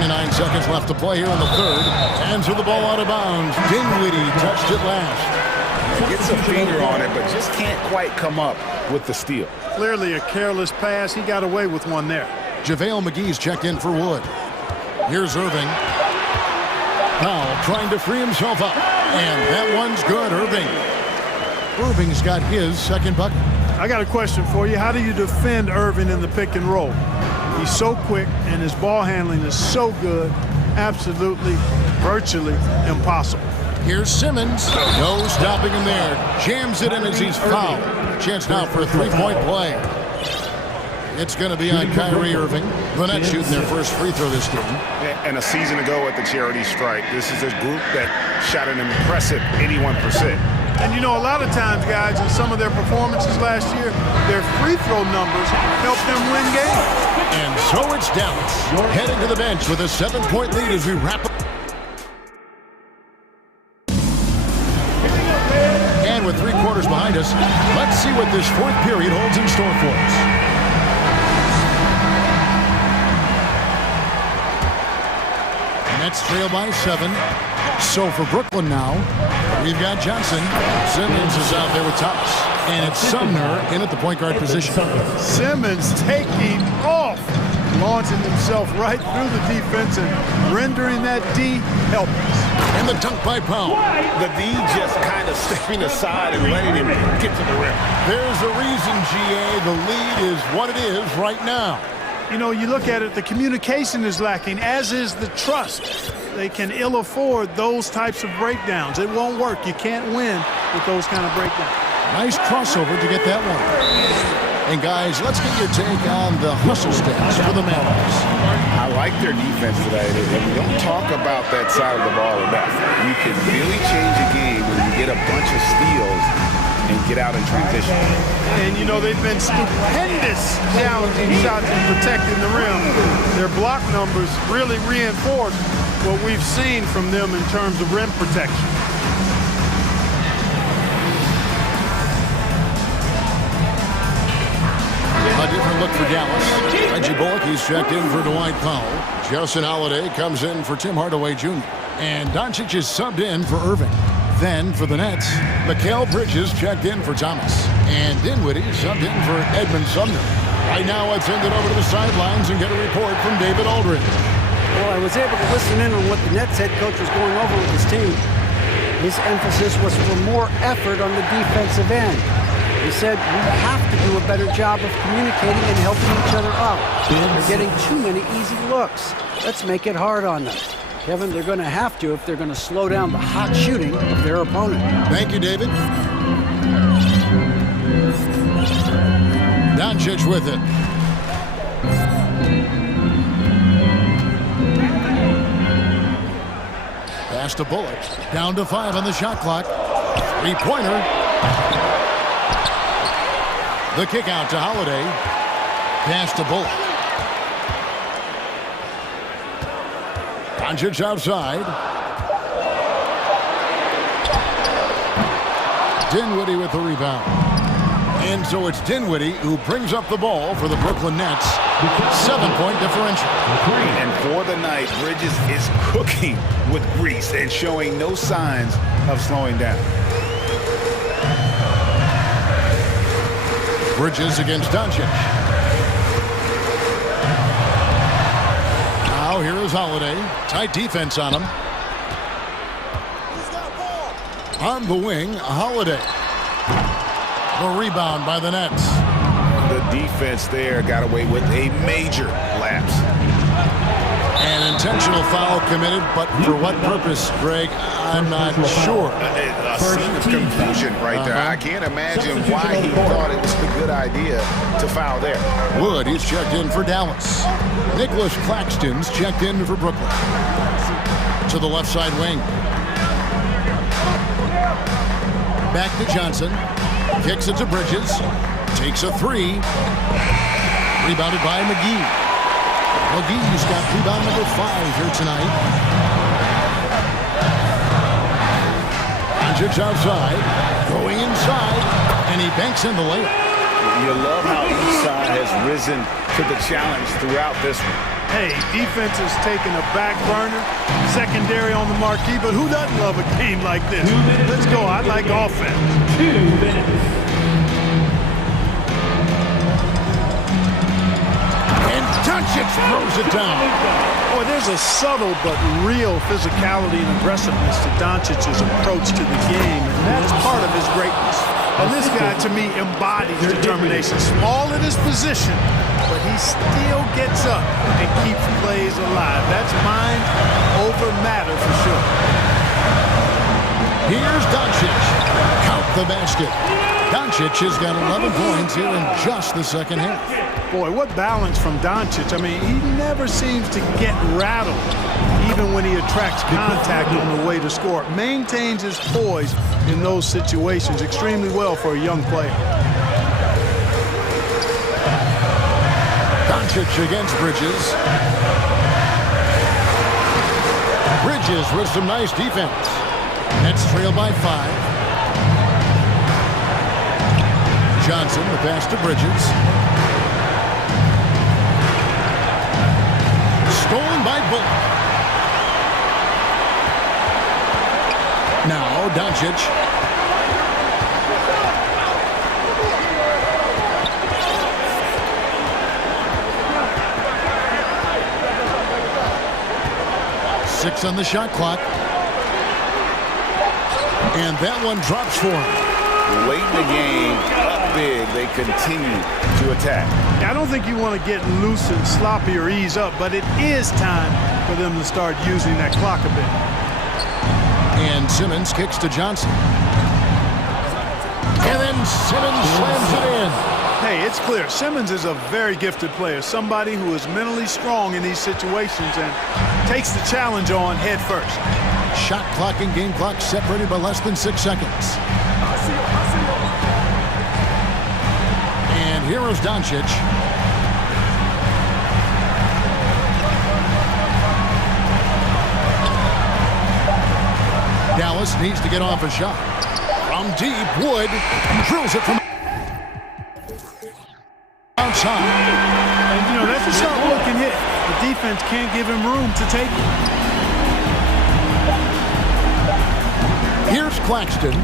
29 seconds left to play here in the third. Hands with the ball out of bounds. Dinwiddie touched it last. Gets a finger on it, but just can't quite come up with the steal. Clearly a careless pass. He got away with one there. JaVale McGee's checked in for Wood. Here's Irving. Powell trying to free himself up. And that one's good, Irving. Irving's got his second bucket. I got a question for you. How do you defend Irving in the pick and roll? He's so quick and his ball handling is so good. Absolutely, virtually impossible. Here's Simmons. No stopping him there. Jams it in as he's fouled. Chance now for a three-point play. It's going to be on Kyrie Irving. The Nets shooting their first free throw this game. And a season ago at the charity stripe, this is a group that shot an impressive 81%. And you know, a lot of times, guys, in some of their performances last year, their free throw numbers helped them win games. And so it's Dallas heading to the bench with a 7-point lead as we wrap up. And with 3 quarters behind us, let's see what this fourth period holds in store for us. Nets trail by 7. So for Brooklyn now, we've got Johnson. Simmons is out there with Thomas. And it's Sumner in at the point guard position. Simmons taking off, launching himself right through the defense and rendering that D helpless. And the dunk by Powell. The D just kind of stepping aside and letting him get to the rim. There's a reason, GA, the lead is what it is right now. You know, you look at it, the communication is lacking, as is the trust. They can ill afford those types of breakdowns. It won't work. You can't win with those kind of breakdowns. Nice crossover to get that one. And guys, let's get your take on the hustle stats for the Mavericks. I like their defense today. We don't talk about that side of the ball enough. You can really change a game when you get a bunch of steals and get out in transition. And you know, they've been stupendous challenging shots and protecting the rim. Their block numbers really reinforce what we've seen from them in terms of rim protection. A different look for Dallas. Reggie Bullock, he's checked in for Dwight Powell. Justin Holiday comes in for Tim Hardaway Jr. And Doncic is subbed in for Irving. Then for the Nets, Mikal Bridges checked in for Thomas. And Dinwiddie subbed in for Edmund Sumner. Right now, let's send it over to the sidelines and get a report from David Aldridge. Well, I was able to listen in on what the Nets head coach was going over with his team. His emphasis was for more effort on the defensive end. He said, we have to do a better job of communicating and helping each other out. They're getting too many easy looks. Let's make it hard on them. Kevin, they're going to have to if they're going to slow down the hot shooting of their opponent. Thank you, David. Doncic with it. Pass to Bullock. Down to 5 on the shot clock. Three-pointer. The kick out to Holiday. Pass to Bullock. Doncic outside. Dinwiddie with the rebound. And so it's Dinwiddie who brings up the ball for the Brooklyn Nets. 7-point differential. And for the night, Bridges is cooking with grease and showing no signs of slowing down. Bridges against Doncic. Now here is Holiday. Tight defense on him. On the wing, Holiday. The rebound by the Nets. The defense there got away with a major lapse. An intentional foul committed, but for what purpose, Greg? I'm not sure. A scene of confusion right there. I can't imagine why he thought it was a good idea to foul there. Wood, he's checked in for Dallas. Nicholas Claxton's checked in for Brooklyn. To the left side wing. Back to Johnson. Kicks it to Bridges. Takes a 3. Rebounded by McGee. McGee's got rebound number 5 here tonight. Doncic outside. Going inside. And he banks in the layup. You love how each side has risen to the challenge throughout this one. Hey, defense is taking a back burner, secondary on the marquee, but who doesn't love a game like this? Let's go. I like offense. 2 minutes. And Doncic throws it down. Boy, there's a subtle but real physicality and aggressiveness to Doncic's approach to the game, and that's part of his greatness. And this guy, to me, embodies determination. Small in his position, but he still gets up and keeps plays alive. That's mind over matter for sure. Here's Doncic. Count the basket. Doncic has got 11 points here in just the second half. Boy, what balance from Doncic. I mean, he never seems to get rattled, even when he attracts contact on the way to score. Maintains his poise in those situations extremely well for a young player. Doncic against Bridges. Bridges with some nice defense. Nets trail by 5. Johnson, the pass to Bridges. Stolen by Bullock. Now Doncic. Six on the shot clock. And that one drops for him. Late in the game, up big, they continue to attack. I don't think you want to get loose and sloppy or ease up, but it is time for them to start using that clock a bit. And Simmons kicks to Johnson. And then Simmons slams it in. Hey, it's clear. Simmons is a very gifted player, somebody who is mentally strong in these situations and takes the challenge on head first. Shot clock and game clock separated by less than 6 seconds. And here is Doncic. Dallas needs to get off a shot. From deep, Wood drills it from outside. And, you know, that's a sharp-looking hit. The defense can't give him room to take it. Here's Claxton.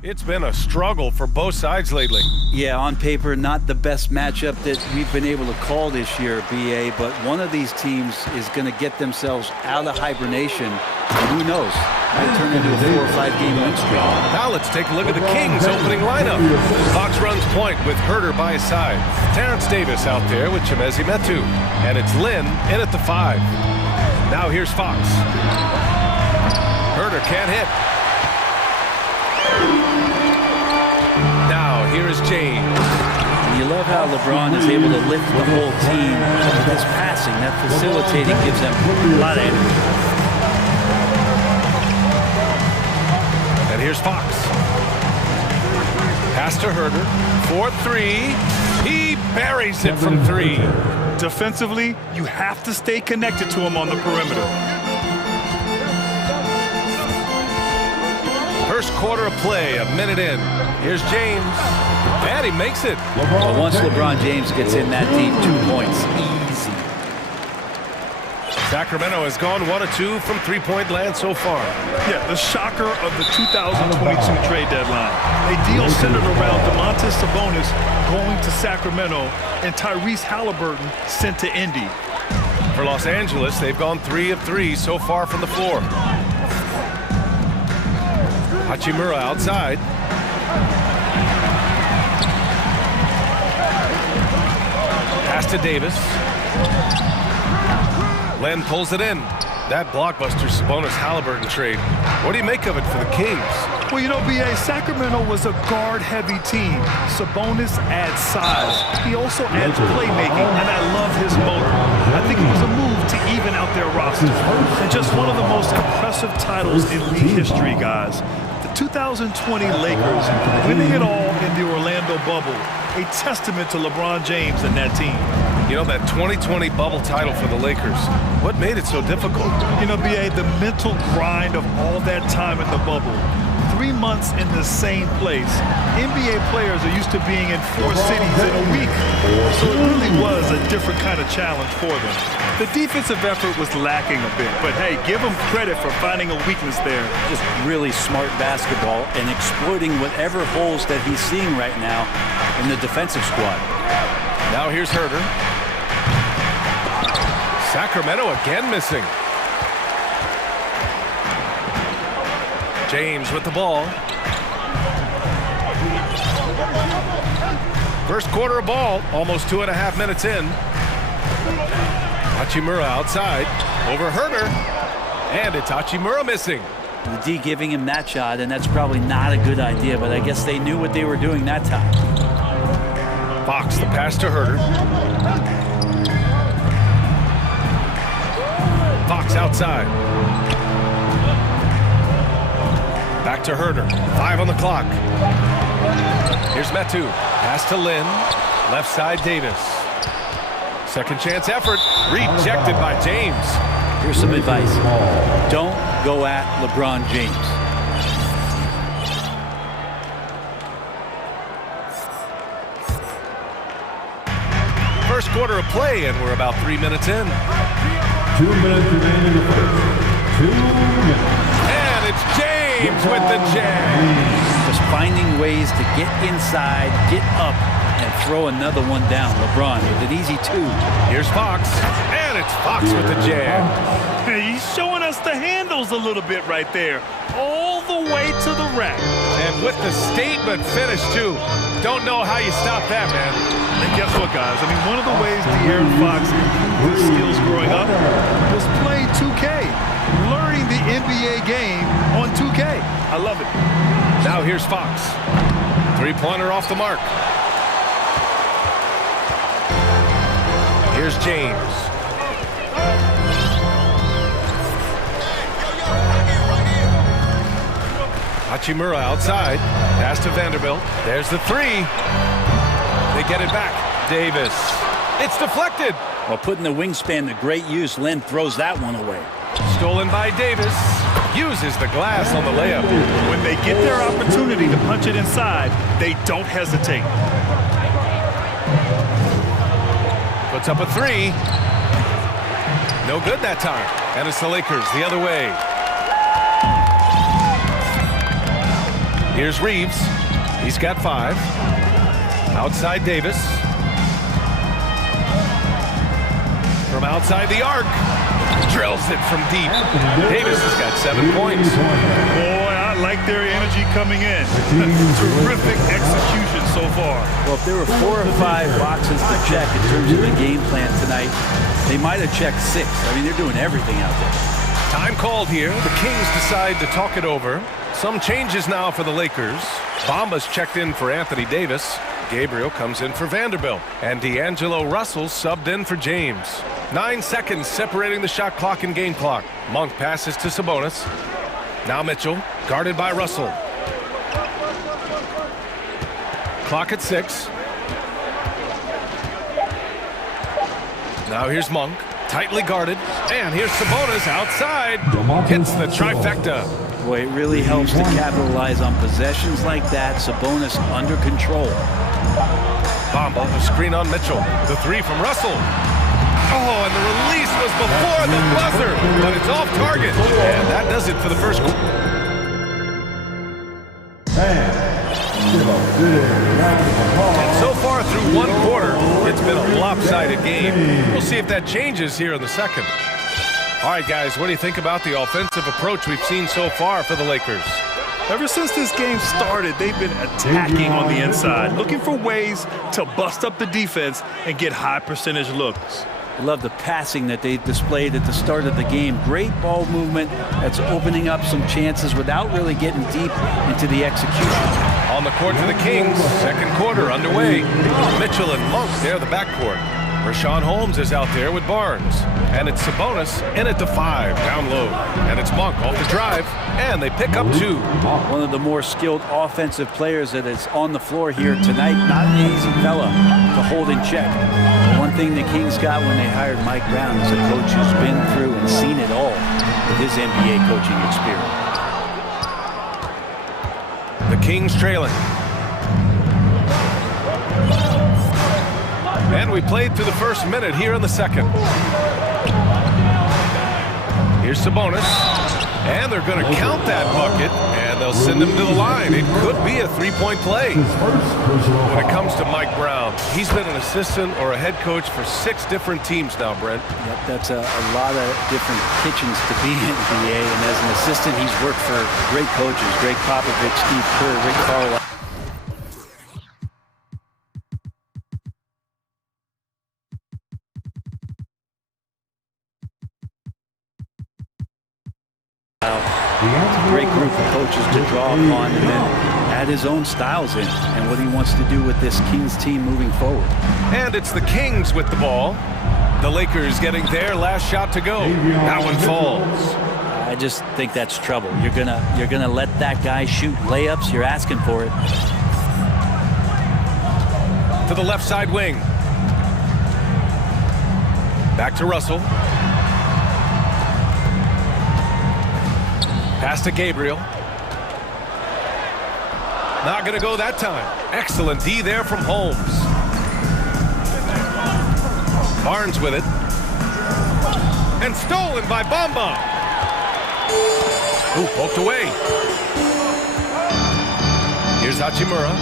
It's been a struggle for both sides lately. Yeah, on paper, not the best matchup that we've been able to call this year, BA, but one of these teams is going to get themselves out of hibernation, and who knows, might turn into a 4 or 5 game win streak. Now let's take a look at the Kings opening lineup. Fox runs point with Herder by his side. Terrence Davis out there with Chimezi Metu. And it's Lynn in at the 5. Now here's Fox. Herder can't hit. Now here is James. You love how LeBron is able to lift the whole team with his passing. That facilitating gives them a lot of energy. And here's Fox. Pass to Herder. 4-3. He buries it from 3. Defensively, you have to stay connected to him on the perimeter. First quarter of play, a minute in. Here's James. And he makes it. Well, once LeBron James gets in that deep, 2 points, easy. Sacramento has gone 1 of 2 from three-point land so far. Yeah, the shocker of the 2022 trade deadline. A deal centered around Domantas Sabonis going to Sacramento and Tyrese Halliburton sent to Indy. For Los Angeles, they've gone 3 of 3 so far from the floor. Hachimura outside. Pass to Davis. Len pulls it in. That blockbuster Sabonis-Halliburton trade. What do you make of it for the Kings? Well, you know, B.A., Sacramento was a guard-heavy team. Sabonis adds size. He also adds playmaking, and I love his motor. I think it was a move to even out their roster. And just one of the most impressive titles in league history, guys. The 2020 Lakers winning it all in the Orlando bubble. A testament to LeBron James and that team. You know, that 2020 bubble title for the Lakers, what made it so difficult? You know, B.A., the mental grind of all that time in the bubble. 3 months in the same place. NBA players are used to being in 4 cities in a week. So it really was a different kind of challenge for them. The defensive effort was lacking a bit, but hey, give them credit for finding a weakness there. Just really smart basketball and exploiting whatever holes that he's seeing right now in the defensive squad. Now here's Herder. Sacramento again missing. James with the ball. First quarter of ball, almost 2.5 minutes in. Hachimura outside, over Herder, and it's Hachimura missing. The D giving him that shot, and that's probably not a good idea, but I guess they knew what they were doing that time. Fox, the pass to Herder. Fox outside. Back to Herder. 5 on the clock. Here's Metu. Pass to Lynn. Left side Davis. Second chance effort. Rejected by James. Here's some advice. Don't go at LeBron James. First quarter of play, and we're about 3 minutes in. 2 minutes remaining in the first. 2 minutes. And it's James with the jam. Just finding ways to get inside, get up, and throw another one down. LeBron with an easy 2. Here's Fox, and it's Fox with the jam. Hey, he's showing us the handles a little bit right there. All the way to the rack. And with the statement finish, too. Don't know how you stop that, man. And guess what, guys? I mean, one of the ways De'Aaron Fox improved his skills growing up was playing 2K, learning the NBA game on 2K. I love it. Now here's Fox. Three-pointer off the mark. Here's James. Hachimura outside. Pass to Vanderbilt. There's the 3. They get it back. Davis. It's deflected. Well, putting the wingspan to great use, Len throws that one away. Stolen by Davis. Uses the glass on the layup. When they get their opportunity to punch it inside, they don't hesitate. Puts up a 3. No good that time. And it's the Lakers the other way. Here's Reeves. He's got 5. Outside Davis. From outside the arc. Drills it from deep. Davis has got 7 points. Boy, I like their energy coming in. Terrific execution so far. Well, if there were 4 or 5 boxes to check in terms of the game plan tonight, they might have checked 6. I mean, they're doing everything out there. Time called here. The Kings decide to talk it over. Some changes now for the Lakers. Bamba's checked in for Anthony Davis. Gabriel comes in for Vanderbilt. And D'Angelo Russell subbed in for James. 9 seconds separating the shot clock and game clock. Monk passes to Sabonis. Now Mitchell, guarded by Russell. Clock at 6. Now here's Monk, tightly guarded. And here's Sabonis outside. Hits the trifecta. Boy, it really helps to capitalize on possessions like that. Sabonis under control. Bamba, a screen on Mitchell. The 3 from Russell. Oh, and the release was before the buzzer, but it's off target. And that does it for the first quarter. And so far through 1 quarter, it's been a lopsided game. We'll see if that changes here in the second. All right, guys, what do you think about the offensive approach we've seen so far for the Lakers? Ever since this game started, they've been attacking on the inside, looking for ways to bust up the defense and get high percentage looks. I love the passing that they displayed at the start of the game. Great ball movement that's opening up some chances without really getting deep into the execution. On the court for the Kings, second quarter underway. Mitchell and Monk, they're the backcourt. Richaun Holmes is out there with Barnes. And it's Sabonis in at the 5, down low. And it's Monk off the drive, and they pick up 2. One of the more skilled offensive players that is on the floor here tonight. Not an easy fella to hold in check. One thing the Kings got when they hired Mike Brown is a coach who's been through and seen it all with his NBA coaching experience. The Kings trailing. And we played through the first minute here in the second. Here's Sabonis. And they're going to count that bucket, and they'll send him to the line. It could be a 3-point play. When it comes to Mike Brown, he's been an assistant or a head coach for 6 different teams now, Brent. Yep, that's a lot of different kitchens to be in the NBA. And as an assistant, he's worked for great coaches, Greg Popovich, Steve Kerr, Rick Carlisle. Great group of coaches to draw upon and then add his own styles in and what he wants to do with this Kings team moving forward. And it's the Kings with the ball. The Lakers getting their last shot to go. That one falls. I just think that's trouble. You're gonna let that guy shoot layups. You're asking for it. To the left side wing. Back to Russell. Pass to Gabriel. Not going to go that time. Excellent D there from Holmes. Barnes with it. And stolen by Bamba. Ooh, poked away. Here's Hachimura.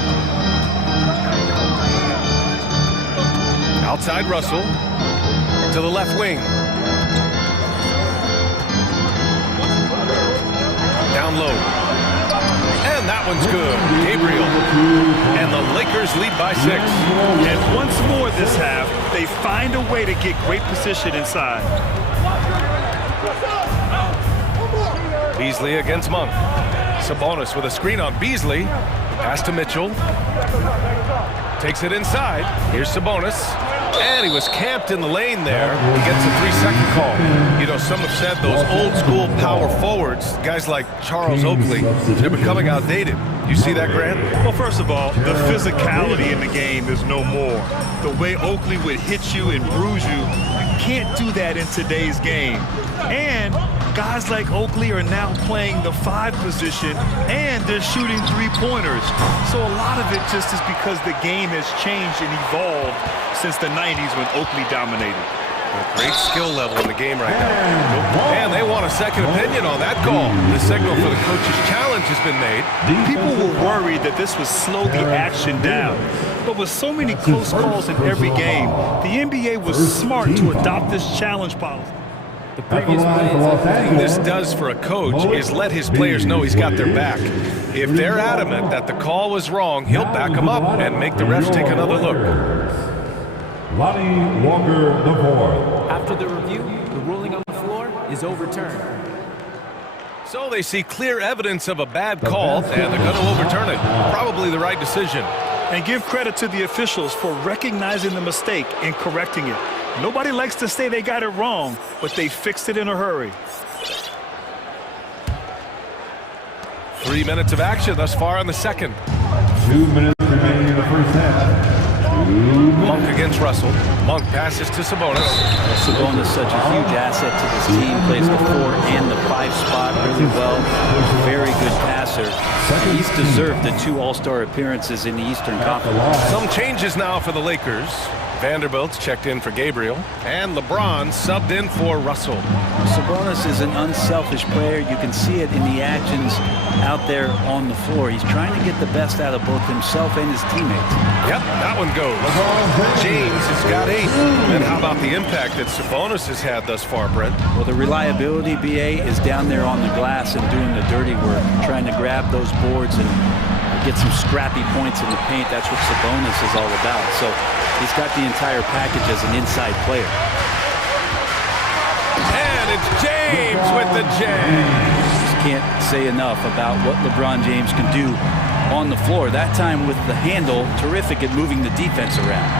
Outside Russell. To the left wing. Down low. And that one's good. Gabriel. And the Lakers lead by 6. And once more this half, they find a way to get great position inside. Beasley against Monk. Sabonis with a screen on Beasley. Pass to Mitchell. Takes it inside. Here's Sabonis. And he was camped in the lane there. He gets a 3-second call. You know, some have said those old-school power forwards, guys like Charles Oakley, they're becoming outdated. You see that, Grant? Well, first of all, the physicality in the game is no more. The way Oakley would hit you and bruise you, you can't do that in today's game. And guys like Oakley are now playing the 5 position, and they're shooting 3-pointers. So a lot of it just is because the game has changed and evolved since the 90s when Oakley dominated. A great skill level in the game right now. And they want to second opinion on that call. The signal for the coach's challenge has been made. People were worried that this would slow the action down. But with so many close calls in every game, the NBA was smart to adopt this challenge policy. The previous thing this does for a coach is let his players know he's got their back. If they're adamant that the call was wrong, he'll back them up and make the refs take another look. Lonnie Walker IV. After the review, the ruling on the floor is overturned. So they see clear evidence of a bad call, and they're going to overturn it. Probably the right decision. And give credit to the officials for recognizing the mistake and correcting it. Nobody likes to say they got it wrong, but they fixed it in a hurry. 3 minutes of action thus far in the second. 2 minutes remaining in the first half. Monk against Russell. Monk passes to Sabonis. Sabonis such a huge asset to this team. Plays the 4 and the 5 spot really well. Very good passer. And he's deserved the 2 All-Star appearances in the Eastern Conference. Some changes now for the Lakers. Vanderbilt's checked in for Gabriel. And LeBron subbed in for Russell. Sabonis is an unselfish player. You can see it in the actions out there on the floor. He's trying to get the best out of both himself and his teammates. Yep, that one goes. James has got 8. And how about the impact that Sabonis has had thus far, Brent? Well, the reliability, BA, is down there on the glass and doing the dirty work, trying to grab those boards and get some scrappy points in the paint. That's what Sabonis is all about. So he's got the entire package as an inside player. And it's James with the jam. Just can't say enough about what LeBron James can do on the floor. That time with the handle, terrific at moving the defense around.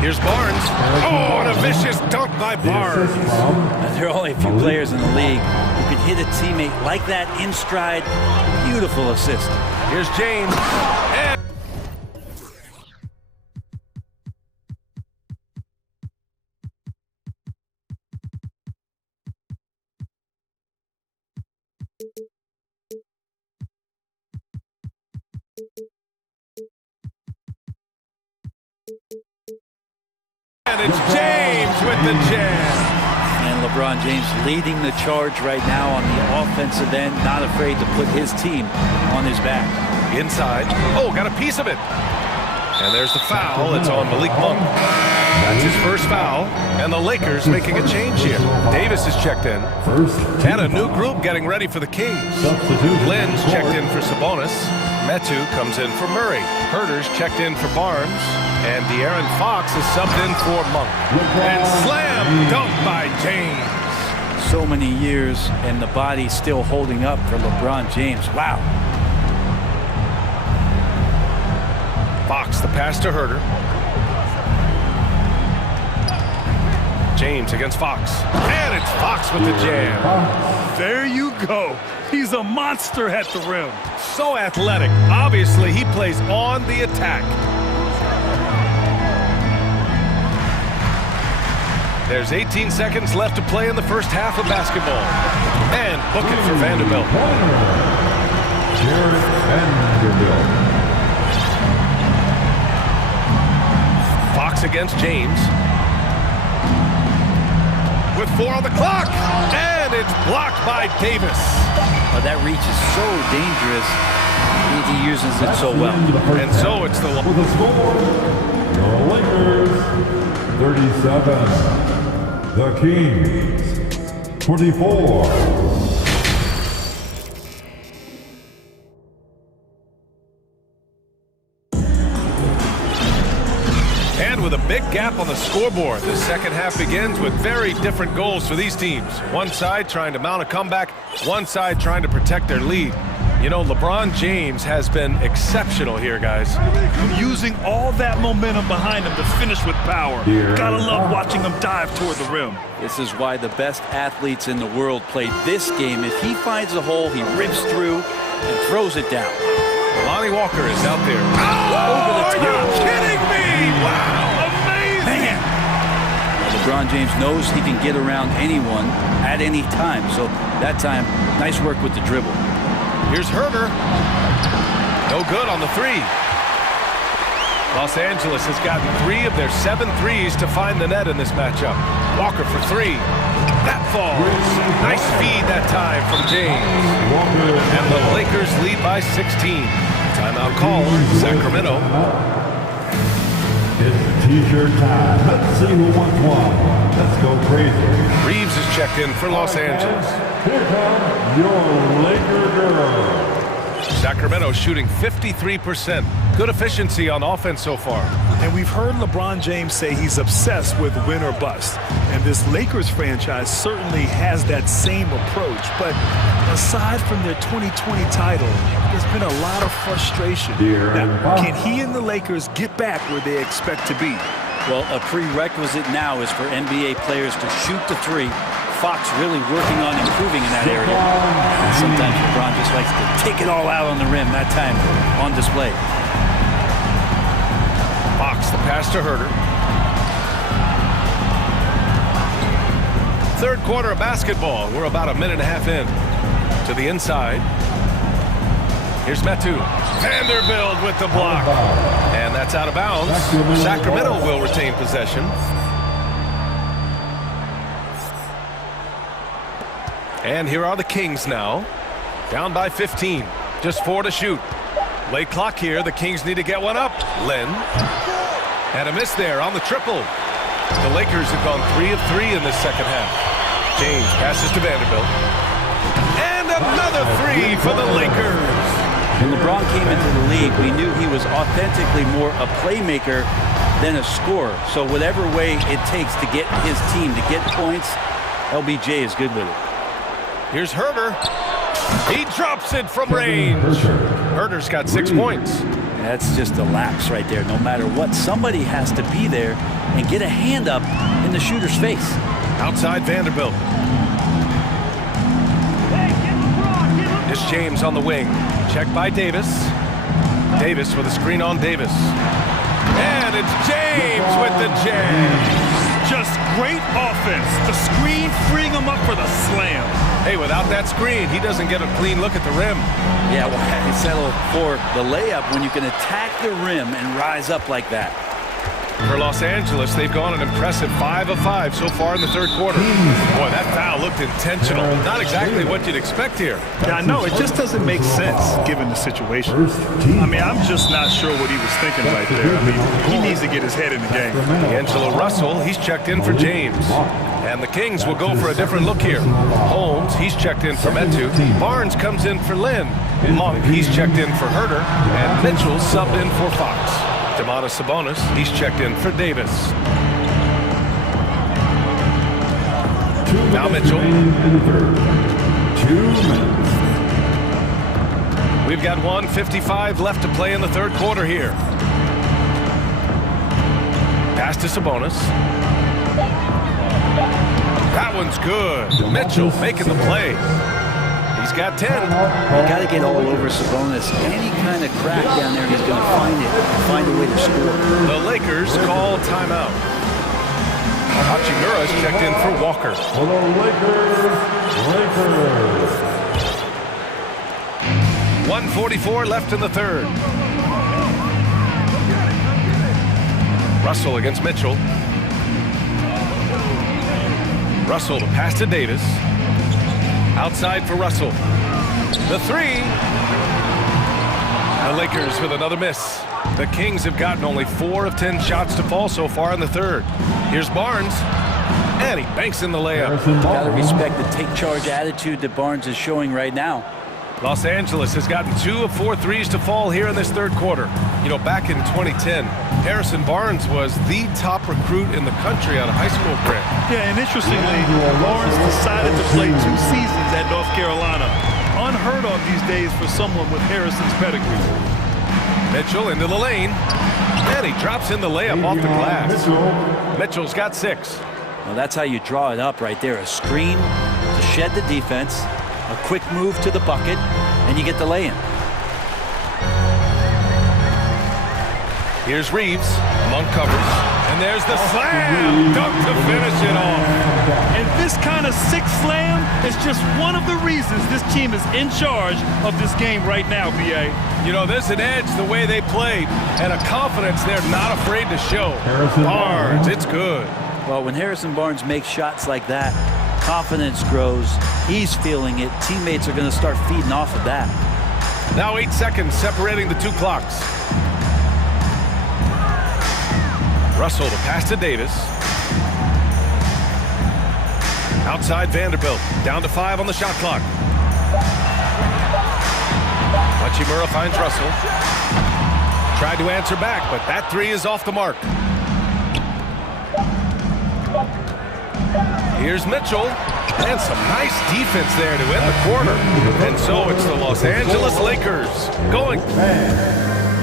Here's Barnes. Oh, and a vicious dunk by Barnes. There are only a few players in the league who can hit a teammate like that in stride. Beautiful assist. Here's James. And it's James with the jam. And LeBron James leading the charge right now on the offensive end, not afraid to put his team on his back. Inside. Oh, got a piece of it. And there's the foul. It's on Malik Monk. That's his first foul. And the Lakers making a change here. Davis is checked in. And a new group getting ready for the Kings. Lynn's checked in for Sabonis. Metu comes in for Murray. Herter's checked in for Barnes. And De'Aaron Fox is subbed in for Monk. And slam dunk by James. So many years and the body still holding up for LeBron James. Wow. Fox, the pass to Herter. James against Fox. And it's Fox with the jam. There you go. He's a monster at the rim. So athletic. Obviously, he plays on the attack. There's 18 seconds left to play in the first half of basketball. And book it for Vanderbilt. Vanderbilt. Fox against James. With 4 on the clock. And it's blocked by Davis. Oh, that reach is so dangerous. He uses it so well. And so it's the... With the score, the Lakers 37. The Kings 24. And with a big gap on the scoreboard, the second half begins with very different goals for these teams. One side trying to mount a comeback, one side trying to protect their lead. You know, LeBron James has been exceptional here, guys. Using all that momentum behind him to finish with power. Gotta love watching him dive toward the rim. This is why the best athletes in the world play this game. If he finds a hole, he rips through and throws it down. Lonnie Walker is out there. Oh, over the top. Are you kidding me? Wow, amazing. Man. LeBron James knows he can get around anyone at any time. So that time, nice work with the dribble. Here's Herter. No good on the 3. Los Angeles has gotten 3 of their 7 threes to find the net in this matchup. Walker for 3. That falls. Nice feed that time from James. And the Lakers lead by 16. Timeout call, Sacramento. It's T-shirt time. Let's see who wants one. Let's go crazy. Reeves is checked in for Los Angeles. Here comes your Laker girl. Sacramento shooting 53%. Good efficiency on offense so far. And we've heard LeBron James say he's obsessed with win or bust. And this Lakers franchise certainly has that same approach. But aside from their 2020 title, there's been a lot of frustration. Now, can he and the Lakers get back where they expect to be? Well, a prerequisite now is for NBA players to shoot the three. Fox really working on improving in that area. And sometimes LeBron just likes to take it all out on the rim, that time on display. Fox, the pass to Herter. Third quarter of basketball. We're about a minute and a half in. To the inside. Here's Metu. Vanderbilt with the block. And that's out of bounds. Sacramento will retain possession. And here are the Kings now. Down by 15. Just 4 to shoot. Late clock here. The Kings need to get one up. Len. And a miss there on the triple. The Lakers have gone 3 of 3 in this second half. James passes to Vanderbilt. And another 3 for the Lakers. When LeBron came into the league, we knew he was authentically more a playmaker than a scorer. So whatever way it takes to get his team to get points, LBJ is good with it. Here's Herter. He drops it from range. Herter's got 6 points. That's just a lapse right there. No matter what, somebody has to be there and get a hand up in the shooter's face. Outside Vanderbilt. It's James on the wing. Checked by Davis. Davis with a screen on Davis. And it's James with the jam. Just great offense. The screen freeing him up for the slam. Hey, without that screen, he doesn't get a clean look at the rim. Yeah, well, he settled for the layup when you can attack the rim and rise up like that. For Los Angeles, they've gone an impressive 5 of 5 so far in the third quarter. Boy, that foul looked intentional. Not exactly what you'd expect here. Yeah, I know. It just doesn't make sense given the situation. I mean, I'm just not sure what he was thinking right there. I mean, he needs to get his head in the game. D'Angelo Russell, he's checked in for James. And the Kings will go for a different look here. Holmes, he's checked in for Metu. Barnes comes in for Lynn. Monk, he's checked in for Herter. And Mitchell subbed in for Fox. Domantas Sabonis, he's checked in for Davis. Now Mitchell. 2 minutes. We've got 1:55 left to play in the third quarter here. Pass to Sabonis. That one's good. Mitchell making the play. He's got 10. You got to get all over Sabonis. Any kind of crack down there, he's going to find a way to score. The Lakers call timeout. Hachimura is checked in for Walker. For the Lakers. 1:44 left in the third. Russell against Mitchell. Russell to pass to Davis. Outside for Russell. The 3. The Lakers with another miss. The Kings have gotten only 4 of 10 shots to fall so far in the third. Here's Barnes. And he banks in the layup. Got to respect the take-charge attitude that Barnes is showing right now. Los Angeles has gotten 2 of 4 threes to fall here in this third quarter. You know, back in 2010, Harrison Barnes was the top recruit in the country out of high school grad. Yeah, and interestingly, Barnes decided to play 2 seasons at North Carolina. Unheard of these days for someone with Harrison's pedigree. Mitchell into the lane. And he drops in the layup off the glass. Mitchell's got 6. Well, that's how you draw it up right there. A screen to shed the defense. A quick move to the bucket, and you get the lay-in. Here's Reeves. Monk covers. And there's the slam. Dunk to finish it off. And this kind of sick slam is just one of the reasons this team is in charge of this game right now, B.A. You know, there's an edge the way they played, and a confidence they're not afraid to show. Barnes, it's good. Well, when Harrison Barnes makes shots like that, Confidence grows. He's feeling it. Teammates are going to start feeding off of that. Now 8 seconds separating the two clocks. Russell, the pass to Davis. Outside Vanderbilt, down to 5 on the shot clock. Hachimura finds Russell. Tried to answer back, but that three is off the mark. Here's Mitchell, and some nice defense there to end the quarter. And so it's the Los Angeles Lakers going.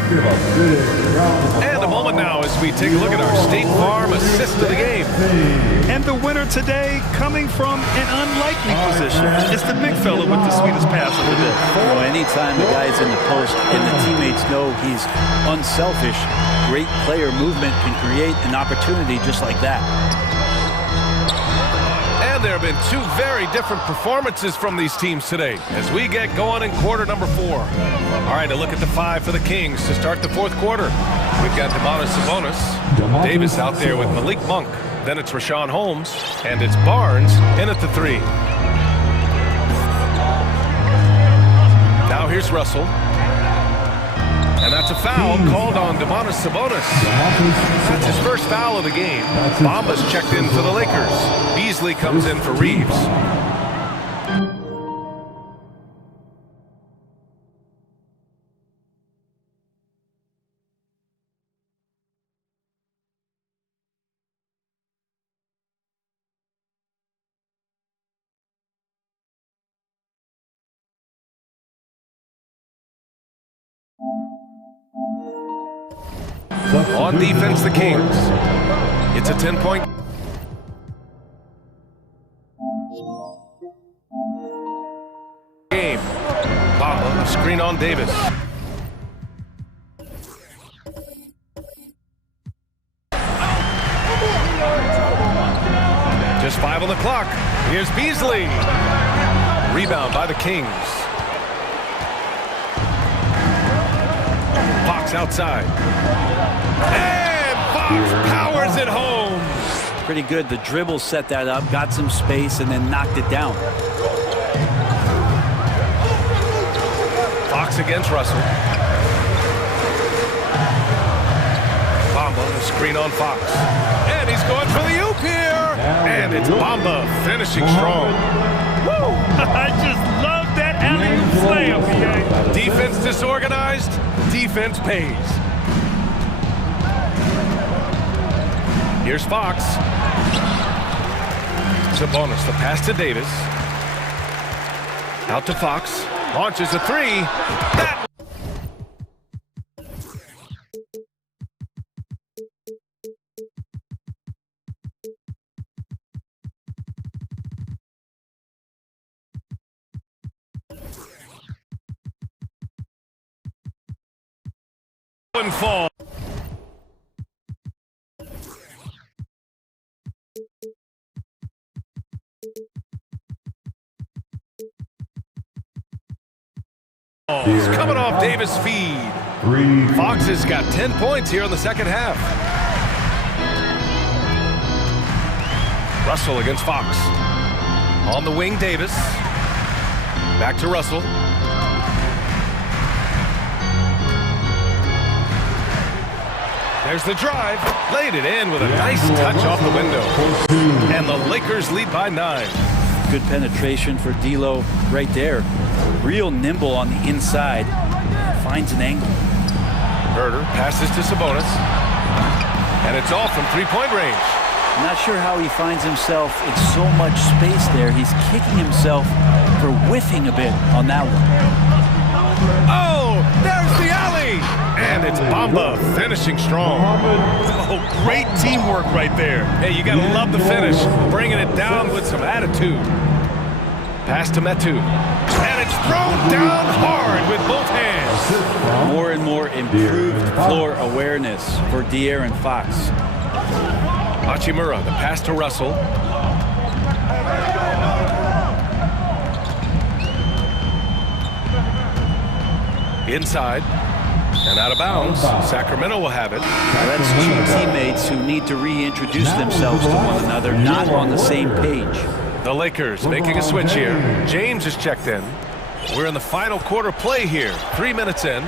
And a moment now as we take a look at our State Farm assist of the game. And the winner today coming from an unlikely position. It's the big fella with the sweetest pass of the day. Well, anytime the guy's in the post and the teammates know he's unselfish, great player movement can create an opportunity just like that. And there have been two very different performances from these teams today as we get going in quarter number 4. All right, a look at the 5 for the Kings to start the 4th quarter. We've got Sabonis, Davis out there with Malik Monk. Then it's Richaun Holmes, and it's Barnes in at the 3. Now here's Russell. And that's a foul called on Sabonis. That's his first foul of the game. Bamba's checked in for the Lakers. Beasley comes in for Reeves. On defense, the Kings. It's a 10-point game. Bamba, screen on Davis. Just 5 on the clock. Here's Beasley. Rebound by the Kings. Fox outside. And Fox powers it home. Pretty good. The dribble set that up, got some space, and then knocked it down. Fox against Russell. Bamba, the screen on Fox. And he's going for the oop here. And it's Bamba finishing strong. Woo! I just love that alley-oop slam, PA. Defense disorganized, defense pays. Here's Fox. Sabonis, the pass to Davis. Out to Fox. Launches a 3. That one fall. He's coming off Davis' feed. Fox has got 10 points here in the second half. Russell against Fox. On the wing, Davis. Back to Russell. There's the drive. Laid it in with a nice touch off the window. And the Lakers lead by 9. Good penetration for D'Lo right there. Real nimble on the inside. Finds an angle. Herder passes to Sabonis. And it's off from three-point range. I'm not sure how he finds himself in so much space there. He's kicking himself for whiffing a bit on that one. Oh, there's the alley. And it's Bamba finishing strong. Oh, great teamwork right there. Hey, you gotta love the finish. Bringing it down with some attitude. Pass to Metu. And it's thrown down hard with both hands. More and more improved floor awareness for De'Aaron Fox. Hachimura, the pass to Russell. Inside. And out of bounds. Sacramento will have it. Now that's two teammates who need to reintroduce themselves to one another, not on the same page. The Lakers making a switch here. James is checked in. We're in the final quarter play here. 3 minutes in.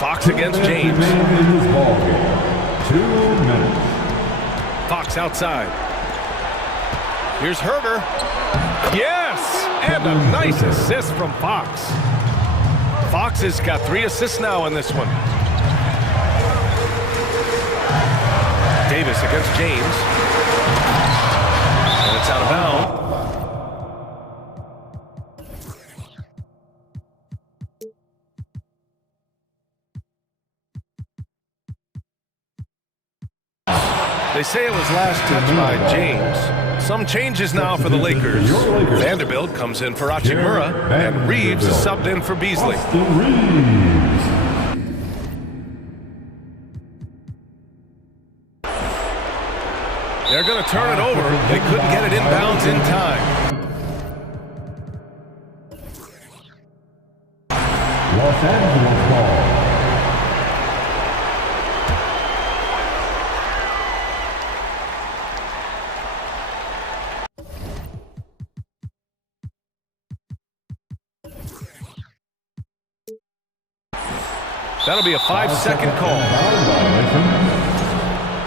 Fox against James. 2 minutes. Fox outside. Here's Herder. Yes! And a nice assist from Fox. Fox has got 3 assists now in this one. Davis against James. And it's out of bounds. They say it was last touched by James. Some changes now for the Lakers. Vanderbilt comes in for Hachimura, and Reeves is subbed in for Beasley. They're going to turn it over. They couldn't get it inbounds in time. Los Angeles ball. That'll be a 5-second call.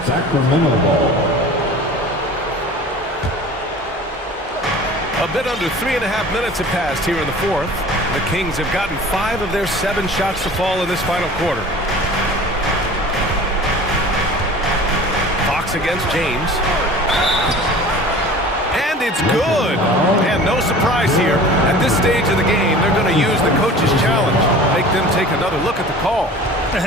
Sacramento ball. A bit under 3.5 minutes have passed here in the fourth. The Kings have gotten 5 of their 7 shots to fall in this final quarter. Fox against James. And it's good. And no surprise here. At this stage of the game, they're going to use the coach's challenge. Make them take another look at the call.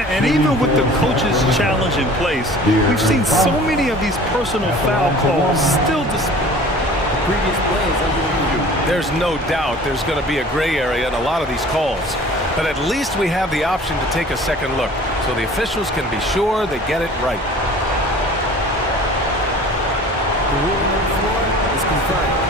And even with the coach's challenge in place, we've seen so many of these personal foul calls still Previous plays under review. There's no doubt there's going to be a gray area in a lot of these calls. But at least we have the option to take a second look, so the officials can be sure they get it right. The ruling on the floor is confirmed.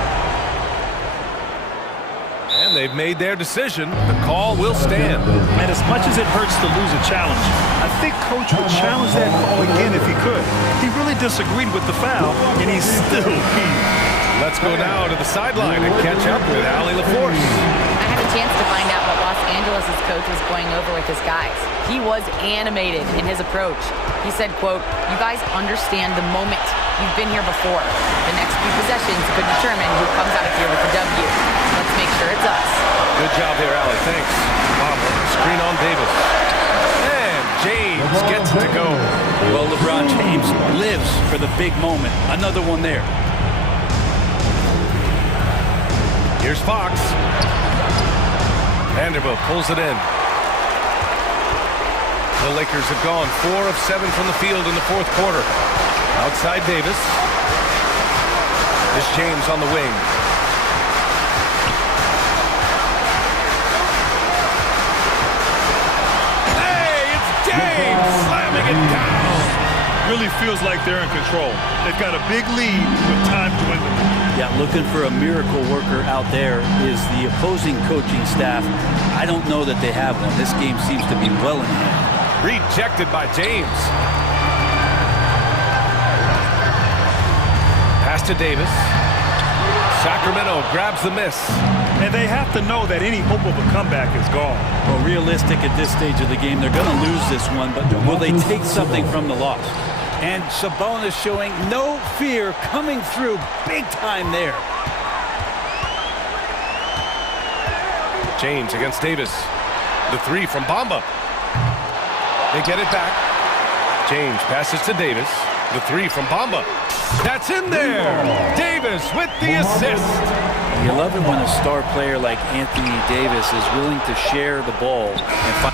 And they've made their decision. The call will stand. And as much as it hurts to lose a challenge, I think Coach would challenge that call again if he could. He really disagreed with the foul, and he's still keen. Let's go now to the sideline and catch up with Allie LaForce. I had a chance to find out what Los Angeles' coach was going over with his guys. He was animated in his approach. He said, quote, "You guys understand the moment. You've been here before. The next few possessions could determine who comes out of here with the W. Let's make sure it's us." Good job there, Allie. Thanks. Screen on Davis. And James gets it to go. Well, LeBron James lives for the big moment. Another one there. Here's Fox. Vanderbilt pulls it in. The Lakers have gone 4 of 7 from the field in the fourth quarter. Outside Davis. This James on the wing. Hey, it's James slamming it down. Really feels like they're in control. They've got a big lead with time dwindling. Yeah, looking for a miracle worker out there is the opposing coaching staff. I don't know that they have one. This game seems to be well in hand. Rejected by James. Pass to Davis. Sacramento grabs the miss. And they have to know that any hope of a comeback is gone. Well, realistic at this stage of the game, they're going to lose this one, but will they take something from the loss? And Sabonis showing no fear, coming through big time there. James against Davis. The 3 from Bamba. They get it back. James passes to Davis. The 3 from Bamba. That's in there. Davis with the assist. You love it when a star player like Anthony Davis is willing to share the ball and find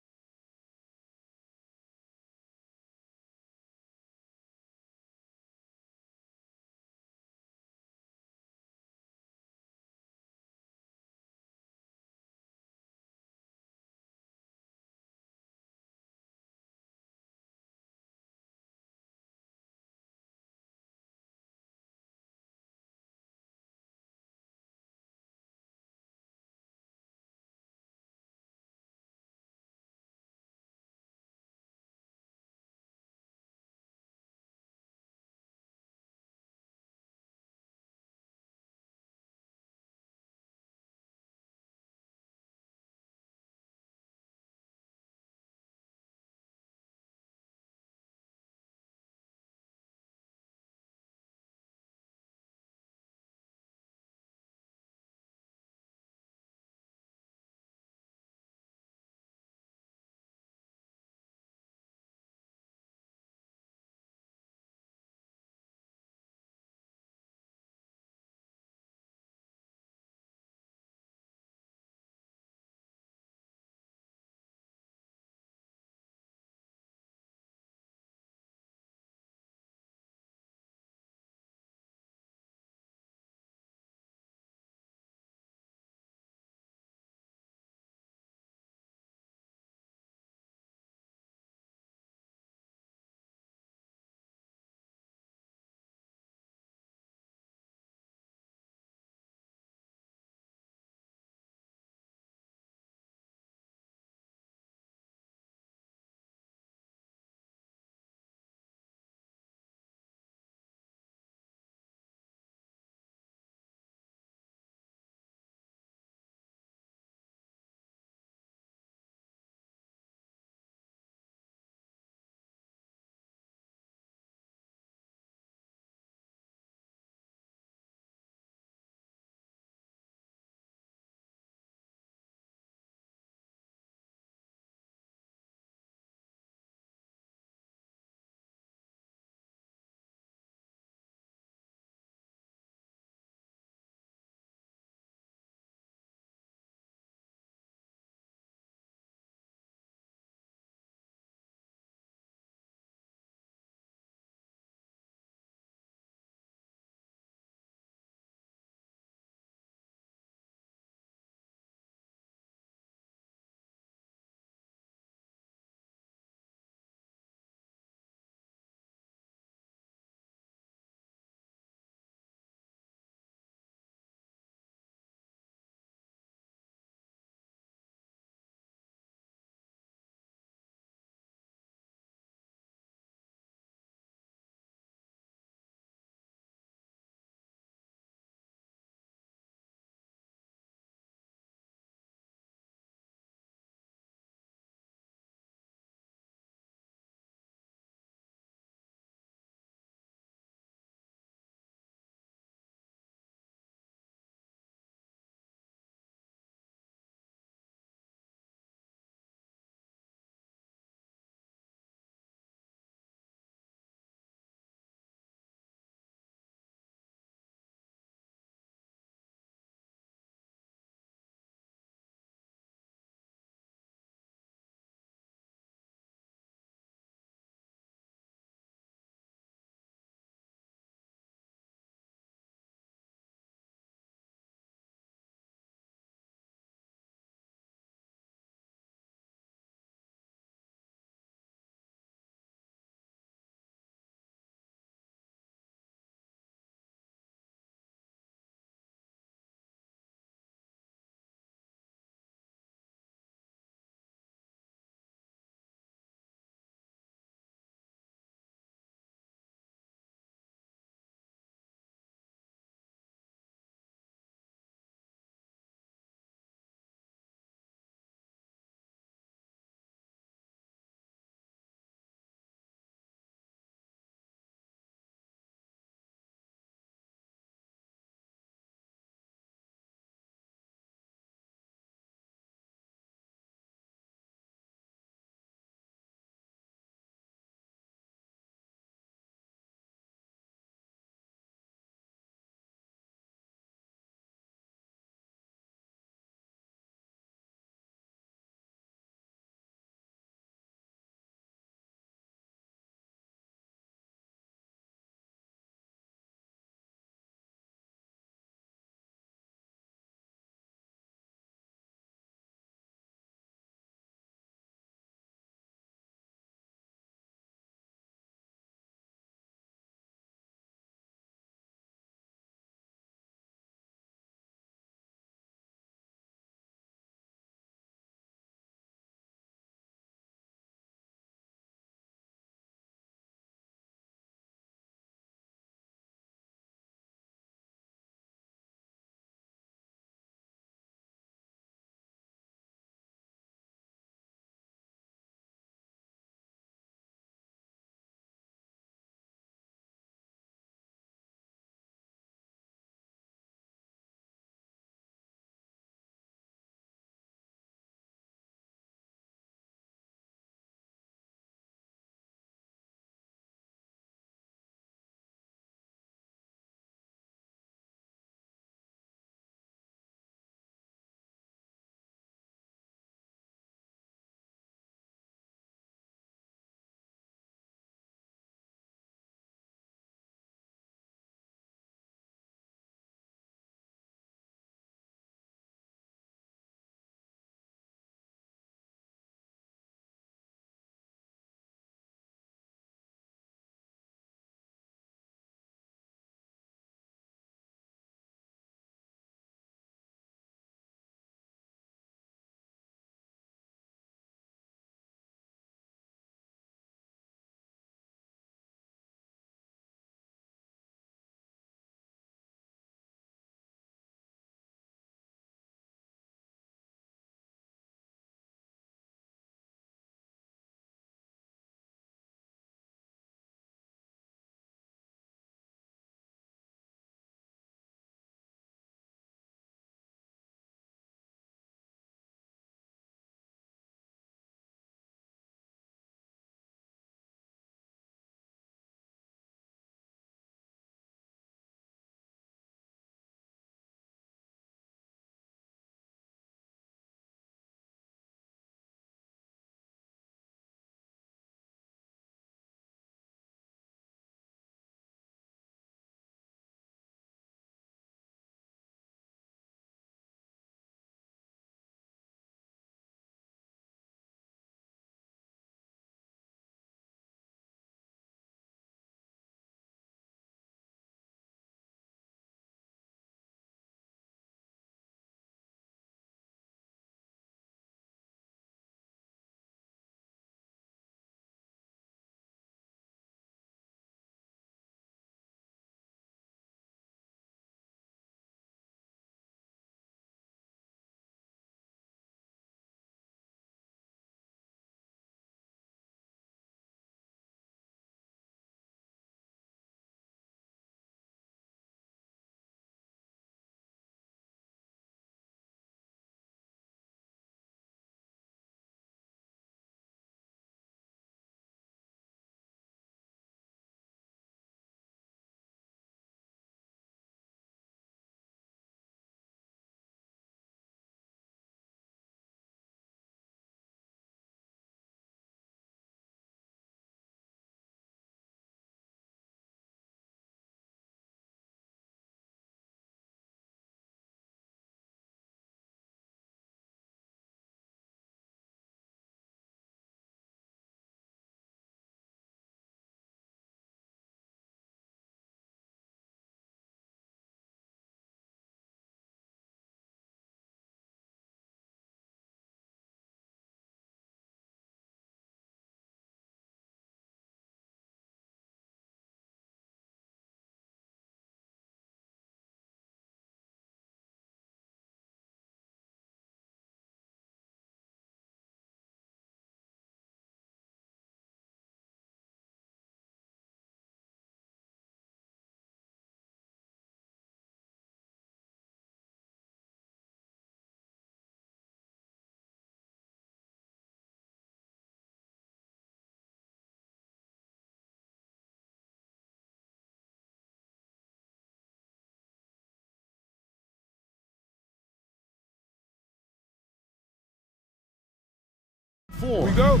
4. We go.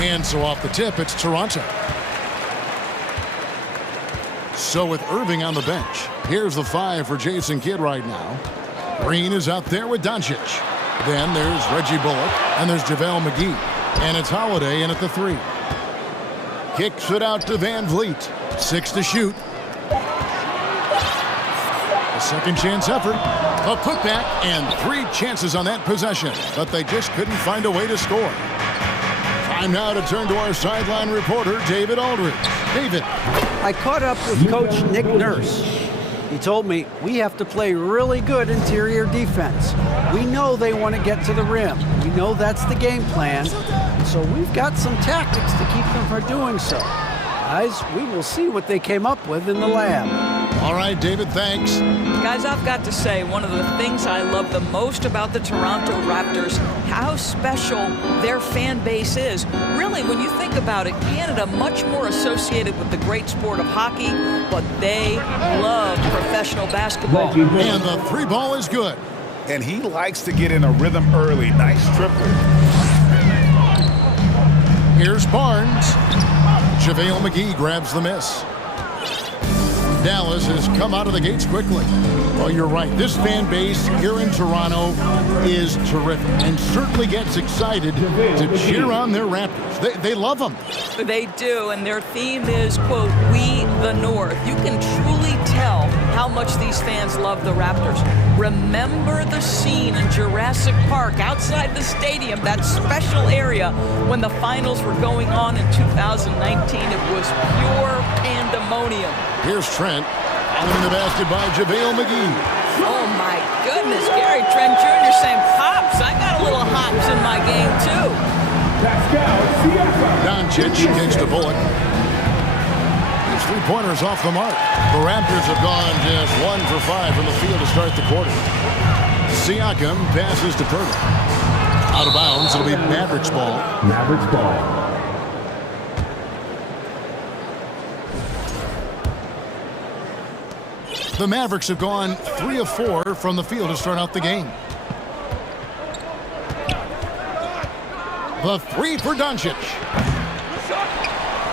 And so off the tip, it's Toronto. So with Irving on the bench, here's the 5 for Jason Kidd right now. Green is out there with Doncic. Then there's Reggie Bullock, and there's JaVale McGee. And it's Holiday in at the 3. Kicks it out to Van Vliet. 6 to shoot. A second chance effort. A putback and 3 chances on that possession, but they just couldn't find a way to score. Time now to turn to our sideline reporter, David Aldridge. David. I caught up with Coach Nick Nurse. He told me we have to play really good interior defense. We know they want to get to the rim. We know that's the game plan. So we've got some tactics to keep them from doing so. Guys, we will see what they came up with in the lab. All right, David, thanks. Guys, I've got to say, one of the things I love the most about the Toronto Raptors, how special their fan base is. Really, when you think about it, Canada much more associated with the great sport of hockey, but they love professional basketball. And the 3 ball is good. And he likes to get in a rhythm early. Nice triple. Here's Barnes. JaVale McGee grabs the miss. Dallas has come out of the gates quickly. Well, you're right. This fan base here in Toronto is terrific and certainly gets excited to cheer on their Raptors. They love them. They do, and their theme is, quote, "We the North." You can truly tell how much these fans love the Raptors. Remember the scene in Jurassic Park outside the stadium, that special area when the finals were going on in 2019. It was pure pandemonium. Here's Trent. Following the basket by JaVale McGee. Oh, my goodness. Gary Trent Jr. saying, "Pops, I got a little hops in my game, too." Doncic kicks to Bullock. His 3-pointers off the mark. The Raptors have gone just 1 for 5 from the field to start the quarter. Siakam passes to Pirtle. Out of bounds, it'll be Mavericks ball. Mavericks ball. The Mavericks have gone 3 of 4 from the field to start out the game. The 3 for Doncic.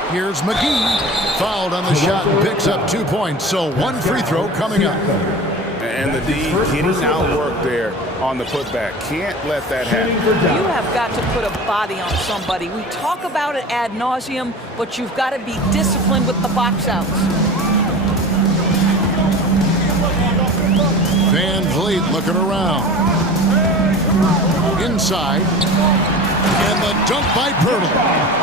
Here's McGee. Fouled on the shot and picks up 2 points. So 1 free throw coming up. And the D getting outworked there on the putback. Can't let that happen. You have got to put a body on somebody. We talk about it ad nauseum, but you've got to be disciplined with the box outs. Van Vliet looking around. Inside. And the dunk by Pirtle.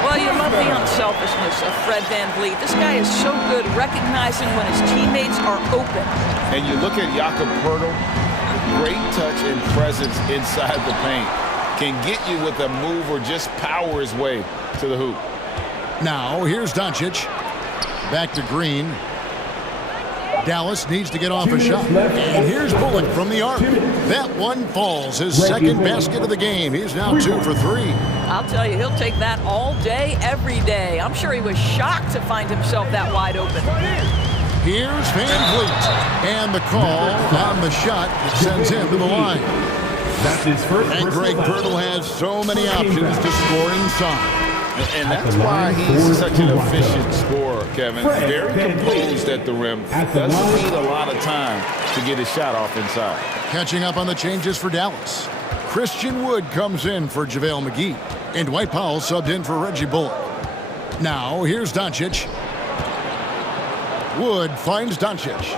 Well, you love the unselfishness of Fred Van Vliet. This guy is so good recognizing when his teammates are open. And you look at Jakob Pirtle, great touch and presence inside the paint. Can get you with a move or just power his way to the hoop. Now, here's Doncic. Back to Green. Dallas needs to get off a shot. And here's Bullock from the arc. That one falls. His second basket of the game. He's now 2 for 3. I'll tell you, he'll take that all day, every day. I'm sure he was shocked to find himself that wide open. Here's Van Vliet. And the call on the shot that sends him to the line. That's his first. And Greg Pirtle has so many options to score inside. And that's why he's such an efficient scorer, Kevin. Very composed at the rim. Doesn't need a lot of time to get his shot off inside. Catching up on the changes for Dallas. Christian Wood comes in for JaVale McGee. And Dwight Powell subbed in for Reggie Bullock. Now, here's Doncic. Wood finds Doncic.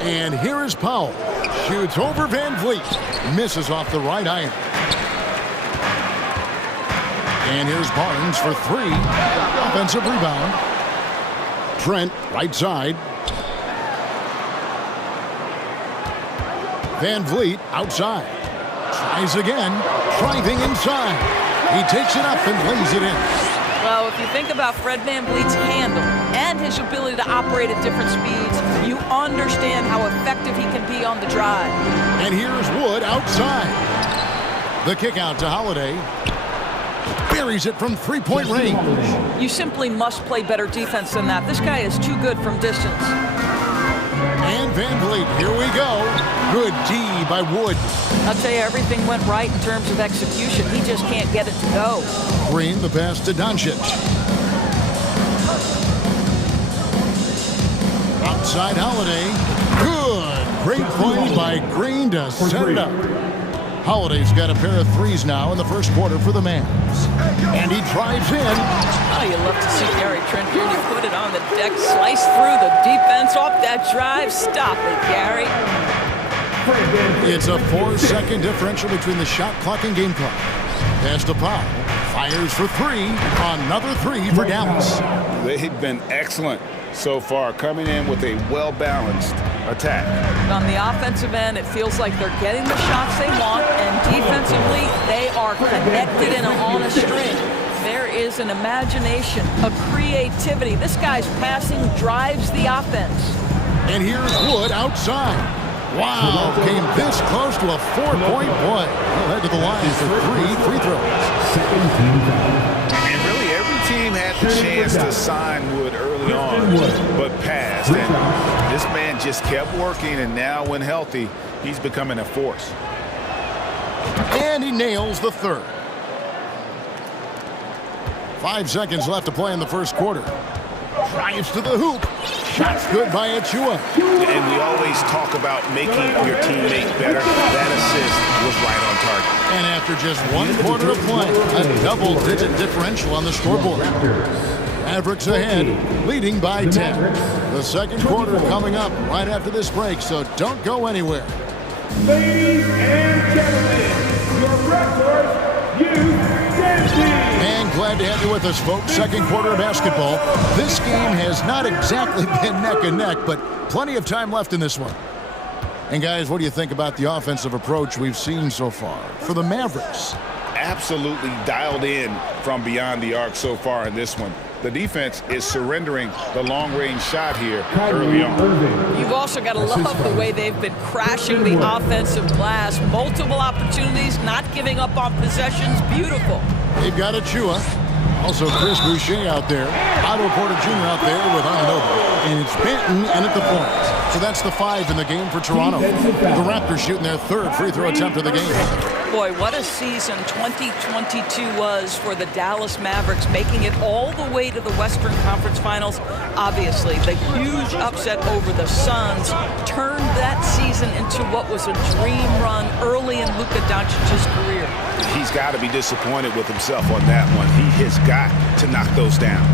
And here is Powell. Shoots over Van Vliet. Misses off the right iron. And here's Barnes for 3. Offensive rebound. Trent, right side. Van Vliet, outside. Tries again. Driving inside. He takes it up and lays it in. Well, if you think about Fred Van Vliet's handle and his ability to operate at different speeds, you understand how effective he can be on the drive. And here's Wood outside. The kick out to Holiday. Buries it from 3-point range. You simply must play better defense than that. This guy is too good from distance. And Van Vliet, here we go. Good D by Wood. I'll tell you, everything went right in terms of execution. He just can't get it to go. Green, the pass to Doncic. Outside Holiday. Good. Great point by Green to set it up. Holiday's got a pair of threes now in the first quarter for the Mavs. And he drives in. Oh, you love to see Gary Trent Jr. put it on the deck, slice through the defense off that drive. Stop it, Gary. It's a 4-second differential between the shot clock and game clock. Pass to Powell. Fires for three. Another three for Dallas. They've been excellent so far, coming in with a well-balanced attack. On the offensive end, it feels like they're getting the shots they want, and defensively, they are connected and on a string. There is an imagination, a creativity. This guy's passing drives the offense. And here's Wood outside. Wow, came this close to a 4-point play. He'll head to the line for three free throws. And really, every team had the chance to sign Wood early on, but passed. And this man just kept working, and now when healthy, he's becoming a force. And he nails the third. 5 seconds left to play in the first quarter. Drives to the hoop. Shot's good by Achua. And we always talk about making your teammate better. That assist was right on target. And after just 1 quarter of play, a double-digit differential on the scoreboard. Mavericks ahead, leading by 10. The second quarter coming up right after this break, so don't go anywhere. Ladies and gentlemen, your record, And glad to have you with us, folks. Second quarter of basketball. This game has not exactly been neck and neck, but plenty of time left in this one. And guys, what do you think about the offensive approach we've seen so far for the Mavericks? Absolutely dialed in from beyond the arc so far in this one. The defense is surrendering the long-range shot here early on. You've also got to love the way they've been crashing the offensive glass. Multiple opportunities, not giving up on possessions. Beautiful. They've got Achua. Also Chris Boucher out there. Otto Porter Jr. out there with Anunoby. And it's Benton in at the point. So that's the 5 in the game for Toronto. The Raptors shooting their third free throw attempt of the game. Boy, what a season 2022 was for the Dallas Mavericks, making it all the way to the Western Conference Finals. Obviously, the huge upset over the Suns turned that season into what was a dream run early in Luka Doncic's career. He's got to be disappointed with himself on that one. He has got to knock those down.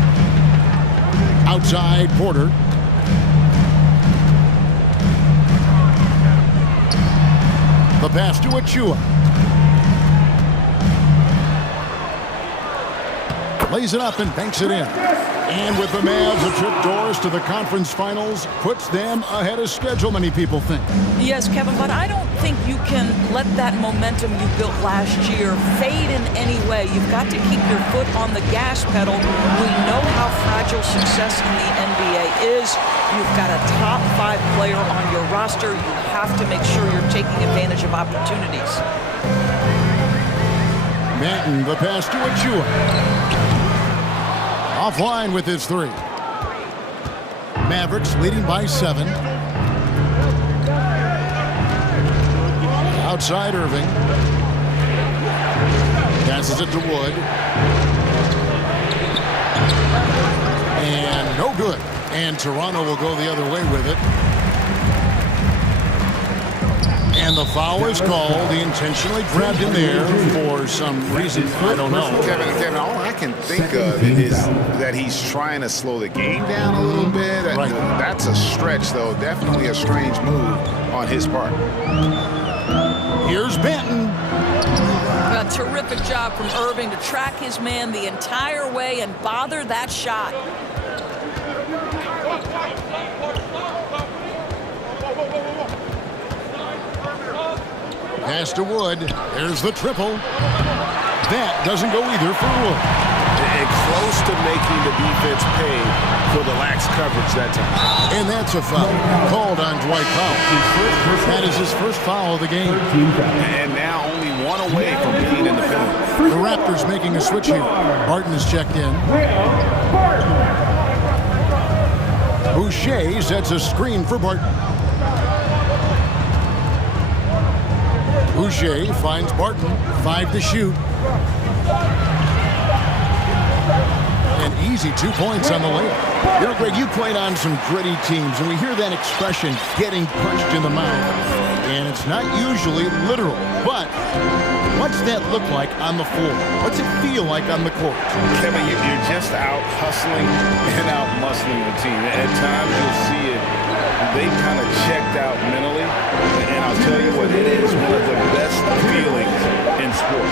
Outside Porter. The pass to Achua. Lays it up and banks it in. And with the Mavs, a trip doors to the conference finals puts them ahead of schedule, many people think. Yes, Kevin, but I don't think you can let that momentum you built last year fade in any way. You've got to keep your foot on the gas pedal. We know how fragile success in the NBA is. You've got a top 5 player on your roster. You have to make sure you're taking advantage of opportunities. Manton, the pass to Achua. Offline with his 3. Mavericks leading by 7. Outside Irving. Passes it to Wood. And no good. And Toronto will go the other way with it. And the foul is called. He intentionally grabbed him there for some reason. I don't know. Kevin, all I can think of is that he's trying to slow the game down a little bit. Right. That's a stretch, though. Definitely a strange move on his part. Here's Benton. A terrific job from Irving to track his man the entire way and bother that shot. Pass to Wood. There's the triple. That doesn't go either for Wood. And close to making the defense pay for the lax coverage that time. And that's a foul called on Dwight Powell. That is his first foul of the game. And now only 1 away from being in the penalty. The Raptors making a switch here. Barton is checked in. Boucher sets a screen for Barton. Boucher finds Barton, 5 to shoot. An easy 2 points on the layup. You know, Greg, you played on some gritty teams, and we hear that expression, getting punched in the mouth. And it's not usually literal, but what's that look like on the floor? What's it feel like on the court? Kevin, you're just out hustling and out muscling the team. At times you'll see it. They've kind of checked out mentally. And I'll tell you what, it is one of the best feelings in sport.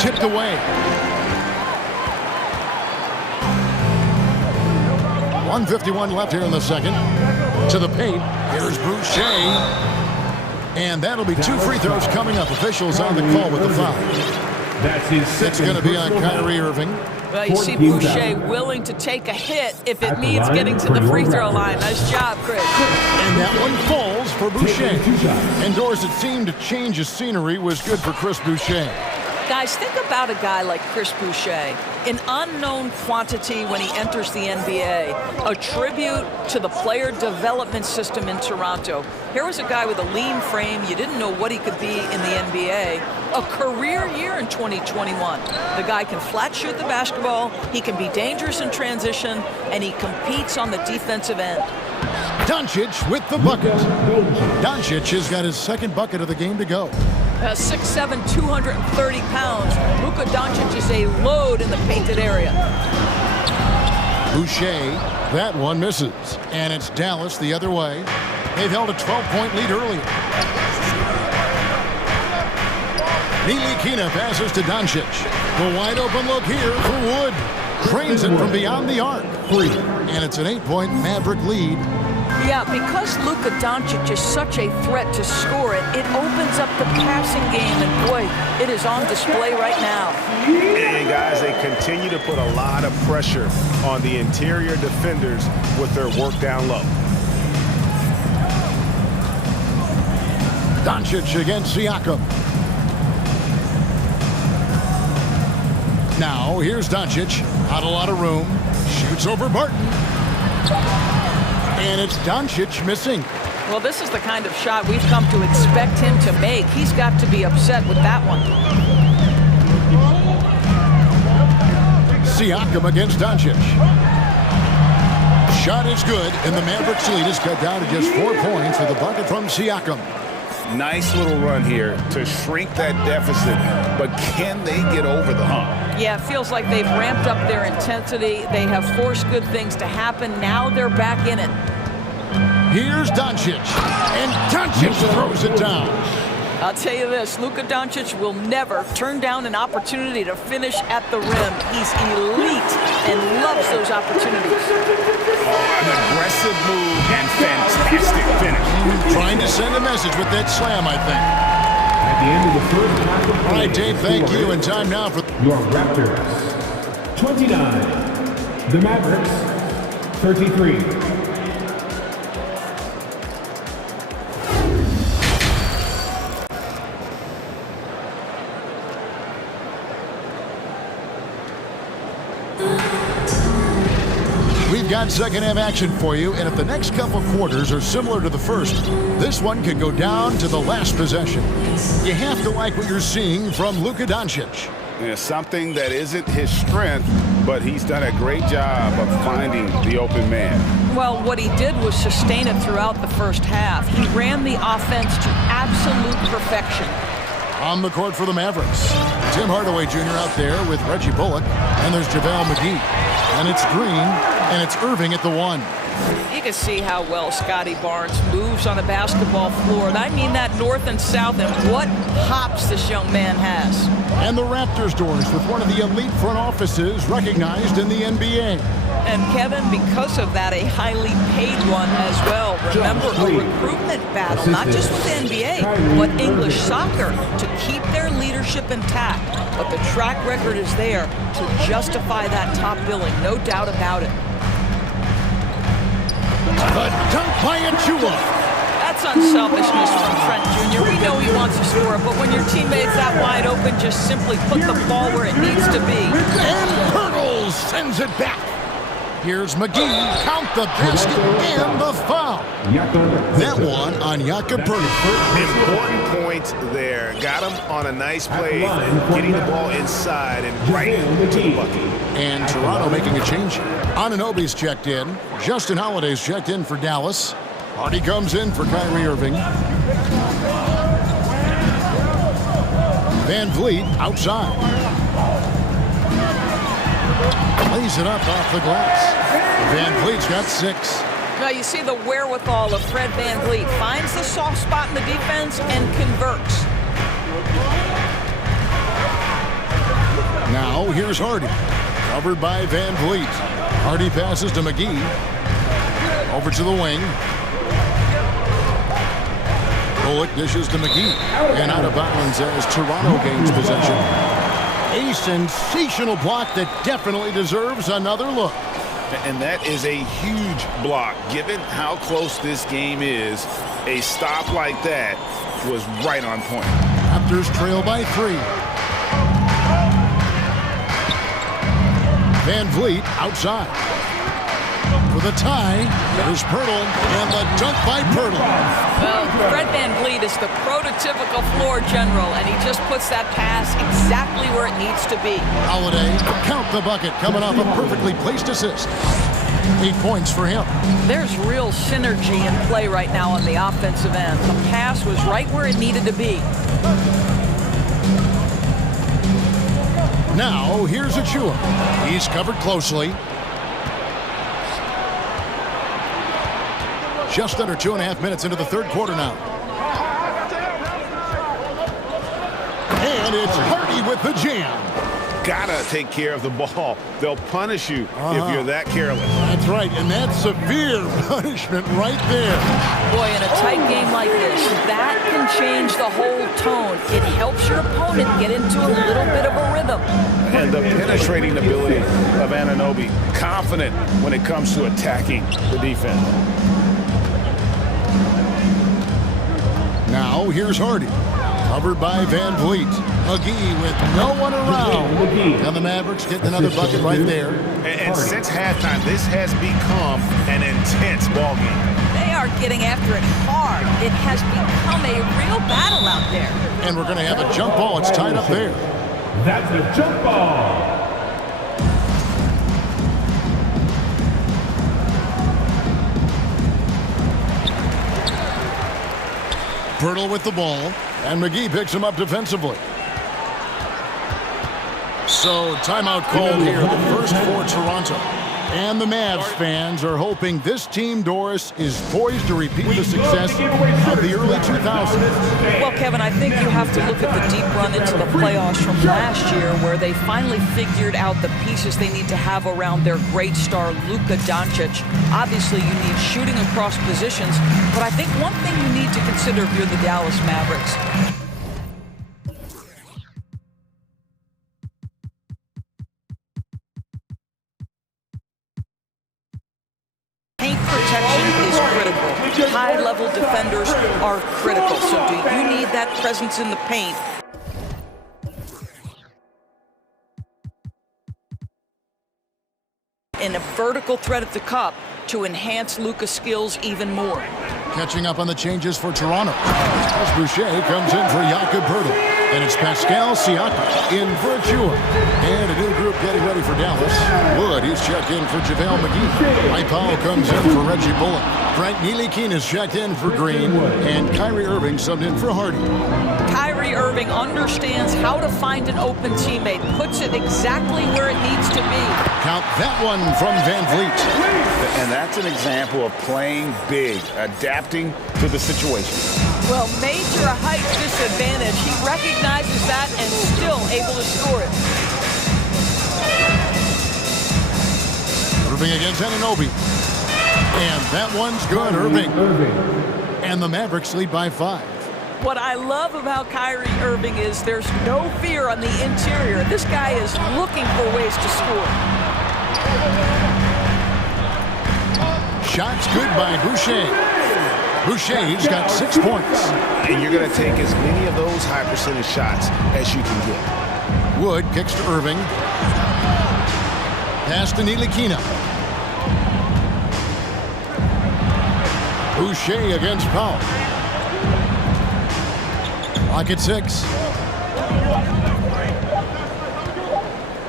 Tipped away. 1:51 left here in the second. To the paint. Here's Boucher. And that'll be 2 free throws coming up. Officials on the call with the foul. It's going to be on Kyrie Irving. Well, you see Boucher willing to take a hit if it means getting to the free throw line. Nice job, Chris. And that one falls for Boucher. And Doris, it seemed to change the scenery was good for Chris Boucher. Guys, think about a guy like Chris Boucher, an unknown quantity when he enters the NBA, a tribute to the player development system in Toronto. Here was a guy with a lean frame. You didn't know what he could be in the NBA. A career year in 2021. The guy can flat shoot the basketball, he can be dangerous in transition, and he competes on the defensive end. Doncic with the bucket. Doncic has got his second bucket of the game to go. 6'7", 230 pounds. Luka Doncic is a load in the painted area. Boucher, that one misses. And it's Dallas the other way. They've held a 12-point lead earlier. Ntilikina passes to Doncic. The wide open look here for Wood. Trains it from beyond the arc. 3. And it's an 8-point Maverick lead. Yeah, because Luka Doncic is such a threat to score it, it opens up the passing game, and boy, it is on display right now. And guys, they continue to put a lot of pressure on the interior defenders with their work down low. Doncic against Siakam. Now, here's Doncic. Not a lot of room. Shoots over Barton. And it's Doncic missing. Well, this is the kind of shot we've come to expect him to make. He's got to be upset with that one. Siakam against Doncic. Shot is good, and the Mavericks lead is cut down to just 4 points with the bucket from Siakam. Nice little run here to shrink that deficit, but can they get over the hump? Yeah, it feels like they've ramped up their intensity. They have forced good things to happen. Now they're back in it. Here's Doncic, and Doncic throws it down. I'll tell you this, Luka Doncic will never turn down an opportunity to finish at the rim. He's elite and loves those opportunities. An aggressive move and fantastic finish. Trying to send a message with that slam, I think. At the end of the first half, all right, Dave, thank you. And time now for your Raptors. 29. The Mavericks, 33. We've got second half action for you, and if the next couple quarters are similar to the first, this one could go down to the last possession. You have to like what you're seeing from Luka Doncic. Yeah, something that isn't his strength, but he's done a great job of finding the open man. Well, what he did was sustain it throughout the first half. He ran the offense to absolute perfection. On the court for the Mavericks, Tim Hardaway Jr. out there with Reggie Bullock, and there's JaVale McGee. And it's Green, and it's Irving at the 1. You can see how well Scotty Barnes moves on the basketball floor. And I mean that north and south, and what hops this young man has. And the Raptors doors with one of the elite front offices recognized in the NBA. And Kevin, because of that, a highly paid one as well. Remember, a recruitment battle, not just with the NBA, but English soccer to keep their leadership intact. But the track record is there to justify that top billing, no doubt about it. The dunk by Achua. That's unselfishness from Trent Jr. We know he wants to score, but when your teammate's that wide open, just simply put the ball where it needs to be. And Hurdles sends it back. Here's McGee. Count the basket and the foul. That one on Jakob Important points there. Got him on a nice play, getting the ball inside and right to the bucket. And Toronto making a change here. Anunoby's checked in. Justin Holiday's checked in for Dallas. Hardy comes in for Kyrie Irving. Van Vliet outside. Lays it up off the glass. Van Vliet's got 6. Now you see the wherewithal of Fred Van Vliet. Finds the soft spot in the defense and converts. Now here's Hardy. Covered by Van Vliet. Hardy passes to McGee. Over to the wing. Bullock dishes to McGee. And out of bounds as Toronto gains possession. A sensational block that definitely deserves another look. And that is a huge block. Given how close this game is, a stop like that was right on point. Raptors trail by 3. Van Vliet outside. For the tie, there's Pirtle, and the dunk by Pirtle. Well, Fred Van Vliet is the prototypical floor general, and he just puts that pass exactly where it needs to be. Holiday, count the bucket, coming off a perfectly placed assist. 8 points for him. There's real synergy in play right now on the offensive end. The pass was right where it needed to be. Now, here's Achua. He's covered closely. Just under 2.5 minutes into the third quarter now. And it's Hardy with the jam. Gotta take care of the ball. They'll punish you if you're that careless. That's right, and that's severe punishment right there. Boy, in a tight game like this, that can change the whole tone. It helps your opponent get into a little bit of a rhythm. And the penetrating ability of Anunoby, confident when it comes to attacking the defense. Now, here's Hardy. Covered by Van Vliet. McGee with no one around. And the Mavericks getting another bucket right there. And since halftime, this has become an intense ball game. They are getting after it hard. It has become a real battle out there. And we're going to have a jump ball. It's tied up there. That's a jump ball. Pirtle with the ball, and McGee picks him up defensively. So, timeout called here, the first for Toronto. And the Mavs fans are hoping this team, Doris, is poised to repeat the success of the early 2000s. Well, Kevin, I think you have to look at the deep run into the playoffs from last year where they finally figured out the pieces they need to have around their great star, Luka Doncic. Obviously, you need shooting across positions, but I think one thing you need to consider if you're the Dallas Mavericks, high-level defenders are critical. So do you need that presence in the paint? And a vertical threat at the cup to enhance Luka's skills even more. Catching up on the changes for Toronto. As Boucher comes in for Jakob Pirtle. And it's Pascal Siakam in for Achua. And a new group getting ready for Dallas. Wood, he's checked in for JaVale McGee. Mike Powell comes in for Reggie Bullock. Frank Ntilikina checked in for Green. And Kyrie Irving subbed in for Hardy. Kyrie Irving understands how to find an open teammate. Puts it exactly where it needs to be. Count that one from Van Vliet. And that's an example of playing big, adapting to the situation. Well, major height disadvantage. He recognizes that and still able to score it. Irving against Anunoby. And that one's good, Irving. And the Mavericks lead by 5. What I love about Kyrie Irving is there's no fear on the interior. This guy is looking for ways to score. Shots good by Boucher. Boucher's got 6 points. And you're going to take as many of those high percentage shots as you can get. Wood kicks to Irving. Pass to Ntilikina. Boucher against Powell. Lock at 6.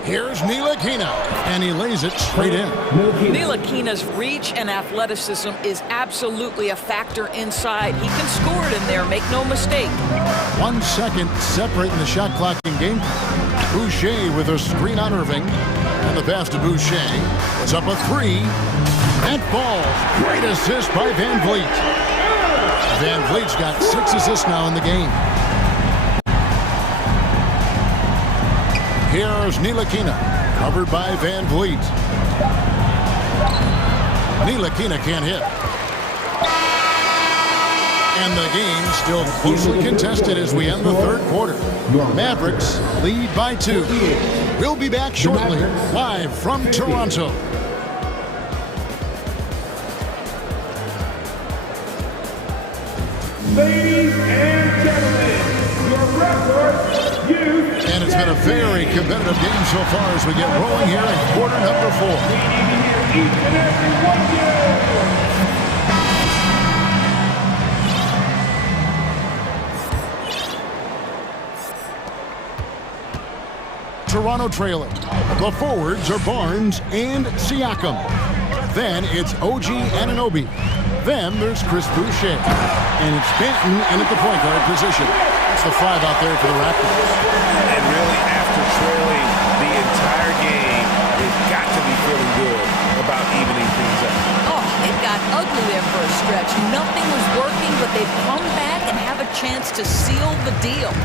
Here's Ntilikina, and he lays it straight in. Ntilikina's reach and athleticism is absolutely a factor inside. He can score it in there, make no mistake. 1 second separating the shot clock in game. Boucher with a screen on Irving. And the pass to Boucher was up a 3. And falls. Great assist by Van Vliet. Van Vliet's got 6 assists now in the game. Here's Ntilikina, covered by Van Vliet. Ntilikina can't hit. And the game still closely contested as we end the third quarter. Mavericks lead by 2. We'll be back shortly, live from Toronto. Ladies and gentlemen, your record, and it's been a very competitive game so far as we get rolling here in quarter number 4. each and every one of you. Toronto trailing. The forwards are Barnes and Siakam. Then it's OG Anunoby. Then there's Chris Boucher. And it's Banton in at the point guard position. That's the 5 out there for the Raptors. And really, after trailing the entire game, they've got to be feeling good about evening things up. Oh, it got ugly there for a stretch. Nothing was working, but they've come back and have a chance to seal the deal.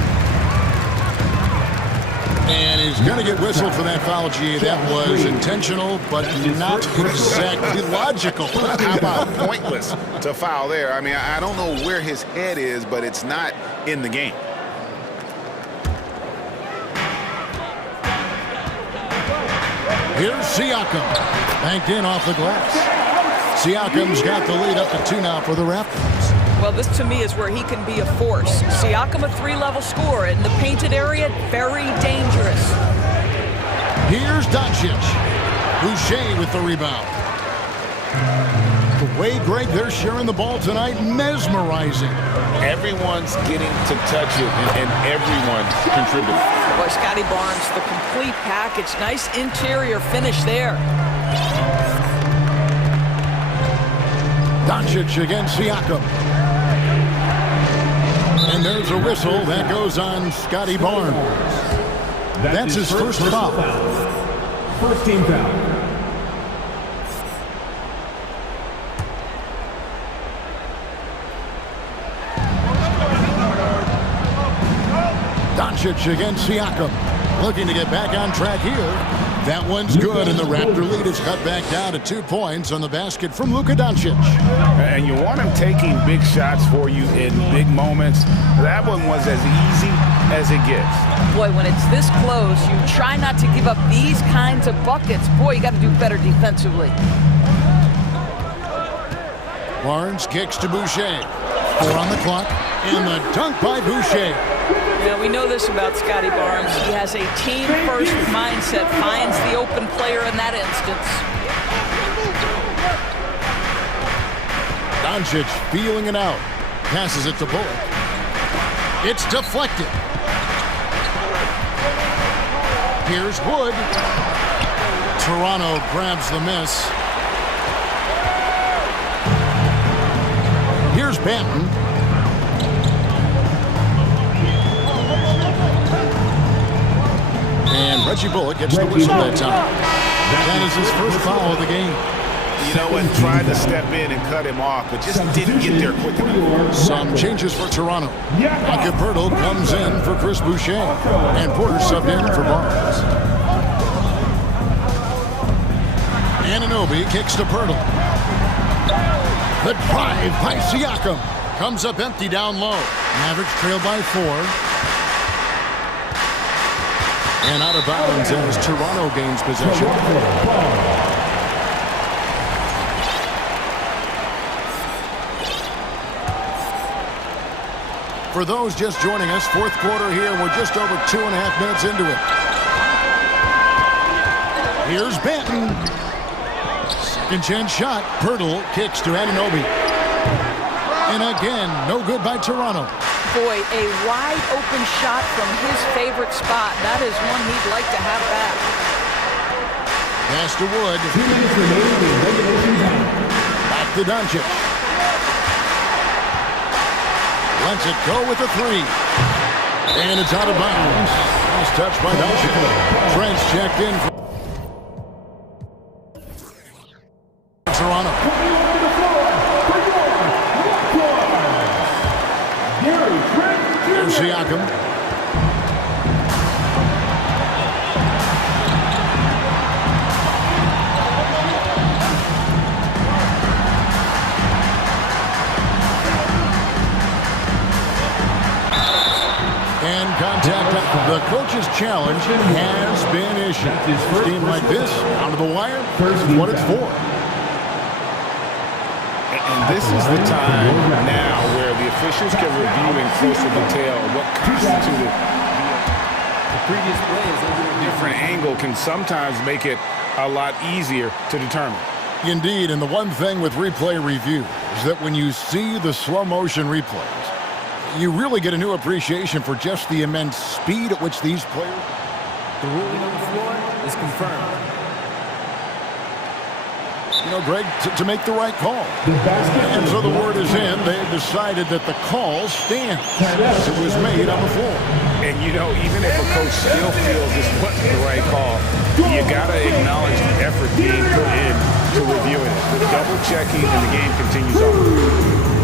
And he's going to get whistled for that foul, G. That was intentional, but not exactly logical. How about pointless to foul there? I mean, I don't know where his head is, but it's not in the game. Here's Siakam. Banked in off the glass. Siakam's got the lead up to 2 now for the Raptors. Well, this to me is where he can be a force. Siakam, a 3-level scorer in the painted area, very dangerous. Here's Doncic. Boucher with the rebound. The way, Greg, they're sharing the ball tonight, mesmerizing. Everyone's getting to touch it, and everyone's contributing. Boy, Scotty Barnes, the complete package. Nice interior finish there. Doncic against Siakam. And there's a whistle that goes on Scotty Barnes. That's his first foul. First team foul. Doncic against Siakam. Looking to get back on track here. That one's good, and the Raptor lead is cut back down to 2 points on the basket from Luka Doncic. And you want him taking big shots for you in big moments. That one was as easy as it gets. Boy, when it's this close, you try not to give up these kinds of buckets. Boy, you got to do better defensively. Barnes kicks to Boucher. 4 on the clock, and the dunk by Boucher. Yeah, we know this about Scotty Barnes. He has a team-first mindset, finds the open player in that instance. Doncic feeling it out. Passes it to Bullock. It's deflected. Here's Wood. Toronto grabs the miss. Here's Banton. And Reggie Bullock gets the whistle that time. That is his first foul of the game. You know what? Tried to step in and cut him off, but just didn't get there quick enough. Some changes for Toronto. Pirtle comes in for Chris Boucher. And Porter subbed in for Barnes. Anunoby kicks to Pirtle. The drive by Siakam. Comes up empty down low. Mavericks trail by 4. And out of bounds as Toronto gains possession. For those just joining us, fourth quarter here. We're just over 2.5 minutes into it. Here's Banton. Second chance shot. Pirtle kicks to Anunoby. And again, no good by Toronto. Boy, a wide open shot from his favorite spot. That is one he'd like to have back. Pass to Wood. Back to Doncic. Lets it go with a three. And it's out of bounds. Nice touch by Doncic. Trent's checked in for Toronto. Here's Siakam. And contact. The coach's challenge has been issued. A game like this, down to the wire, is what it's for. And this is the time now where the officials can review in closer detail what constituted The previous play is under a different angle can sometimes make it a lot easier to determine. Indeed, and the one thing with replay review is that when you see the slow motion replays, you really get a new appreciation for just the immense speed at which these players... The ruling on the floor is confirmed. You know, Greg, to make the right call. And so the word is in. They've decided that the call stands as it was made on the floor. And, you know, even if a coach still feels this wasn't the right call, you got to acknowledge the effort being put in to reviewing it. The double checking and the game continues on.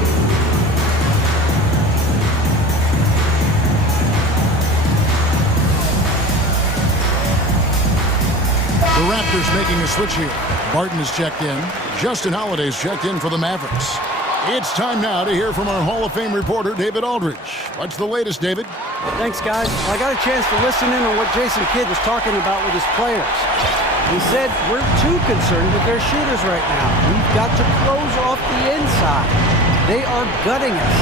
The Raptors making a switch here. Barton is checked in. Justin Holiday's checked in for the Mavericks. It's time now to hear from our Hall of Fame reporter, David Aldridge. What's the latest, David? Thanks, guys. Well, I got a chance to listen in on what Jason Kidd was talking about with his players. He said, we're too concerned with their shooters right now. We've got to close off the inside. They are gutting us.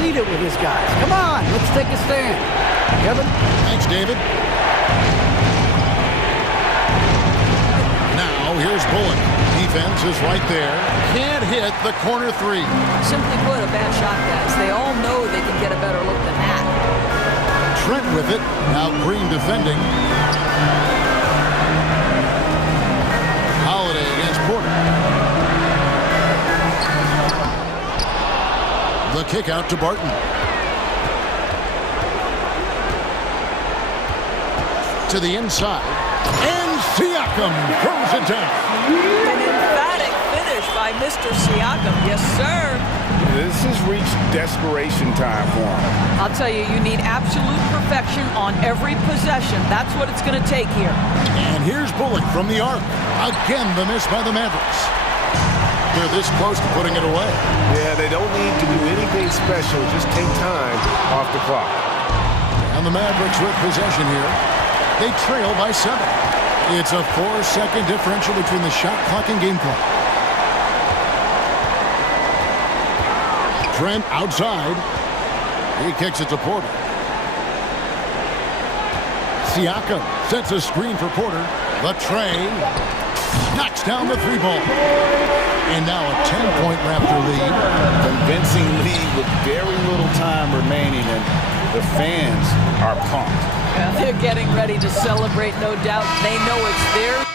Lead it with his guys. Come on, let's take a stand. Kevin? Thanks, David. Now, here's Bullock. Defense is right there. Can't hit the corner three. Simply put, a bad shot, guys. They all know they can get a better look than that. Trent with it. Now Green defending. Holiday against Porter. The kick out to Barton. To the inside. And Siakam throws it down. An emphatic finish by Mr. Siakam. Yes, sir. This has reached desperation time for him. I'll tell you, you need absolute perfection on every possession. That's what it's going to take here. And here's Bullock from the arc. Again, the miss by the Mavericks. They're this close to putting it away. Yeah, they don't need to do anything special. Just take time off the clock. And the Mavericks with possession here. They trail by 7. It's a 4-second differential between the shot clock and game clock. Trent outside. He kicks it to Porter. Siakam sets a screen for Porter. The tray knocks down the 3-ball. And now a 10-point Raptor lead. Convincing lead with very little time remaining, and the fans are pumped. They're getting ready to celebrate, no doubt. They know it's theirs.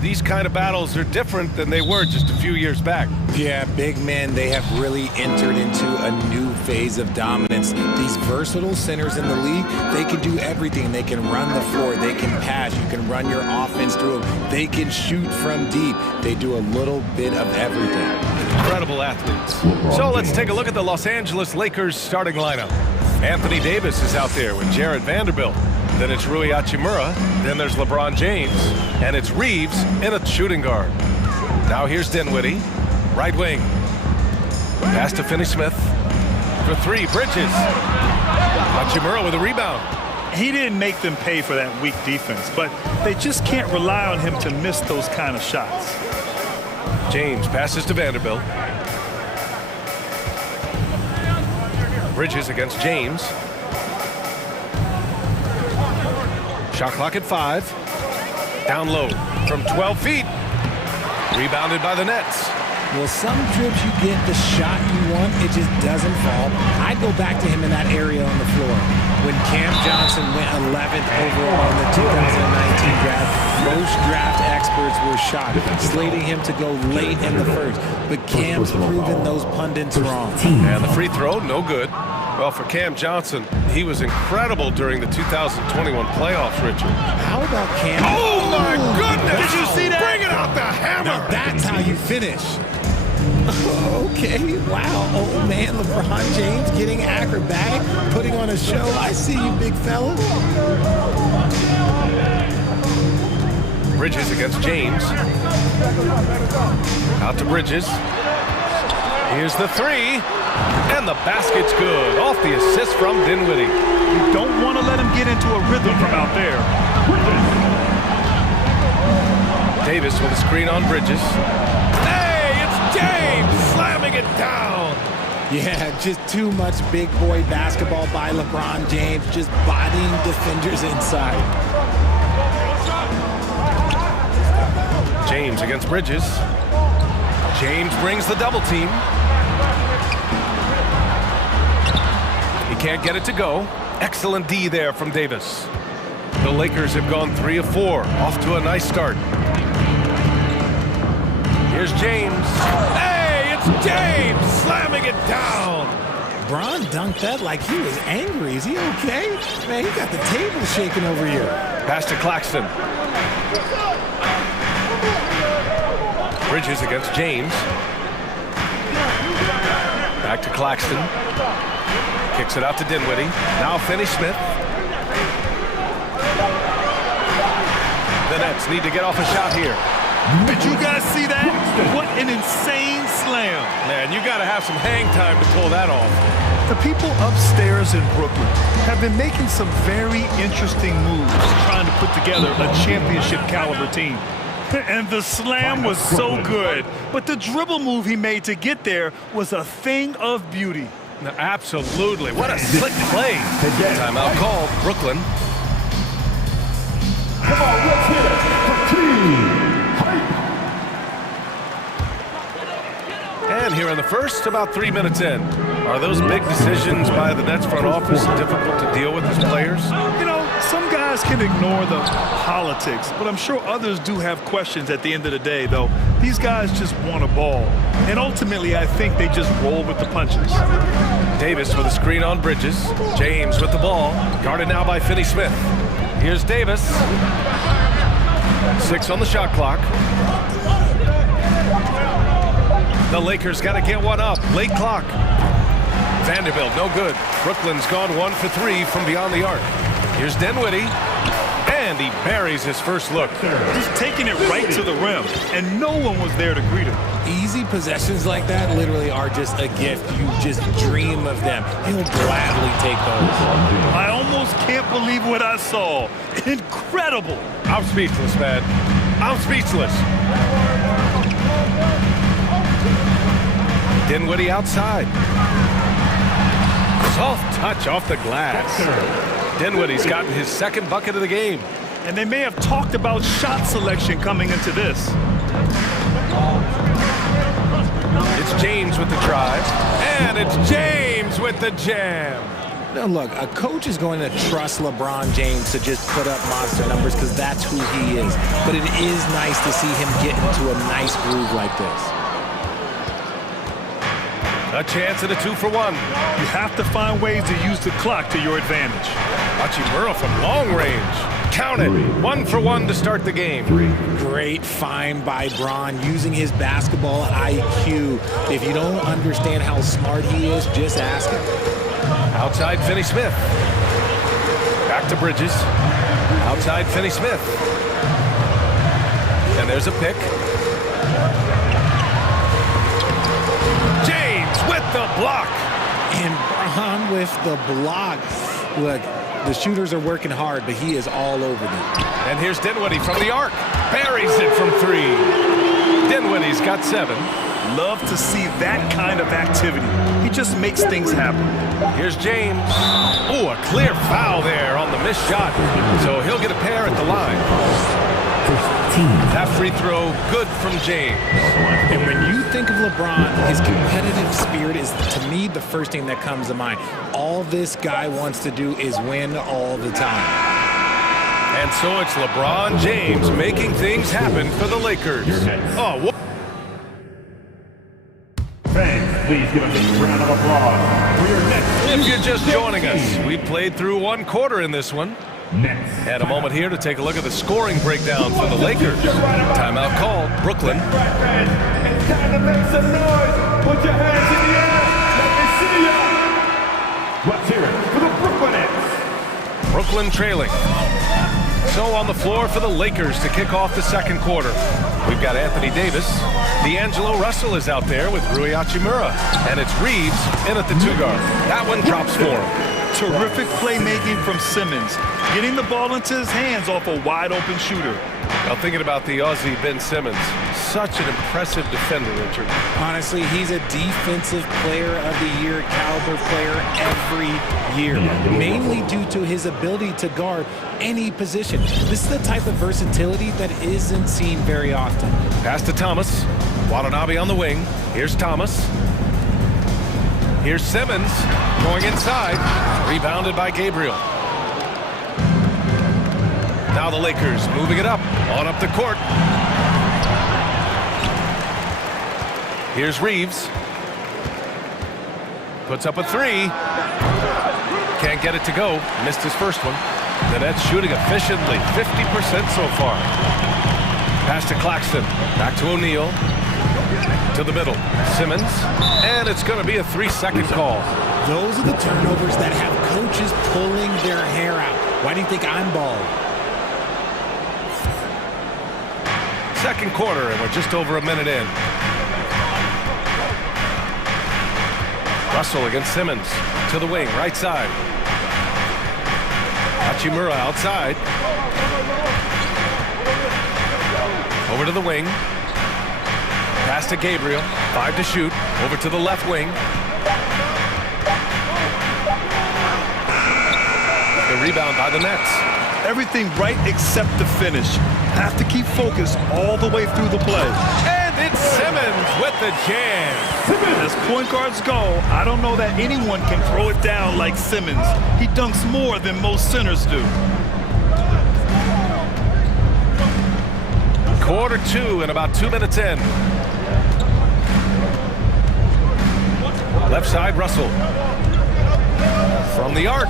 these kind of battles are different than they were just a few years back. Yeah, big men, they have really entered into a new phase of dominance. These versatile centers in the league, they can do everything. They can run the floor, they can pass, you can run your offense through them, they can shoot from deep. They do a little bit of everything. Incredible athletes. So let's take a look at the Los Angeles Lakers starting lineup. Anthony Davis is out there with Jared Vanderbilt. Then it's Rui Hachimura. Then there's LeBron James. And it's Reeves in a shooting guard. Now here's Dinwiddie, right wing. Pass to Finney-Smith. For three, Bridges. Hachimura with a rebound. He didn't make them pay for that weak defense, but they just can't rely on him to miss those kind of shots. James passes to Vanderbilt. Bridges against James. Shot clock at 5. Down low from 12 feet. Rebounded by the Nets. Well, some trips you get the shot you want, it just doesn't fall. I go back to him in that area on the floor. When Cam Johnson went 11th overall in the 2019 draft, most draft experts were shocked, slating him to go late in the first. But Cam's proven those pundits wrong. And the free throw, no good. Well, for Cam Johnson, he was incredible during the 2021 playoffs, Richard. How about Cam? Oh, my goodness! Did you see that? Bring it out the hammer! Now that's how you finish. Okay, wow. Old man LeBron James getting acrobatic, putting on a show. I see you, big fella. Bridges against James. Out to Bridges. Here's the three. And the basket's good. Off the assist from Dinwiddie. You don't want to let him get into a rhythm from out there. Davis with a screen on Bridges. Hey, it's James slamming it down. Yeah, just too much big boy basketball by LeBron James, just bodying defenders inside. James against Bridges. James brings the double team. He can't get it to go. Excellent D there from Davis. The Lakers have gone 3 of 4, off to a nice start. Here's James. Hey, it's James slamming it down. Bron dunked that like he was angry. Is he okay? Man, he got the table shaking over here. Pass to Claxton. Bridges against James. Back to Claxton. Kicks it out to Dinwiddie. Now Finney-Smith. The Nets need to get off a shot here. Did you guys see that? What an insane slam. Man, you got to have some hang time to pull that off. The people upstairs in Brooklyn have been making some very interesting moves trying to put together a championship caliber team. And the slam was so good, but the dribble move he made to get there was a thing of beauty. No, absolutely. What a slick play. Timeout called. Brooklyn. Come on, let's hit it for team. And here in the first, about 3 minutes in. Are those big decisions by the Nets front office difficult to deal with as players? You know, some guys can ignore the politics, but I'm sure others do have questions at the end of the day, though. These guys just want a ball. And ultimately, I think they just roll with the punches. Davis with a screen on Bridges. James with the ball. Guarded now by Finney-Smith. Here's Davis. 6 on the shot clock. The Lakers got to get one up. Late clock. Vanderbilt, no good. Brooklyn's gone 1 for 3 from beyond the arc. Here's Dinwiddie. And he buries his first look. Just taking it right to the rim, and no one was there to greet him. Easy possessions like that literally are just a gift. You just dream of them. He'll gladly take those. I almost can't believe what I saw. Incredible. I'm speechless, man. I'm speechless. Dinwiddie outside. Soft touch off the glass. Dinwiddie's gotten his second bucket of the game. And they may have talked about shot selection coming into this. It's James with the drive. And it's James with the jam. Now, look, a coach is going to trust LeBron James to just put up monster numbers because that's who he is. But it is nice to see him get into a nice groove like this. A chance at a 2-for-1. You have to find ways to use the clock to your advantage. Hachimura from long range. Count it. 1-for-1 to start the game. Great find by Bron using his basketball IQ. If you don't understand how smart he is, just ask him. Outside Finney-Smith. Back to Bridges. Outside Finney-Smith. And there's a pick. James with the block. And Bron with the block. Look, the shooters are working hard, but he is all over them. And here's Dinwiddie from the arc. Buries it from 3. Dinwiddie's got 7. Love to see that kind of activity. He just makes things happen. Here's James. Oh, a clear foul there on the missed shot. So he'll get a pair at the line. That free throw, good from James. And when you think of LeBron, his competitive spirit is, to me, the first thing that comes to mind. All this guy wants to do is win all the time. And so it's LeBron James making things happen for the Lakers. Oh, what? Fans, please give us a round of applause for your next. If you're just joining us, we played through 1 quarter in this one. And a moment here to take a look at the scoring breakdown for the Lakers. Timeout called, Brooklyn. It's time to make some noise. Put your hands in the air. Let me see you. Let's hear it for the Brooklyn Nets. Brooklyn trailing. So on the floor for the Lakers to kick off the second quarter. We've got Anthony Davis. D'Angelo Russell is out there with Rui Hachimura. And it's Reeves in at the 2-guard. That one drops for him. Terrific playmaking from Simmons, getting the ball into his hands off a wide-open shooter. Now thinking about the Aussie Ben Simmons, such an impressive defender, Richard. Honestly, he's a defensive player of the year caliber player every year, mainly due to his ability to guard any position. This is the type of versatility that isn't seen very often. Pass to Thomas. Watanabe on the wing. Here's Thomas. Here's Simmons going inside. Rebounded by Gabriel. Now the Lakers moving it up. On up the court. Here's Reeves. Puts up a 3. Can't get it to go. Missed his first one. The Nets shooting efficiently. 50% so far. Pass to Claxton. Back to O'Neal. To the middle. Simmons. And it's going to be a 3-second call. Those are the turnovers that have coaches pulling their hair out. Why do you think I'm bald? Second quarter, and we're just over a minute in. Russell against Simmons. To the wing, right side. Hachimura outside. Over to the wing. Pass to Gabriel. 5 to shoot. Over to the left wing. The rebound by the Nets. Everything right except the finish. Have to keep focused all the way through the play. And it's Simmons with the jam. As point guards go, I don't know that anyone can throw it down like Simmons. He dunks more than most centers do. Quarter 2 and about 2 minutes in. Left side, Russell. From the arc.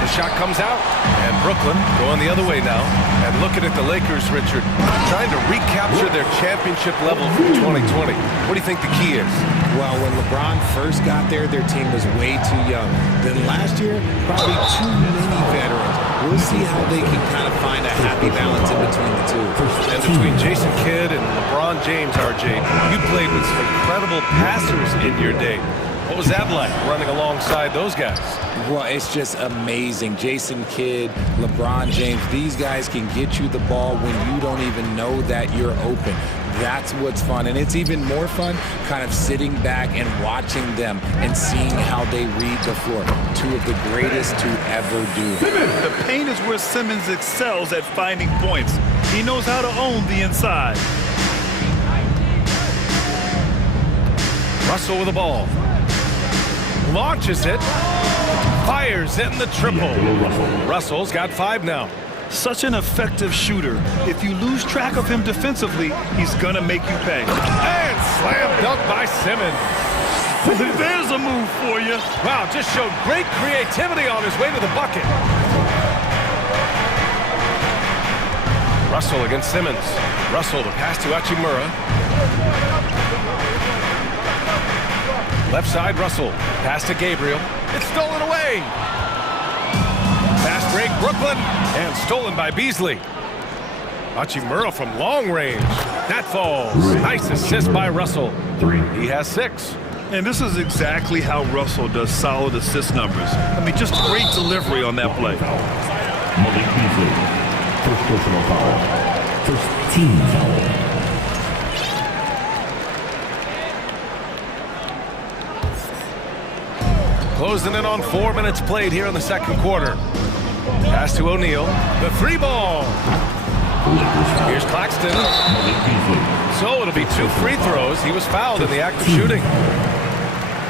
The shot comes out, and Brooklyn going the other way now. And looking at the Lakers, Richard, trying to recapture their championship level from 2020. What do you think the key is? Well, when LeBron first got there, their team was way too young. Then last year, probably too many veterans. We'll see how they can kind of find a happy balance in between the two. And between Jason Kidd and LeBron James, RJ, you played with some incredible passers in your day. What was that like, running alongside those guys? Well, it's just amazing. Jason Kidd, LeBron James, these guys can get you the ball when you don't even know that you're open. That's what's fun. And it's even more fun kind of sitting back and watching them and seeing how they read the floor. Two of the greatest to ever do it. The paint is where Simmons excels at finding points. He knows how to own the inside. Russell with the ball. launches it, fires in the triple. Russell's got 5 now. Such an effective shooter. If you lose track of him defensively, he's gonna make you pay. And slam dunk by Simmons. There's a move for you. Wow, just showed great creativity on his way to the bucket. Russell against Simmons. Russell, the pass to Hachimura. Left side, Russell. Pass to Gabriel. It's stolen away. Fast break, Brooklyn. And stolen by Beasley. Hachimura from long range. That falls. Nice assist by Russell. He has 6. And this is exactly how Russell does solid assist numbers. I mean, just great delivery on that play. Malik Beasley, first personal foul, first team foul. Closing in on 4 minutes played here in the second quarter. Pass to O'Neal. The 3 ball. Here's Claxton. So it'll be 2 free throws. He was fouled in the act of shooting.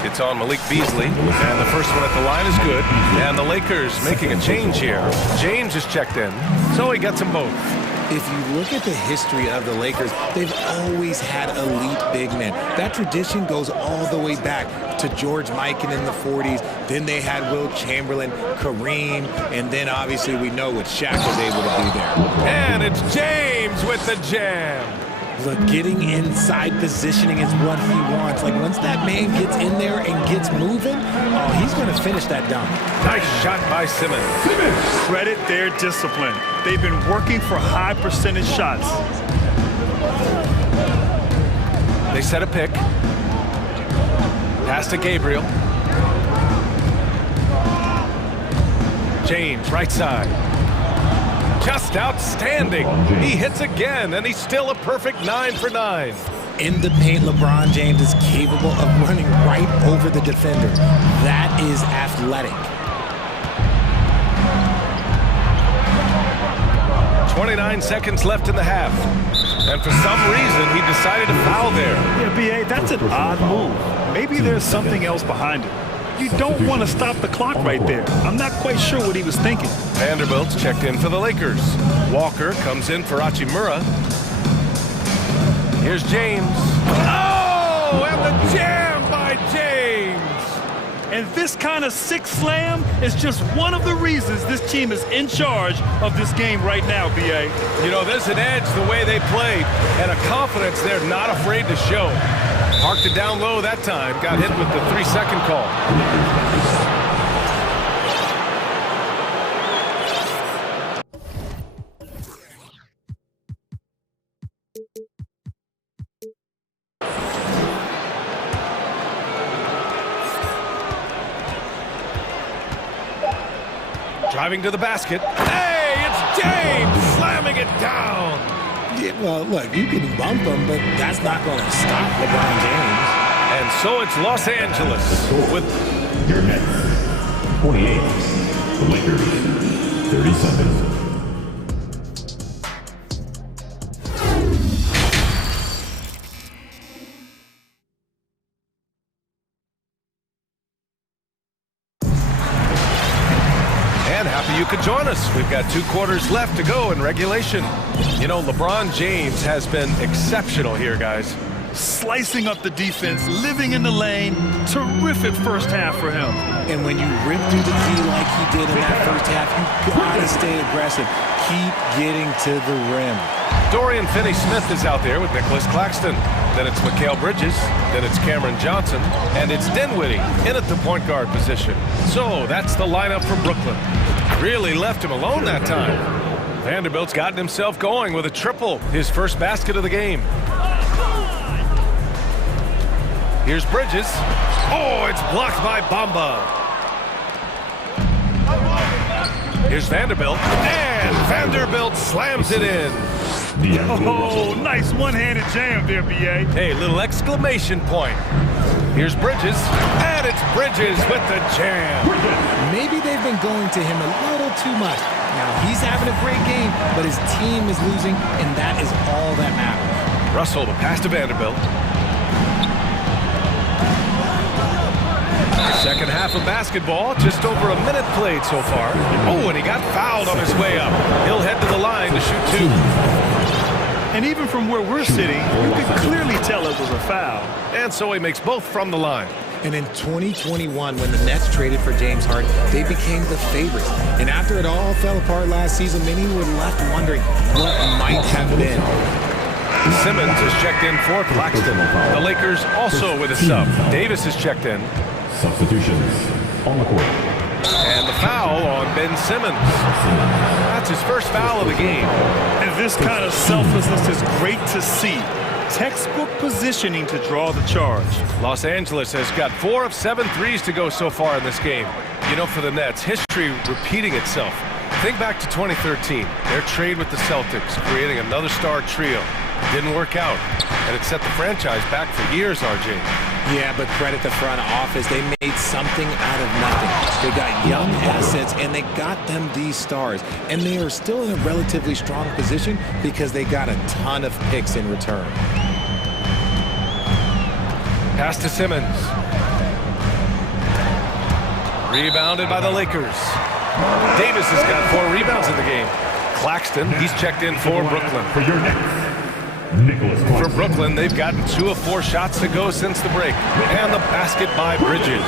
It's on Malik Beasley, and the first one at the line is good. And the Lakers making a change here. James is checked in, so he gets them both. If you look at the history of the Lakers, they've always had elite big men. That tradition goes all the way back to George Mikan in the 40s. Then they had Wilt Chamberlain, Kareem, and then obviously we know what Shaq was able to do there. And it's James with the jam. Look, getting inside positioning is what he wants. Like, once that man gets in there and gets moving, oh, he's going to finish that dunk. Nice shot by Simmons. Credit their discipline. They've been working for high percentage shots. They set a pick. Pass to Gabriel. James, right side. Just outstanding. He hits again, and he's still a perfect 9 for 9. In the paint, LeBron James is capable of running right over the defender. That is athletic. 29 seconds left in the half. And for some reason, he decided to foul there. Yeah, B.A., that's an odd move. Maybe there's something else behind it. You don't want to stop the clock right there. I'm not quite sure what he was thinking. Vanderbilt's checked in for the Lakers. Walker comes in for Hachimura. Here's James. Oh, and the jam by James. And this kind of sick slam is just one of the reasons this team is in charge of this game right now, B.A. You know, there's an edge the way they played and a confidence they're not afraid to show. Parked it down low that time. Got hit with the 3-second call. Driving to the basket. Hey, it's James slamming it down. Yeah, well, look, you can bump him, but that's not going to stop LeBron James. And so it's Los Angeles with your Nets 28, the Lakers 37. You could join us. We've got 2 quarters left to go in regulation. You know, LeBron James has been exceptional here, guys. Slicing up the defense, living in the lane. Terrific first half for him. And when you rip through the D like he did in that first half, you gotta stay aggressive. Keep getting to the rim. Dorian Finney-Smith is out there with Nicholas Claxton. Then it's Mikal Bridges. Then it's Cameron Johnson. And it's Dinwiddie in at the point guard position. So that's the lineup for Brooklyn. Really left him alone that time. Vanderbilt's gotten himself going with a triple. His first basket of the game. Here's Bridges. Oh, it's blocked by Bamba. Here's Vanderbilt. And Vanderbilt slams it in. Oh, nice one-handed jam there, B.A. Hey, little exclamation point. Here's Bridges. And it's Bridges with the jam. Maybe they've been going to him a little too much. Now, he's having a great game, but his team is losing, and that is all that matters. Russell, the pass to Vanderbilt. Second half of basketball, just over a minute played so far. Oh, and he got fouled on his way up. He'll head to the line to shoot 2. And even from where we're sitting, you could clearly tell it was a foul. And so he makes both from the line. And in 2021, when the Nets traded for James Harden, they became the favorites. And after it all fell apart last season, many were left wondering what might have been. Simmons is checked in for Claxton. The Lakers also with a sub. Davis is checked in. Substitutions on the court. And the foul on Ben Simmons. That's his first foul of the game. And this kind of selflessness is great to see. Textbook positioning to draw the charge. Los Angeles has got 4 of 7 threes to go so far in this game. You know, for the Nets, history repeating itself. Think back to 2013, their trade with the Celtics, creating another star trio. Didn't work out, and it set the franchise back for years, RJ. Yeah, but credit the front office. They made something out of nothing. They got young assets, and they got them these stars. And they are still in a relatively strong position because they got a ton of picks in return. Pass to Simmons. Rebounded by the Lakers. Davis has got 4 rebounds in the game. Claxton, he's checked in for Brooklyn. For Brooklyn, they've gotten 2 of 4 shots to go since the break. And the basket by Bridges.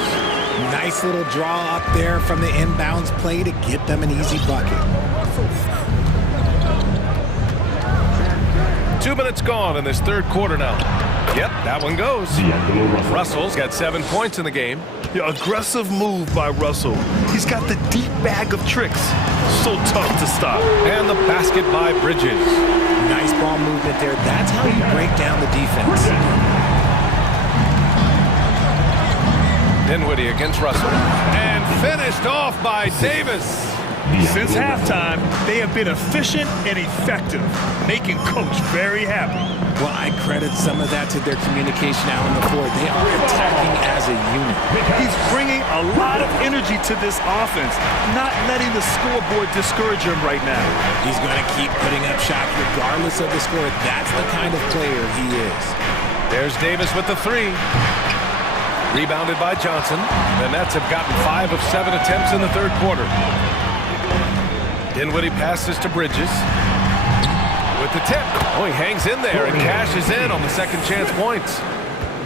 Nice little draw up there from the inbounds play to get them an easy bucket. 2 minutes gone in this third quarter now. Yep, that one goes. Russell's got 7 points in the game. Yeah, aggressive move by Russell. He's got the deep bag of tricks. So tough to stop. And the basket by Bridges. Nice ball movement there. That's how you break down the defense. Dinwiddie against Russell. And finished off by Davis. Since halftime, they have been efficient and effective, making Coach very happy. Well, I credit some of that to their communication out on the floor. They are attacking as a unit. He's bringing a lot of energy to this offense, not letting the scoreboard discourage him right now. He's going to keep putting up shots regardless of the score. That's the kind of player he is. There's Davis with the 3. Rebounded by Johnson. The Nets have gotten 5 of 7 attempts in the third quarter. Dinwiddie passes to Bridges. With the tip. Oh, he hangs in there and cashes in on the second chance points.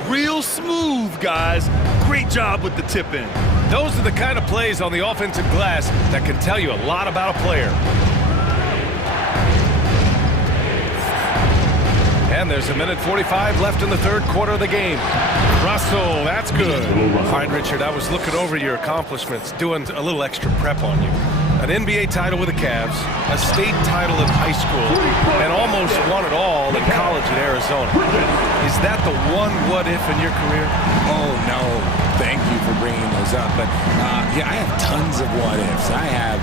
Real smooth, guys. Great job with the tip in. Those are the kind of plays on the offensive glass that can tell you a lot about a player. And there's 1:45 left in the third quarter of the game. Russell, that's good. All right, Richard, I was looking over your accomplishments, doing a little extra prep on you. An NBA title with the Cavs, a state title in high school, and almost won it all in college in Arizona. Is that the one what-if in your career? Oh, no. Thank you for bringing those up. But, yeah, I have tons of what-ifs. I have,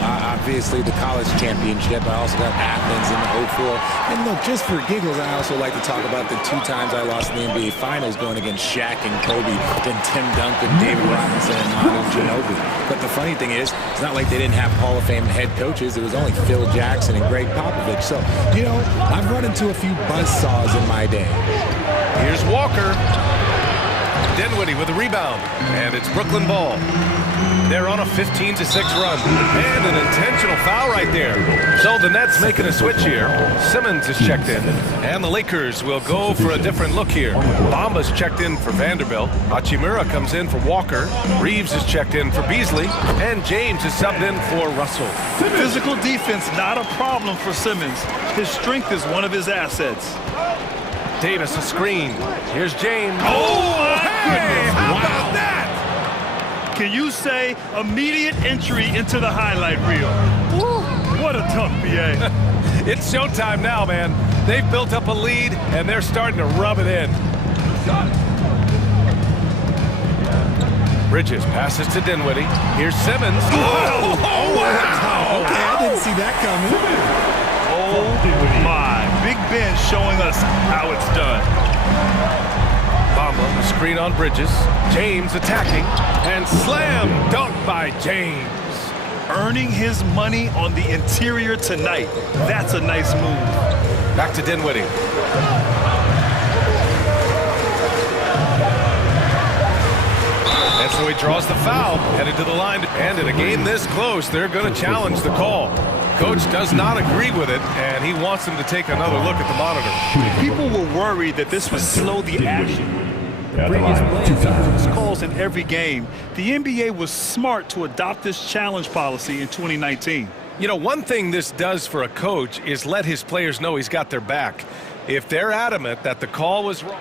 obviously the college championship. I also got Athens in the 04. And look, just for giggles, I also like to talk about the 2 times I lost in the NBA Finals going against Shaq and Kobe, then Tim Duncan, David Robinson, and Manu Ginobili. But the funny thing is, it's not like they didn't have Hall of Fame head coaches. It was only Phil Jackson and Greg Popovich. So, I've run into a few buzzsaws in my day. Here's Walker. Dinwiddie with a rebound, and it's Brooklyn ball. They're on a 15-6 run, and an intentional foul right there. So the Nets making a switch here. Simmons is checked in, and the Lakers will go for a different look here. Bamba's checked in for Vanderbilt. Hachimura comes in for Walker. Reeves is checked in for Beasley, and James is subbed in for Russell. Physical defense, not a problem for Simmons. His strength is one of his assets. Davis a screen. Here's James. Oh, hey, how about that? Can you say immediate entry into the highlight reel? Woo, what a tough BA. It's showtime now, man. They've built up a lead, and they're starting to rub it in. Bridges passes to Dinwiddie. Here's Simmons. Oh, wow. Okay, I didn't see that coming. Oh, my. Big Ben showing us how it's done. Bamba, a screen on Bridges. James attacking, and slam dunk by James. Earning his money on the interior tonight. That's a nice move. Back to Dinwiddie. That's So he draws the foul, headed to the line. And in a game this close, they're going to challenge the call. Coach does not agree with it, and he wants him to take another look at the monitor. People were worried that this would slow the action. Previous players calls in every game. The NBA was smart to adopt this challenge policy in 2019. You know, one thing this does for a coach is let his players know he's got their back. If they're adamant that the call was wrong.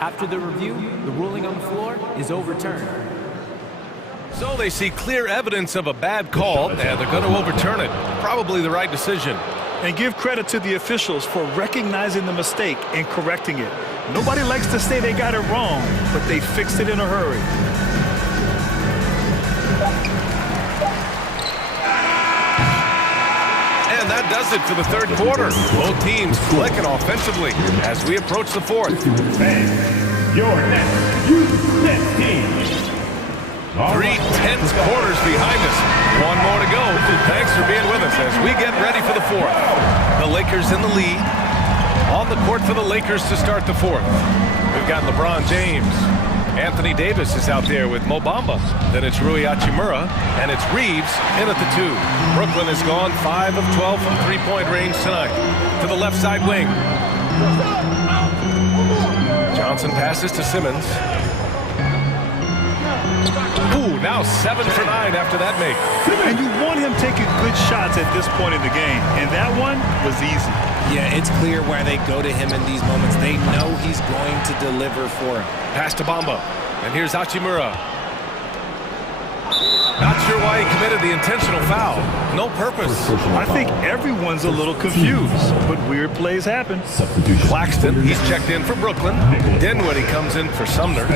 After the review, the ruling on the floor is overturned. So they see clear evidence of a bad call, and they're going to overturn it. Probably the right decision. And give credit to the officials for recognizing the mistake and correcting it. Nobody likes to say they got it wrong, but they fixed it in a hurry. And that does it for the third quarter. Both teams clicking offensively as we approach the fourth. Your next youth team. 3 tense quarters behind us. One more to go. Thanks for being with us as we get ready for the fourth. The Lakers in the lead. On the court for the Lakers to start the fourth. We've got LeBron James. Anthony Davis is out there with Mo Bamba. Then it's Rui Hachimura, and it's Reeves in at the 2. Brooklyn has gone 5 of 12 from three-point range tonight. To the left side wing. Johnson passes to Simmons. Ooh, now 7 for 9 after that make. And you want him taking good shots at this point in the game, and that one was easy. Yeah, it's clear why they go to him in these moments. They know he's going to deliver for him. Pass to Bamba, and here's Hachimura. Not sure why he committed the intentional foul. No purpose. I think everyone's a little confused, but weird plays happen. Claxton, he's checked in for Brooklyn. Dinwiddie comes in for Sumner.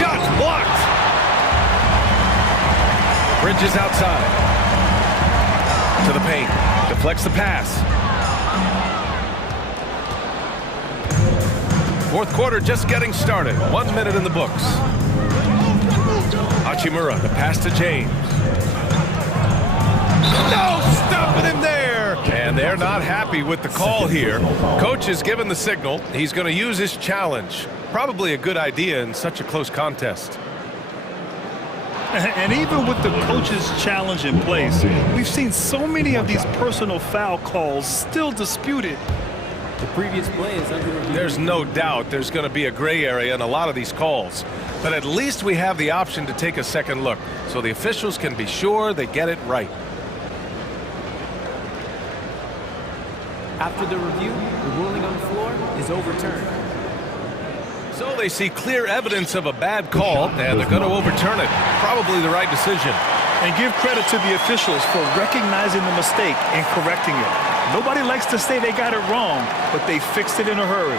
Shot blocked. Bridges outside. To the paint. Deflects the pass. Fourth quarter just getting started. 1 minute in the books. Hachimura, the pass to James. No, stopping him there. And they're not happy with the call here. Coach has given the signal. He's going to use his challenge. Probably a good idea in such a close contest. And even with the coach's challenge in place, we've seen so many of these personal foul calls still disputed. The previous play is under review. There's no doubt there's going to be a gray area in a lot of these calls. But at least we have the option to take a second look, so the officials can be sure they get it right. After the review, the ruling on the floor is overturned. So they see clear evidence of a bad call, and they're going to overturn it. Probably the right decision. And give credit to the officials for recognizing the mistake and correcting it. Nobody likes to say they got it wrong, but they fixed it in a hurry.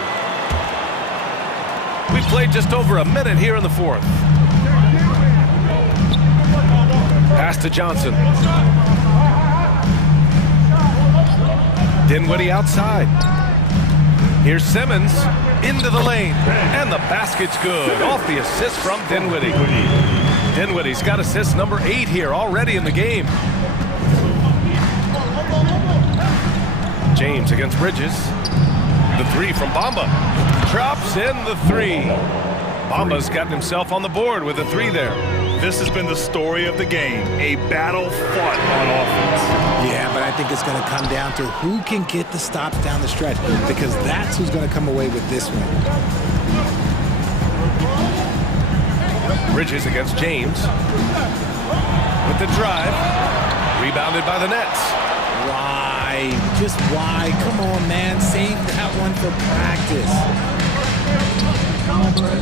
We played just over a minute here in the fourth. Pass to Johnson. Dinwiddie outside. Here's Simmons into the lane, and the basket's good. Off the assist from Dinwiddie. Dinwiddie's got assist number 8 here already in the game. James against Bridges. The 3 from Bamba. Drops in the 3. Bamba's gotten himself on the board with a 3 there. This has been the story of the game, a battle fought on offense. Yeah, but I think it's going to come down to who can get the stops down the stretch, because that's who's going to come away with this one. Bridges against James. With the drive. Rebounded by the Nets. Why? Just why? Come on, man. Save that one for practice.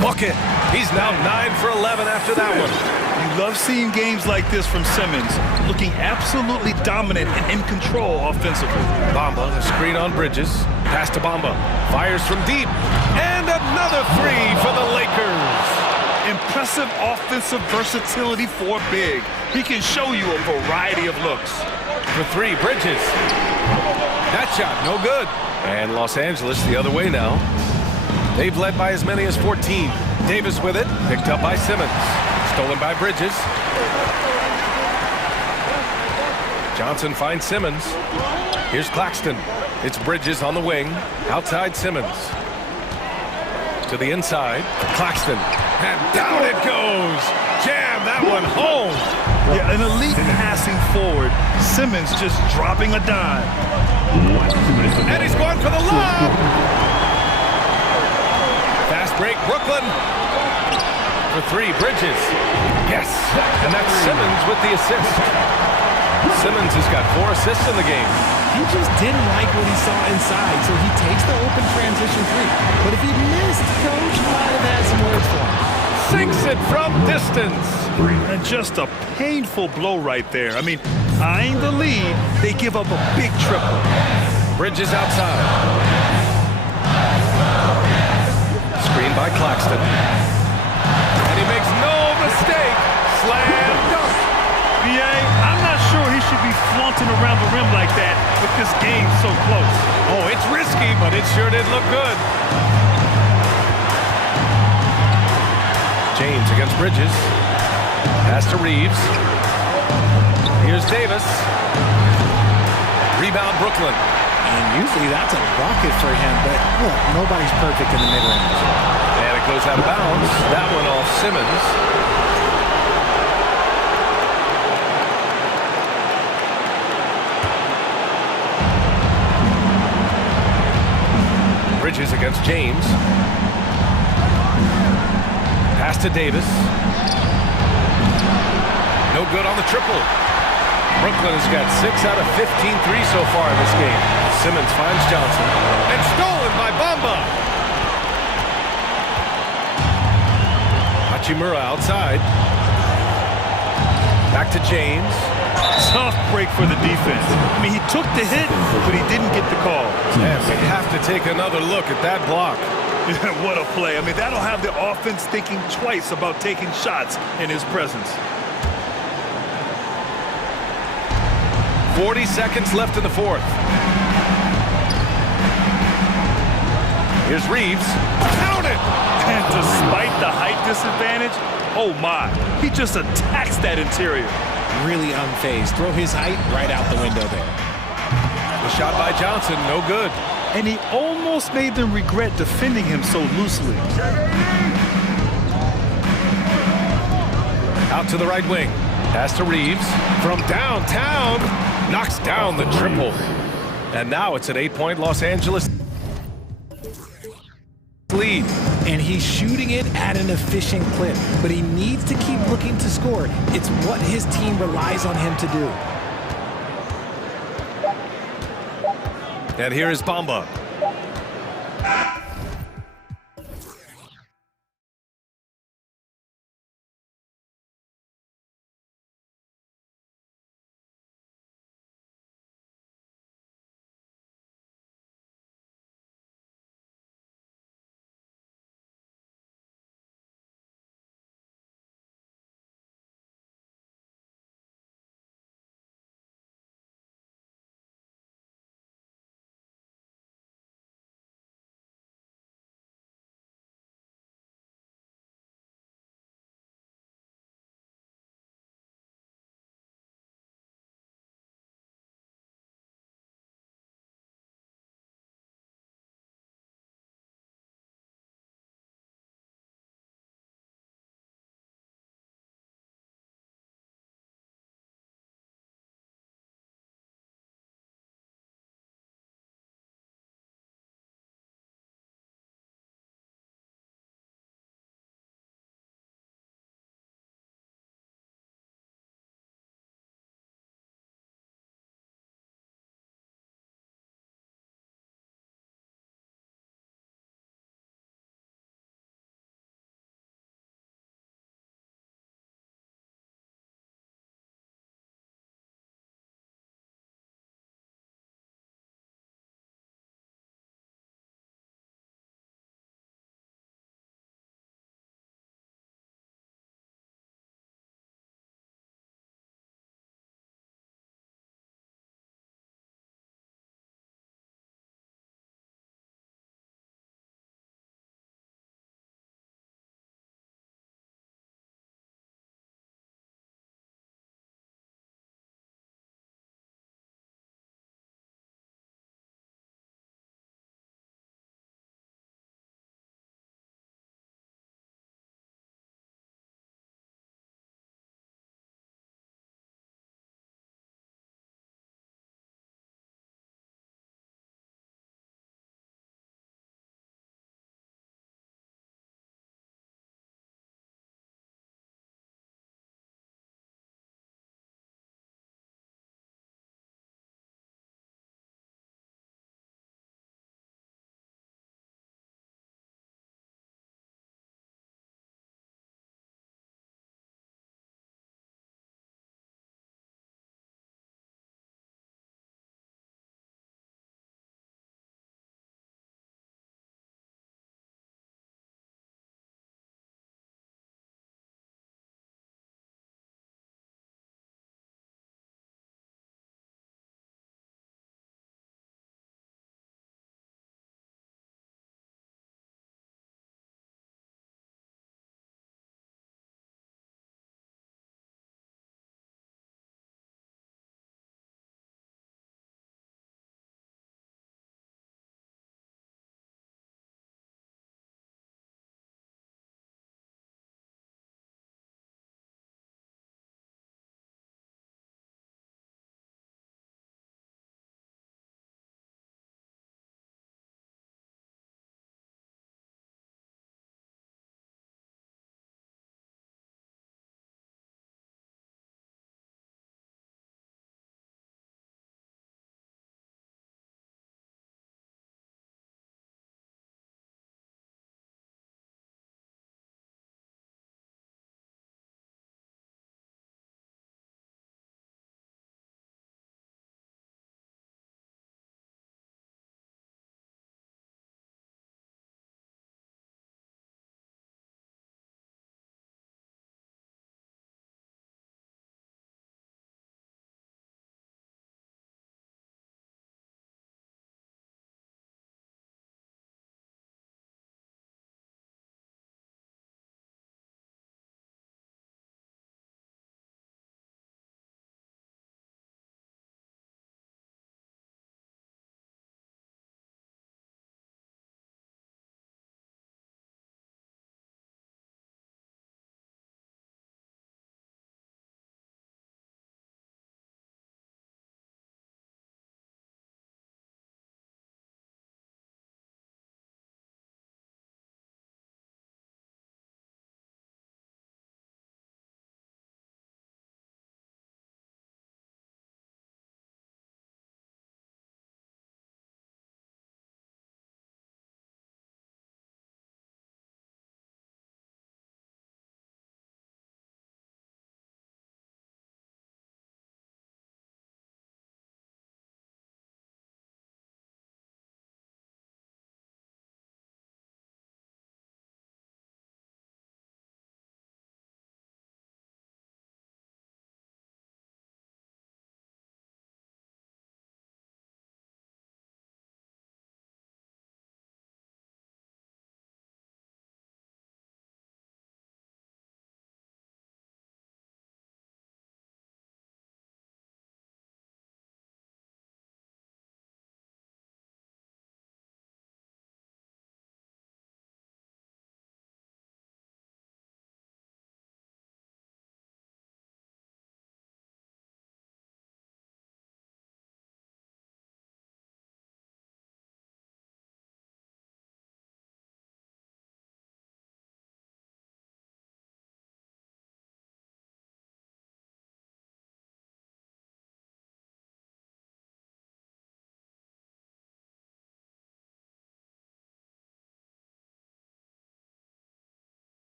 Bucket. He's now 9 for 11 after that one. You love seeing games like this from Simmons, looking absolutely dominant and in control offensively. Bamba, a screen on Bridges. Pass to Bamba. Fires from deep. And another 3 for the Lakers. Impressive offensive versatility for big. He can show you a variety of looks. For 3, Bridges. That shot, no good. And Los Angeles the other way now. They've led by as many as 14. Davis with it, picked up by Simmons. Stolen by Bridges. Johnson finds Simmons. Here's Claxton. It's Bridges on the wing. Outside Simmons. To the inside. Claxton. And down it goes. Jam that one home. Yeah, an elite passing forward. Simmons just dropping a dime. And he's going for the lob. Fast break, Brooklyn. For three, Bridges. Yes, and that's Simmons with the assist. Simmons has got 4 assists in the game. He just didn't like what he saw inside, so he takes the open transition three. But if he missed, Coach might have had some words for him. Sinks it from distance. And just a painful blow right there. I mean, eyeing the lead, they give up a big triple. Bridges outside. Screen by Claxton. And he makes no mistake. Slam dunk. BA, I'm not sure he should be flaunting around the rim like that with this game so close. Oh, it's risky, but it sure did look good. James against Bridges. Pass to Reeves. Here's Davis. Rebound Brooklyn. And usually that's a bucket for him, but look, nobody's perfect in the mid-range. And it goes out of bounds. That one off Simmons. Bridges against James. Pass to Davis. No good on the triple. Brooklyn has got 6 out of 15 threes so far in this game. Simmons finds Johnson. And stolen by Bamba. Hachimura outside. Back to James. Tough break for the defense. I mean, he took the hit, but he didn't get the call. And we have to take another look at that block. What a play. I mean, that'll have the offense thinking twice about taking shots in his presence. 40 seconds left in the fourth. Here's Reeves. Count it! And despite the height disadvantage, oh my, he just attacks that interior. Really unfazed. Throw his height right out the window there. The shot by Johnson, no good. And he almost made them regret defending him so loosely. Out to the right wing. Pass to Reeves. From downtown. Knocks down the triple. And now it's an 8-point Los Angeles lead. And he's shooting it at an efficient clip, but he needs to keep looking to score. It's what his team relies on him to do. And here is Bamba.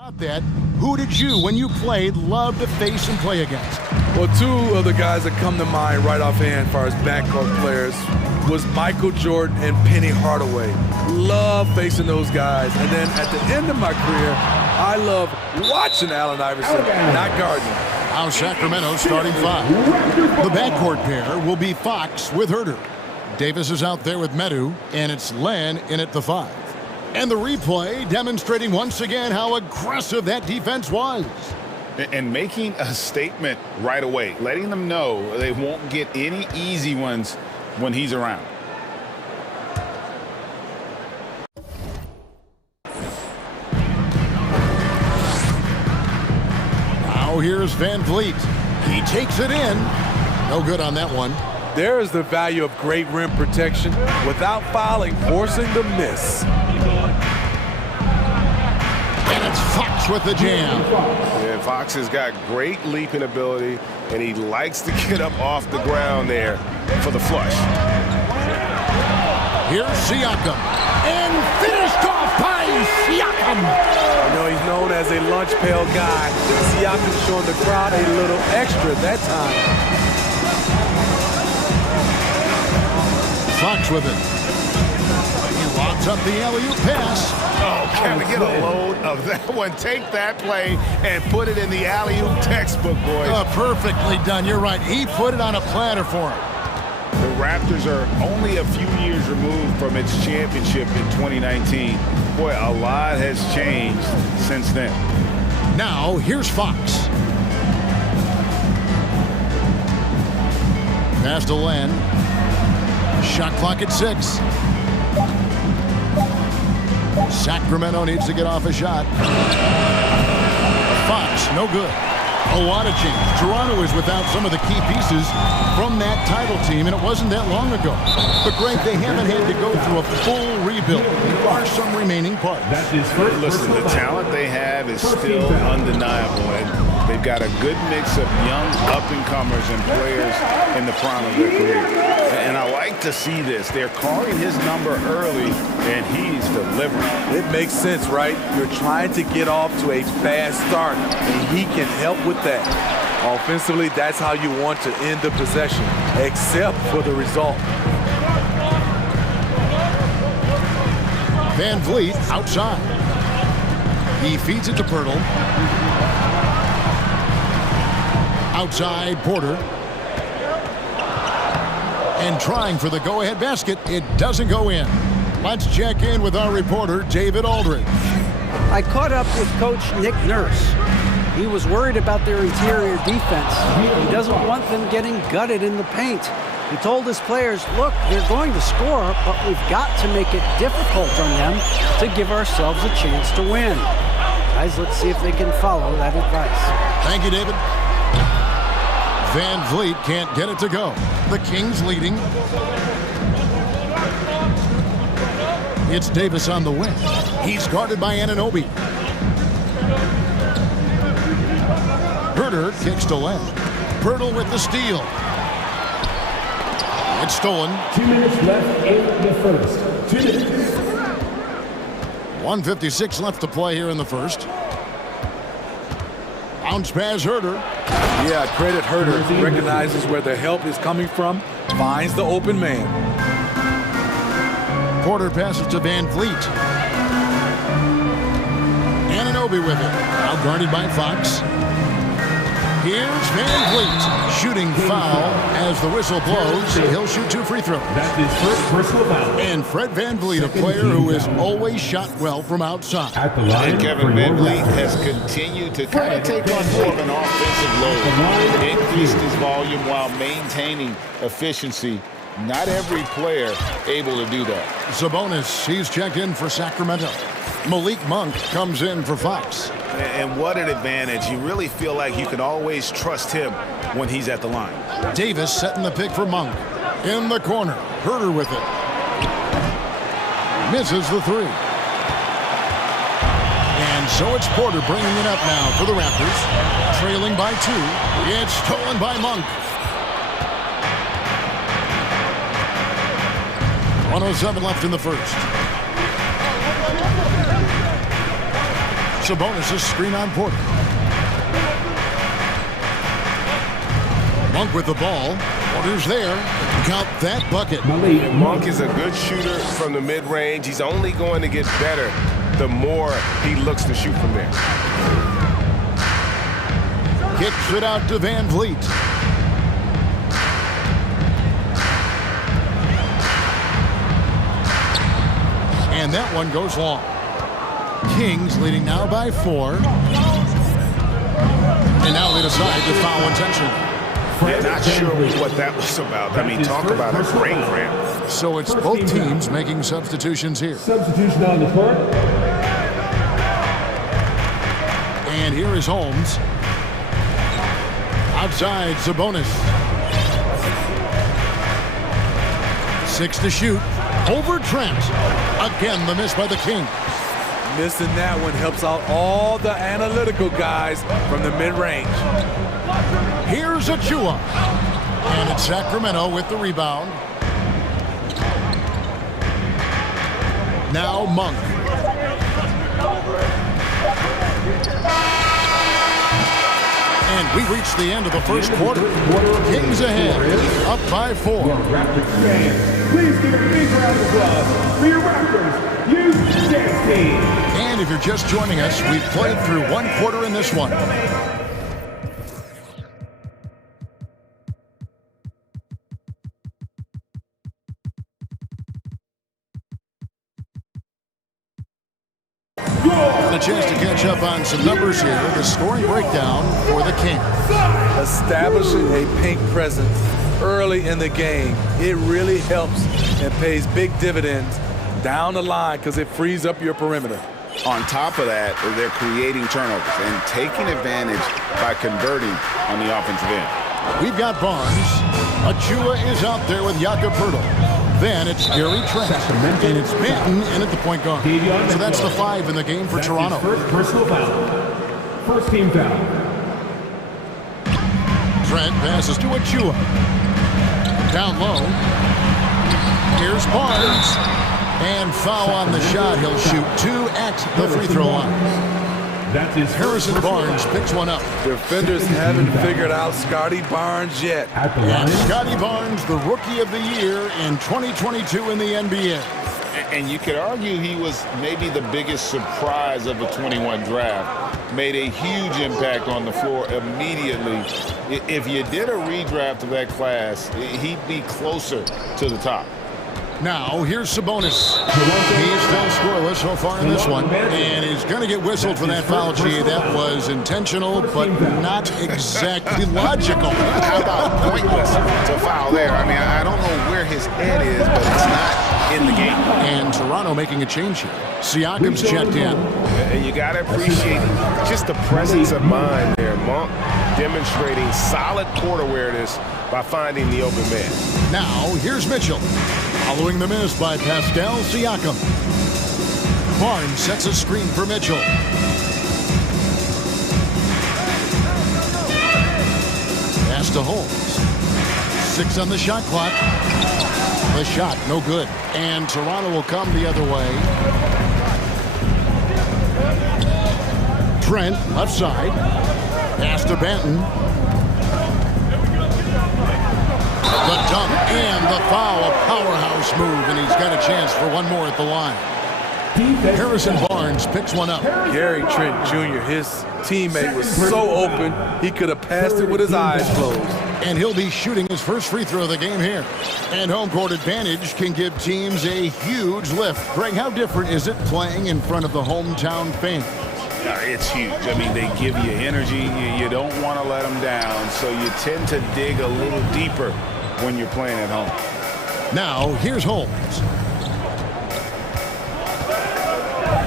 About that, who did you, when you played, love to face and play against? Well, two of the guys that come to mind right offhand as far as backcourt players was Michael Jordan and Penny Hardaway. Love facing those guys. And then at the end of my career, I love watching Allen Iverson, not guarding him. Now Sacramento starting five. The backcourt pair will be Fox with Herter. Davis is out there with Medu, and it's Len in at the five. And the replay demonstrating once again how aggressive that defense was. And making a statement right away, letting them know they won't get any easy ones when he's around. Now here's Van Vliet. He takes it in. No good on that one. There is the value of great rim protection without fouling, forcing the miss. And it's Fox with the jam. Yeah, Fox has got great leaping ability, and he likes to get up off the ground there for the flush. Here's Siakam. And finished off by Siakam. You know, he's known as a lunch pail guy. Siakam showing the crowd a little extra that time. Fox with it. He lobs up the alley-oop pass. Oh, can we get a load of that one? Take that play and put it in the alley-oop textbook, boys. Perfectly done. You're right. He put it on a platter for him. The Raptors are only a few years removed from its championship in 2019. Boy, a lot has changed since then. Now, here's Fox. Pass to Len. Shot clock at 6. Sacramento needs to get off a shot. Fox, no good. A lot of change. Toronto is without some of the key pieces from that title team, and it wasn't that long ago. But, Greg, they haven't had to go through a full rebuild. There are some remaining parts. Listen, the talent they have is still undeniable, and they've got a good mix of young up-and-comers and players in the prime of their career. And I like to see this. They're calling his number early, and he's delivering. It makes sense, right? You're trying to get off to a fast start, and he can help with that. Offensively, that's how you want to end the possession, except for the result. Van Vliet outside. He feeds it to Pirtle. Outside, Porter. And trying for the go-ahead basket. It doesn't go in. Let's check in with our reporter, David Aldridge. I caught up with Coach Nick Nurse. He was worried about their interior defense. He doesn't want them getting gutted in the paint. He told his players, look, they're going to score, but we've got to make it difficult on them to give ourselves a chance to win. Guys, let's see if they can follow that advice. Thank you, David. Van Vliet can't get it to go. The Kings leading. It's Davis on the wing. He's guarded by Anunoby. Herter kicks to left. Pirtle with the steal. It's stolen. 2 minutes left in the first. 2 minutes. 1:56 left to play here in the first. Bounce pass, Herter. Yeah, credit Herter. Recognizes where the help is coming from, finds the open man. Porter passes to Van Vliet. Anunoby with it. Now guarded by Fox. Here's Van Vliet. Shooting foul as the whistle blows. He'll shoot 2 free throws. That's his first personal foul. And Fred Van Vliet, a player who has always shot well from outside. At the line, and Kevin Van Vliet has continued to kind of take on more of an offensive load. Increased his volume while maintaining efficiency. Not every player able to do that. Sabonis, he's checked in for Sacramento. Malik Monk comes in for Fox. And what an advantage. You really feel like you can always trust him when he's at the line. Davis setting the pick for Monk. In the corner, Herter with it. Misses the 3. And so it's Porter bringing it up now for the Raptors. Trailing by 2. It's stolen by Monk. 1:07 left in the first. Sabonis' screen on Porter. Monk with the ball. Porter's there. Count that bucket. Monk is a good shooter from the mid-range. He's only going to get better the more he looks to shoot from there. Kicks it out to Van Vliet. And that one goes long. Kings leading now by 4. And now they decide to foul intentionally. Yeah, not sure what that was about. I mean, talk about a brain cramp. So it's both teams making substitutions here. Substitution on the court. And here is Holmes. Outside, Sabonis. 6 to shoot. Over Trent. Again, the miss by the King. Missing that one helps out all the analytical guys from the mid-range. Here's Achua. And it's Sacramento with the rebound. Now Monk. And we reach the end of the first quarter. Kings ahead, up by 4. Please give a big round of applause for your Raptors U16 team. And if you're just joining us, we've played through one quarter in this one. A chance to catch up on some numbers here. The scoring breakdown for the Kings. Establishing a pink presence early in the game, it really helps and pays big dividends down the line because it frees up your perimeter. On top of that, they're creating turnovers and taking advantage by converting on the offensive end. We've got Barnes. Achua is out there with Jakob Poeltl. Then it's Gary Trent. And it's Benton in at the point guard. So that's the 5 in the game for Toronto. First personal foul. First team foul. Trent passes to Achua. Down low. Here's Barnes. And foul on the shot. He'll shoot 2 at the free throw line. That's his Harrison Barnes picks one up. Defenders haven't figured out Scotty Barnes yet. And Scotty Barnes, the Rookie of the Year in 2022 in the NBA. And you could argue he was maybe the biggest surprise of the 21 draft. Made a huge impact on the floor immediately. If you did a redraft of that class, he'd be closer to the top. Now, here's Sabonis. He's still scoreless so far in this one. And he's going to get whistled for that foul, G. That was intentional, but not exactly logical. How about pointless to foul there? I mean, I don't know where his head is, but it's not in the game. And Toronto making a change here. Siakam's checked in. And you got to appreciate just the presence of mind there. Monk demonstrating solid court awareness by finding the open man. Now, here's Mitchell. Following the miss by Pascal Siakam. Barnes sets a screen for Mitchell. Pass to Holmes. 6 on the shot clock. The shot, no good. And Toronto will come the other way. Trent, left side. Pass to Benton. The dunk and the foul, a powerhouse move, and he's got a chance for one more at the line. Harrison Barnes picks one up. Gary Trent Jr., his teammate was so open, he could have passed it with his eyes closed. And he'll be shooting his first free throw of the game here. And home court advantage can give teams a huge lift. Greg, how different is it playing in front of the hometown fans? It's huge. I mean, they give you energy. You don't want to let them down, so you tend to dig a little deeper when you're playing at home. Now, here's Holmes.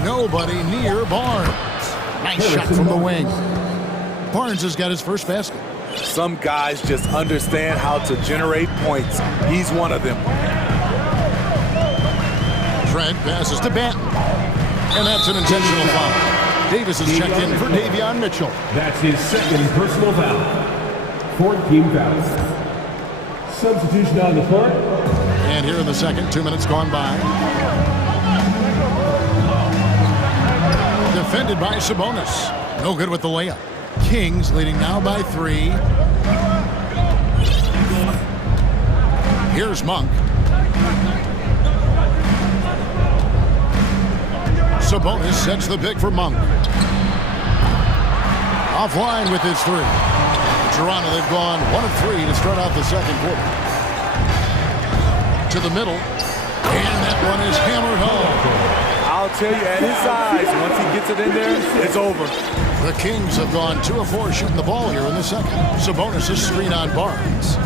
Nobody near Barnes. Nice shot from the wing. Barnes has got his first basket. Some guys just understand how to generate points. He's one of them. Trent passes to Benton. And that's an intentional foul. Davis is checked in for Davion Mitchell. That's his second personal foul. 4th team foul. Substitution on the court. And here in the second, 2 minutes gone by. defended by Sabonis. No good with the layup. Kings leading now by 3. Here's Monk. Sabonis sets the pick for Monk. Offline with his 3. Toronto, they've gone 1 of 3 to start out the second quarter. To the middle. And that one is hammered home. I'll tell you, at his size, once he gets it in there, it's over. The Kings have gone 2 of 4 shooting the ball here in the second. Sabonis' screen on Barnes.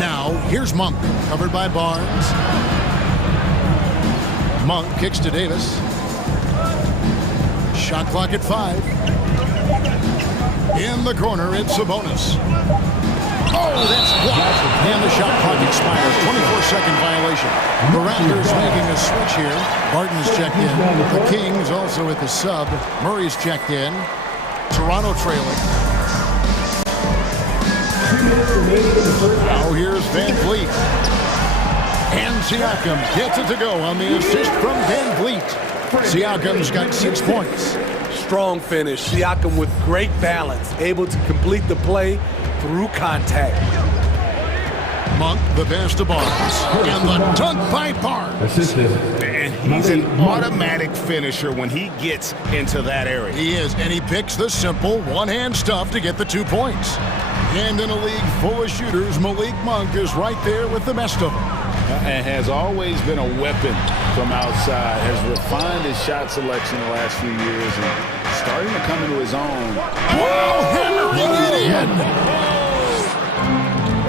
Now, here's Monk, covered by Barnes. Monk kicks to Davis. Shot clock at 5. In the corner, it's Sabonis. Oh, that's blocked. And the shot clock expires. 24-second violation. The Raptors making a switch here. Barton's checked in. The Kings also at the sub. Murray's checked in. Toronto trailing. Now here's Van Vliet. And Siakam gets it to go on the assist from Van Vliet. Siakam's got 6 points. Strong finish. Siakam with great balance, able to complete the play through contact. Monk, the pass to Barnes. And the dunk by Barnes. And he's an automatic finisher when he gets into that area. He is, and he picks the simple one-hand stuff to get the 2 points. And in a league full of shooters, Malik Monk is right there with the best of them. And has always been a weapon from outside. Has refined his shot selection the last few years and starting to come into his own. Wow, hammering it in!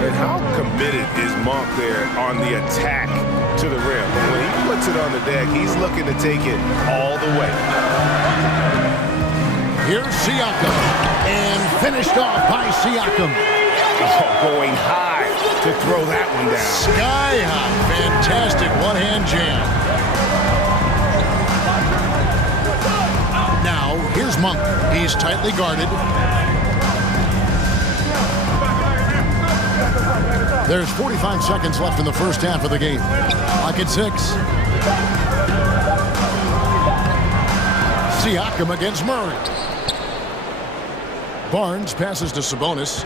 And how committed is Monk there on the attack to the rim? When he puts it on the deck, he's looking to take it all the way. Here's Siakam. And finished off by Siakam. Oh, going high to throw that one down. Sky high. Fantastic one-hand jam. Now, here's Monk. He's tightly guarded. There's 45 seconds left in the first half of the game. Clock at 6. Siakam against Murray. Barnes passes to Sabonis.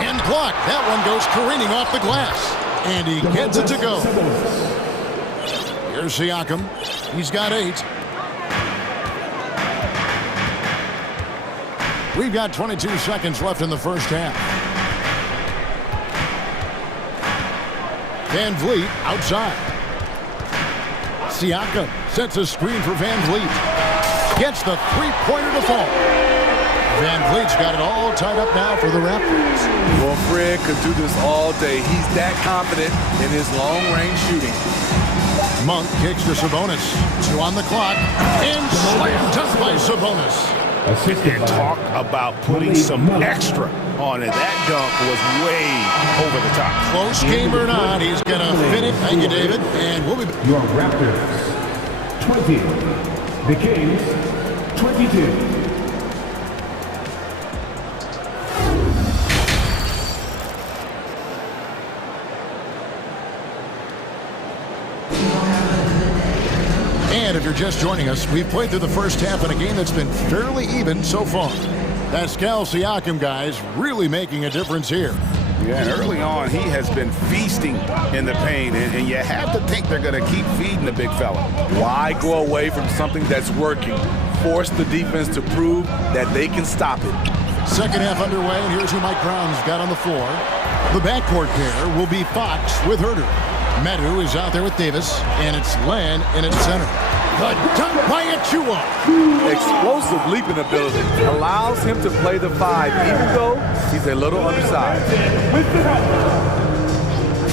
And blocked. That one goes careening off the glass. And he gets it to go. Here's Siakam. He's got 8. We've got 22 seconds left in the first half. Van Vliet outside. Siakam sets a screen for Van Vliet. Gets the three-pointer to fall. Van Vliet's got it all tied up now for the Raptors. Well, Fred could do this all day. He's that confident in his long-range shooting. Monk kicks to Sabonis. 2 on the clock. And slam dunk by Sabonis. And talk about putting some extra on it. That dunk was way over the top. Close game or not, he's going to finish. Thank you, David. And we'll be back. Your Raptors, 20. The Kings, 22. And if you're just joining us, we've played through the first half in a game that's been fairly even so far. Pascal Siakam, guys, really making a difference here. Yeah, and early on, he has been feasting in the paint, and you have to think they're going to keep feeding the big fella. Why go away from something that's working? Force the defense to prove that they can stop it. Second half underway, and here's who Mike Brown's got on the floor. The backcourt pair will be Fox with Herter. Medu is out there with Davis, and it's Len in its center. The dunk by Achua. Explosive leaping ability allows him to play the 5, even though he's a little undersized.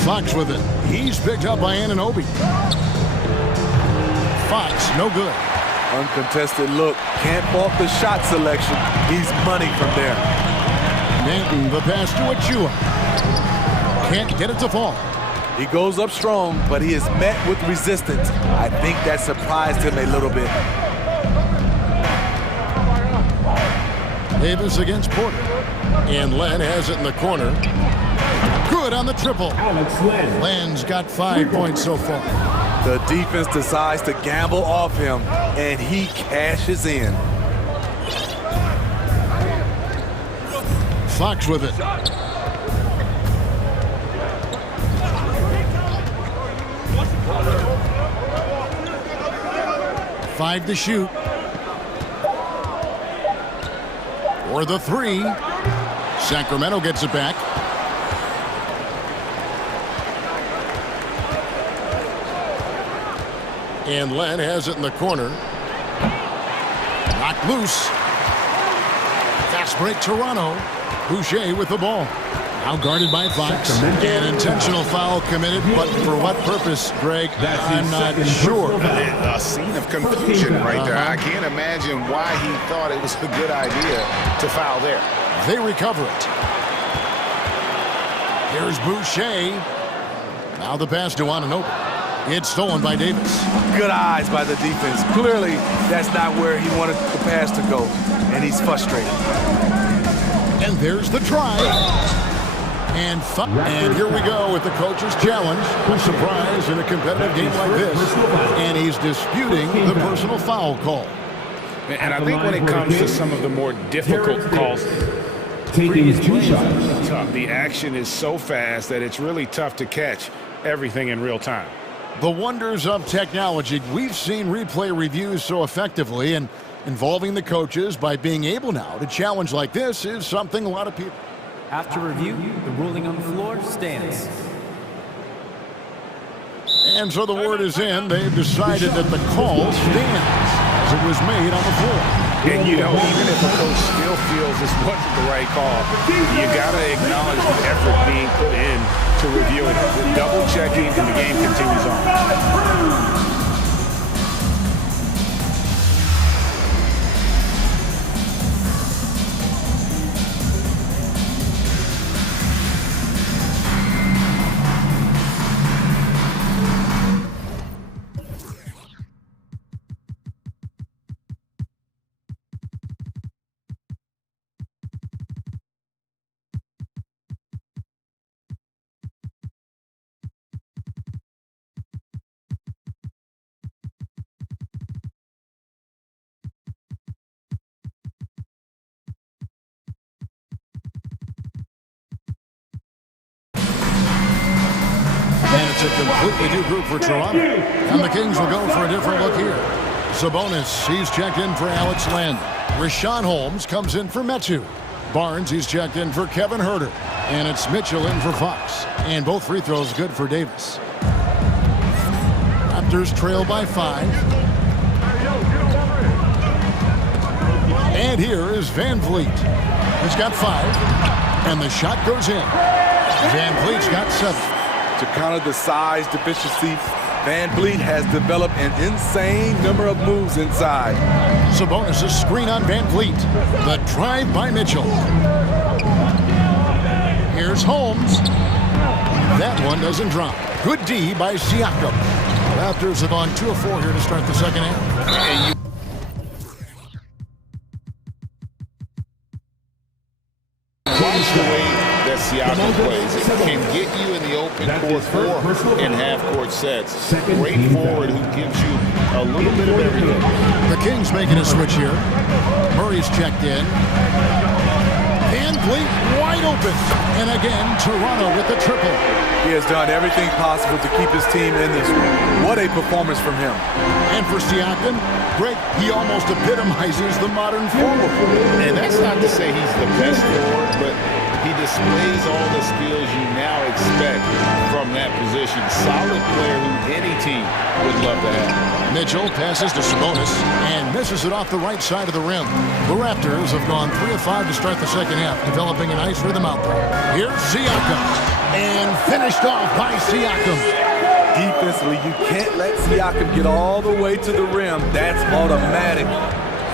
Fox with it. He's picked up by Anunoby. Fox, no good. Uncontested look. Can't fault the shot selection. He's money from there. Manton, the pass to Achua. Can't get it to fall. He goes up strong, but he is met with resistance. I think that surprised him a little bit. Davis against Porter. And Len has it in the corner. Good on the triple. Alex Len. Len's got 5 points so far. The defense decides to gamble off him, and he cashes in. Fox with it. Five to shoot. For the three. Sacramento gets it back. And Len has it in the corner. Knocked loose. Fast break Toronto. Boucher with the ball. Now guarded by Fox. An intentional foul committed, but for what purpose, Greg? I'm not sure. A scene of confusion right there. I can't imagine why he thought it was a good idea to foul there. They recover it. Here's Boucher. Now the pass to Ananobi. It's stolen by Davis. Good eyes by the defense. Clearly, that's not where he wanted the pass to go, and he's frustrated. And there's the try. And here we go with the coach's challenge. A surprise in a competitive game like this. And he's disputing the personal foul call. And I think when it comes to some of the more difficult calls, taking 2 shots. tough. The action is so fast that it's really tough to catch everything in real time. The wonders of technology. We've seen replay reviews so effectively, and involving the coaches by being able now to challenge like this is something a lot of people. After review, the ruling on the floor stands. And so the word is in. They've decided that the call stands as it was made on the floor. And, you know, even if a coach still feels this wasn't the right call, you got to acknowledge the effort being put in to reviewing it. Double checking, and the game continues on. And it's a completely new group for Toronto. And the Kings will go for a different look here. Sabonis, he's checked in for Alex Len. Rashawn Holmes comes in for Metu. Barnes, he's checked in for Kevin Herter. And it's Mitchell in for Fox. And both free throws good for Davis. Raptors trail by 5. And here is Van Vliet. He's got 5. And the shot goes in. Van Vliet's got 7. To counter the size deficiency, Van Vliet has developed an insane number of moves inside. Sabonis' screen on Van Vliet. The drive by Mitchell. Here's Holmes. That one doesn't drop. Good D by Siakam. Raptors have gone 2 of 4 here to start the second half. Watch the way that Siakam plays. It can get you in the open court or in half-court sets. Great forward who gives you a little bit of everything. The Kings making a switch here. Murray's checked in. Van Vliet wide open. And again, Toronto with the triple. He has done everything possible to keep his team in this one. What a performance from him. And for Siakam, Greg, he almost epitomizes the modern forward. And that's not to say he's the best forward, but he displays all the skills you now expect from that position. Solid player who any team would love to have. Mitchell passes to Sabonis and misses it off the right side of the rim. The Raptors have gone 3 of 5 to start the second half, developing a nice rhythm out there. Here's Siakam, and finished off by Siakam. Defensively, you can't let Siakam get all the way to the rim. That's automatic.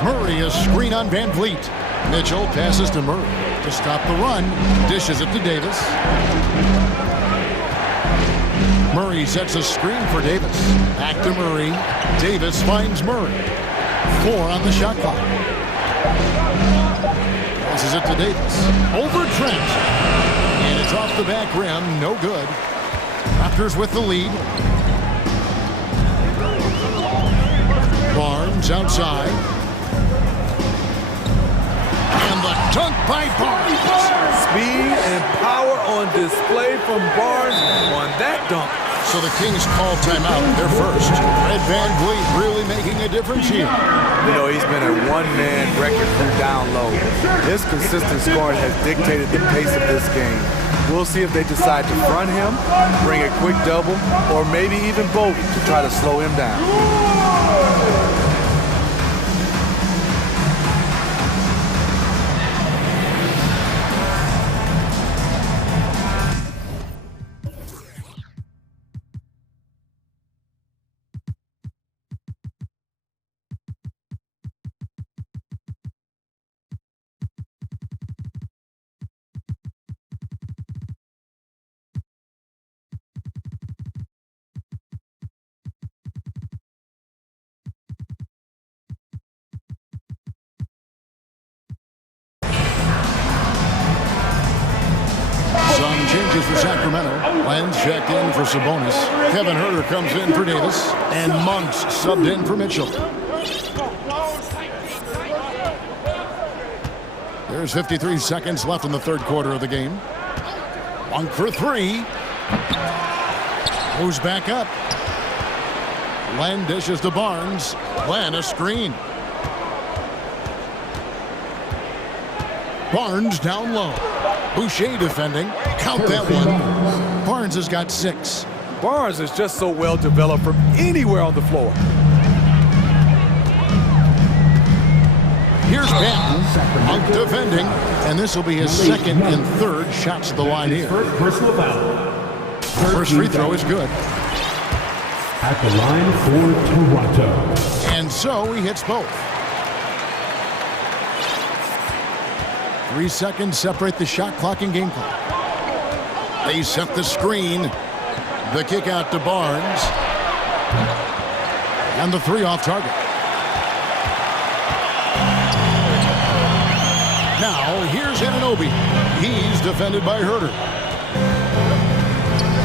Murray is screen on Van Vliet. Mitchell passes to Murray to stop the run. Dishes it to Davis. Murray sets a screen for Davis. Back to Murray. Davis finds Murray. 4 on the shot clock. Passes it to Davis. Over Trent. And it's off the back rim. No good. Raptors with the lead. Barnes outside. And the dunk by Barnes. Speed and power on display from Barnes on that dunk. So the Kings call timeout. They're first. Fred VanVleet really making a difference here. You know, he's been a one-man wrecking crew down low. His consistent scoring has dictated the pace of this game. We'll see if they decide to front him, bring a quick double, or maybe even both to try to slow him down. Some changes for Sacramento. Lenz checked in for Sabonis. Kevin Huerter comes in for Davis. And Monks subbed in for Mitchell. There's 53 seconds left in the third quarter of the game. Monk for three. Moves back up. Len dishes to Barnes. Len a screen. Barnes down low. Boucher defending. Count that one. Barnes has got 6. Barnes is just so well developed from anywhere on the floor. Here's Banton. Monk defending. And this will be his second and third shots at the line here. Personal foul. First free throw is good. At the line for Toronto. And so he hits both. 3 seconds separate the shot clock and game clock. They set the screen. The kick out to Barnes. And the three off target. Now here's Anunoby. He's defended by Huerter.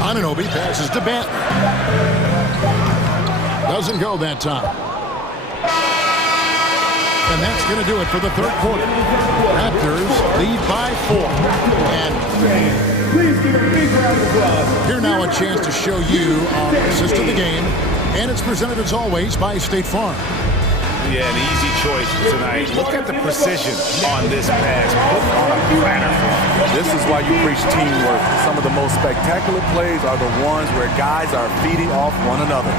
Anunoby passes to Banton. Doesn't go that time. And that's going to do it for the third quarter. Raptors lead by 4. And please give a big round of applause. here now a chance to show you our assist of the game. And it's presented as always by State Farm. Yeah, an easy choice tonight. Look at the precision on this pass. Put on a platter for him. This is why you preach teamwork. Some of the most spectacular plays are the ones where guys are feeding off one another.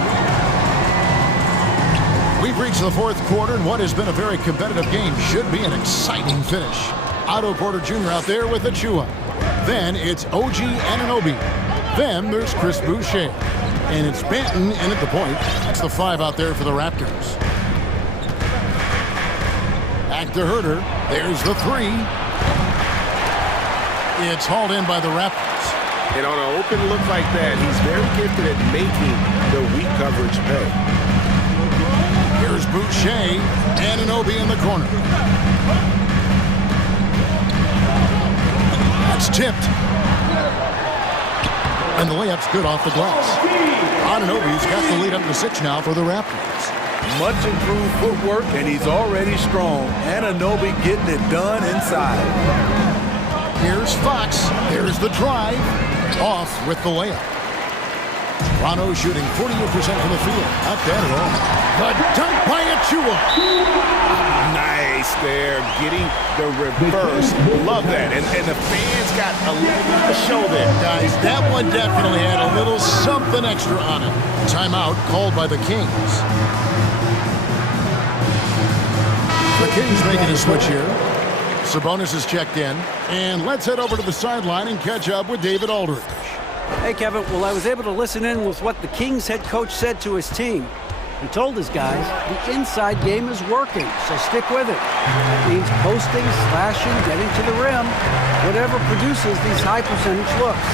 We've reached the fourth quarter, and what has been a very competitive game should be an exciting finish. Otto Porter Jr. out there with Achua. Then it's OG Anunoby. Then there's Chris Boucher. And it's Banton in at the point. That's the 5 out there for the Raptors. Back to Huerter. There's the 3. It's hauled in by the Raptors. And on an open look like that, he's very gifted at making the weak coverage pay. Here's Boucher. Anunoby in the corner. That's tipped. And the layup's good off the glass. Anunoby's got the lead up to 6 now for the Raptors. Much improved footwork, and he's already strong. Anunoby getting it done inside. Here's Fox. There's the drive. Off with the layup. Toronto shooting 48% from the field. Not bad at all. The dunk by Achua. Nice there, getting the reverse. Love that. And the fans got a little bit to show there. Guys, that one definitely had a little something extra on it. Timeout called by the Kings. The Kings making a switch here. Sabonis is checked in. And let's head over to the sideline and catch up with David Aldridge. Hey, Kevin. Well, I was able to listen in with what the Kings head coach said to his team. He told his guys the inside game is working, so stick with it. That means posting, slashing, getting to the rim, whatever produces these high percentage looks.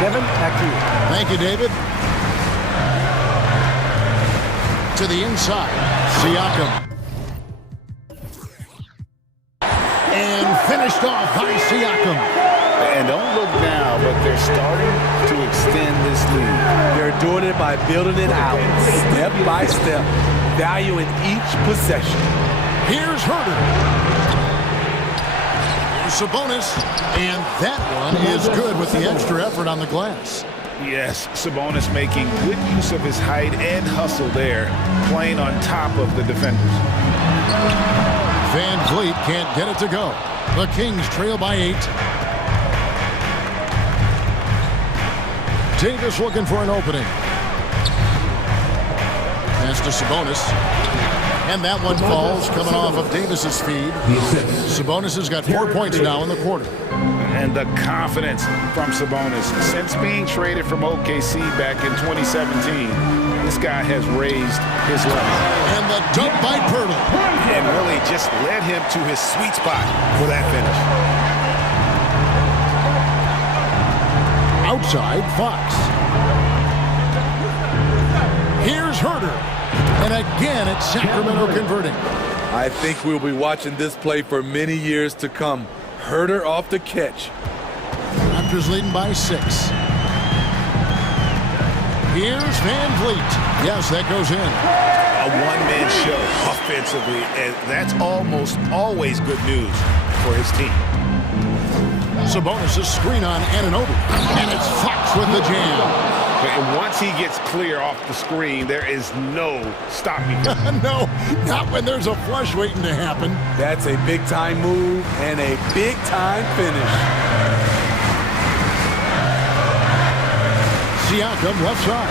Kevin, back to you. Thank you, David. To the inside, Siakam. And finished off by Siakam. And don't look now, but they're starting to extend this lead. They're doing it by building it out, step by step. value in each possession. Here's Herder. Here's Sabonis. And that one is good with the extra effort on the glass. Yes, Sabonis making good use of his height and hustle there, playing on top of the defenders. Van Vliet can't get it to go. The Kings trail by 8. Davis looking for an opening. Pass to Sabonis. And that one falls coming off of Davis's feed. Sabonis has got 4 points now in the quarter. And the confidence from Sabonis. Since being traded from OKC back in 2017, this guy has raised his level. And the dunk by Pirtle. And really just led him to his sweet spot for that finish. Outside, Fox. Here's Herder. And again, it's Sacramento converting. I think we'll be watching this play for many years to come. Herder off the catch. Raptors leading by 6. Here's Van Vliet. Yes, that goes in. A one-man show offensively, and that's almost always good news for his team. Sabonis' screen on Anunoby. And it's Fox with the jam. And once he gets clear off the screen, there is no stopping him. No, not when there's a flush waiting to happen. That's a big-time move and a big-time finish. Siakam left side.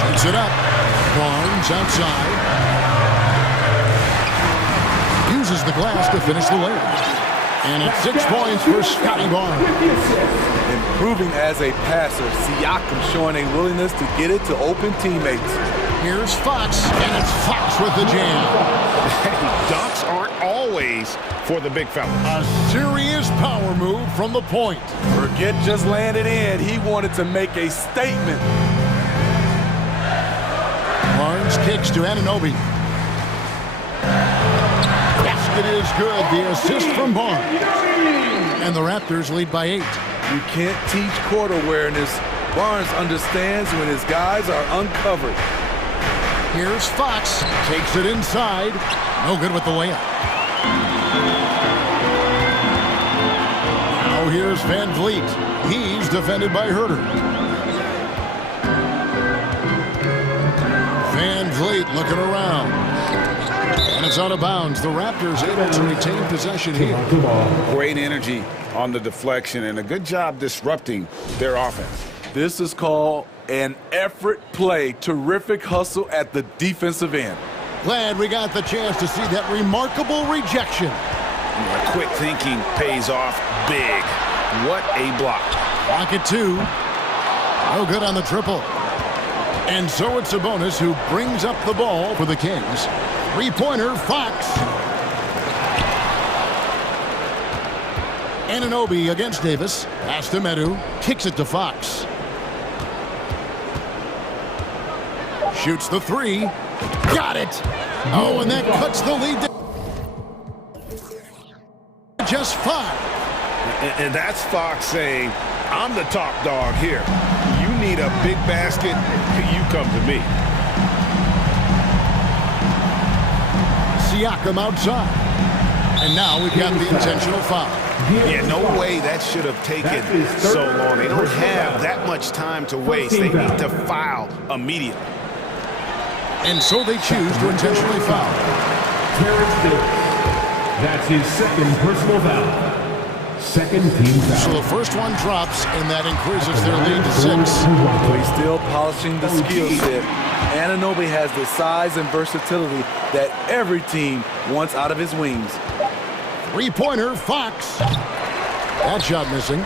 Shoots it up. Barnes outside. Uses the glass to finish the layup. And it's 6 points for Scotty Barnes. Improving as a passer, Siakam showing a willingness to get it to open teammates. Here's Fox, and it's Fox with the jam. Dunks aren't always for the big fella. A serious power move from the point. Forget just laying it in. He wanted to make a statement. Barnes kicks to Anunoby. Basket is good. The assist from Barnes. And the Raptors lead by 8. You can't teach court awareness. Barnes understands when his guys are uncovered. Here's Fox. Takes it inside. No good with the layup. Now here's Van Vliet. He's defended by Herder. Van Vliet looking around. And it's out of bounds. The Raptors able to retain possession here. Great energy on the deflection and a good job disrupting their offense. This is called an effort play. Terrific hustle at the defensive end. Glad we got the chance to see that remarkable rejection. Quick thinking pays off big. What a block. Block it 2. No good on the triple. And so it's Sabonis who brings up the ball for the Kings. Three-pointer, Fox. Anunoby against Davis. Pass to Medu. Kicks it to Fox. Shoots the 3. Got it. Oh, and that cuts the lead to just 5. And that's Fox saying, I'm the top dog here. You need a big basket, you come to me. Siakam outside. And now we've got the intentional foul. Yeah, no way that should have taken so long. They don't have that much time to waste. They need to foul immediately. And so they choose to intentionally foul. Terrence Davis. That's his second personal foul. Second team foul. So the first one drops, and that increases their lead to 6. So he's still polishing the skill set. Anunoby has the size and versatility that every team wants out of his wings. Three-pointer, Fox. That shot missing.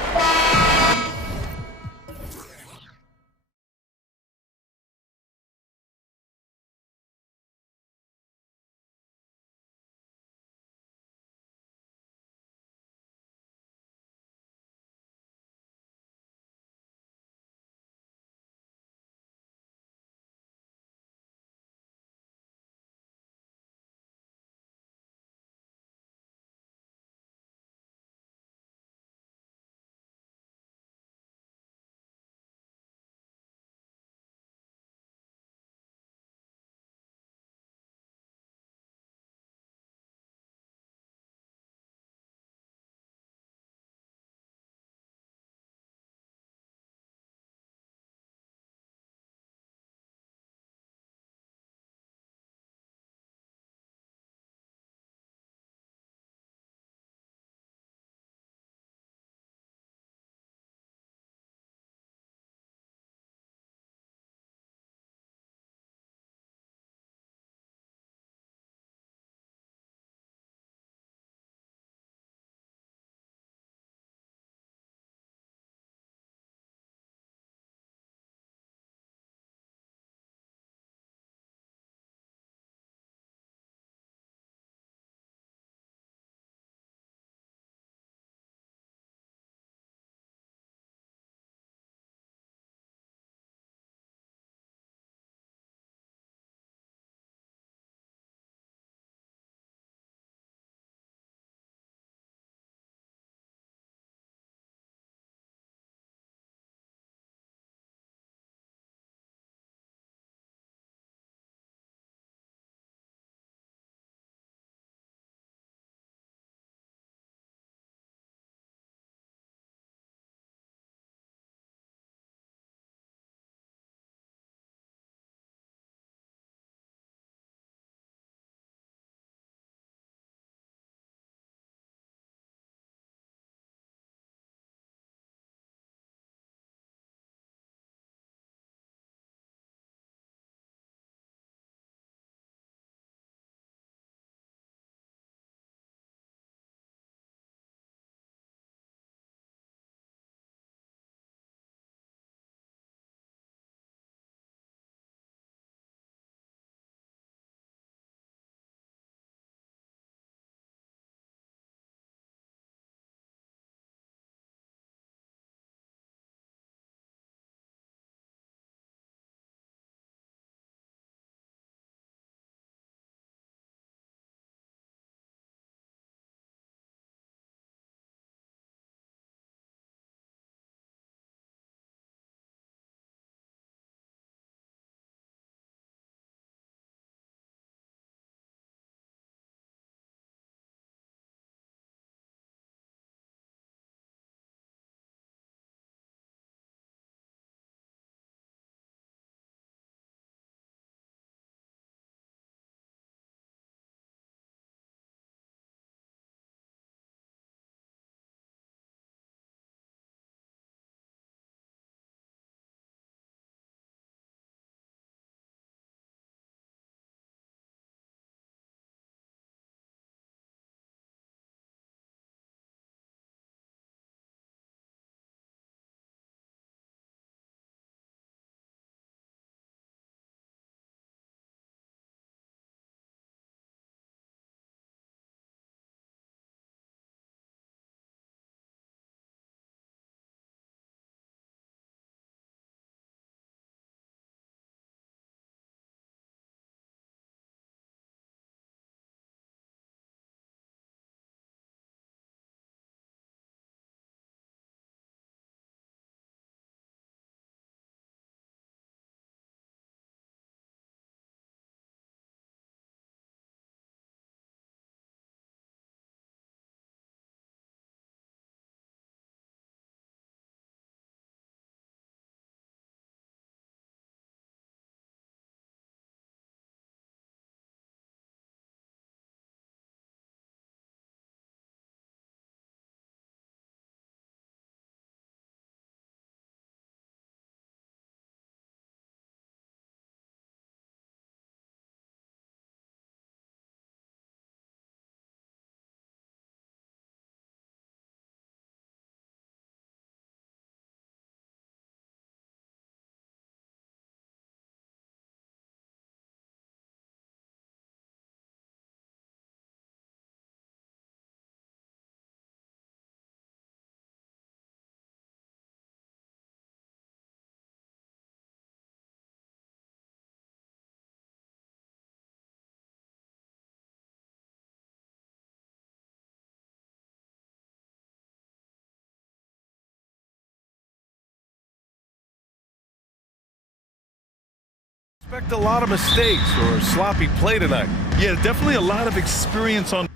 Expect a lot of mistakes or sloppy play tonight. Yeah, definitely a lot of experience on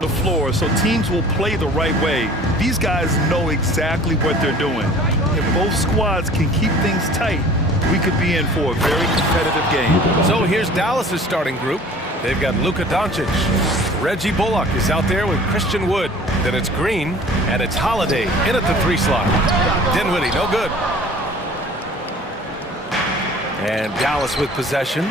the floor, so teams will play the right way. These guys know exactly what they're doing. If both squads can keep things tight, we could be in for a very competitive game. So here's Dallas's starting group. They've got Luka Doncic. Reggie Bullock is out there with Christian Wood. Then it's Green, and it's Holiday in at the 3 slot. Dinwiddie, no good. And Dallas with possession.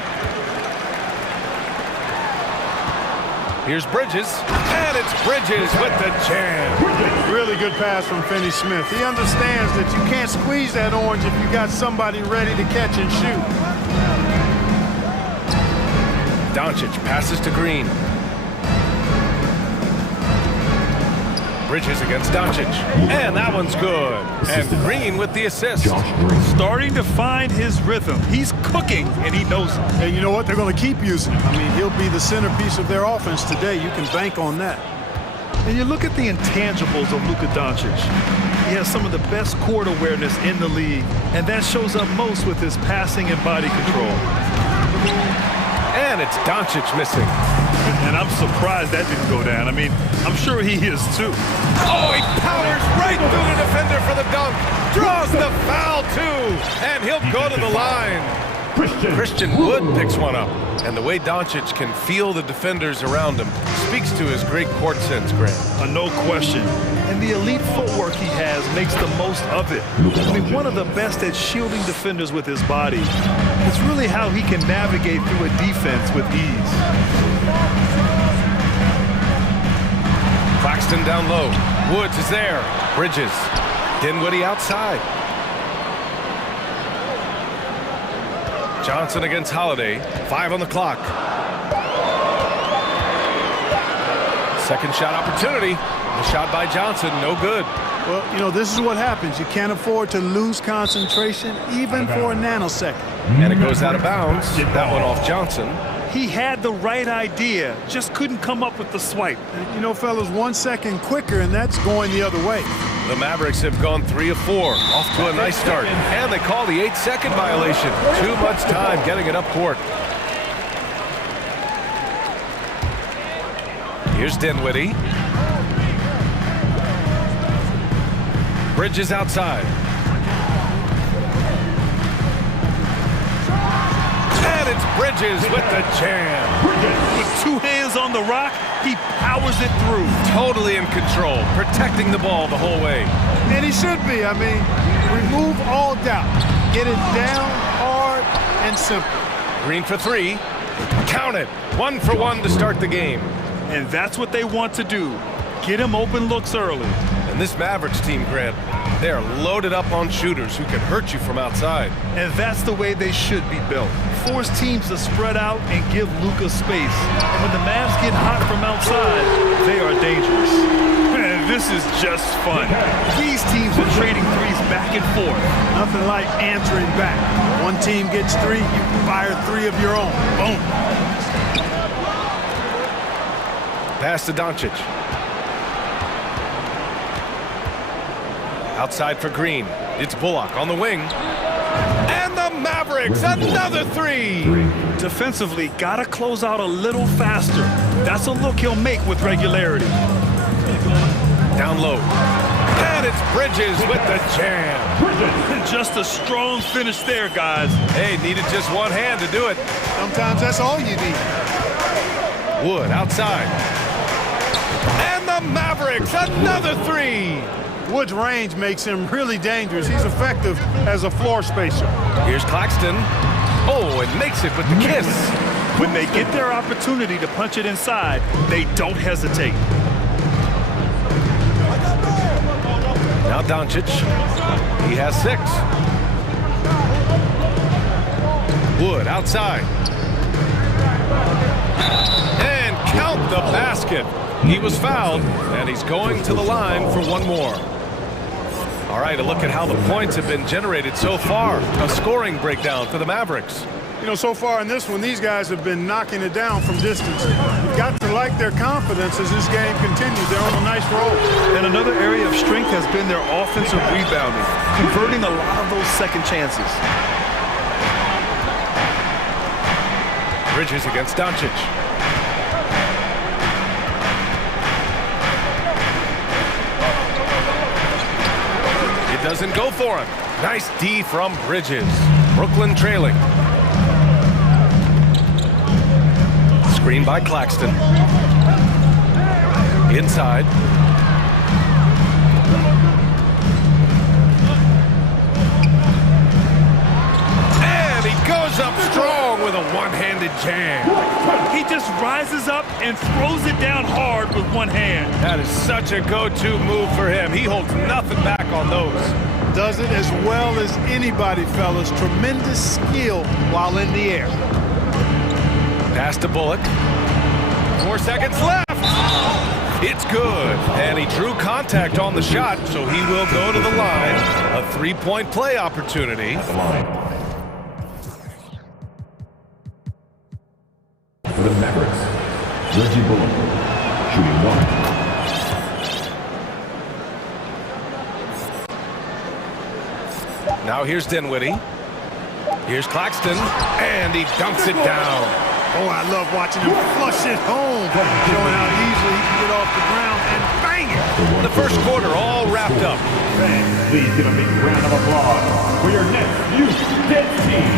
Here's Bridges, and it's Bridges with the jam. Really good pass from Finney-Smith. He understands that you can't squeeze that orange if you got somebody ready to catch and shoot. Doncic passes to Green. Bridges against Doncic, and that one's good. And Green with the assist. Starting to find his rhythm. He's cooking, and he knows it. And you know what? They're going to keep using him. I mean, he'll be the centerpiece of their offense today. You can bank on that. And you look at the intangibles of Luka Doncic. He has some of the best court awareness in the league, and that shows up most with his passing and body control. And it's Doncic missing. And I'm surprised that didn't go down. I mean, I'm sure he is too. Oh, he powers right through the defender for the dunk. Draws the foul too. And he'll go to the line. Christian Wood picks one up. And the way Doncic can feel the defenders around him speaks to his great court sense, Grant. No question. And the elite footwork he has makes the most of it. I mean, one of the best at shielding defenders with his body. It's really how he can navigate through a defense with ease. Claxton down low. Woods is there. Bridges. Dinwiddie outside. Johnson against Holiday. 5 on the clock. Second shot opportunity. The shot by Johnson, no good. Well, you know, this is what happens. You can't afford to lose concentration even for a nanosecond. And it goes out of bounds. That one off Johnson. He had the right idea, just couldn't come up with the swipe. And, you know, fellas, 1 second quicker, and that's going the other way. The Mavericks have gone 3 of 4. Off to a nice start. And they call the 8-second violation. Too much time getting it up court. Here's Dinwiddie. Bridges outside. And it's Bridges with the jam. With 2 hands on the rock, he powers it through. Totally in control, protecting the ball the whole way. And he should be. I mean, remove all doubt. Get it down hard and simple. Green for 3. Count it. 1 for 1 to start the game. And that's what they want to do. Get him open looks early. And this Mavericks team, Grant, they are loaded up on shooters who can hurt you from outside. And that's the way they should be built. Force teams to spread out and give Luka space. And when the Mavs get hot from outside, they are dangerous. Man, this is just fun. These teams are trading threes back and forth. Nothing like answering back. One team gets 3, you fire 3 of your own. Boom. Pass to Doncic. Outside for Green. It's Bullock on the wing. And the Mavericks, another 3. Defensively, gotta close out a little faster. That's a look he'll make with regularity. Down low. And it's Bridges with the jam. Just a strong finish there, guys. Hey, needed just one hand to do it. Sometimes that's all you need. Wood outside. And the Mavericks, another 3. Wood's range makes him really dangerous. He's effective as a floor spacer. Here's Claxton. Oh, and makes it with the kiss. When they get their opportunity to punch it inside, they don't hesitate. Now Doncic. He has 6. Wood outside. And count the basket. He was fouled, and he's going to the line for 1 more. All right, a look at how the points have been generated so far. A scoring breakdown for the Mavericks. You know, so far in this one, these guys have been knocking it down from distance. You've got to like their confidence as this game continues. They're on a nice roll. And another area of strength has been their offensive rebounding, converting a lot of those second chances. Bridges against Doncic. It doesn't go for him. Nice D from Bridges. Brooklyn trailing. Screen by Claxton. Inside. And he goes up strong with a one-handed jam. He just rises up and throws it down hard with one hand. That is such a go-to move for him. He holds nothing back on those. Does it as well as anybody, fellas. Tremendous skill while in the air. Pass to Bullock. 4 seconds left. It's good. And he drew contact on the shot, so he will go to the line. A three-point play opportunity. For the Mavericks, Reggie Bullock, shooting 1. Now here's Dinwiddie. Here's Claxton, and he dunks it down. Oh, I love watching him flush it home, showing how easily he can get off the ground and bang it. The first quarter all wrapped up. Fans, please give a big round of applause for your next Dead team.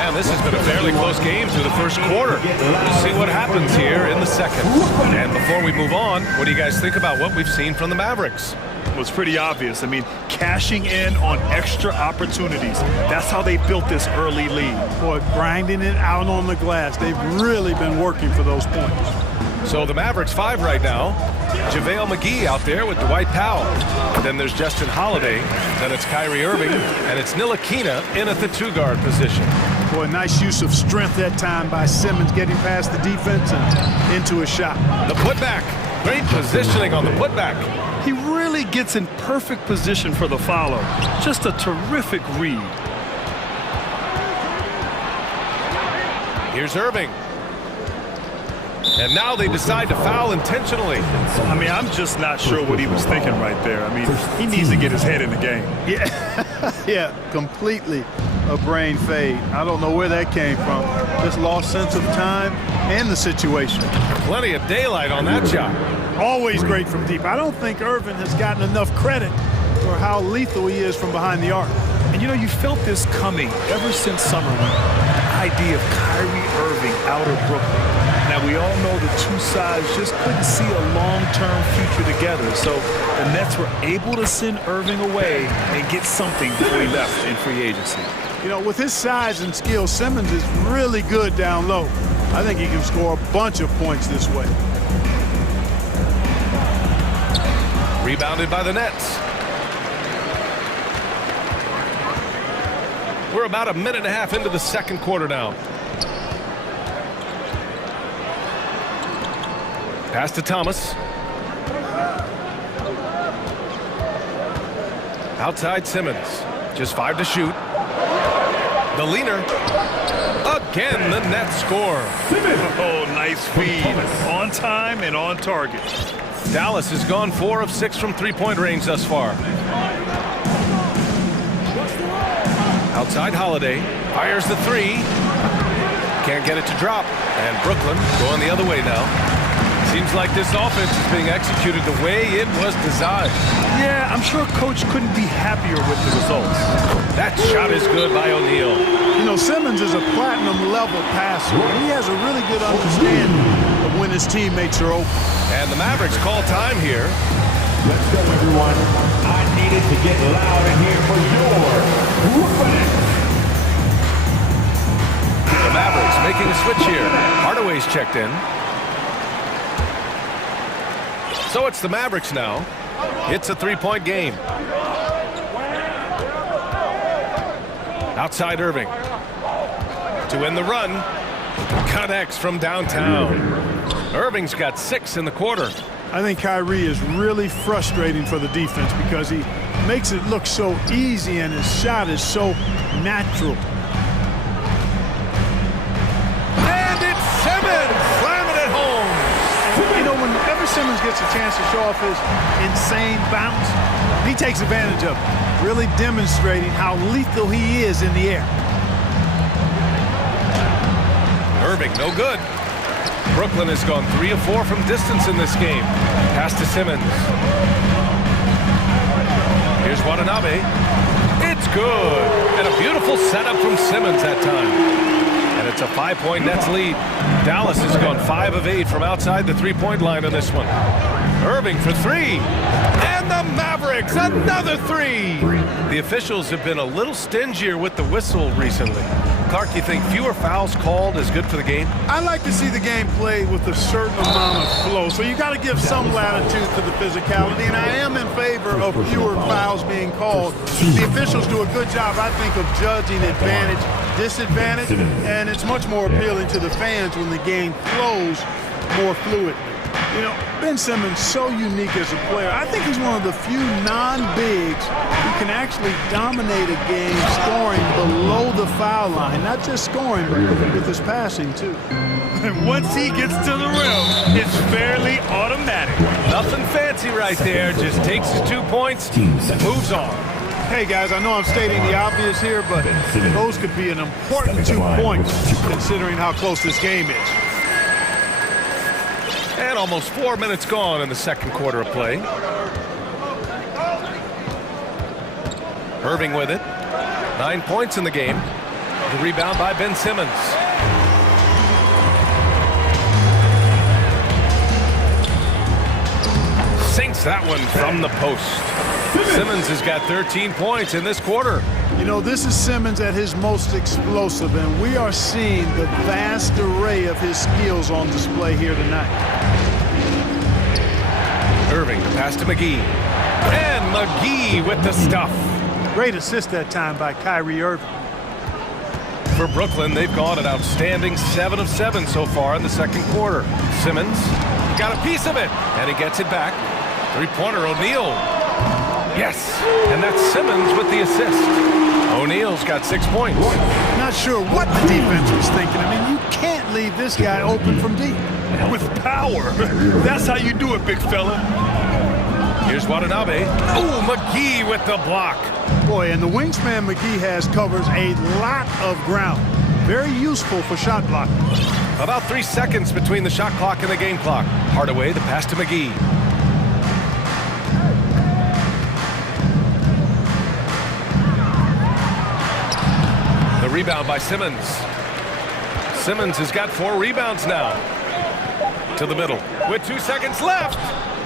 And this has been a fairly close game through the first quarter. We'll see what happens here in the second. And before we move on, what do you guys think about what we've seen from the Mavericks? Well, it's pretty obvious. I mean, cashing in on extra opportunities. That's how they built this early lead. Boy, grinding it out on the glass. They've really been working for those points. So the Mavericks 5 right now. JaVale McGee out there with Dwight Powell. Then there's Justin Holiday. Then it's Kyrie Irving. And it's Ntilikina in at the 2-guard position. Boy, nice use of strength that time by Simmons, getting past the defense and into a shot. The putback. Great positioning on the putback. He really gets in perfect position for the follow. Just a terrific read. Here's Irving. And now they decide to foul intentionally. I mean, I'm just not sure what he was thinking right there. I mean, he needs to get his head in the game. Yeah, completely a brain fade. I don't know where that came from. Just lost sense of time and the situation. Plenty of daylight on that shot. Always great from deep. I don't think Irvin has gotten enough credit for how lethal he is from behind the arc. And you know, you felt this coming ever since summer league. The idea of Kyrie Irving out of Brooklyn. Now, we all know the two sides just couldn't see a long-term future together. So the Nets were able to send Irving away and get something before he left in free agency. You know, with his size and skill, Simmons is really good down low. I think he can score a bunch of points this way. Rebounded by the Nets. We're about a minute and a half into the second quarter now. Pass to Thomas. Outside Simmons. Just 5 to shoot. The leaner. Again, the Nets score. Oh, nice feed. On time and on target. Dallas has gone 4 of 6 from three-point range thus far. Outside Holiday. Fires the 3. Can't get it to drop. And Brooklyn going the other way now. Seems like this offense is being executed the way it was designed. Yeah, I'm sure Coach couldn't be happier with the results. That shot is good by O'Neal. You know, Simmons is a platinum-level passer. He has a really good understanding of when his teammates are open. And the Mavericks call time here. Let's go, everyone. I needed to get loud in here for your Brooklyn. The Mavericks making a switch here. Hardaway's checked in. So it's the Mavericks now. It's a three-point game. Outside Irving. To win the run. Connects from downtown. Irving's got 6 in the quarter. I think Kyrie is really frustrating for the defense because he makes it look so easy and his shot is so natural. And it's Simmons slamming it home. You know, whenever Simmons gets a chance to show off his insane bounce, he takes advantage of it, really demonstrating how lethal he is in the air. Irving, no good. Brooklyn has gone 3 of 4 from distance in this game. Pass to Simmons. Here's Watanabe. It's good. And a beautiful setup from Simmons that time. And it's a 5-point Nets lead. Dallas has gone 5 of 8 from outside the three-point line on this one. Irving for 3. And the Mavericks, another 3. The officials have been a little stingier with the whistle recently. Clark, you think fewer fouls called is good for the game? I like to see the game played with a certain amount of flow. So you got to give some latitude to the physicality. And I am in favor of fewer fouls being called. The officials do a good job, I think, of judging advantage, disadvantage. And it's much more appealing to the fans when the game flows more fluidly. You know, Ben Simmons, so unique as a player. I think he's one of the few non-bigs who can actually dominate a game scoring below the foul line. Not just scoring, but with his passing, too. And once he gets to the rim, it's fairly automatic. Nothing fancy right there. Just takes his 2 points and moves on. Hey, guys, I know I'm stating the obvious here, but those could be an important 2 points considering how close this game is. And almost 4 minutes gone in the second quarter of play. Irving with it. 9 points in the game. The rebound by Ben Simmons. Sinks that one from the post. Simmons has got 13 points in this quarter. You know, this is Simmons at his most explosive, and we are seeing the vast array of his skills on display here tonight. Irving, the pass to McGee. And McGee with the stuff. Great assist that time by Kyrie Irving. For Brooklyn, they've gone an outstanding 7 of 7 so far in the second quarter. Simmons got a piece of it, and he gets it back. Three-pointer, O'Neal. Yes, and that's Simmons with the assist. O'Neal's got 6 points. Not sure what the defense was thinking. I mean, you can't leave this guy open from deep. With power. That's how you do it, big fella. Here's Watanabe. Oh, McGee with the block. Boy, and the wingspan McGee has covers a lot of ground. Very useful for shot blocking. About 3 seconds between the shot clock and the game clock. Hardaway, the pass to McGee. The rebound by Simmons. Simmons has got 4 rebounds now. To the middle with 2 seconds left.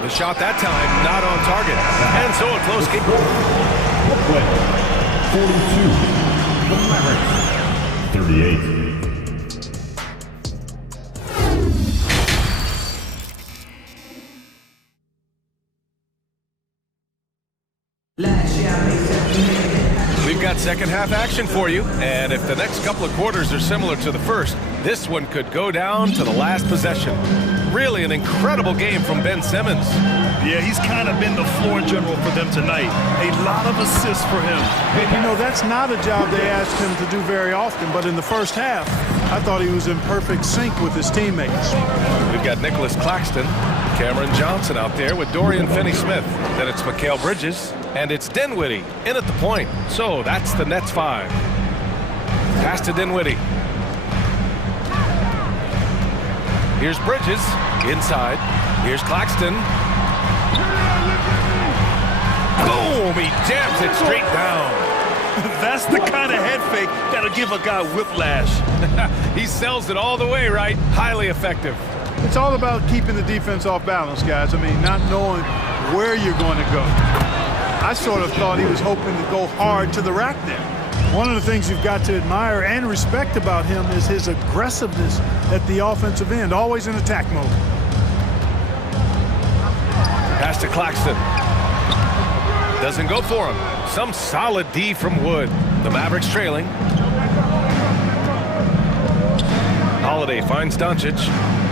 The shot that time not on target. And so a close game. 38. We've got second half action for you. And if the next couple of quarters are similar to the first, this one could go down to the last possession. Really an incredible game from Ben Simmons. Yeah, he's kind of been the floor general for them tonight. A lot of assists for him. You know, that's not a job they asked him to do very often, but in the first half, I thought he was in perfect sync with his teammates. We've got Nicholas Claxton, Cameron Johnson out there with Dorian Finney-Smith. Then it's Mikal Bridges, and it's Dinwiddie in at the point. So that's the Nets 5. Pass to Dinwiddie. Here's Bridges, inside. Here's Claxton. Boom, he jams it straight down. That's the kind of head fake that'll give a guy whiplash. He sells it all the way, right? Highly effective. It's all about keeping the defense off balance, guys. I mean, not knowing where you're going to go. I sort of thought he was hoping to go hard to the rack there. One of the things you've got to admire and respect about him is his aggressiveness at the offensive end, always in attack mode. Pass to Claxton. Doesn't go for him. Some solid D from Wood. The Mavericks trailing. Holiday finds Doncic.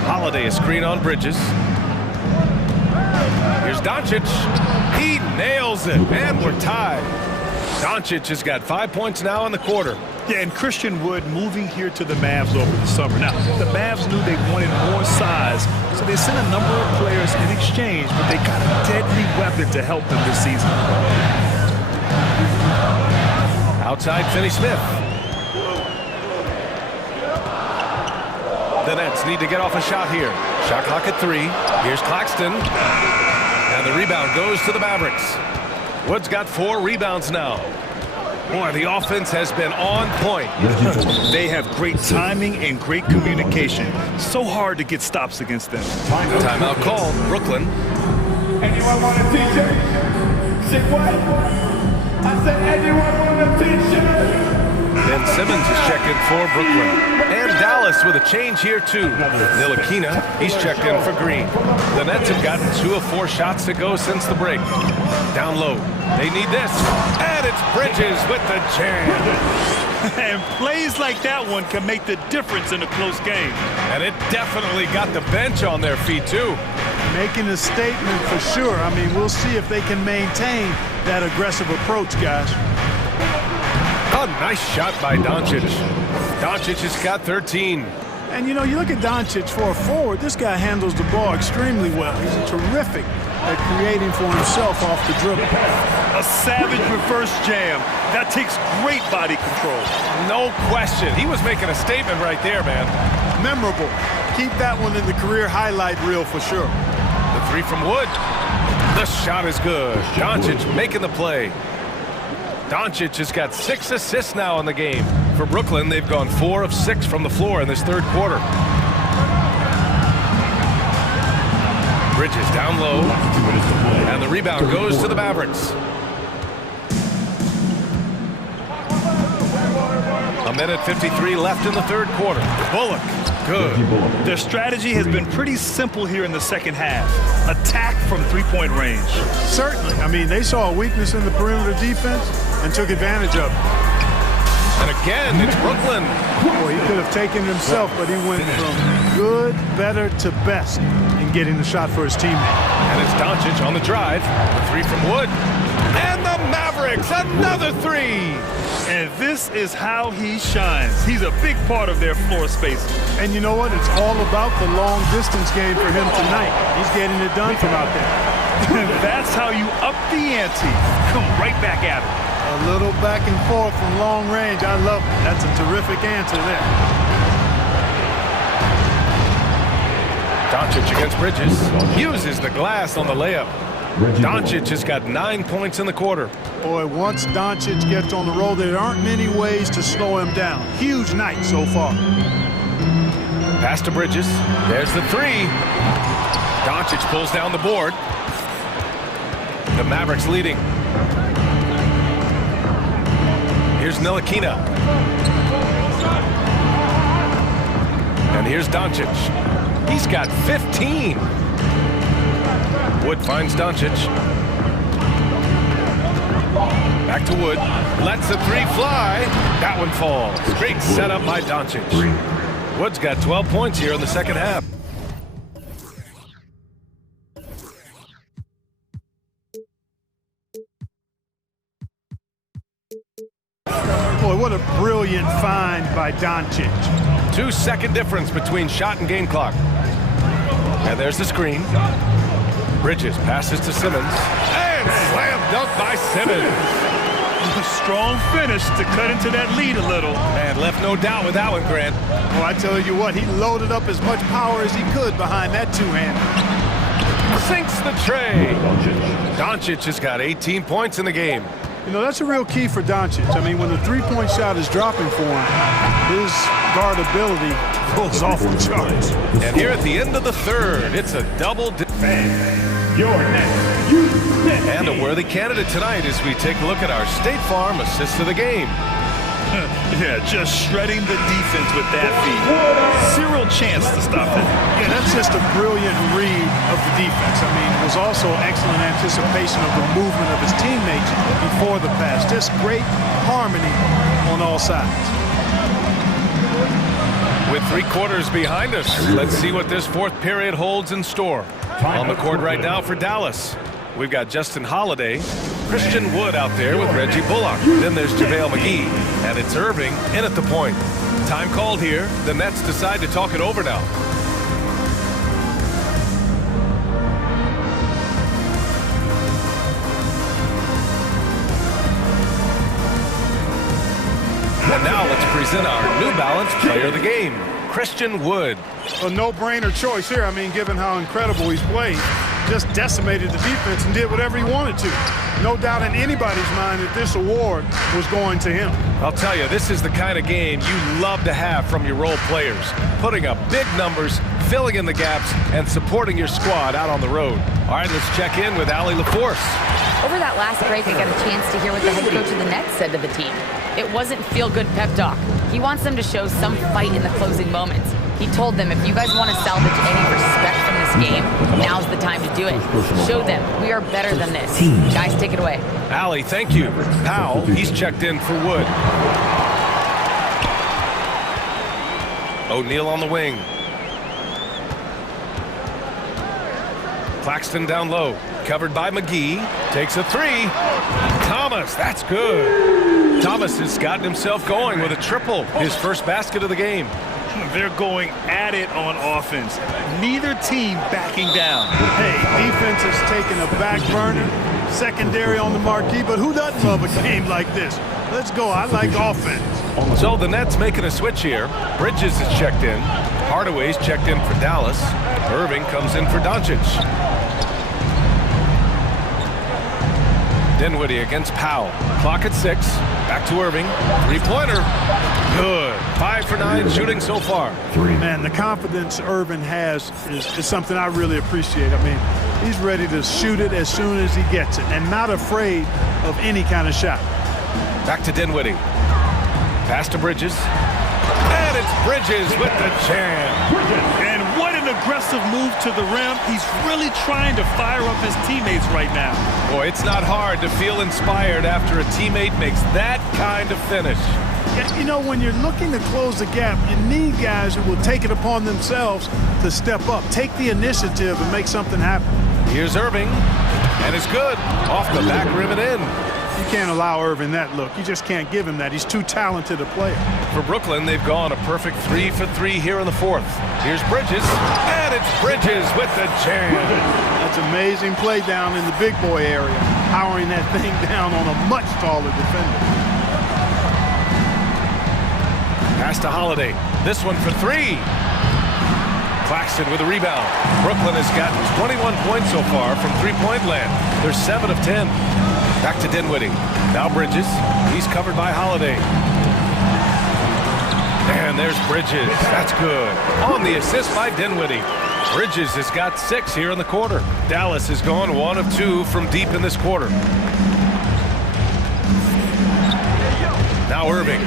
Holiday a screen on Bridges. Here's Doncic. He nails it, and we're tied. Doncic has got 5 points now in the quarter. Yeah, and Christian Wood moving here to the Mavs over the summer. Now, the Mavs knew they wanted more size, so they sent a number of players in exchange, but they got a deadly weapon to help them this season. Outside Finney-Smith. The Nets need to get off a shot here. Shot clock at 3. Here's Claxton. And the rebound goes to the Mavericks. Wood's got 4 rebounds now. Boy, the offense has been on point. They have great timing and great communication. So hard to get stops against them. Timeout called. Brooklyn. Anyone want a t-shirt? Say what? I said anyone want a t-shirt? Ben Simmons is checked in for Brooklyn. And Dallas with a change here too. Ntilikina, he's checked in for Green. The Nets have gotten 2 of 4 shots to go since the break. Down low. They need this. And it's Bridges with the jam. And plays like that one can make the difference in a close game. And it definitely got the bench on their feet too. Making a statement for sure. I mean, we'll see if they can maintain that aggressive approach, guys. A nice shot by Doncic. Doncic has got 13. And, you know, you look at Doncic for a forward, this guy handles the ball extremely well. He's terrific at creating for himself off the dribble. A savage reverse jam. That takes great body control. No question. He was making a statement right there, man. Memorable. Keep that one in the career highlight reel for sure. The 3 from Wood. The shot is good. Doncic making the play. Doncic has got 6 assists now in the game. For Brooklyn, they've gone 4 of 6 from the floor in this third quarter. Bridges down low. And the rebound goes to the Mavericks. A minute 53 left in the third quarter. Bullock, good. Their strategy has been pretty simple here in the second half. Attack from three-point range. Certainly. I mean, they saw a weakness in the perimeter defense and took advantage of it. And again, it's Brooklyn. Well, he could have taken himself, but he went from good, better to best in getting the shot for his teammate. And it's Doncic on the drive. The 3 from Wood. And the Mavericks, another 3. And this is how he shines. He's a big part of their floor space. And you know what? It's all about the long distance game for him tonight. He's getting it done from out there. That's how you up the ante. Come right back at it. A little back and forth from long range. I love it. That's a terrific answer there. Doncic against Bridges. Uses the glass on the layup. Doncic has got 9 points in the quarter. Boy, once Doncic gets on the roll, there aren't many ways to slow him down. Huge night so far. Pass to Bridges. There's the 3. Doncic pulls down the board. The Mavericks leading. Here's Ntilikina. And here's Doncic. He's got 15. Wood finds Doncic. Back to Wood. Lets the 3 fly. That one falls. Great setup by Doncic. Wood's got 12 points here in the second half. Boy, what a brilliant find by Doncic. 2-second difference between shot and game clock. And there's the screen. Bridges passes to Simmons. And slam dunk by Simmons. A strong finish to cut into that lead a little. And left no doubt with that one, Grant. Oh, I tell you what, he loaded up as much power as he could behind that two-hander. Sinks the tray. Doncic has got 18 points in the game. You know, that's a real key for Doncic. I mean, when the three-point shot is dropping for him, his guardability goes off the charts. And here at the end of the third, it's a double. Your next. And a worthy candidate tonight as we take a look at our State Farm assist of the game. Yeah, just shredding the defense with that feed. Zero chance to stop that. Yeah, that's just a brilliant read of the defense. I mean, it was also excellent anticipation of the movement of his teammates before the pass. Just great harmony on all sides. With 3 quarters behind us, let's see what this fourth period holds in store. On the court right now for Dallas, we've got Justin Holiday, Christian Wood out there with Reggie Bullock. Then there's JaVale McGee, and it's Irving in at the point. Time called here. The Nets decide to talk it over now. And now let's present our New Balance Player of the Game. Christian Wood. A no-brainer choice here. I mean, given how incredible he's played, just decimated the defense and did whatever he wanted to. No doubt in anybody's mind that this award was going to him. I'll tell you, this is the kind of game you love to have from your role players. Putting up big numbers, filling in the gaps, and supporting your squad out on the road. All right, let's check in with Allie LaForce. Over that last break, I got a chance to hear what the head coach of the Nets said to the team. It wasn't feel-good pep talk. He wants them to show some fight in the closing moments. He told them, if you guys want to salvage any respect from this game, now's the time to do it. Show them we are better than this. Guys, take it away. Allie, thank you. Powell, he's checked in for Wood. O'Neal on the wing. Claxton down low. Covered by McGee. Takes a three. Thomas, that's good. Thomas has gotten himself going with a triple. His first basket of the game. They're going at it on offense. Neither team backing down. Hey, defense has taken a back burner, secondary on the marquee, but who doesn't love a game like this? Let's go. I like offense. So the Nets making a switch here. Bridges is checked in. Hardaway's checked in for Dallas. Irving comes in for Doncic. Dinwiddie against Powell. Clock at 6. Back to Irving. Three-pointer. Good. 5 for 9 shooting so far. Man, the confidence Irving has is something I really appreciate. I mean, he's ready to shoot it as soon as he gets it and not afraid of any kind of shot. Back to Dinwiddie. Pass to Bridges. And it's Bridges with the jam. And what an aggressive move to the rim. He's really trying to fire up his teammates right now. Boy, it's not hard to feel inspired after a teammate makes that kind of finish. Yeah, you know, when you're looking to close the gap, you need guys who will take it upon themselves to step up, take the initiative and make something happen. Here's Irving, and it's good. Off the back rim and in. You can't allow Irving that look. You just can't give him that. He's too talented a player. For Brooklyn, they've gone a perfect 3 for 3 here in the fourth. Here's Bridges, and it's Bridges with the jam. That's amazing play down in the big boy area, powering that thing down on a much taller defender. Pass to Holiday. This one for 3. Claxton with a rebound. Brooklyn has gotten 21 points so far from three-point land. They're 7 of 10. Back to Dinwiddie. Now Bridges. He's covered by Holiday. And there's Bridges. That's good. On the assist by Dinwiddie. Bridges has got 6 here in the quarter. Dallas has gone 1 of 2 from deep in this quarter. Now Irving.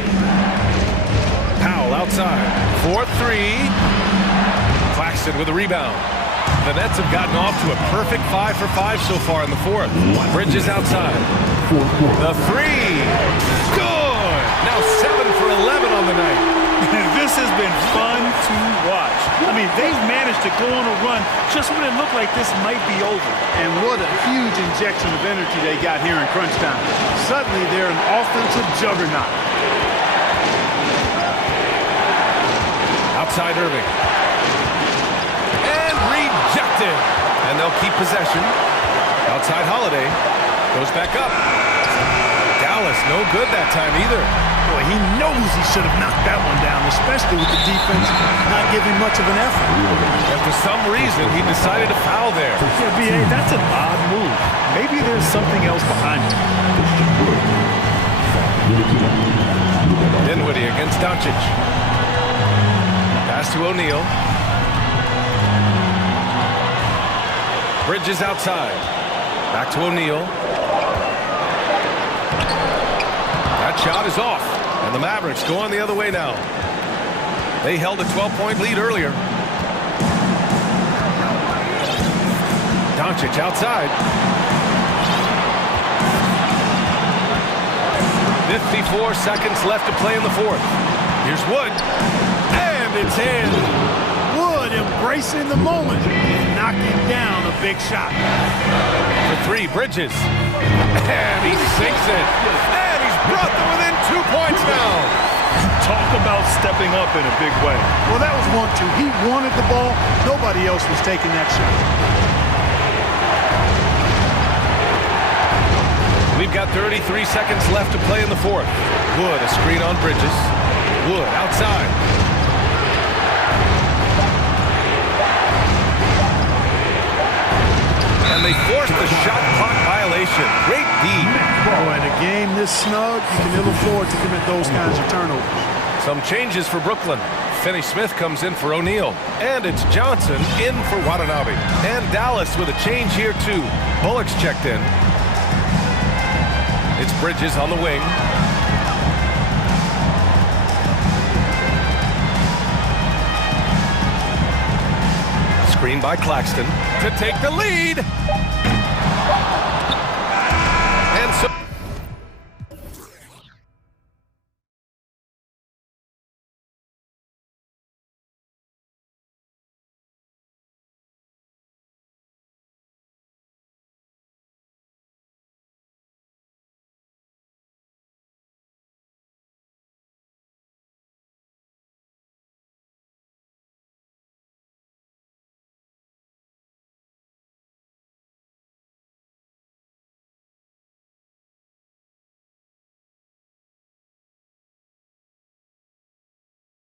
Powell outside. 4-3. Claxton with a rebound. The Nets have gotten off to a perfect 5 for 5 so far in the fourth. Bridges outside. The 3. Good. Now 7 for 11 on the night. This has been fun to watch. I mean, they've managed to go on a run just when it looked like this might be over. And what a huge injection of energy they got here in crunch time. Suddenly, they're an offensive juggernaut. Outside Irving. And rejected. And they'll keep possession. Outside Holiday. Goes back up. Dallas, no good that time either. Boy, he knows he should have knocked that one down, especially with the defense not giving much of an effort. And for some reason, he decided to foul there. Yeah, B.A., that's an odd move. Maybe there's something else behind it. Dinwiddie against Doncic. Pass to O'Neal. Bridges outside. Back to O'Neal. That shot is off. And the Mavericks going the other way now. They held a 12-point lead earlier. Doncic outside. 54 seconds left to play in the fourth. Here's Wood. And it's in. Wood embracing the moment and knocking down a big shot. For 3, Bridges. And he sinks it. And he's brought them within 2 points now. Talk about stepping up in a big way. Well, that was 1-2. He wanted the ball. Nobody else was taking that shot. We've got 33 seconds left to play in the fourth. Wood, a screen on Bridges. Wood outside. And they forced the shot clock violation. Great D. Boy, in a game this snug, you can ill afford to commit those kinds of turnovers. Some changes for Brooklyn. Finney-Smith comes in for O'Neal. And it's Johnson in for Watanabe. And Dallas with a change here too. Bullock's checked in. It's Bridges on the wing. Screen by Claxton to take the lead.